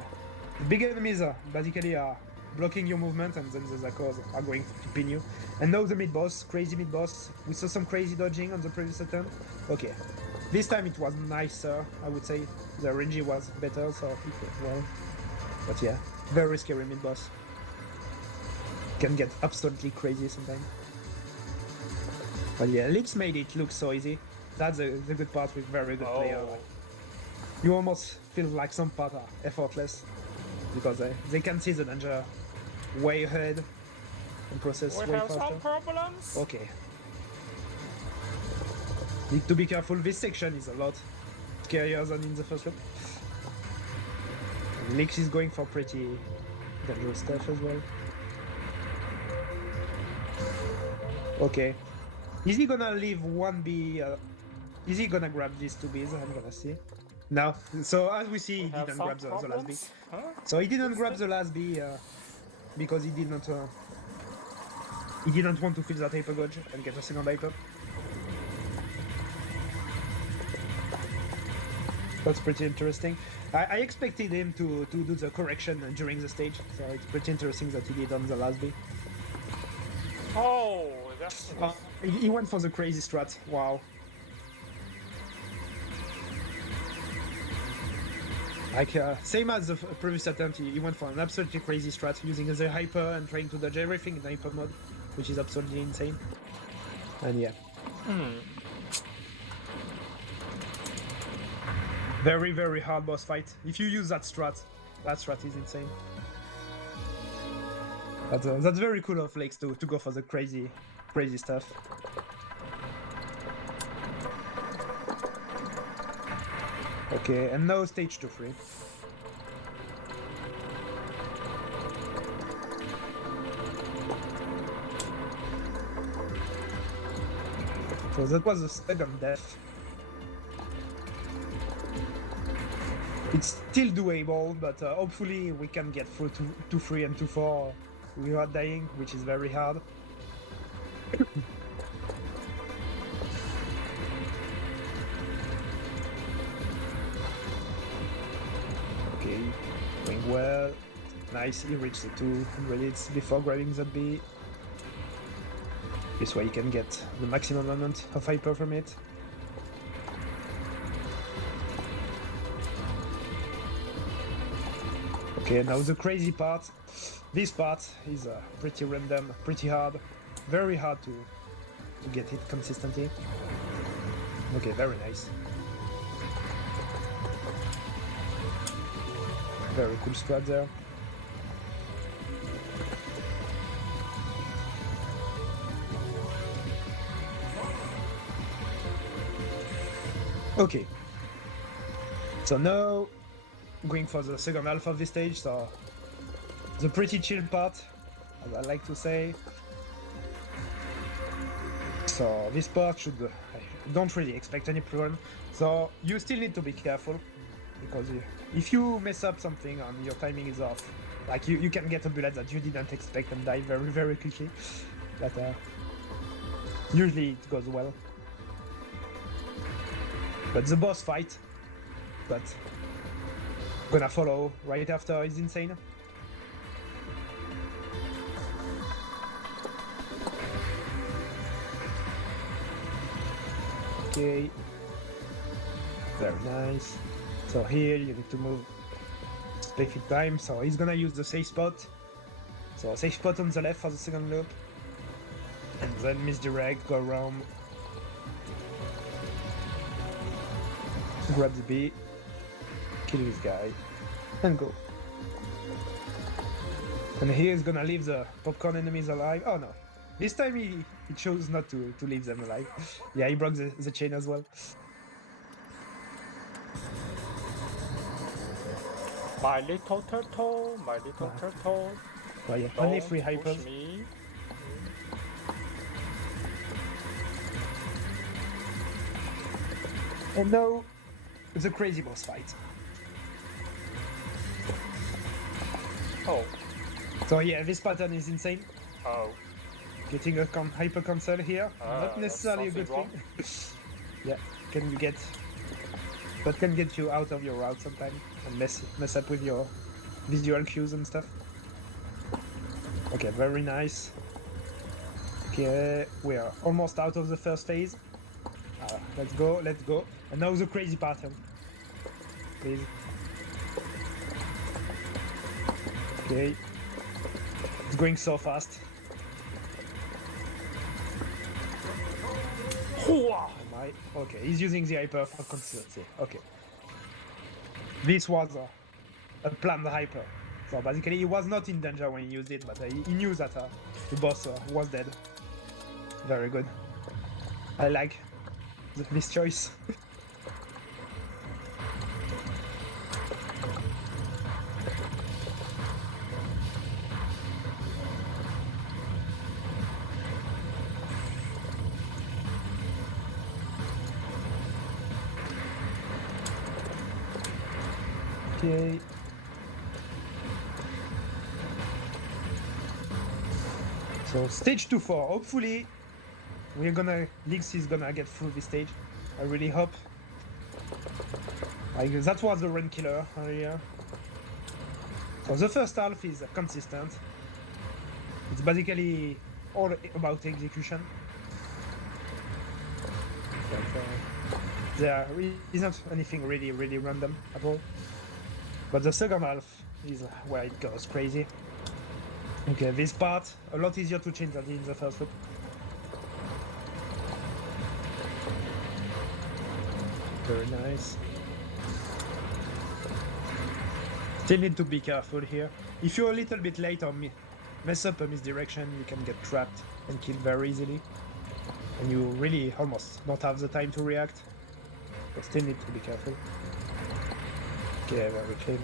big enemies basically are blocking your movement, and then the Zakos are going to pin you. And now the mid-boss, crazy mid-boss. We saw some crazy dodging on the previous attempt. Okay, this time it was nicer, I would say. The RNG was better, so it went well. But yeah, very scary mid-boss. Can get absolutely crazy sometimes. But yeah, LYX made it look so easy. That's the good part with very good player. You almost feel like some part are effortless because they can see the danger way ahead and process way faster. Some problems. Okay. Need to be careful. This section is a lot scarier than in the first loop. LYX is going for pretty dangerous stuff as well. Okay. Is he gonna leave 1B? Is he gonna grab these 2 Bs? I'm gonna see. No. So as we see, he didn't grab the last B. Huh? So he didn't grab the last B because he didn't want to fill that hyper gauge and get a second hyper. That's pretty interesting. I expected him to do the correction during the stage, so it's pretty interesting that he did on the last B. Oh, that's... He went for the crazy strat. Wow. Like, same as the previous attempt, he went for an absolutely crazy strat, using the hyper and trying to dodge everything in hyper mode, which is absolutely insane. And yeah. Very, very hard boss fight. If you use that strat is insane. That's very cool of LYX to go for the crazy stuff. Okay, and now stage 2-3. So that was the second death. It's still doable, but hopefully we can get through 2-3 and 2-4 without dying, which is very hard. Okay, going well. Nice, he reached the 200 hits before grabbing that B. This way you can get the maximum amount of hyper from it. Okay, now the crazy part. This part is pretty random, pretty hard. Very hard to get hit consistently. Okay, very nice. Very cool strat there. Okay. So now, going for the second half of this stage, so the pretty chill part, as I like to say. So this part I don't really expect any problem. So you still need to be careful. because if you mess up something and your timing is off, like you can get a bullet that you didn't expect and die very, very quickly. But usually it goes well. But the boss fight, but gonna follow right after is insane. Okay, very nice. So here you need to move specific time, so he's gonna use the safe spot. So safe spot on the left for the second loop. And then misdirect, go around. Grab the B, kill this guy, and go. And here he's gonna leave the popcorn enemies alive. Oh no, this time he chose not to leave them alive. Yeah, he broke the chain as well. My little turtle, my little turtle. Well, yeah, only 3 hypers. Push me. And now, the crazy boss fight. Oh. So yeah, this pattern is insane. Oh. Getting a hyper cancel here, not necessarily a good thing. Yeah, can get you out of your route sometimes and mess up with your visual cues and stuff. Okay, very nice. Okay, we are almost out of the first phase. Let's go. And now the crazy pattern. Please. Okay. It's going so fast. Oh my. Okay, he's using the hyper for consistency. Okay. This was a planned hyper. So basically he was not in danger when he used it, but he knew that the boss was dead. Very good. I like this choice. Okay. So stage 2-4. Hopefully LYX is gonna get through this stage. I really hope. Like that was the run killer earlier. So the first half is consistent. It's basically all about execution. But, there isn't anything really random at all. But the second half is where it goes crazy. Okay, this part a lot easier to change than in the first loop. Very nice. Still need to be careful here. If you're a little bit late or mess up a misdirection, you can get trapped and killed very easily. And you really almost don't have the time to react. But still need to be careful. Okay, very clean.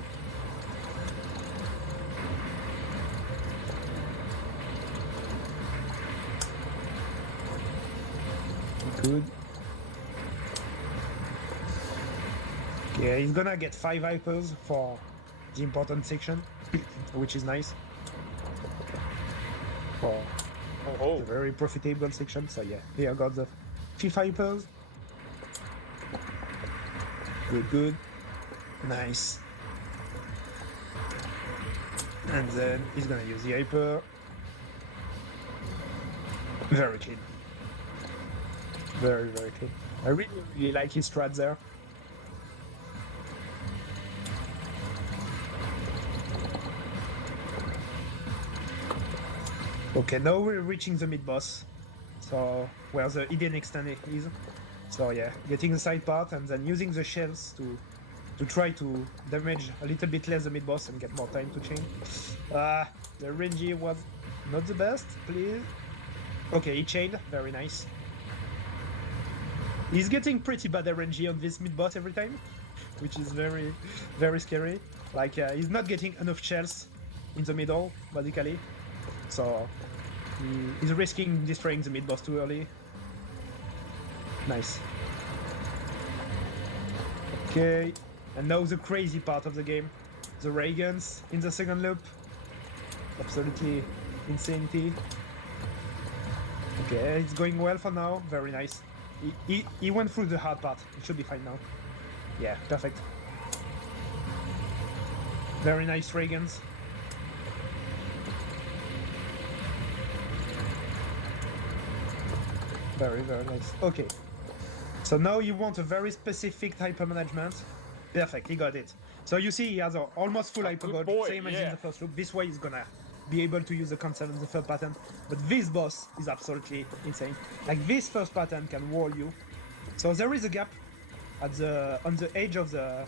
Good. Yeah, he's gonna get 5 hypers for the important section, which is nice. For the very profitable section, so yeah, here I got the 5 hypers. Good. Nice. And then he's gonna use the hyper. Very clean. Very clean. I really like his strat there. Okay, now we're reaching the mid-boss. So, where the hidden extend is. So yeah, getting the side part and then using the shells to try to damage a little bit less the mid-boss and get more time to chain. The RNG was not the best, please. Okay, he chained, very nice. He's getting pretty bad RNG on this mid-boss every time, which is very scary. Like, he's not getting enough shells in the middle, basically. So, he's risking destroying the mid-boss too early. Nice. Okay, And now the crazy part of the game. The ray guns in the second loop. Absolutely insanity. Okay, it's going well for now. Very nice. He went through the hard part. It should be fine now. Yeah, perfect. Very nice ray guns. Very, very nice. Okay. So now you want a very specific hyper management. Perfect, he got it. So you see he has almost full hyper gauge, same as in the first loop. This way he's gonna be able to use the concept of the third pattern. But this boss is absolutely insane. Like this first pattern can wall you. So there is a gap at on the edge of the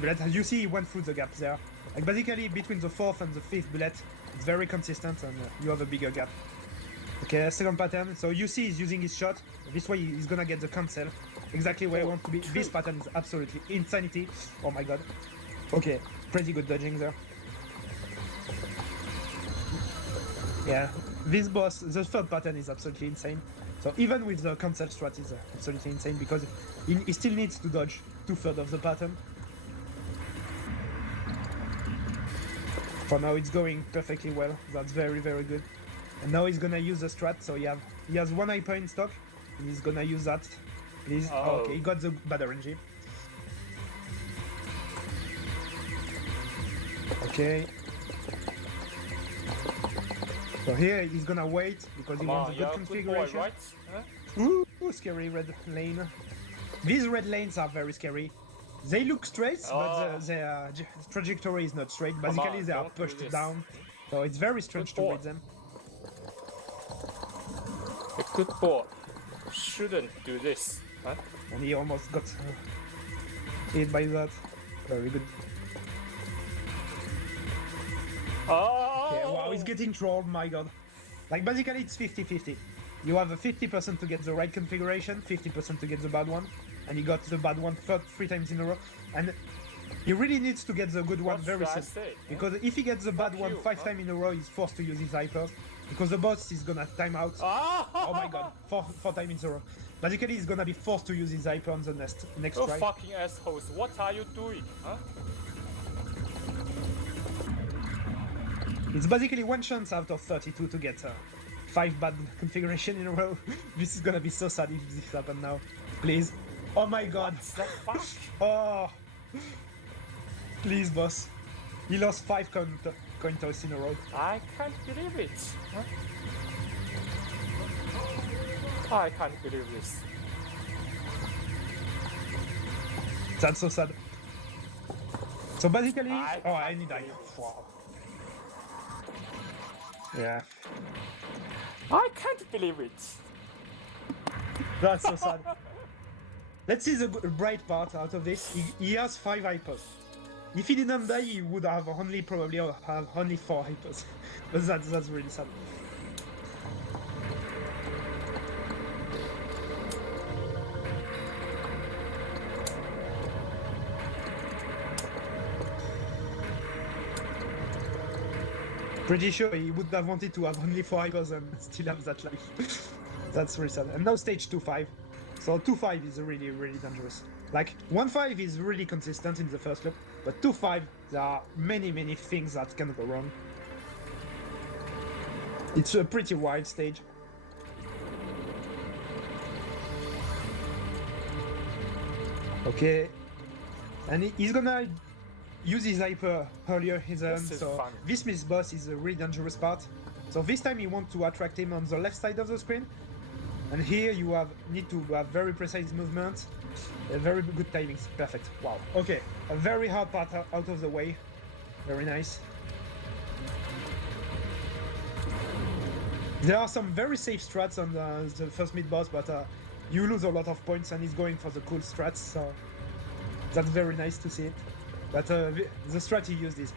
bullet. As you see, he went through the gap there. Like basically between the fourth and the fifth bullet, it's very consistent and you have a bigger gap. Okay, second pattern. So you see he's using his shot. This way he's gonna get the cancel exactly where I want to be. This pattern is absolutely insanity. Oh my god. Okay, pretty good dodging there. Yeah, this boss, the third pattern is absolutely insane. So even with the cancel strat is absolutely insane because he still needs to dodge 2/3 of the pattern. For now it's going perfectly well. That's very, very good. And now he's gonna use the strat, so he has one hyper in stock, and he's gonna use that. Please. Oh, okay, he got the bad RNG. Okay. So here he's gonna wait because he wants a good configuration. Boy, right? Huh? Ooh, scary red lane. These red lanes are very scary. They look straight, but their trajectory is not straight. Basically, they are pushed down, so it's very strange to read them. A good boy shouldn't do this. Huh? And he almost got hit by that. Very good. Oh! Okay, wow, he's getting trolled, my god. Like, basically, it's 50-50. You have a 50% to get the right configuration, 50% to get the bad one. And he got the bad one 3 times in a row. And he really needs to get the good one very soon. Because if he gets the bad one 5 times in a row, he's forced to use his hypers. Because the boss is gonna time out. Oh my god, 4 times in a row. Basically, he's gonna be forced to use his hyper on the next try. You fucking assholes, what are you doing? Huh? It's basically 1 chance out of 32 to get 5 bad configuration in a row. This is gonna be so sad if this happens now. Please. Oh my god. Oh. Please, boss. He lost 5 coin toss in a row. I can't believe it. Huh? I can't believe this. That's so sad. So basically, I need die. Wow. Yeah. I can't believe it. That's so sad. Let's see the bright part out of this. He has 5 hypers. If he didn't die, he would have probably have only 4 hypers. But that's really sad. Pretty sure he would have wanted to have only 4 hypers and still have that life. That's really sad. And now stage 2-5. So 2-5 is really, really dangerous. Like 1-5 is really consistent in the first loop, but 2-5 there are many, many things that can go wrong. It's a pretty wild stage. Okay, and he's gonna use his hyper earlier in the end, so this miss boss is a really dangerous part. So this time you want to attract him on the left side of the screen, and here you need to have very precise movement, very good timings. Perfect. Wow. Okay, a very hard part out of the way. Very nice. There are some very safe strats on the first mid boss, but you lose a lot of points, and he's going for the cool strats, so that's very nice to see it. But the strat he used is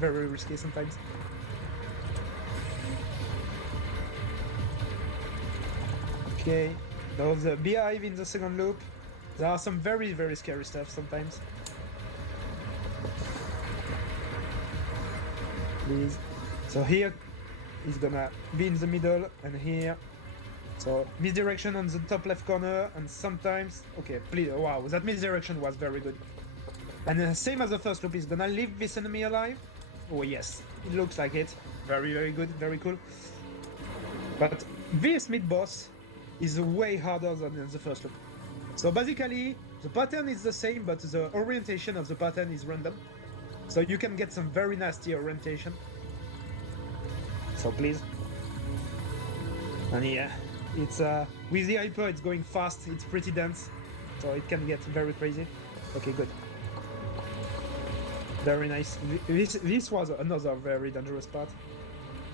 very risky sometimes. Okay, now the beehive in the second loop. There are some very, very scary stuff sometimes. Please. So here, he's gonna be in the middle, and here. So misdirection on the top left corner, and sometimes... Okay, please, wow, that misdirection was very good. And same as the first loop, he's gonna leave this enemy alive. Oh yes, it looks like it. Very, very good, very cool. But this mid-boss is way harder than the first loop. So basically, the pattern is the same, but the orientation of the pattern is random. So you can get some very nasty orientation. So please. And yeah, it's with the hyper, it's going fast, it's pretty dense. So it can get very crazy. Okay, good. Very nice. This was another very dangerous part.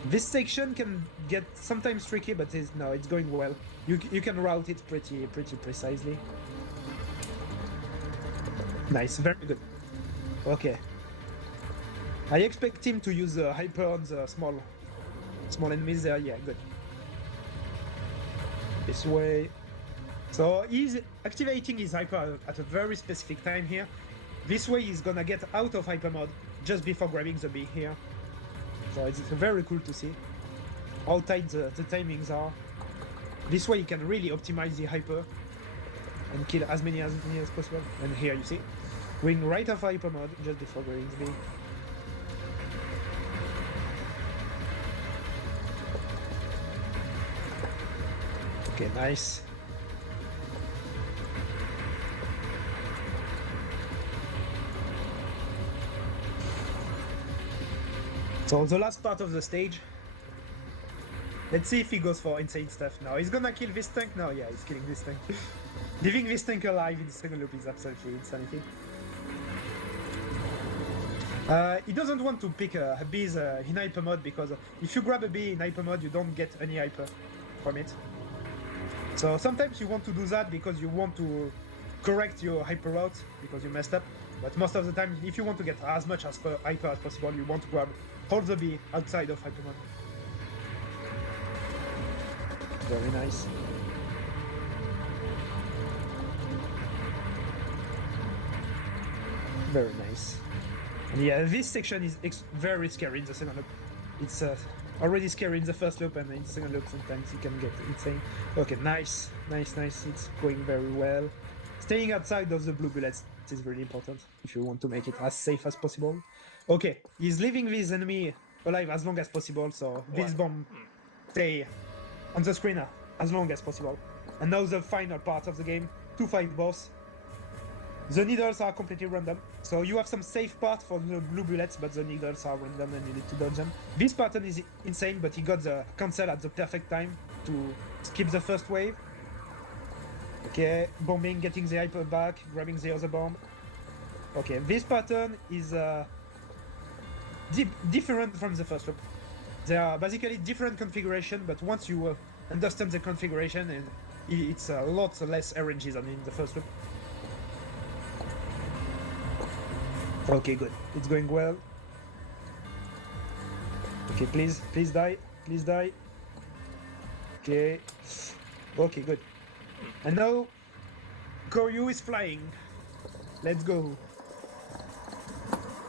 This section can get sometimes tricky, but no, it's going well. You can route it pretty precisely. Nice, very good. Okay. I expect him to use hyper on the small enemies there. Yeah, good. This way. So he's activating his hyper at a very specific time here. This way he's gonna get out of hyper mode just before grabbing the bee here. So it's very cool to see how tight the timings are. This way you can really optimize the hyper and kill as many as possible. And here you see, going right off hyper mode just before grabbing the bee. Okay, nice. So the last part of the stage. Let's see if he goes for insane stuff now. He's gonna kill this tank? No, yeah, he's killing this tank. Leaving this tank alive in the second loop is absolutely insanity. He doesn't want to pick bees in hyper mode because if you grab a bee in hyper mode, you don't get any hyper from it. So sometimes you want to do that because you want to correct your hyper route because you messed up. But most of the time, if you want to get as much as hyper as possible, you want to grab all the bee outside of hyper mode. Very nice. Very nice. And yeah, this section is very scary in the second loop. It's already scary in the first loop, and in the second loop sometimes you can get insane. Okay, nice, nice, nice. It's going very well. Staying outside of the blue bullets is really important if you want to make it as safe as possible. Okay, he's leaving this enemy alive as long as possible, so this bomb stay on the screen as long as possible. And now the final part of the game, to fight boss. The needles are completely random, so you have some safe part for the blue bullets, but the needles are random and you need to dodge them. This pattern is insane, but he got the cancel at the perfect time to skip the first wave. Okay, bombing, getting the hyper back, grabbing the other bomb. Okay, this pattern is different from the first loop. They are basically different configuration, but once you understand the configuration, and it's a lot less RNG than in the first loop. Okay, good. It's going well. Okay, please die. Please die. Okay. Okay, good. And now, Koryu is flying. Let's go.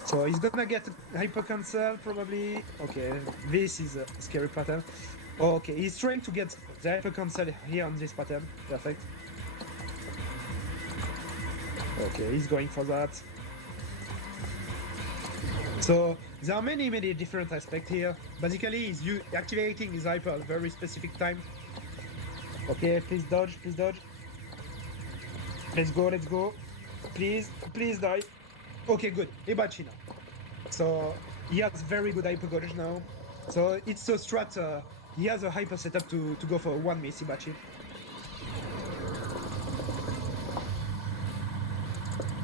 So he's gonna get hyper cancel probably. Okay, this is a scary pattern. Okay, he's trying to get the hyper cancel here on this pattern. Perfect. Okay, he's going for that. So there are many different aspects here. Basically, he's activating his hyper at a very specific time. Okay, please dodge, please dodge. Let's go, let's go. Please die. Okay, good. Hibachi now. So he has very good hyper dodge now. So it's a strat. He has a hyper setup to go for one miss Hibachi.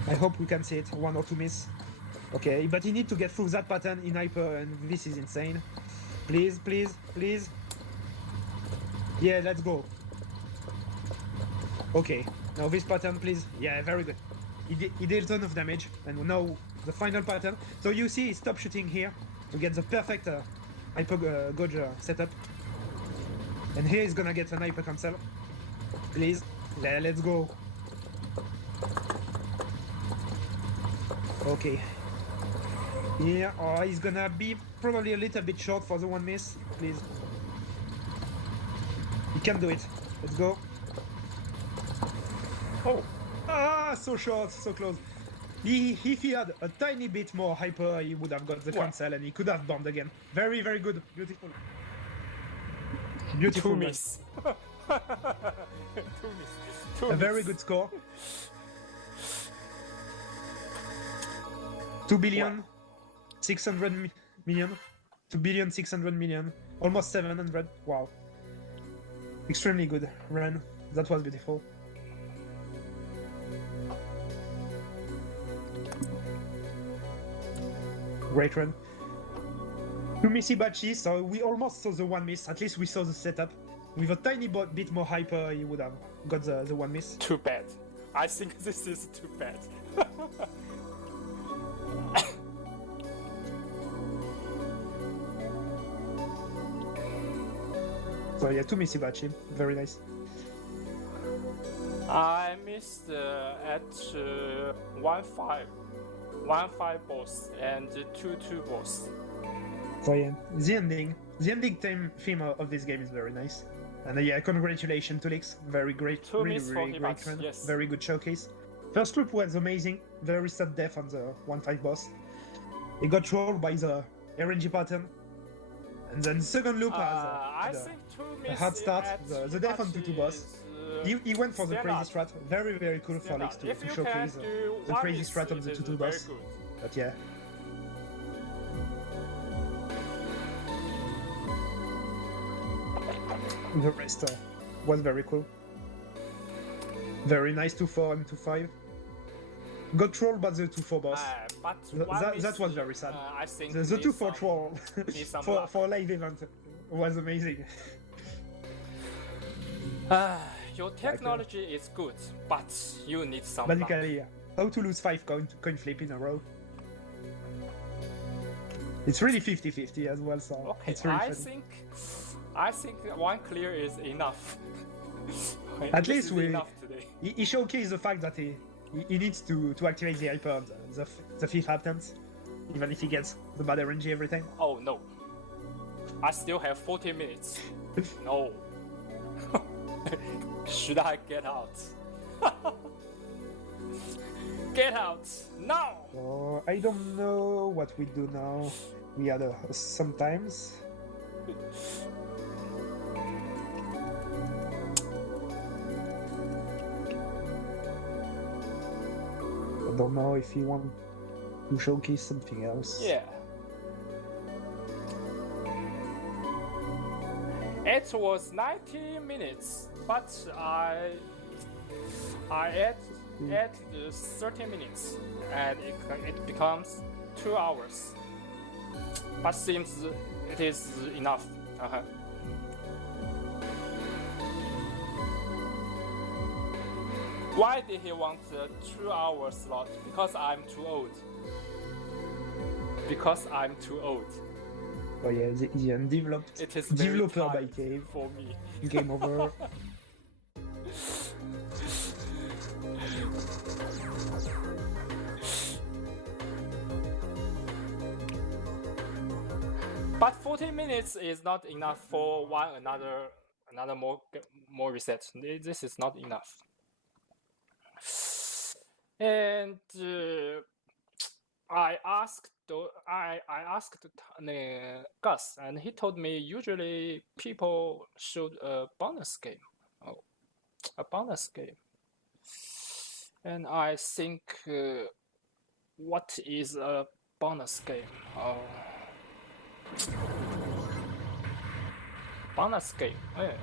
I hope we can see it. 1 or 2 miss. Okay, but he needs to get through that pattern in hyper, and this is insane. Please. Yeah, let's go. Okay, now this pattern, please. Yeah, very good. He did a ton of damage, and now the final pattern. So you see, he stopped shooting here to get the perfect hyper gauge setup. And here he's gonna get an hyper cancel. Please, let's go. Okay. Here, he's gonna be probably a little bit short for the one miss. Please. He can do it. Let's go. Oh! Ah, so short, so close. If he had a tiny bit more hyper, he would have got the cancel and he could have bombed again. Very, very good. Beautiful. Beautiful. Two miss. A very good score. 2 billion, 600 million. 2 billion, 600 million. Almost 700. Wow. Extremely good run. That was beautiful. Great run. 2 missy batches, so we almost saw the 1 miss. At least we saw the setup. With a tiny bit more hyper, he would have got the 1 miss. Too bad. I think this is too bad. So yeah, 2 missy batches. Very nice. I missed at 1-5 boss and 2-2 boss. So yeah, the ending theme of this game is very nice. And yeah, congratulations to LYX. Very great, really great run. Yes. Very good showcase. First loop was amazing. Very sad death on the 1-5 boss. He got trolled by the RNG pattern. And then second loop has a hard start. The death on 2-2 boss. He went for the crazy strat. Very, very cool for LYX to showcase the crazy strat of the 2-2 boss. But yeah. The rest was very cool. Very nice 2-4 and 2-5. Got trolled by the 2-4 boss. That was very sad. I think the 2-4 troll for live event was amazing. Your technology is good, but you need some basically, how to lose 5 coin flip in a row. It's really 50-50 as well, so okay, it's really funny. I think 1 clear is enough. At least he showcased the fact that he needs to activate the hyper on the 5th attempt, even if he gets the bad RNG every time. Oh no. I still have 40 minutes. No. Should I get out? Get out now! I don't know what we do now. We had sometimes. I don't know if you want to showcase something else. Yeah. It was 90 minutes, but I add the 30 minutes, and it becomes 2 hours. But seems it is enough. Why did he want a 2-hour slot? Because I'm too old. Because I'm too old. Oh yeah, the undeveloped. It is developer by Cave. For me. Game over. But 40 minutes is not enough for another more reset. This is not enough. And I asked Gus, and he told me usually people shoot a bonus game. Oh, a bonus game. And I think, what is a bonus game? Oh, bonus game. Yeah.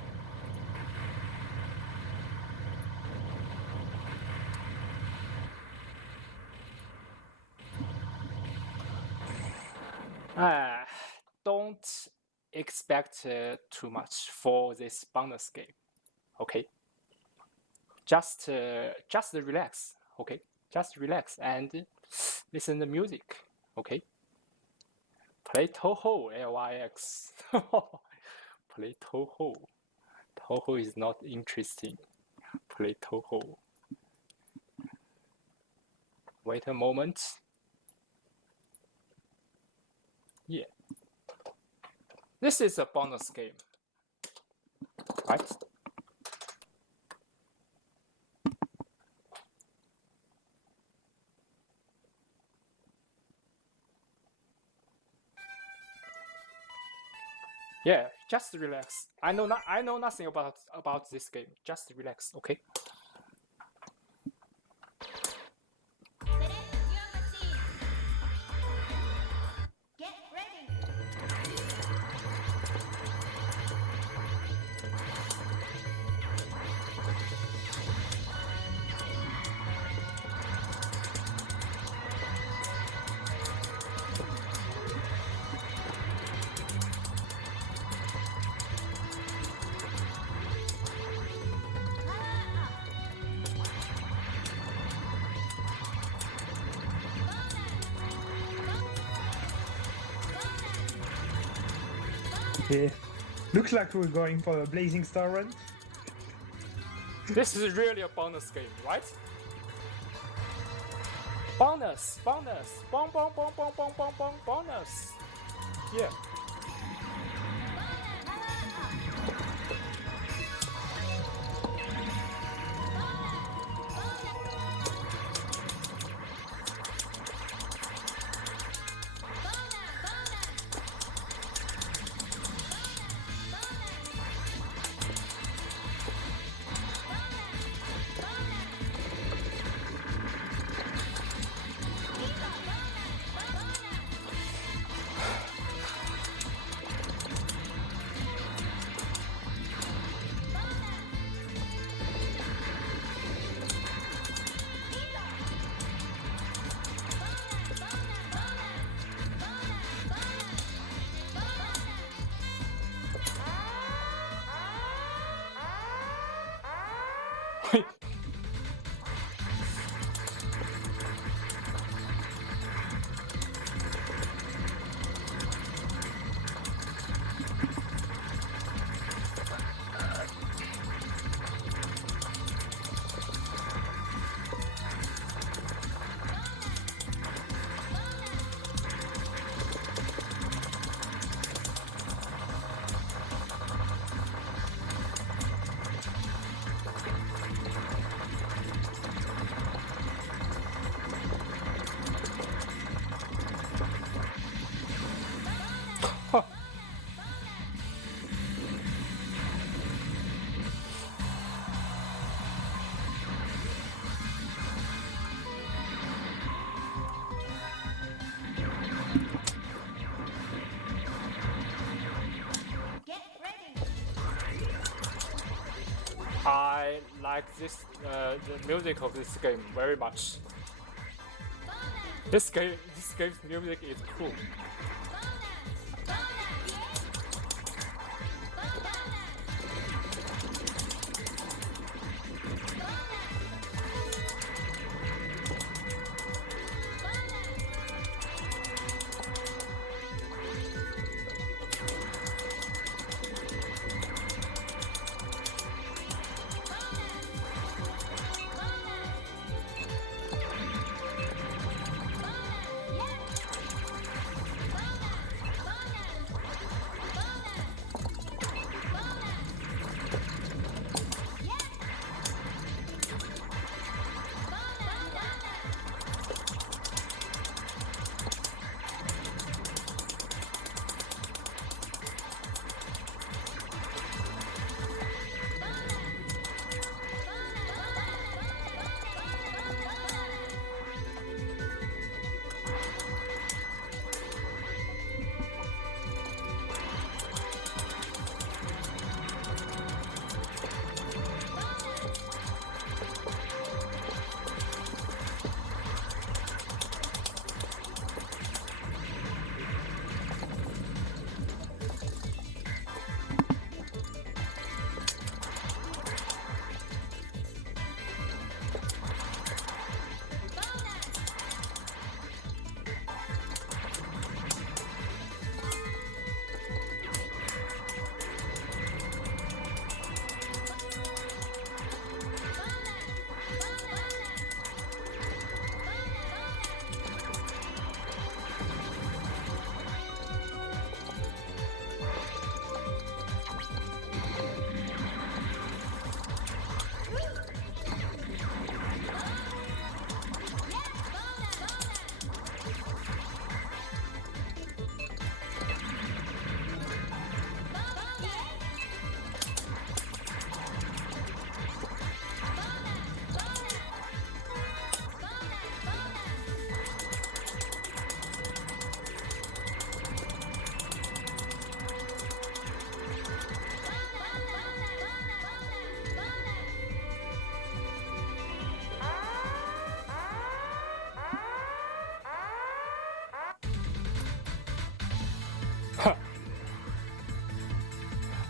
Don't expect too much for this bonus game, okay? Just relax, okay? Just relax and listen to music, okay? Play Toho, LYX. Play Toho. Toho is not interesting. Play Toho. Wait a moment. Yeah. This is a bonus game, right? Yeah, just relax. I know nothing about this game. Just relax, okay? Get ready. Okay. Looks like we're going for a Blazing Star run. This is really a bonus game, right? Bonus! Bon, bonus! Yeah. I like this the music of this game very much. This game's music is cool.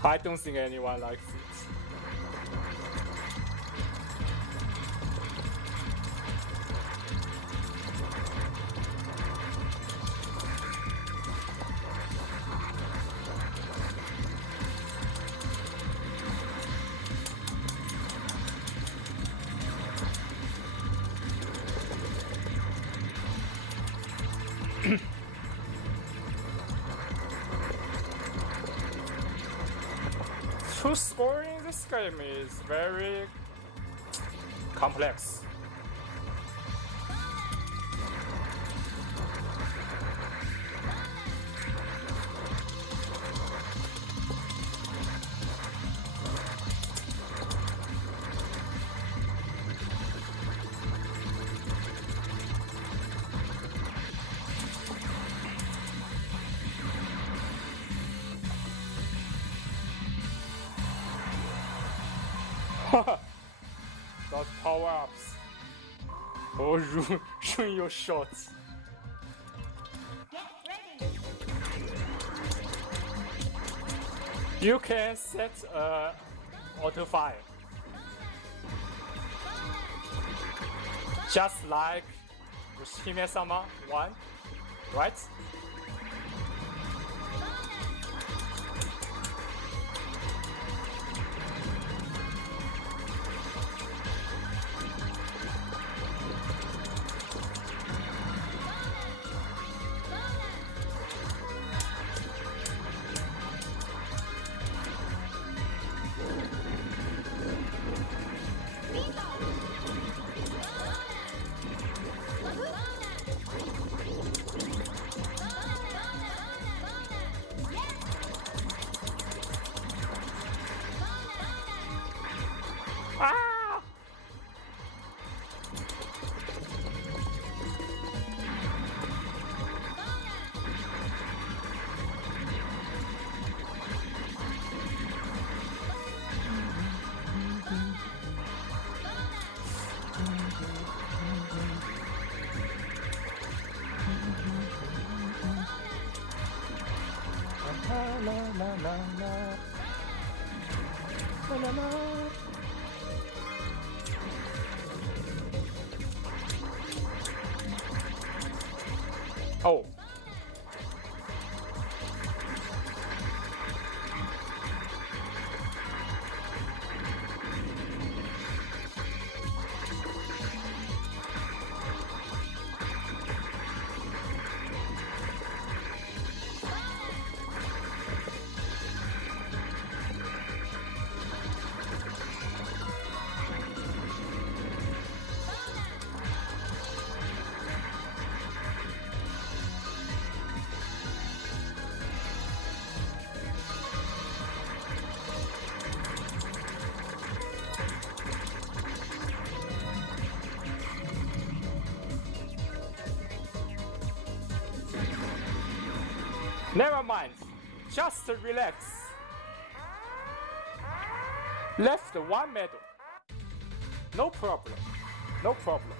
I don't think anyone likes it. To scoring this game is very complex. Those power-ups. Oh, ruin your shots. Get ready. You can set auto fire. Just like Hime-sama 1, right? Ah! La la la la la la la. Oh. Never mind, just relax. Left one medal. No problem, no problem.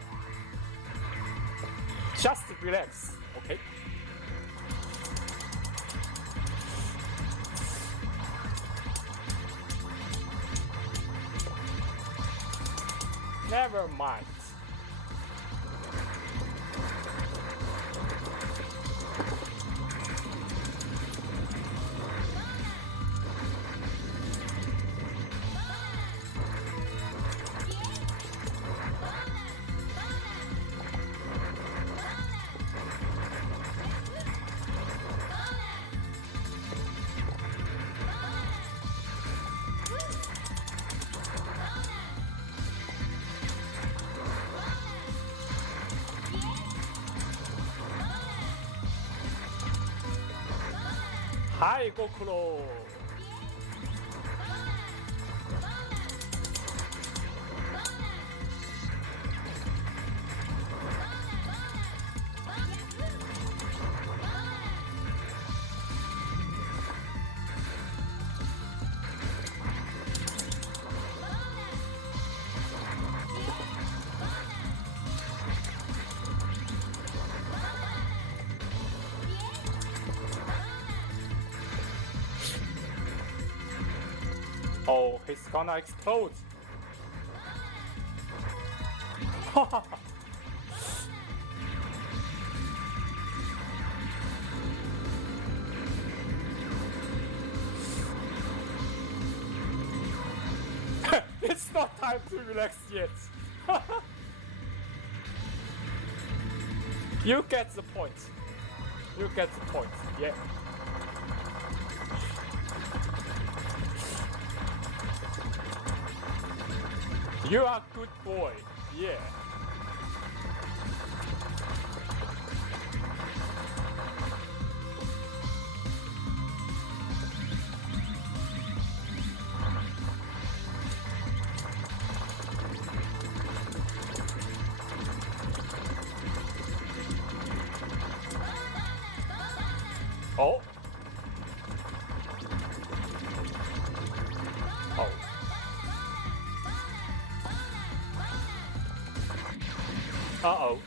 Just relax, okay? Never mind. Hi, Gokuro. Oh, he's gonna explode. It's not time to relax yet. You get the point. You get the point, yeah. You are a good boy, yeah. Oh. Oh. Uh-oh.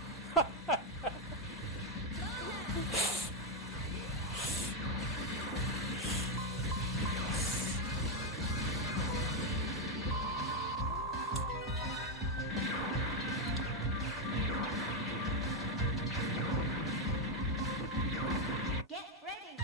Get ready.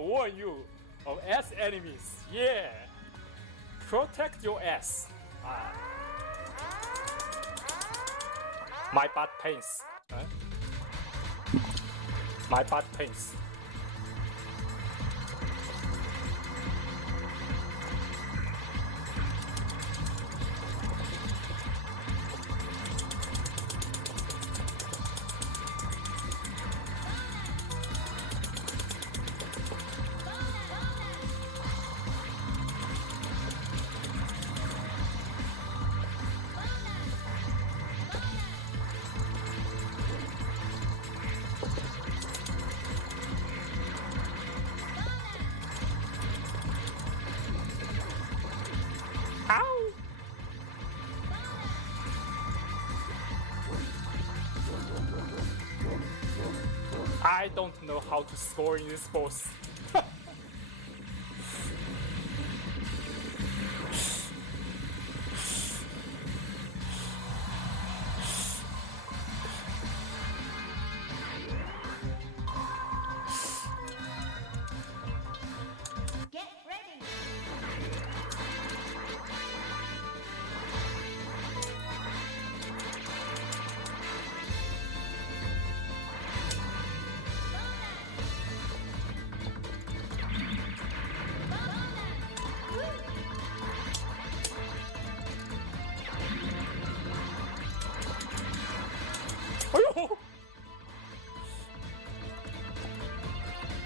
Warn you of S enemies, yeah. Protect your S. My butt pains. Huh? My butt pains. Ow! I don't know how to score in this boss.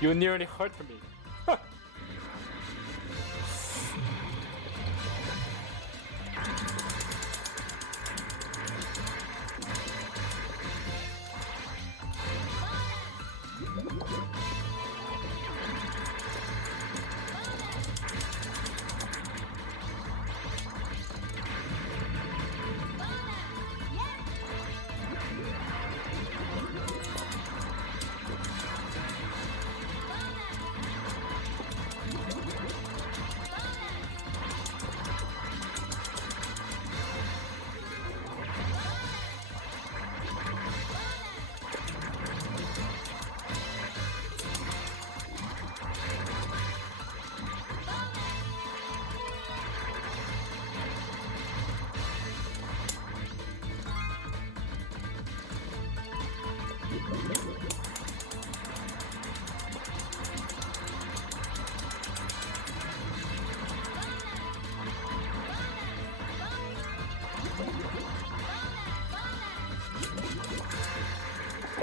You nearly hurt me.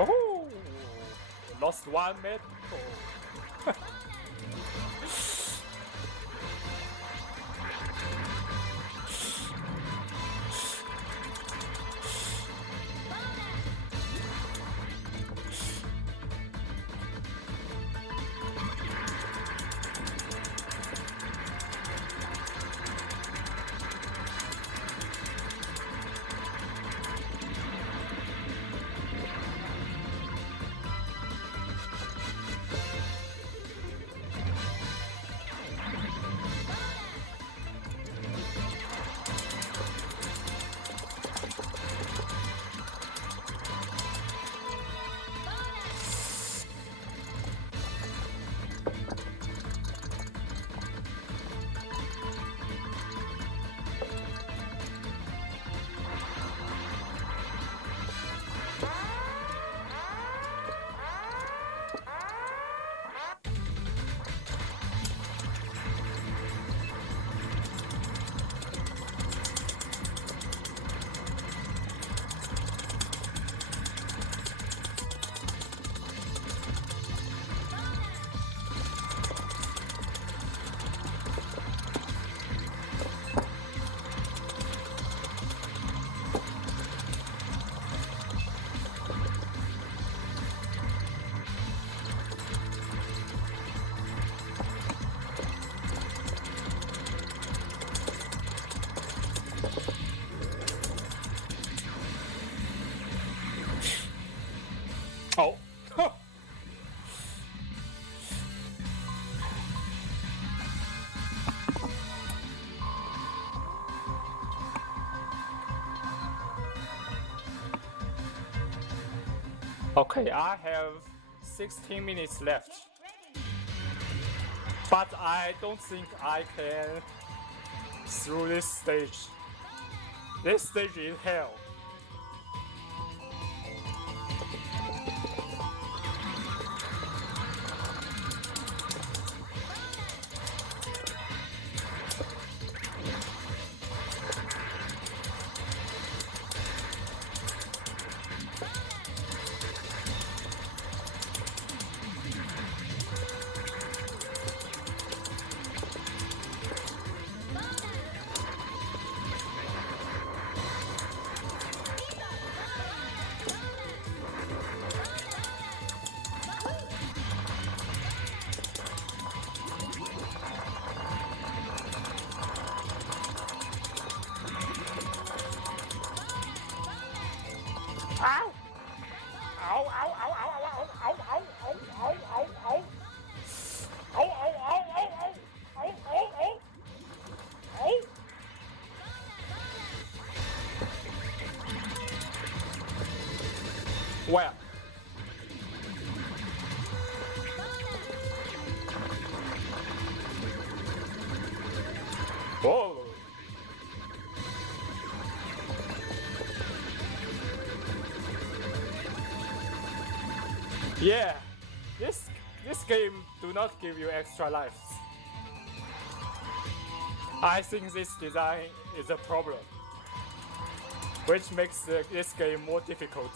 Oh, lost 1 medal. Oh. Okay, I have 16 minutes left. But I don't think I can through this stage. This stage is hell. Ow! Ow, ow, ow, ow, ow, ow, ow, ow, ow, ow, ow. Ow, ow, ow, ow, ow. Ow, ow, ow. Ow. Where? Whoa. Yeah, this game do not give you extra lives. I think this design is a problem, which makes this game more difficult.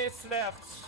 minutes left.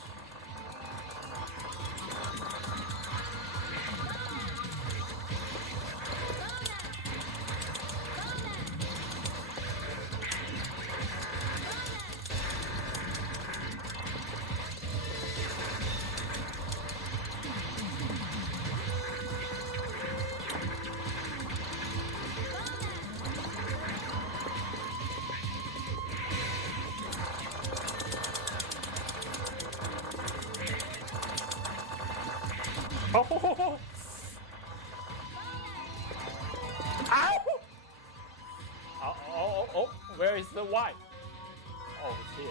Oh! Ow! Oh, where is the Y? Oh, it's here.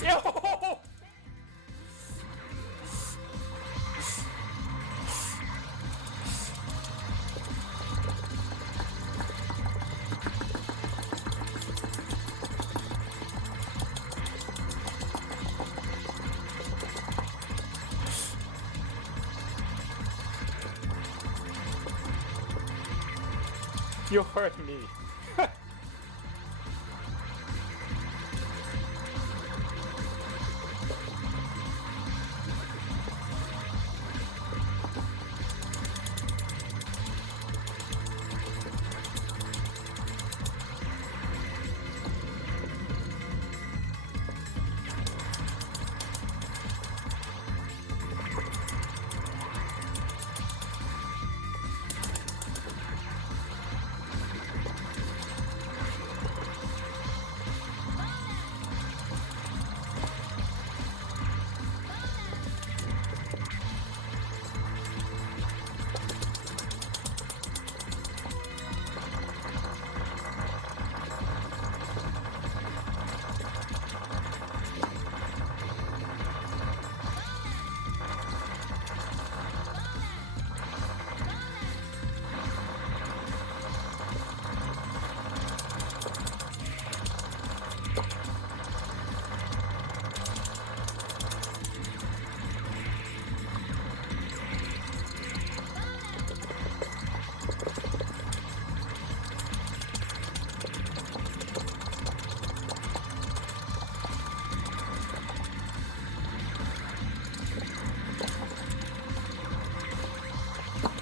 Yo! You hurt me.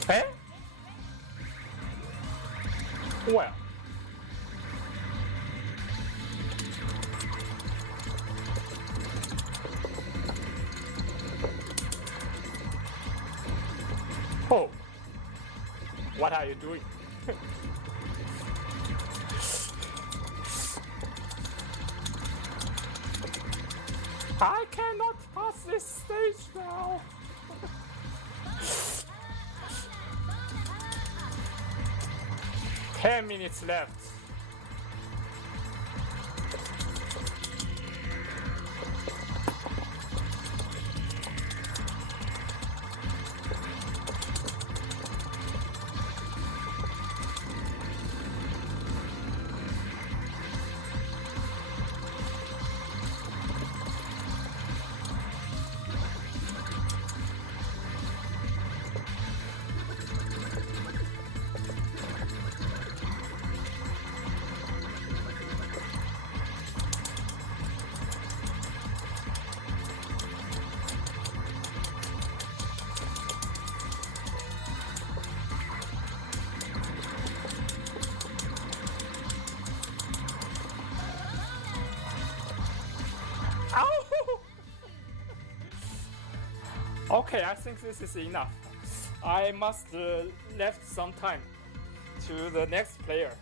Eh? Well. Oh. What are you doing? I cannot pass this stage now. 10 minutes left. Okay, I think this is enough. I must left some time to the next player.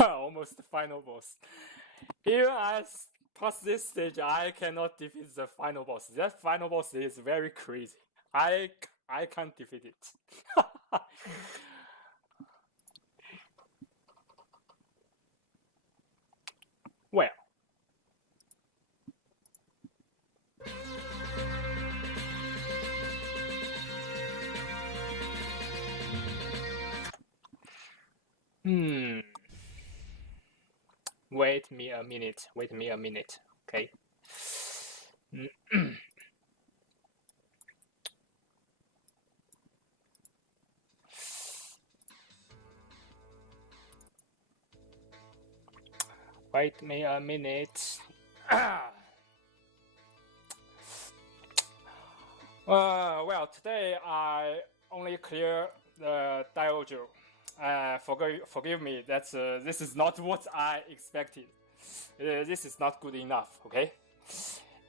Almost the final boss. Even as past this stage, I cannot defeat the final boss. That final boss is very crazy. I can't defeat it. Well. Wait me a minute. Okay. Wait me a minute. Well, today I only clear the Daioujou. Forgive me. This is not what I expected. This is not good enough. Okay.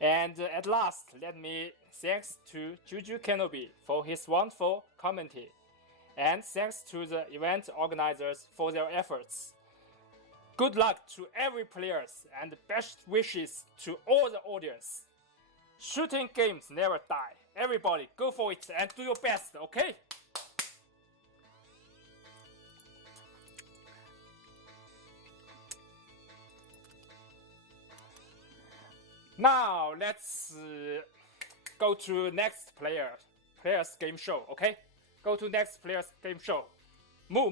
And at last, let me thanks to Juju Kenobi for his wonderful commentary, and thanks to the event organizers for their efforts. Good luck to every players and best wishes to all the audience. Shooting games never die. Everybody go for it and do your best, okay? Now let's go to next players game show, okay? Go to next players game show. Move.